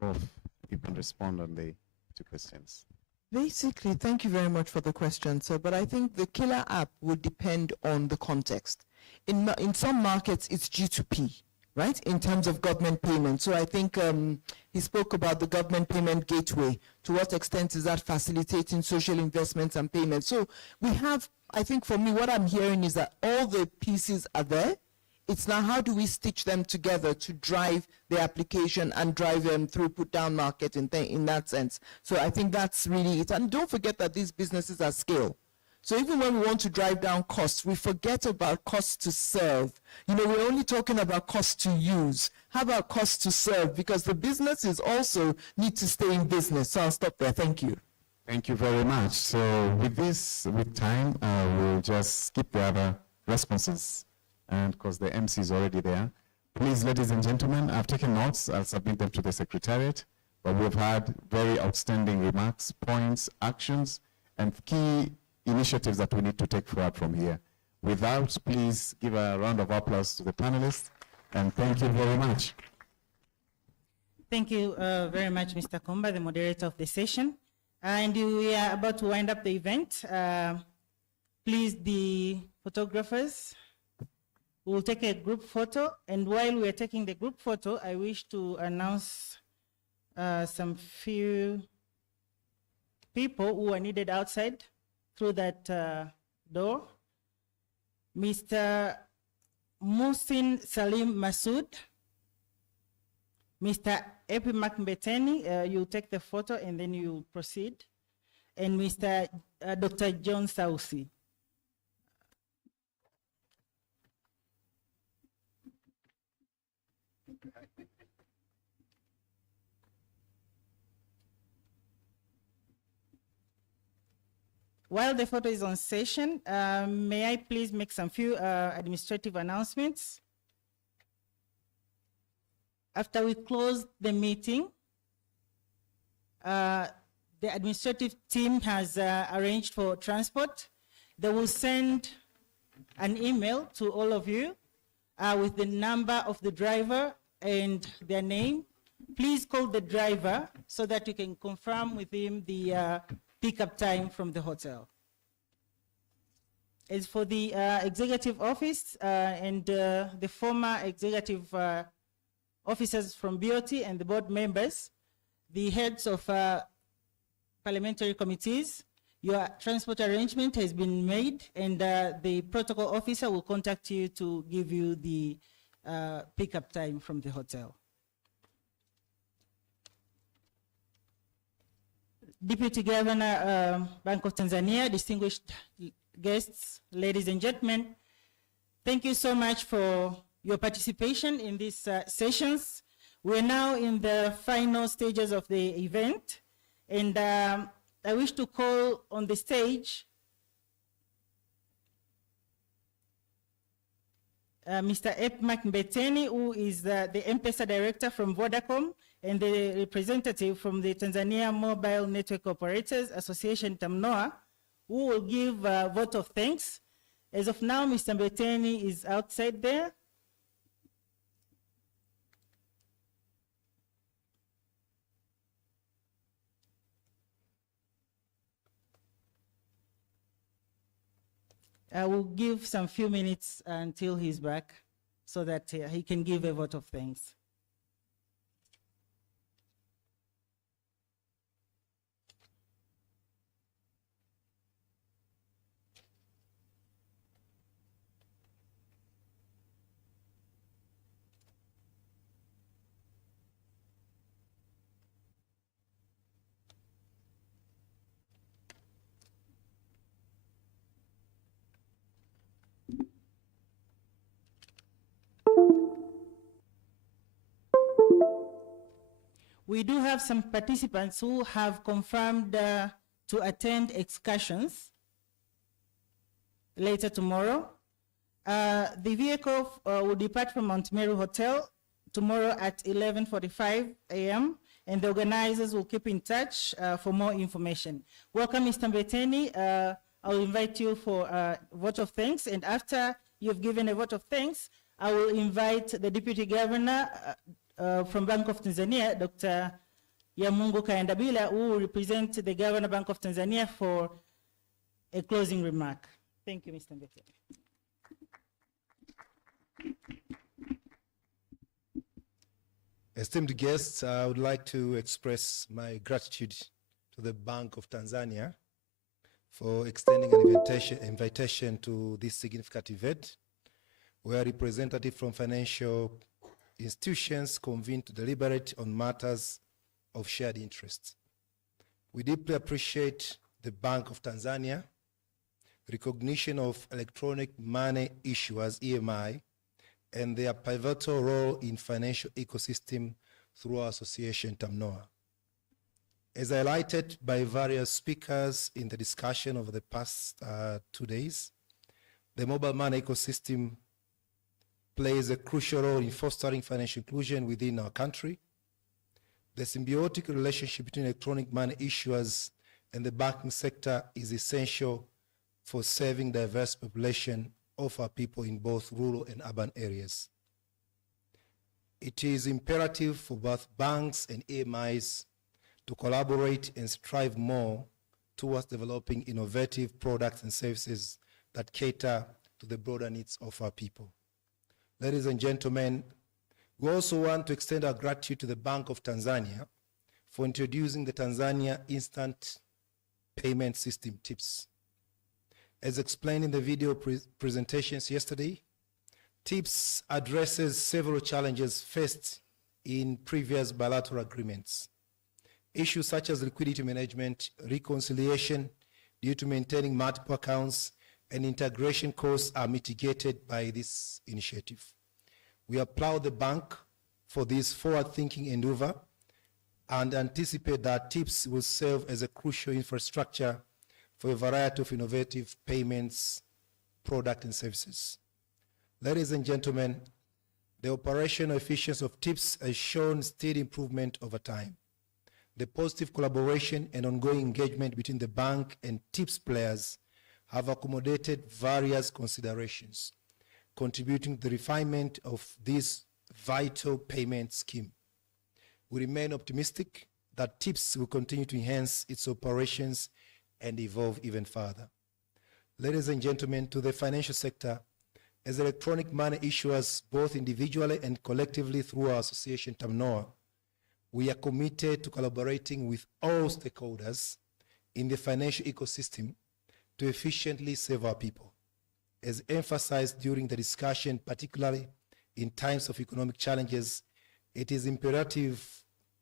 Both, you can respond on the two questions. Basically, thank you very much for the question, sir, but I think the killer app would depend on the context. In some markets, it's G2P, right, in terms of government payment. So I think he spoke about the government payment gateway. To what extent is that facilitating social investments and payments? So we have, I think for me, what I'm hearing is that all the pieces are there. It's now how do we stitch them together to drive the application and drive them through put down market in that sense. So I think that's really it. And don't forget that these businesses are scale. So even when we want to drive down costs, we forget about costs to serve. We're only talking about costs to use. How about costs to serve? Because the businesses also need to stay in business. So I'll stop there. Thank you. Thank you very much. So with time, we'll just skip the other responses, and because the MC is already there. Please, ladies and gentlemen, I've taken notes. I'll submit them to the Secretariat. But we've had very outstanding remarks, points, actions, and key initiatives that we need to take forward from here. Without, please give a round of applause to the panelists, and thank you very much. Thank you very much, Mr. Komba, the moderator of the session. And we are about to wind up the event. Please, the photographers, we'll take a group photo. And while we are taking the group photo, I wish to announce some few people who are needed outside through that door. Mr. Musin Salim Masood, Mr. Epimac Mbeteni, you take the photo and then you proceed, and Mr. Dr. John Sausi. While the photo is on session, may I please make some few administrative announcements? After we close the meeting, the administrative team has arranged for transport. They will send an email to all of you with the number of the driver and their name. Please call the driver so that you can confirm with him the pickup time from the hotel. As for the executive office and the former executive officers from BOT and the board members, the heads of parliamentary committees, your transport arrangement has been made, and the protocol officer will contact you to give you the pickup time from the hotel. Deputy Governor, Bank of Tanzania, distinguished guests, ladies and gentlemen, thank you so much for your participation in these sessions. We're now in the final stages of the event, and I wish to call on the stage Mr. Epmak Mbeteni, who is the M-Pesa director from Vodacom and the representative from the Tanzania Mobile Network Operators Association, TAMNOA, who will give a vote of thanks. As of now, Mr. Mbeteni is outside there. I will give some few minutes until he's back so that he can give a vote of thanks. We do have some participants who have confirmed to attend excursions later tomorrow. The vehicle will depart from Mount Meru Hotel tomorrow at 11:45 a.m. and the organizers will keep in touch for more information. Welcome, Mr. Mbeteni. I'll invite you for a vote of thanks, and after you've given a vote of thanks, I will invite the Deputy Governor from Bank of Tanzania, Dr. Yamungu Kayandabila, who will represent the Governor Bank of Tanzania for a closing remark. Thank you, Mr. Mbeteni. Esteemed guests, I would like to express my gratitude to the Bank of Tanzania for extending an invitation to this significant event, where representatives from financial institutions convene to deliberate on matters of shared interest. We deeply appreciate the Bank of Tanzania recognition of electronic money issuers, EMI, and their pivotal role in financial ecosystem through our association, TAMNOA. As highlighted by various speakers in the discussion over the past 2 days, the mobile money ecosystem plays a crucial role in fostering financial inclusion within our country. The symbiotic relationship between electronic money issuers and the banking sector is essential for serving diverse population of our people in both rural and urban areas. It is imperative for both banks and AMIs to collaborate and strive more towards developing innovative products and services that cater to the broader needs of our people. Ladies and gentlemen, we also want to extend our gratitude to the Bank of Tanzania for introducing the Tanzania Instant Payment System, TIPS. As explained in the video presentations yesterday, TIPS addresses several challenges faced in previous bilateral agreements. Issues such as liquidity management, reconciliation due to maintaining multiple accounts, and integration costs are mitigated by this initiative. We applaud the bank for this forward-thinking endeavor and anticipate that TIPS will serve as a crucial infrastructure for a variety of innovative payments, products, and services. Ladies and gentlemen, the operational efficiency of TIPS has shown steady improvement over time. The positive collaboration and ongoing engagement between the bank and TIPS players have accommodated various considerations, contributing to the refinement of this vital payment scheme. We remain optimistic that TIPS will continue to enhance its operations and evolve even further. Ladies and gentlemen, to the financial sector, as electronic money issuers, both individually and collectively through our association, TAMNOA, we are committed to collaborating with all stakeholders in the financial ecosystem to efficiently serve our people. As emphasized during the discussion, particularly in times of economic challenges, it is imperative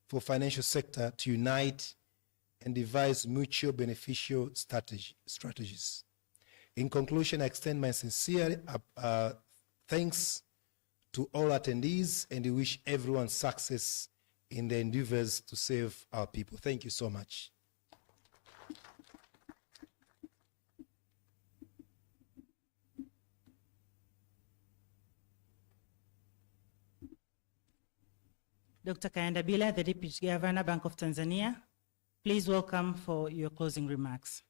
for financial sector to unite and devise mutual beneficial strategies. In conclusion, I extend my sincere thanks to all attendees and wish everyone success in their endeavors to serve our people. Thank you so much. Dr. Kayandabila, the Deputy Governor, Bank of Tanzania. Please welcome for your closing remarks.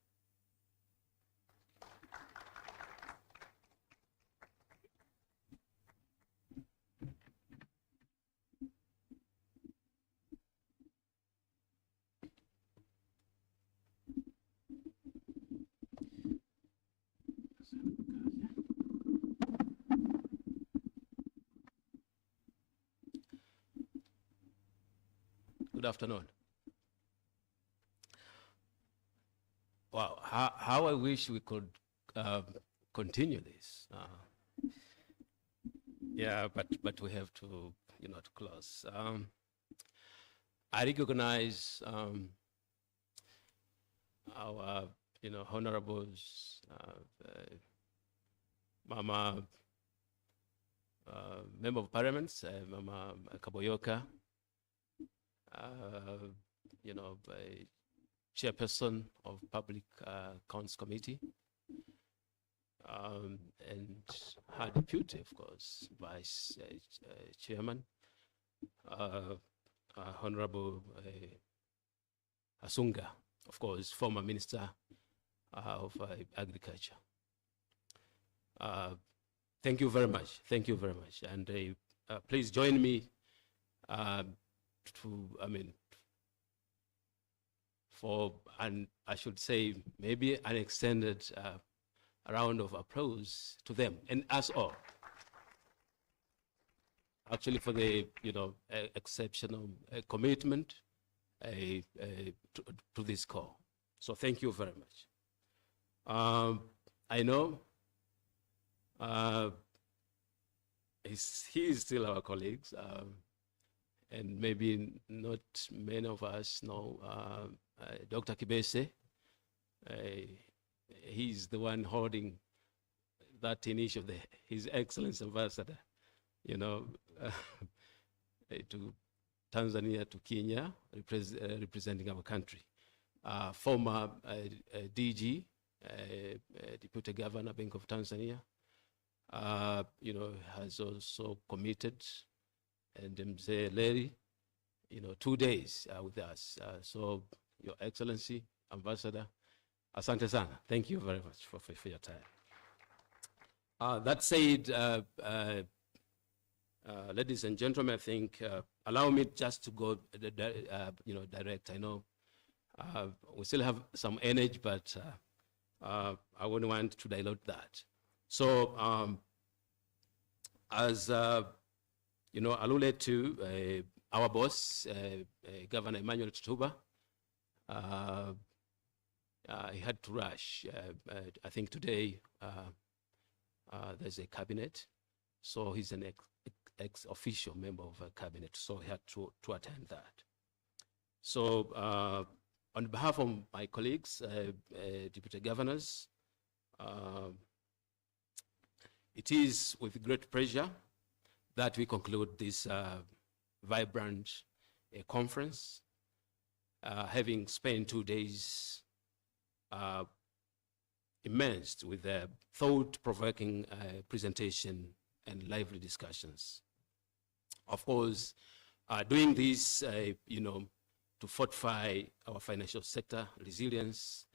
Good afternoon. Wow, how I wish we could continue this. Yeah, but we have to, to close. I recognize our, honorables, Mama, Member of Parliament, Mama Kaboyoka, Chairperson of Public Accounts Committee, and her deputy, of course, Vice Chairman, Honorable Asunga, of course, former Minister of Agriculture. Thank you very much. Thank you very much. And please join me for, and I should say, maybe an extended round of applause to them and us all. Actually, for the exceptional commitment to this call. So thank you very much. I know he is still our colleagues, and maybe not many of us know Dr. Kibese. He's the one holding that initiative, His Excellency Ambassador, to Tanzania, to Kenya, representing our country. Former DG, Deputy Governor, Bank of Tanzania, has also committed, and Mzee Larry, 2 days with us. So, Your Excellency, Ambassador, asante sana. Thank you very much for your time. That said, ladies and gentlemen, I think, allow me just to go, direct. I know we still have some energy, but I wouldn't want to dilute that. So, as alluded to, our boss, Governor Emmanuel Tutuba, he had to rush. I think today there's a cabinet, so he's an ex-official member of a cabinet, so he had to attend that. So on behalf of my colleagues, deputy governors, it is with great pleasure that we conclude this vibrant conference, having spent 2 days immersed with a thought-provoking presentation and lively discussions. Of course, doing this, to fortify our financial sector resilience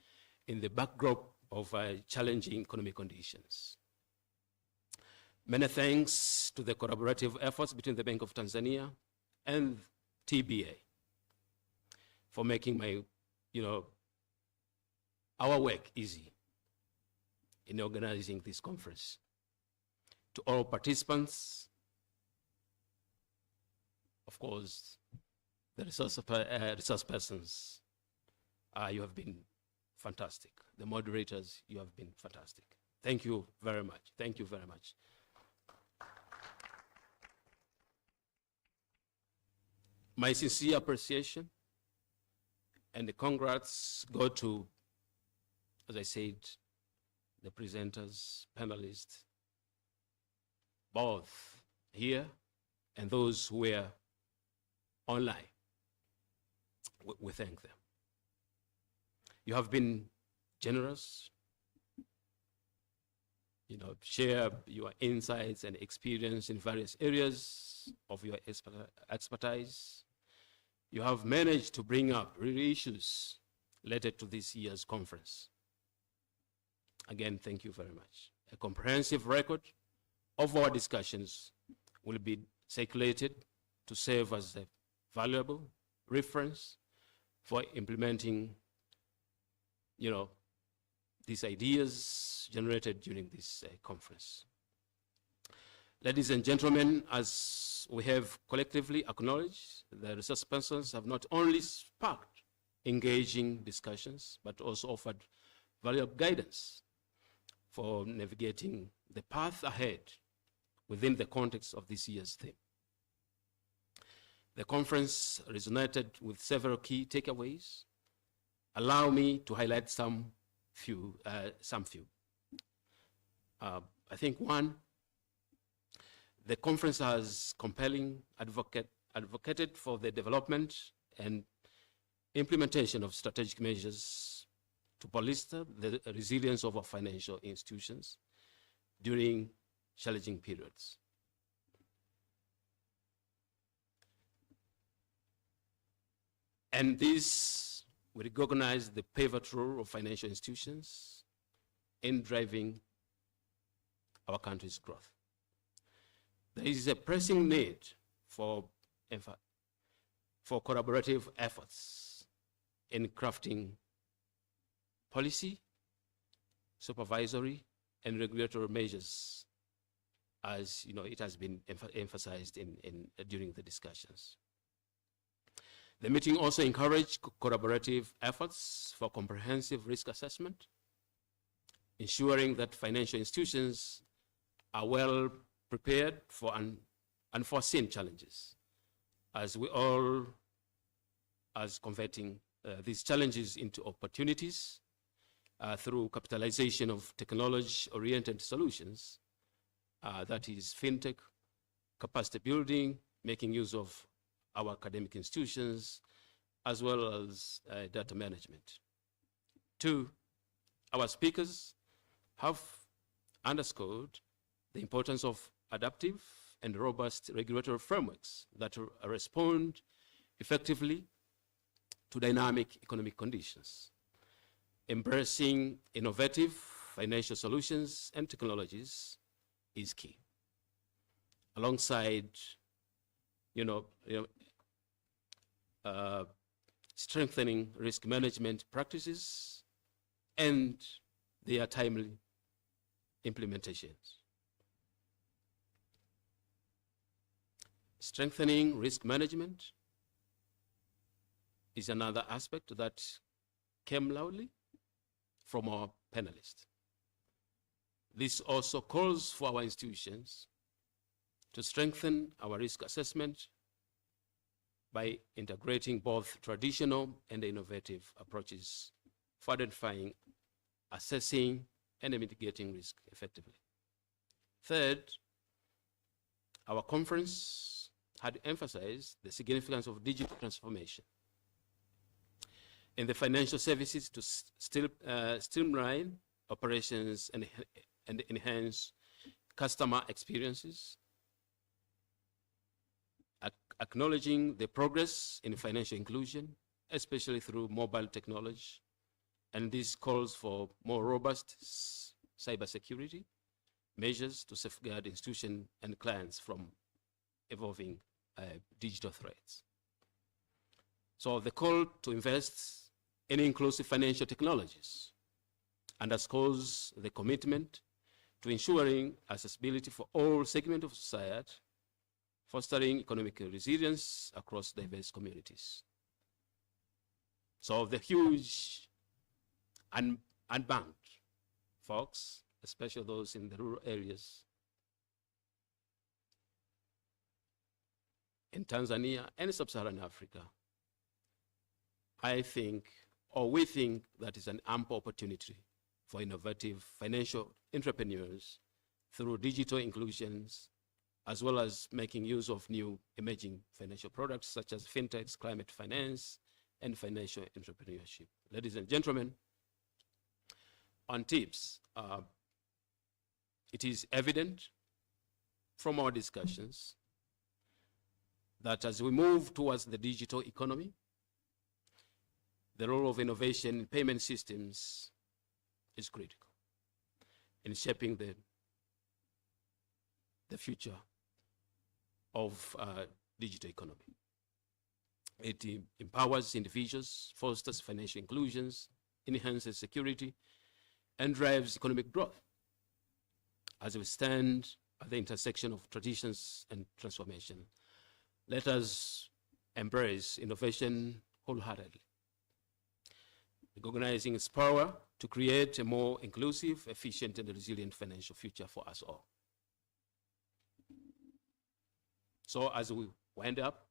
in the backdrop of challenging economic conditions. Many thanks to the collaborative efforts between the Bank of Tanzania and TBA for making our work easy in organizing this conference. To all participants, of course, the resource persons, you have been fantastic. The moderators, you have been fantastic. Thank you very much. Thank you very much. My sincere appreciation and the congrats go to, as I said, the presenters, panelists, both here and those who were online. We thank them. You have been generous. share your insights and experience in various areas of your expertise. You have managed to bring up real issues related to this year's conference. Again, thank you very much. A comprehensive record of our discussions will be circulated to serve as a valuable reference for implementing, these ideas generated during this conference. Ladies and gentlemen, as we have collectively acknowledged, the resource persons have not only sparked engaging discussions, but also offered valuable guidance for navigating the path ahead within the context of this year's theme. The conference resonated with several key takeaways. Allow me to highlight some few. I think one, the conference has advocated for the development and implementation of strategic measures to bolster the resilience of our financial institutions during challenging periods. And this, we recognize the pivotal role of financial institutions in driving our country's growth. There is a pressing need for collaborative efforts in crafting policy, supervisory, and regulatory measures, as it has been emphasized during the discussions. The meeting also encouraged collaborative efforts for comprehensive risk assessment, ensuring that financial institutions are well prepared for unforeseen challenges, as converting these challenges into opportunities through capitalization of technology-oriented solutions, that is fintech, capacity building, making use of our academic institutions, as well as data management. Two, our speakers have underscored the importance of adaptive and robust regulatory frameworks that respond effectively to dynamic economic conditions. Embracing innovative financial solutions and technologies is key. Alongside, strengthening risk management practices and their timely implementations. Strengthening risk management is another aspect that came loudly from our panelists. This also calls for our institutions to strengthen our risk assessment by integrating both traditional and innovative approaches for identifying, assessing, and mitigating risk effectively. Third, our conference had emphasized the significance of digital transformation in the financial services to streamline operations and enhance customer experiences, acknowledging the progress in financial inclusion, especially through mobile technology, and this calls for more robust cybersecurity measures to safeguard institutions and clients from evolving digital threats. So the call to invest in inclusive financial technologies underscores the commitment to ensuring accessibility for all segments of society, fostering economic resilience across diverse communities. So the huge unbanked folks, especially those in the rural areas in Tanzania and sub-Saharan Africa, I think, or we think, that is an ample opportunity for innovative financial entrepreneurs through digital inclusions, as well as making use of new emerging financial products such as fintechs, climate finance, and financial entrepreneurship. Ladies and gentlemen, on tips, It is evident from our discussions that as we move towards the digital economy, the role of innovation in payment systems is critical in shaping the future of digital economy. It empowers individuals, fosters financial inclusions, enhances security, and drives economic growth as we stand at the intersection of traditions and transformation. Let us embrace innovation wholeheartedly, recognizing its power to create a more inclusive, efficient, and resilient financial future for us all. So as we wind up,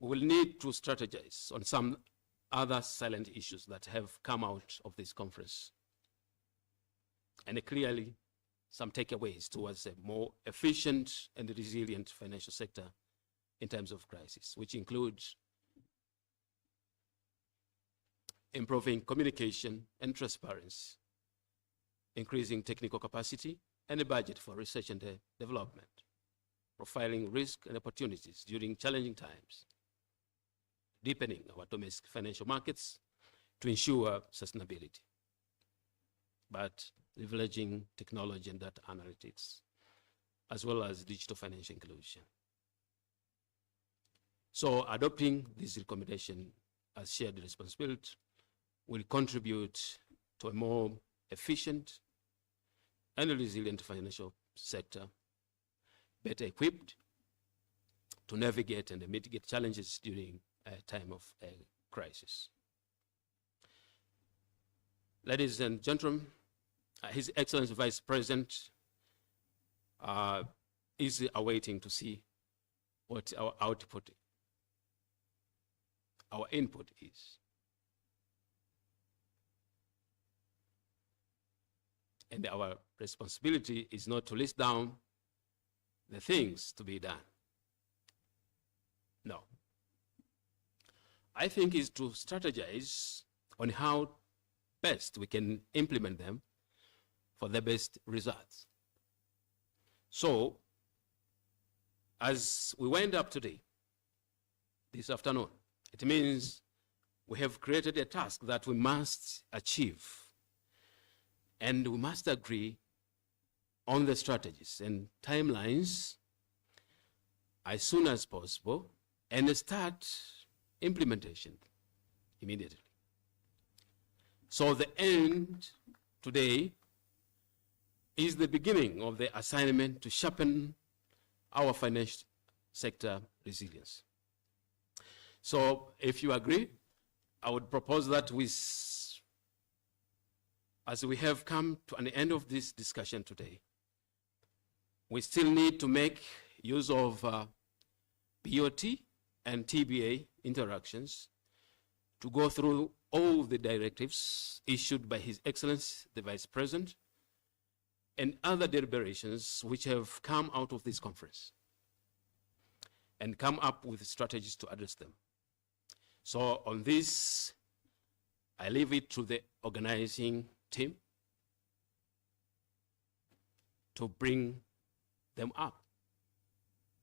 we will need to strategize on some other silent issues that have come out of this conference, and clearly some takeaways towards a more efficient and resilient financial sector in times of crisis, which includes improving communication and transparency, increasing technical capacity and a budget for research and development, profiling risk and opportunities during challenging times, deepening our domestic financial markets to ensure sustainability, but leveraging technology and data analytics, as well as digital financial inclusion. So adopting this recommendation as shared responsibility will contribute to a more efficient and resilient financial sector, better equipped to navigate and mitigate challenges during a time of a crisis. Ladies and gentlemen, His Excellency Vice President is awaiting to see what our output, our input is. And our responsibility is not to list down the things to be done. No. I think is to strategize on how best we can implement them for the best results. So, as we wind up today, this afternoon, it means we have created a task that we must achieve, and we must agree on the strategies and timelines as soon as possible and start implementation immediately. So the end today is the beginning of the assignment to sharpen our financial sector resilience. So if you agree, I would propose that as we have come to an end of this discussion today, we still need to make use of BOT and TBA interactions to go through all the directives issued by His Excellency, the Vice President, and other deliberations which have come out of this conference, and come up with strategies to address them. So on this, I leave it to the organizing team to bring them up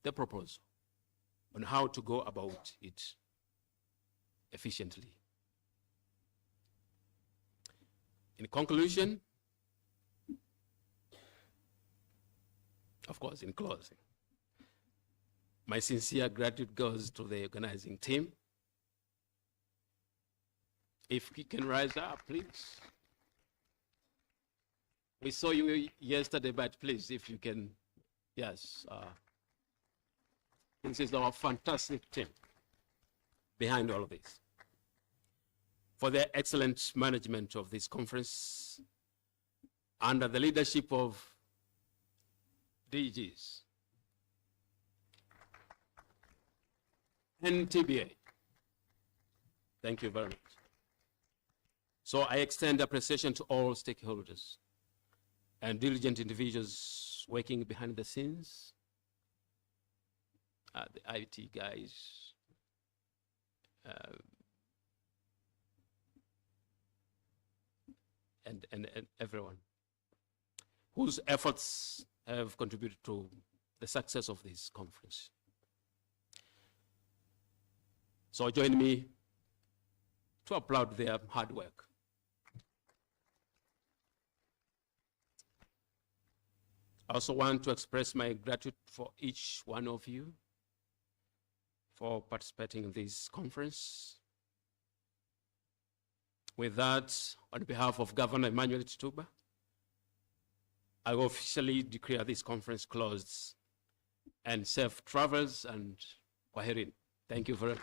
the proposal on how to go about it efficiently. In conclusion, of course, in closing, my sincere gratitude goes to the organizing team. If we can rise up, please. We saw you yesterday, but please, if you can, yes. This is our fantastic team behind all of this. For their excellent management of this conference under the leadership of DGs and TBA. Thank you very much. So I extend appreciation to all stakeholders and diligent individuals working behind the scenes, the IT guys, and everyone. whose efforts have contributed to the success of this conference. So join me to applaud their hard work. I also want to express my gratitude for each one of you for participating in this conference. With that, on behalf of Governor Emmanuel Tutuba, I officially declare this conference closed, and safe travels and kwaherini. Thank you very much.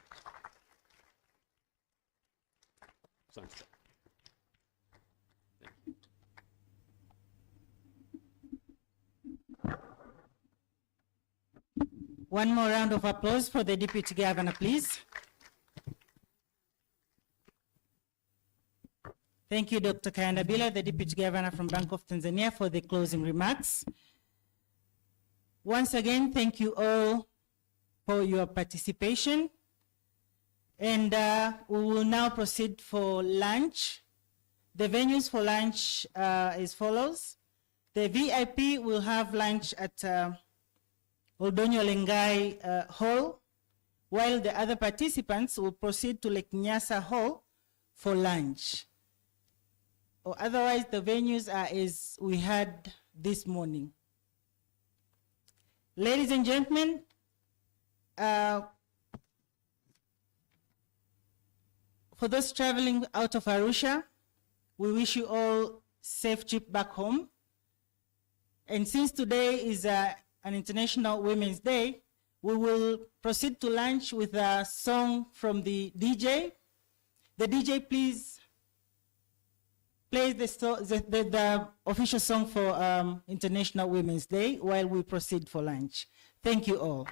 One more round of applause for the Deputy Governor, please. Thank you, Dr. Kayandabila, the Deputy Governor from Bank of Tanzania, for the closing remarks. Once again, thank you all for your participation. And we will now proceed for lunch. The venues for lunch as follows. The VIP will have lunch at Oldonyo Lengai Hall, while the other participants will proceed to Lake Nyasa Hall for lunch. Or otherwise, the venues are as we had this morning. Ladies and gentlemen, for those traveling out of Arusha, we wish you all safe trip back home. And since today is an International Women's Day, we will proceed to lunch with a song from the DJ. The DJ, please play the official song for International Women's Day while we proceed for lunch. Thank you all.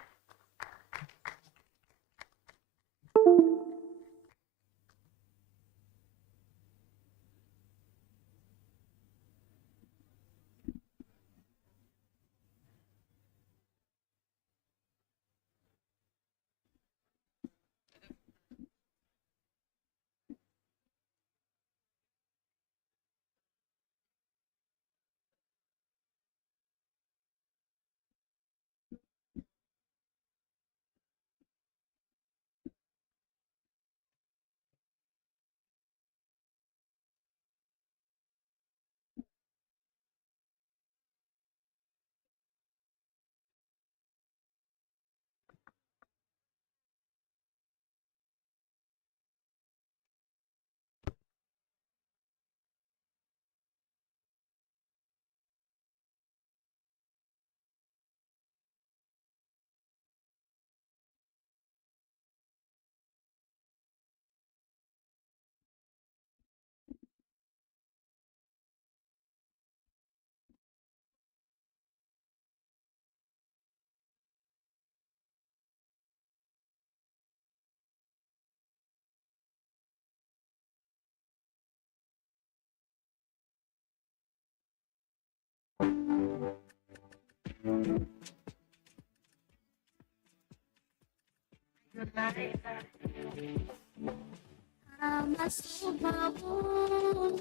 I'm a superwoman.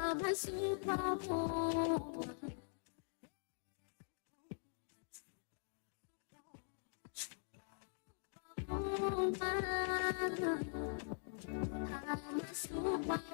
I'm a superwoman. I'm a superwoman.